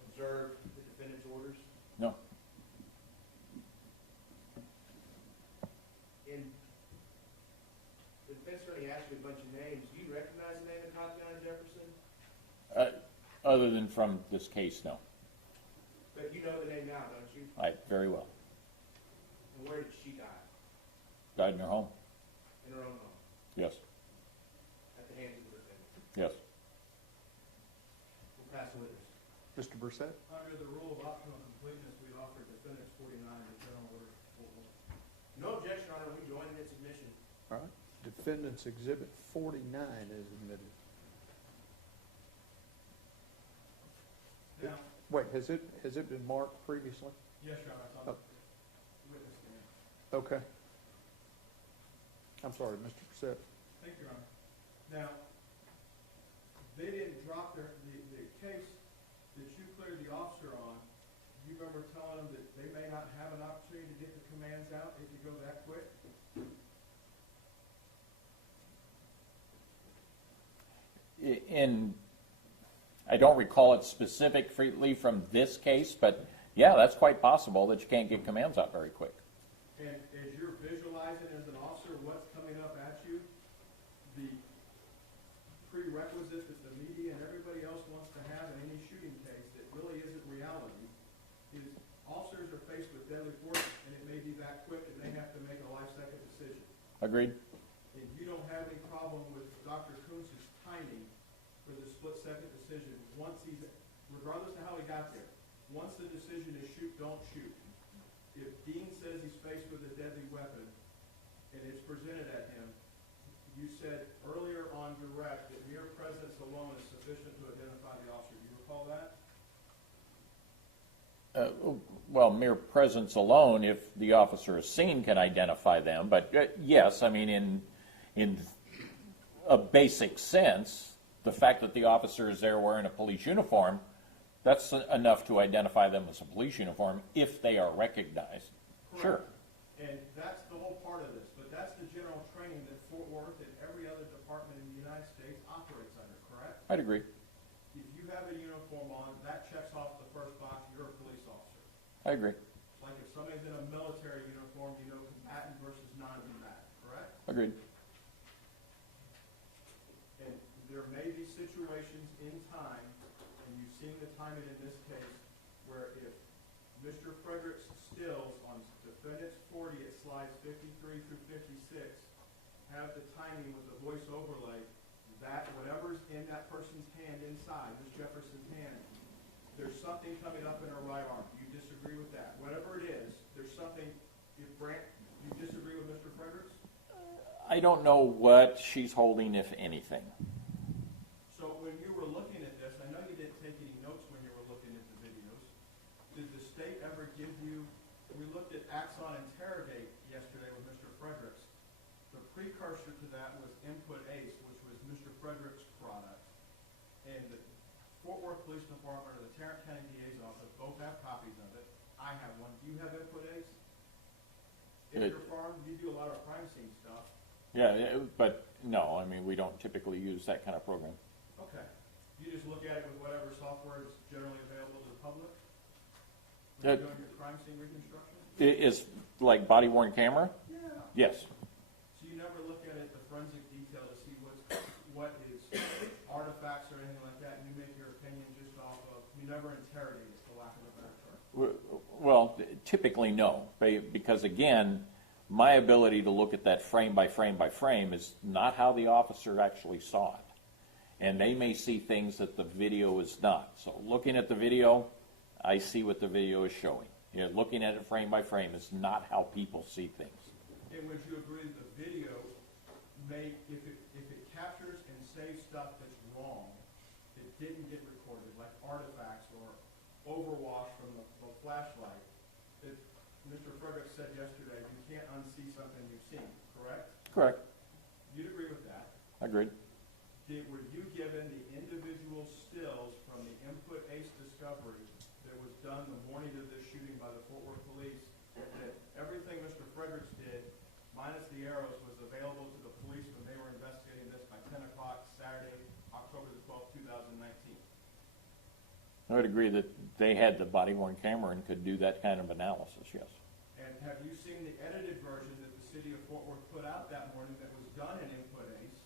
observe the defendant's orders? No. And the defense attorney asked you a bunch of names. Do you recognize the name of Tatiana Jefferson? Other than from this case, no. But you know the name now, don't you? Very well. And where did she die? Died in her home. In her own home, Yes. at the hands of the defendant. Yes. We'll pass the witness. Mr. Brissett? Under the rule of optional completeness, we offer defendants 49 in general order. No objection, Your Honor, we join in submission. All right. Defendant's Exhibit 49 is admitted. Now, Wait, has it been marked previously? yes, Your Honor, it's on the witness stand. Okay. I'm sorry, Mr. Brissett. Thank you, Your Honor. Now, they didn't drop the case that you cleared the officer on. You remember telling them that they may not have an opportunity to get the commands out if you go that quick? I don't recall it specifically from this case, but yeah, that's quite possible that you can't get commands out very quick. And as you're visualizing as an officer what's coming up at you, the prerequisite that the media and everybody else wants to have in any shooting case that really isn't reality is officers are faced with deadly force and it may be that quick and they have to make a life-second decision. Agreed? And you don't have any problem with Dr. Kuntz's timing for the split-second decision once he's, regardless of how he got there, once the decision is shoot, don't shoot. If Dean says he's faced with a deadly weapon and it's presented at him, you said earlier on direct that mere presence alone is sufficient to identify the officer. Do you recall that? Well, mere presence alone, if the officer is seen, can identify them. But yes, I mean, in a basic sense, the fact that the officer is there wearing a police uniform, that's enough to identify them as a police uniform if they are recognized. Sure. And that's the whole part of this, but that's the general training that Fort Worth and every other department in the United States operates under, correct? I'd agree. If you have a uniform on, that checks off the first box, you're a police officer. I agree. Like if somebody's in a military uniform, you know combatant versus non-combatant, correct? Agreed. And there may be situations in time, and you've seen the timing in this case, where if Mr. Fredericks stills on defendant's 40 at slides 53 through 56, have the timing with the voice overlay, that whatever's in that person's hand inside, Ms. Jefferson's hand, there's something coming up in her right arm. Do you disagree with that? Whatever it is, there's something, if Brant, you disagree with Mr. Fredericks? I don't know what she's holding, if anything. So when you were looking at this, I know you didn't take any notes when you were looking at the videos. Did the state ever give you, we looked at Axon Interrogate yesterday with Mr. Fredericks. The precursor to that was Input Ace, which was Mr. Fredericks' product. And the Fort Worth Police Department or the Tarrant County DA's office both have copies of it. I have one. Do you have Input Ace? In your farm, you do a lot of crime scene stuff. Yeah, but no, I mean, we don't typically use that kind of program. Okay. You just look at it with whatever software is generally available to the public? When you're doing your crime scene reconstruction? Is like body-worn camera? Yeah. Yes. So you never look at it, the forensic detail to see what is artifacts or anything like that, and you make your opinion just off of, you never interrogate it, for lack of a better term? Well, typically no, because again, my ability to look at that frame by frame by frame is not how the officer actually saw it. And they may see things that the video is not. So looking at the video, I see what the video is showing. You know, looking at it frame by frame is not how people see things. And would you agree that the video may, if it captures and saves stuff that's wrong, that didn't get recorded, like artifacts or overwash from the flashlight, that Mr. Fredericks said yesterday, you can't unsee something you've seen, correct? Correct. You'd agree with that? Agreed. Were you given the individual stills from the Input Ace discovery that was done the morning of this shooting by the Fort Worth police, that everything Mr. Fredericks did, minus the arrows, was available to the police when they were investigating this by 10 o'clock Saturday, October the 12th, 2019? I would agree that they had the body-worn camera and could do that kind of analysis, yes. And have you seen the edited version that the city of Fort Worth put out that morning that was done in Input Ace?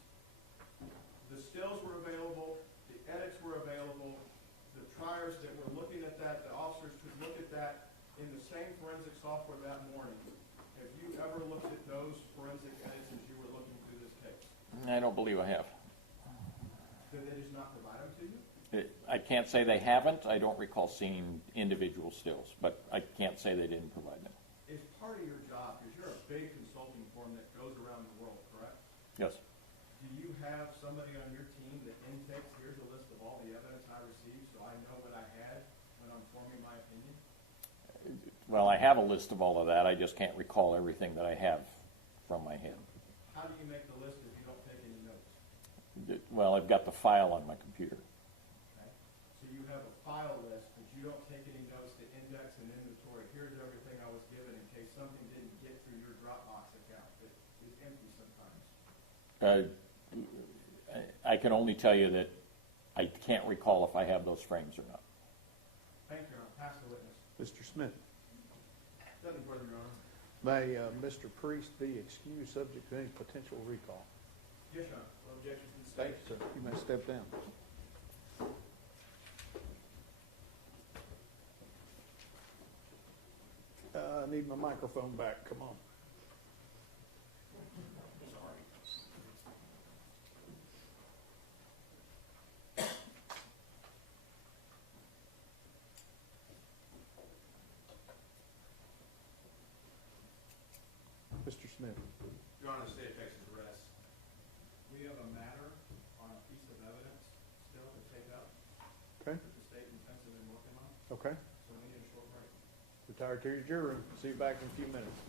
The stills were available, the edits were available, the triers that were looking at that, the officers could look at in the same forensic software that morning, have you ever looked at those forensic edits as you were looking through this case? I don't believe I have. Did they just not provide them to you? I can't say they haven't. I don't recall seeing individual stills, but I can't say they didn't provide them. It's part of your job, because you're a big consulting firm that goes around the world, correct? Yes. Do you have somebody on your team that intakes, here's a list of all the evidence I received, so I know what I had when I'm forming my opinion? Well, I have a list of all of that. I just can't recall everything that I have from my head. How do you make the list if you don't take any notes? Well, I've got the file on my computer. Okay? So you have a file list, but you don't take any notes to index and inventory. Here's everything I was given in case something didn't get through your Dropbox account that is empty sometimes. I can only tell you that I can't recall if I have those frames or not. Thank you, Your Honor. Pass the witness. Mr. Smith, Nothing further, Your Honor. may Mr. Priest be excused subject to any potential recall? Yes, Your Honor. No objection to the Thank you, sir. You may step down. I need my microphone back. Come on. Mr. Smith. Your Honor, the state of Texas arrests. We have a matter on a piece of evidence still to take up Okay. that the state intends to be working on, Okay. so we need a short break. Retire to your jury room. See you back in a few minutes.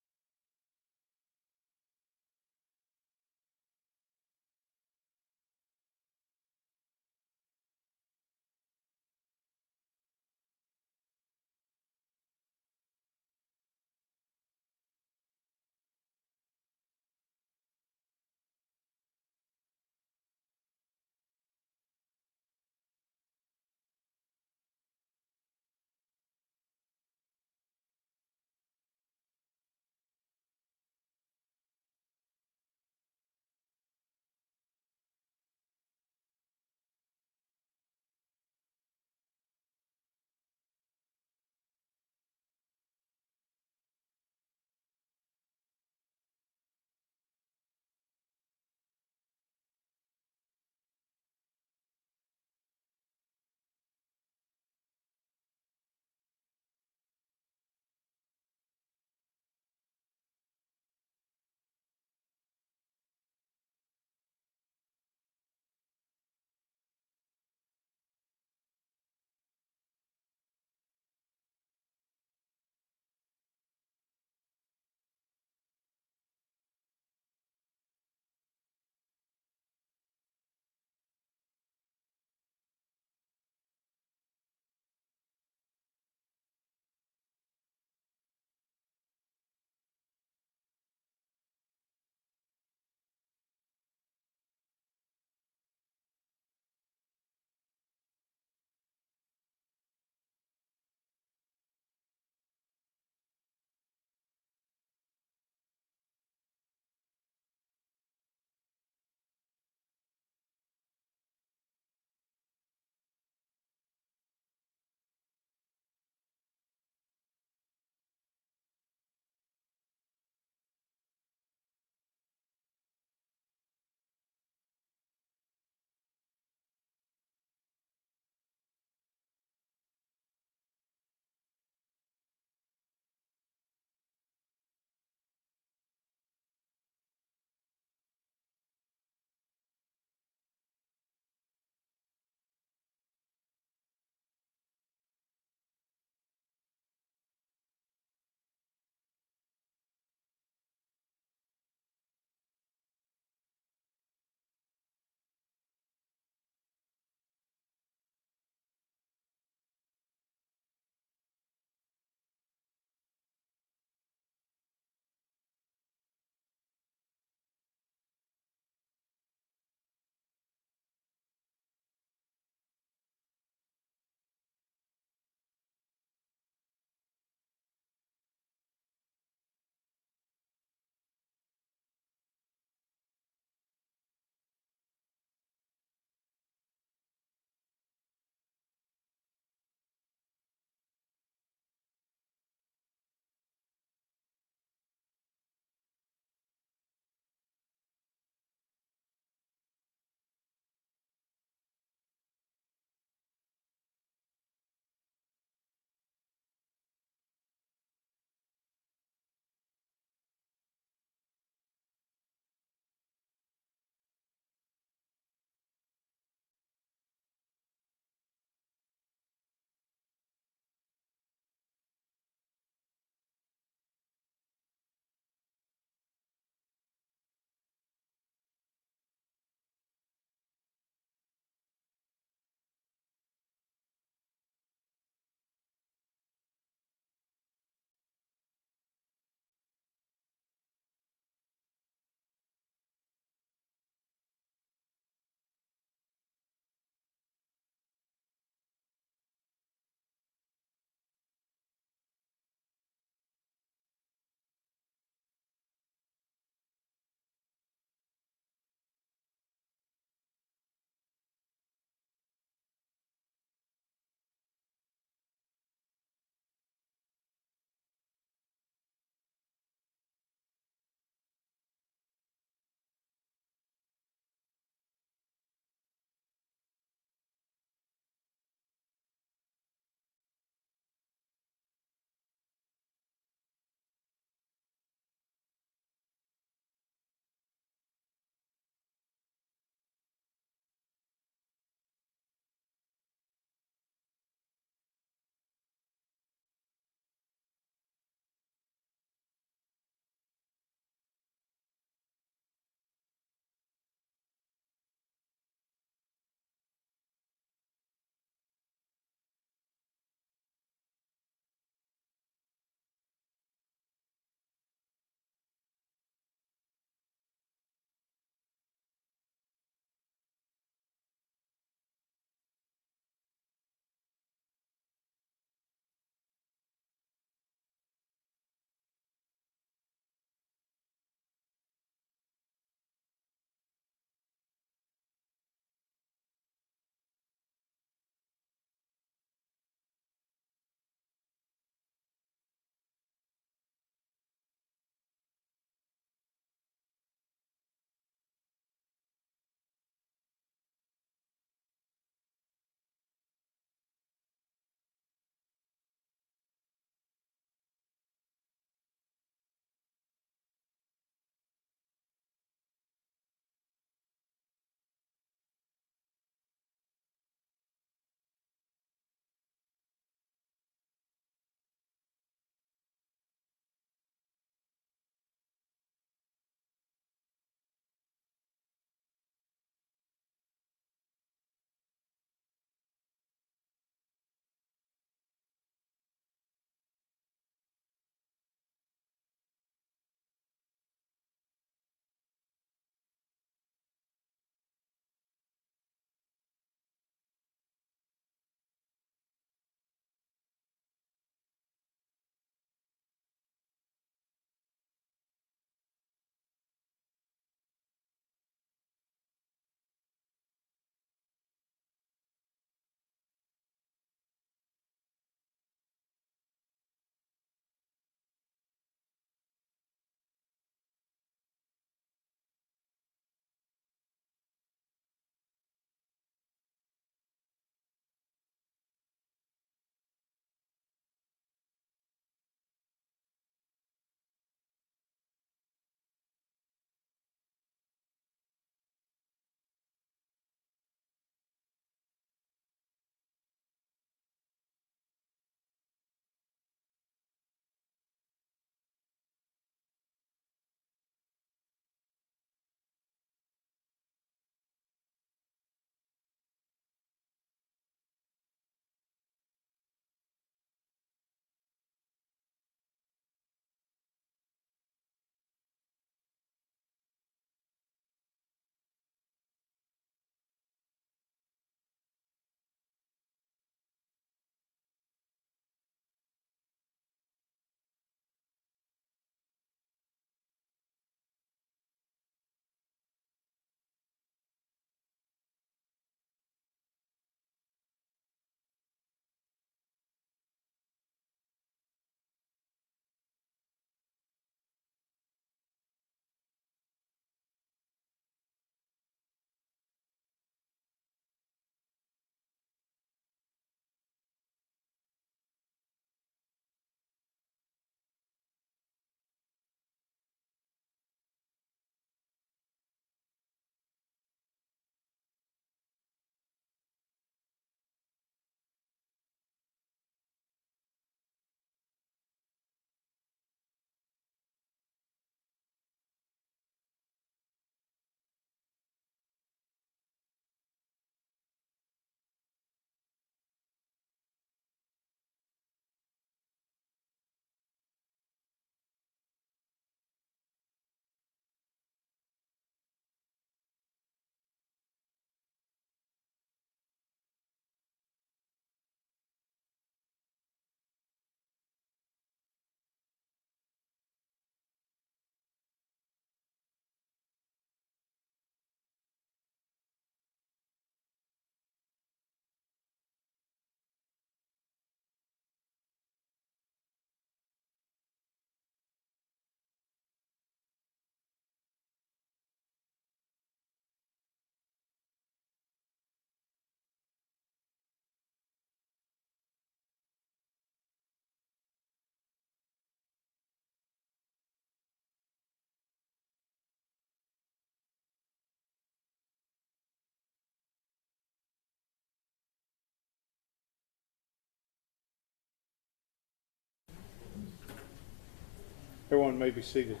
Everyone may be seated.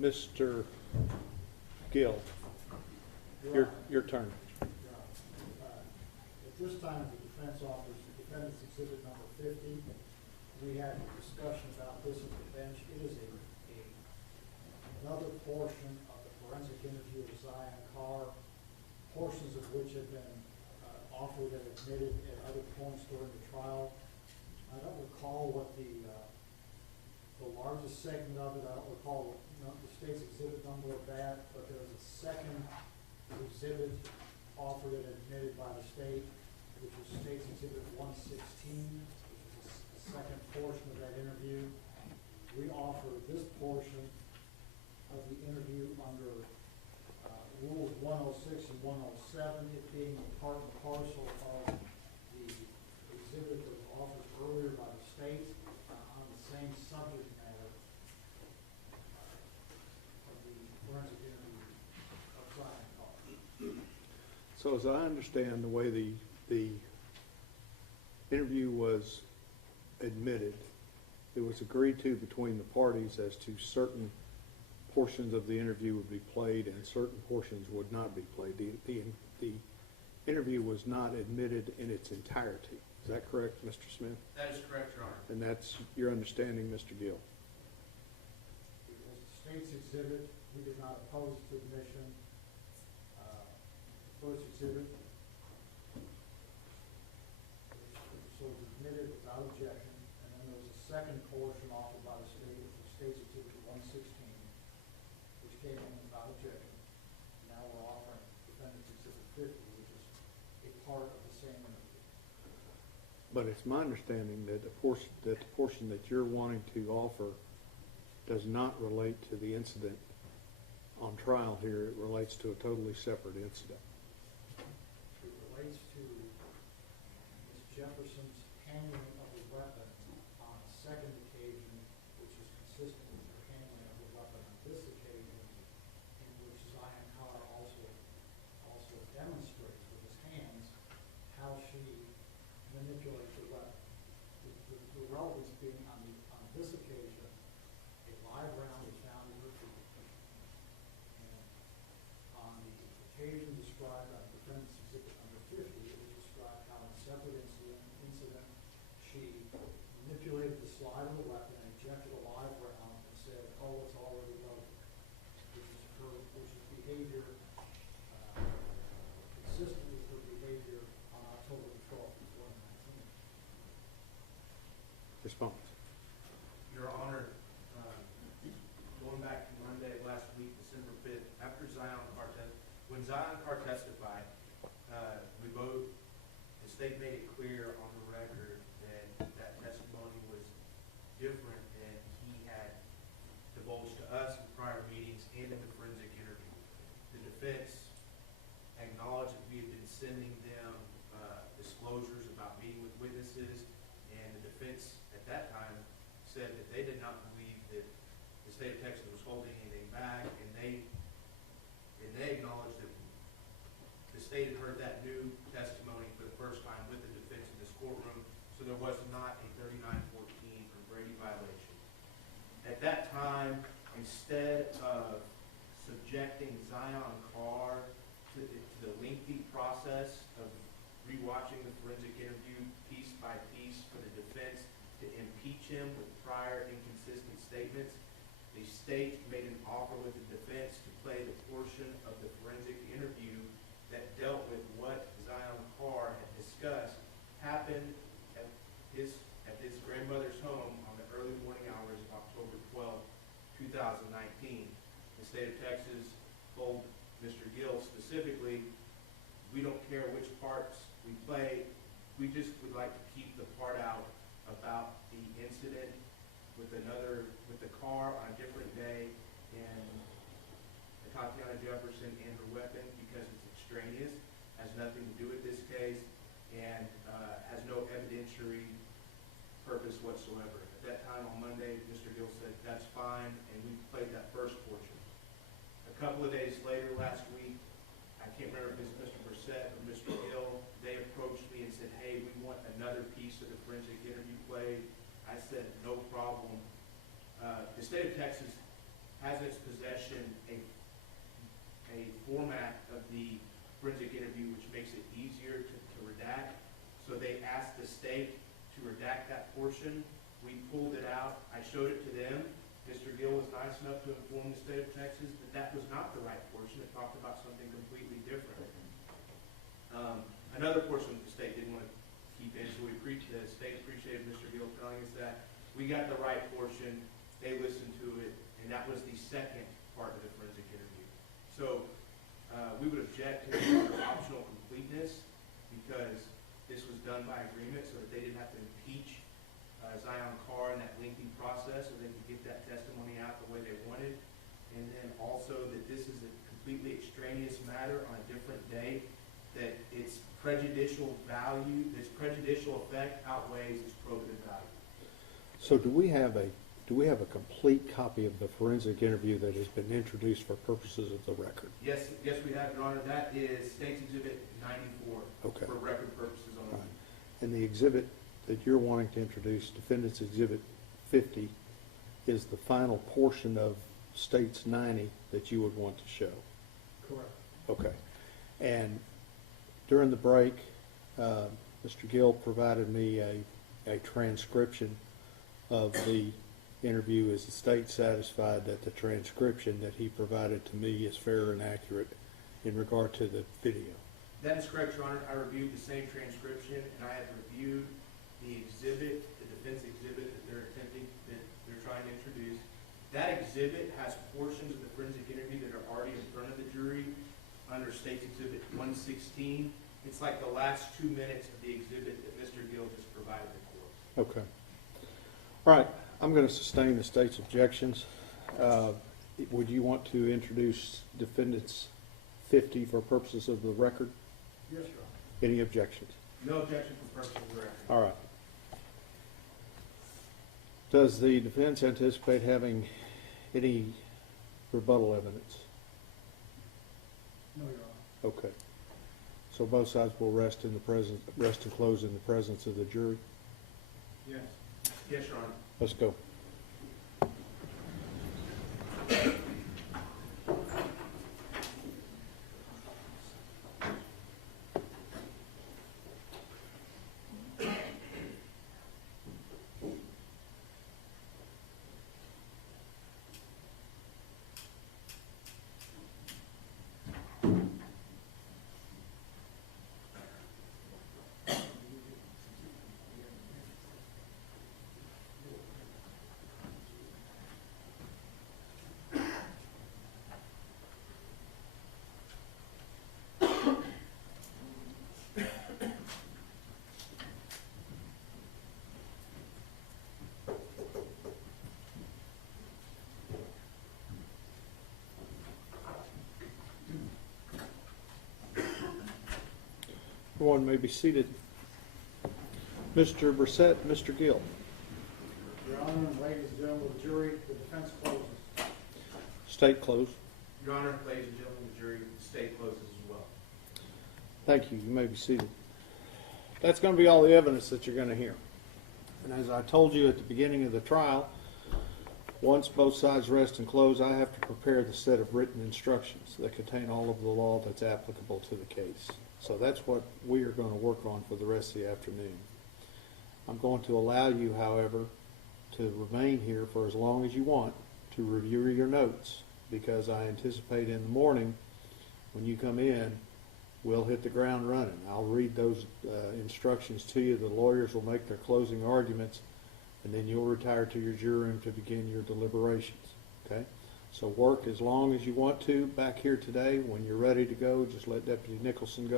Mr. Gill, your turn. At this time, the defense offers defendant's exhibit number 50. We had a discussion about this at the bench. It is another portion of the forensic interview of Zion Carr, portions of which have been offered and admitted at other points during the trial. I don't recall what the largest segment of it, I don't recall the state's exhibit number of that, but there was a second exhibit offered and admitted by the state, which was state's exhibit 116, which is the second portion of that interview. We offer this portion of the interview under Rules 106 and 107, it being a part and parcel of the exhibit that was offered earlier by the state on the same subject matter of the forensic interview of Zion Carr. So as I understand the way the interview was admitted, it was agreed to between the parties as to certain portions of the interview would be played and certain portions would not be played. The interview was not admitted in its entirety. Is that correct, Mr. Smith? That is correct, Your Honor. And that's your understanding, Mr. Gill? It was the state's exhibit. We did not oppose its admission. First exhibit so it was admitted without objection, and then there was a second portion offered by the state, which was state's exhibit 116, which came in without objection. Now we're offering defendant's exhibit 50, which is a part of the same interview. But it's my understanding that the portion that you're wanting to offer does not relate to the incident on trial here. It relates to a totally separate incident. It relates to Ms. Jefferson's handling of the weapon on a second occasion, which is consistent with her handling of the weapon on this occasion, in which Zion Carr also demonstrates with his hands how she manipulates the weapon. The relevance being on this occasion, a live round was found in her feet. And on the occasion described on defendant's exhibit number 50, it was described how in a separate incident she manipulated the slide of the weapon and ejected a live round and said, "Oh, it's already loaded," which is behavior consistent with her behavior on October the 12th, 2019. Response. Your Honor, going back to Monday last week, December 5th, after when Zion Carr testified, the state made it clear on the record that testimony was different than he had divulged to us in prior meetings and in the forensic interview. The defense acknowledged that we had been sending them disclosures about meeting with witnesses, and the defense at that time said that they did not believe that the state of Texas was holding anything back, and they acknowledged that the state had heard that new testimony for the first time with the defense in this courtroom, so there was not a 3914 or Brady violation. At that time, instead of subjecting Zion Carr to the lengthy process of rewatching the forensic interview piece by piece for the defense to impeach him with prior inconsistent statements, the state made an offer with the defense to play the portion of the forensic interview that dealt with what Zion Carr had discussed happened at his grandmother's home on the early morning hours of October 12, 2019. The state of Texas told Mr. Gill specifically, we don't care which parts we play, we just would like to keep the part out about the incident with the car on a different day and Tatiana Jefferson and her weapon, because it's extraneous, has nothing to do with this case, and has no evidentiary purpose whatsoever. At that time on Monday, Mr. Gill said, that's fine, and we played that first portion. A couple of days later last week, I can't remember if it was Mr. Brissett or Mr. Gill, they approached me and said, hey, we want another piece of the forensic interview played. I said, no problem. the state of Texas has in its possession a format of the forensic interview which makes it easier to redact. So they asked the state to redact that portion. We pulled it out. I showed it to them. Mr. Gill was nice enough to inform the state of Texas that that was not the right portion. It talked about something completely different. Another portion that the state didn't want to keep in, so the state appreciated Mr. Gill telling us that. We got the right portion. They listened to it, and that was the second part of the forensic interview. So we would object to the optional completeness because this was done by agreement so that they didn't have to impeach Zion Carr in that lengthy process so they could get that testimony out the way they wanted. And then also that this is a completely extraneous matter on a different day, that its prejudicial value, its prejudicial effect outweighs its probative value. So do we have a complete copy of the forensic interview that has been introduced for purposes of the record? Yes, we have, Your Honor. That is State's Exhibit 94 Okay. for record purposes only. Right. And the exhibit that you're wanting to introduce, Defendant's Exhibit 50, is the final portion of State's 90 that you would want to show? Correct. Okay. And during the break, Mr. Gill provided me a transcription of the interview. Is the state satisfied that the transcription that he provided to me is fair and accurate in regard to the video? That is correct, Your Honor. I reviewed the same transcription, and I have reviewed the exhibit, the defense exhibit that they're trying to introduce. That exhibit has portions of the forensic interview that are already in front of the jury under State's Exhibit 116. It's like the last 2 minutes of the exhibit that Mr. Gill just provided the court. Okay. All right. I'm going to sustain the state's objections. Would you want to introduce Defendant's 50 for purposes of the record? Yes, Your Honor. Any objections? No objection for purposes of the record. All right. Does the defense anticipate having any rebuttal evidence? No, Your Honor. Okay. So both sides will rest and close in the presence of the jury? Yes. Yes, Your Honor. Let's go. Everyone may be seated. Mr. Brissett, Mr. Gill. Your Honor, and ladies and gentlemen of the jury, the defense closes. State closed. Your Honor, ladies and gentlemen of the jury, the state closes as well. Thank you. You may be seated. That's going to be all the evidence that you're going to hear. And as I told you at the beginning of the trial, once both sides rest and close, I have to prepare the set of written instructions that contain all of the law that's applicable to the case. So that's what we are going to work on for the rest of the afternoon. I'm going to allow you, however, to remain here for as long as you want to review your notes, because I anticipate in the morning when you come in, we'll hit the ground running. I'll read those instructions to you. The lawyers will make their closing arguments, and then you'll retire to your jury room to begin your deliberations. Okay? So work as long as you want to back here today. When you're ready to go, just let Deputy Nicholson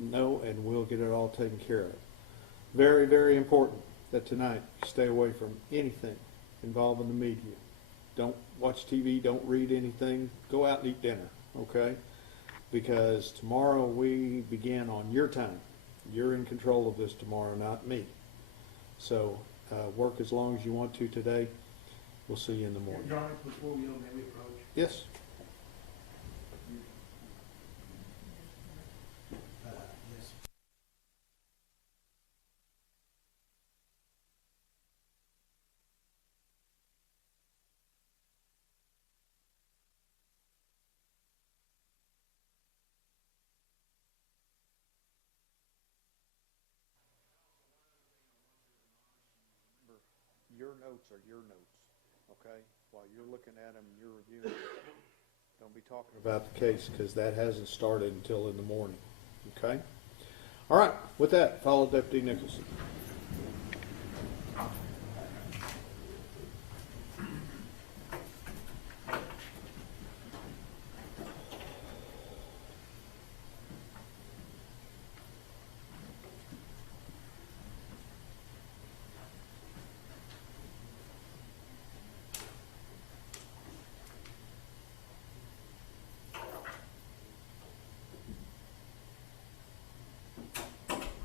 know, and we'll get it all taken care of. Very, very important that tonight you stay away from anything involving the media. Don't watch TV, don't read anything. Go out and eat dinner, okay? Because tomorrow we begin on your time. You're in control of this tomorrow, not me. So work as long as you want to today. We'll see you in the morning. Your Honor, before we may we approach? Yes? your notes are your notes, okay? While you're looking at them, you're reviewing them. Don't be talking about the case, because that hasn't started until in the morning, okay? All right, with that, follow Deputy Nicholson.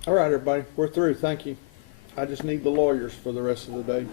All right, everybody, we're through. Thank you. I just need the lawyers for the rest of the day.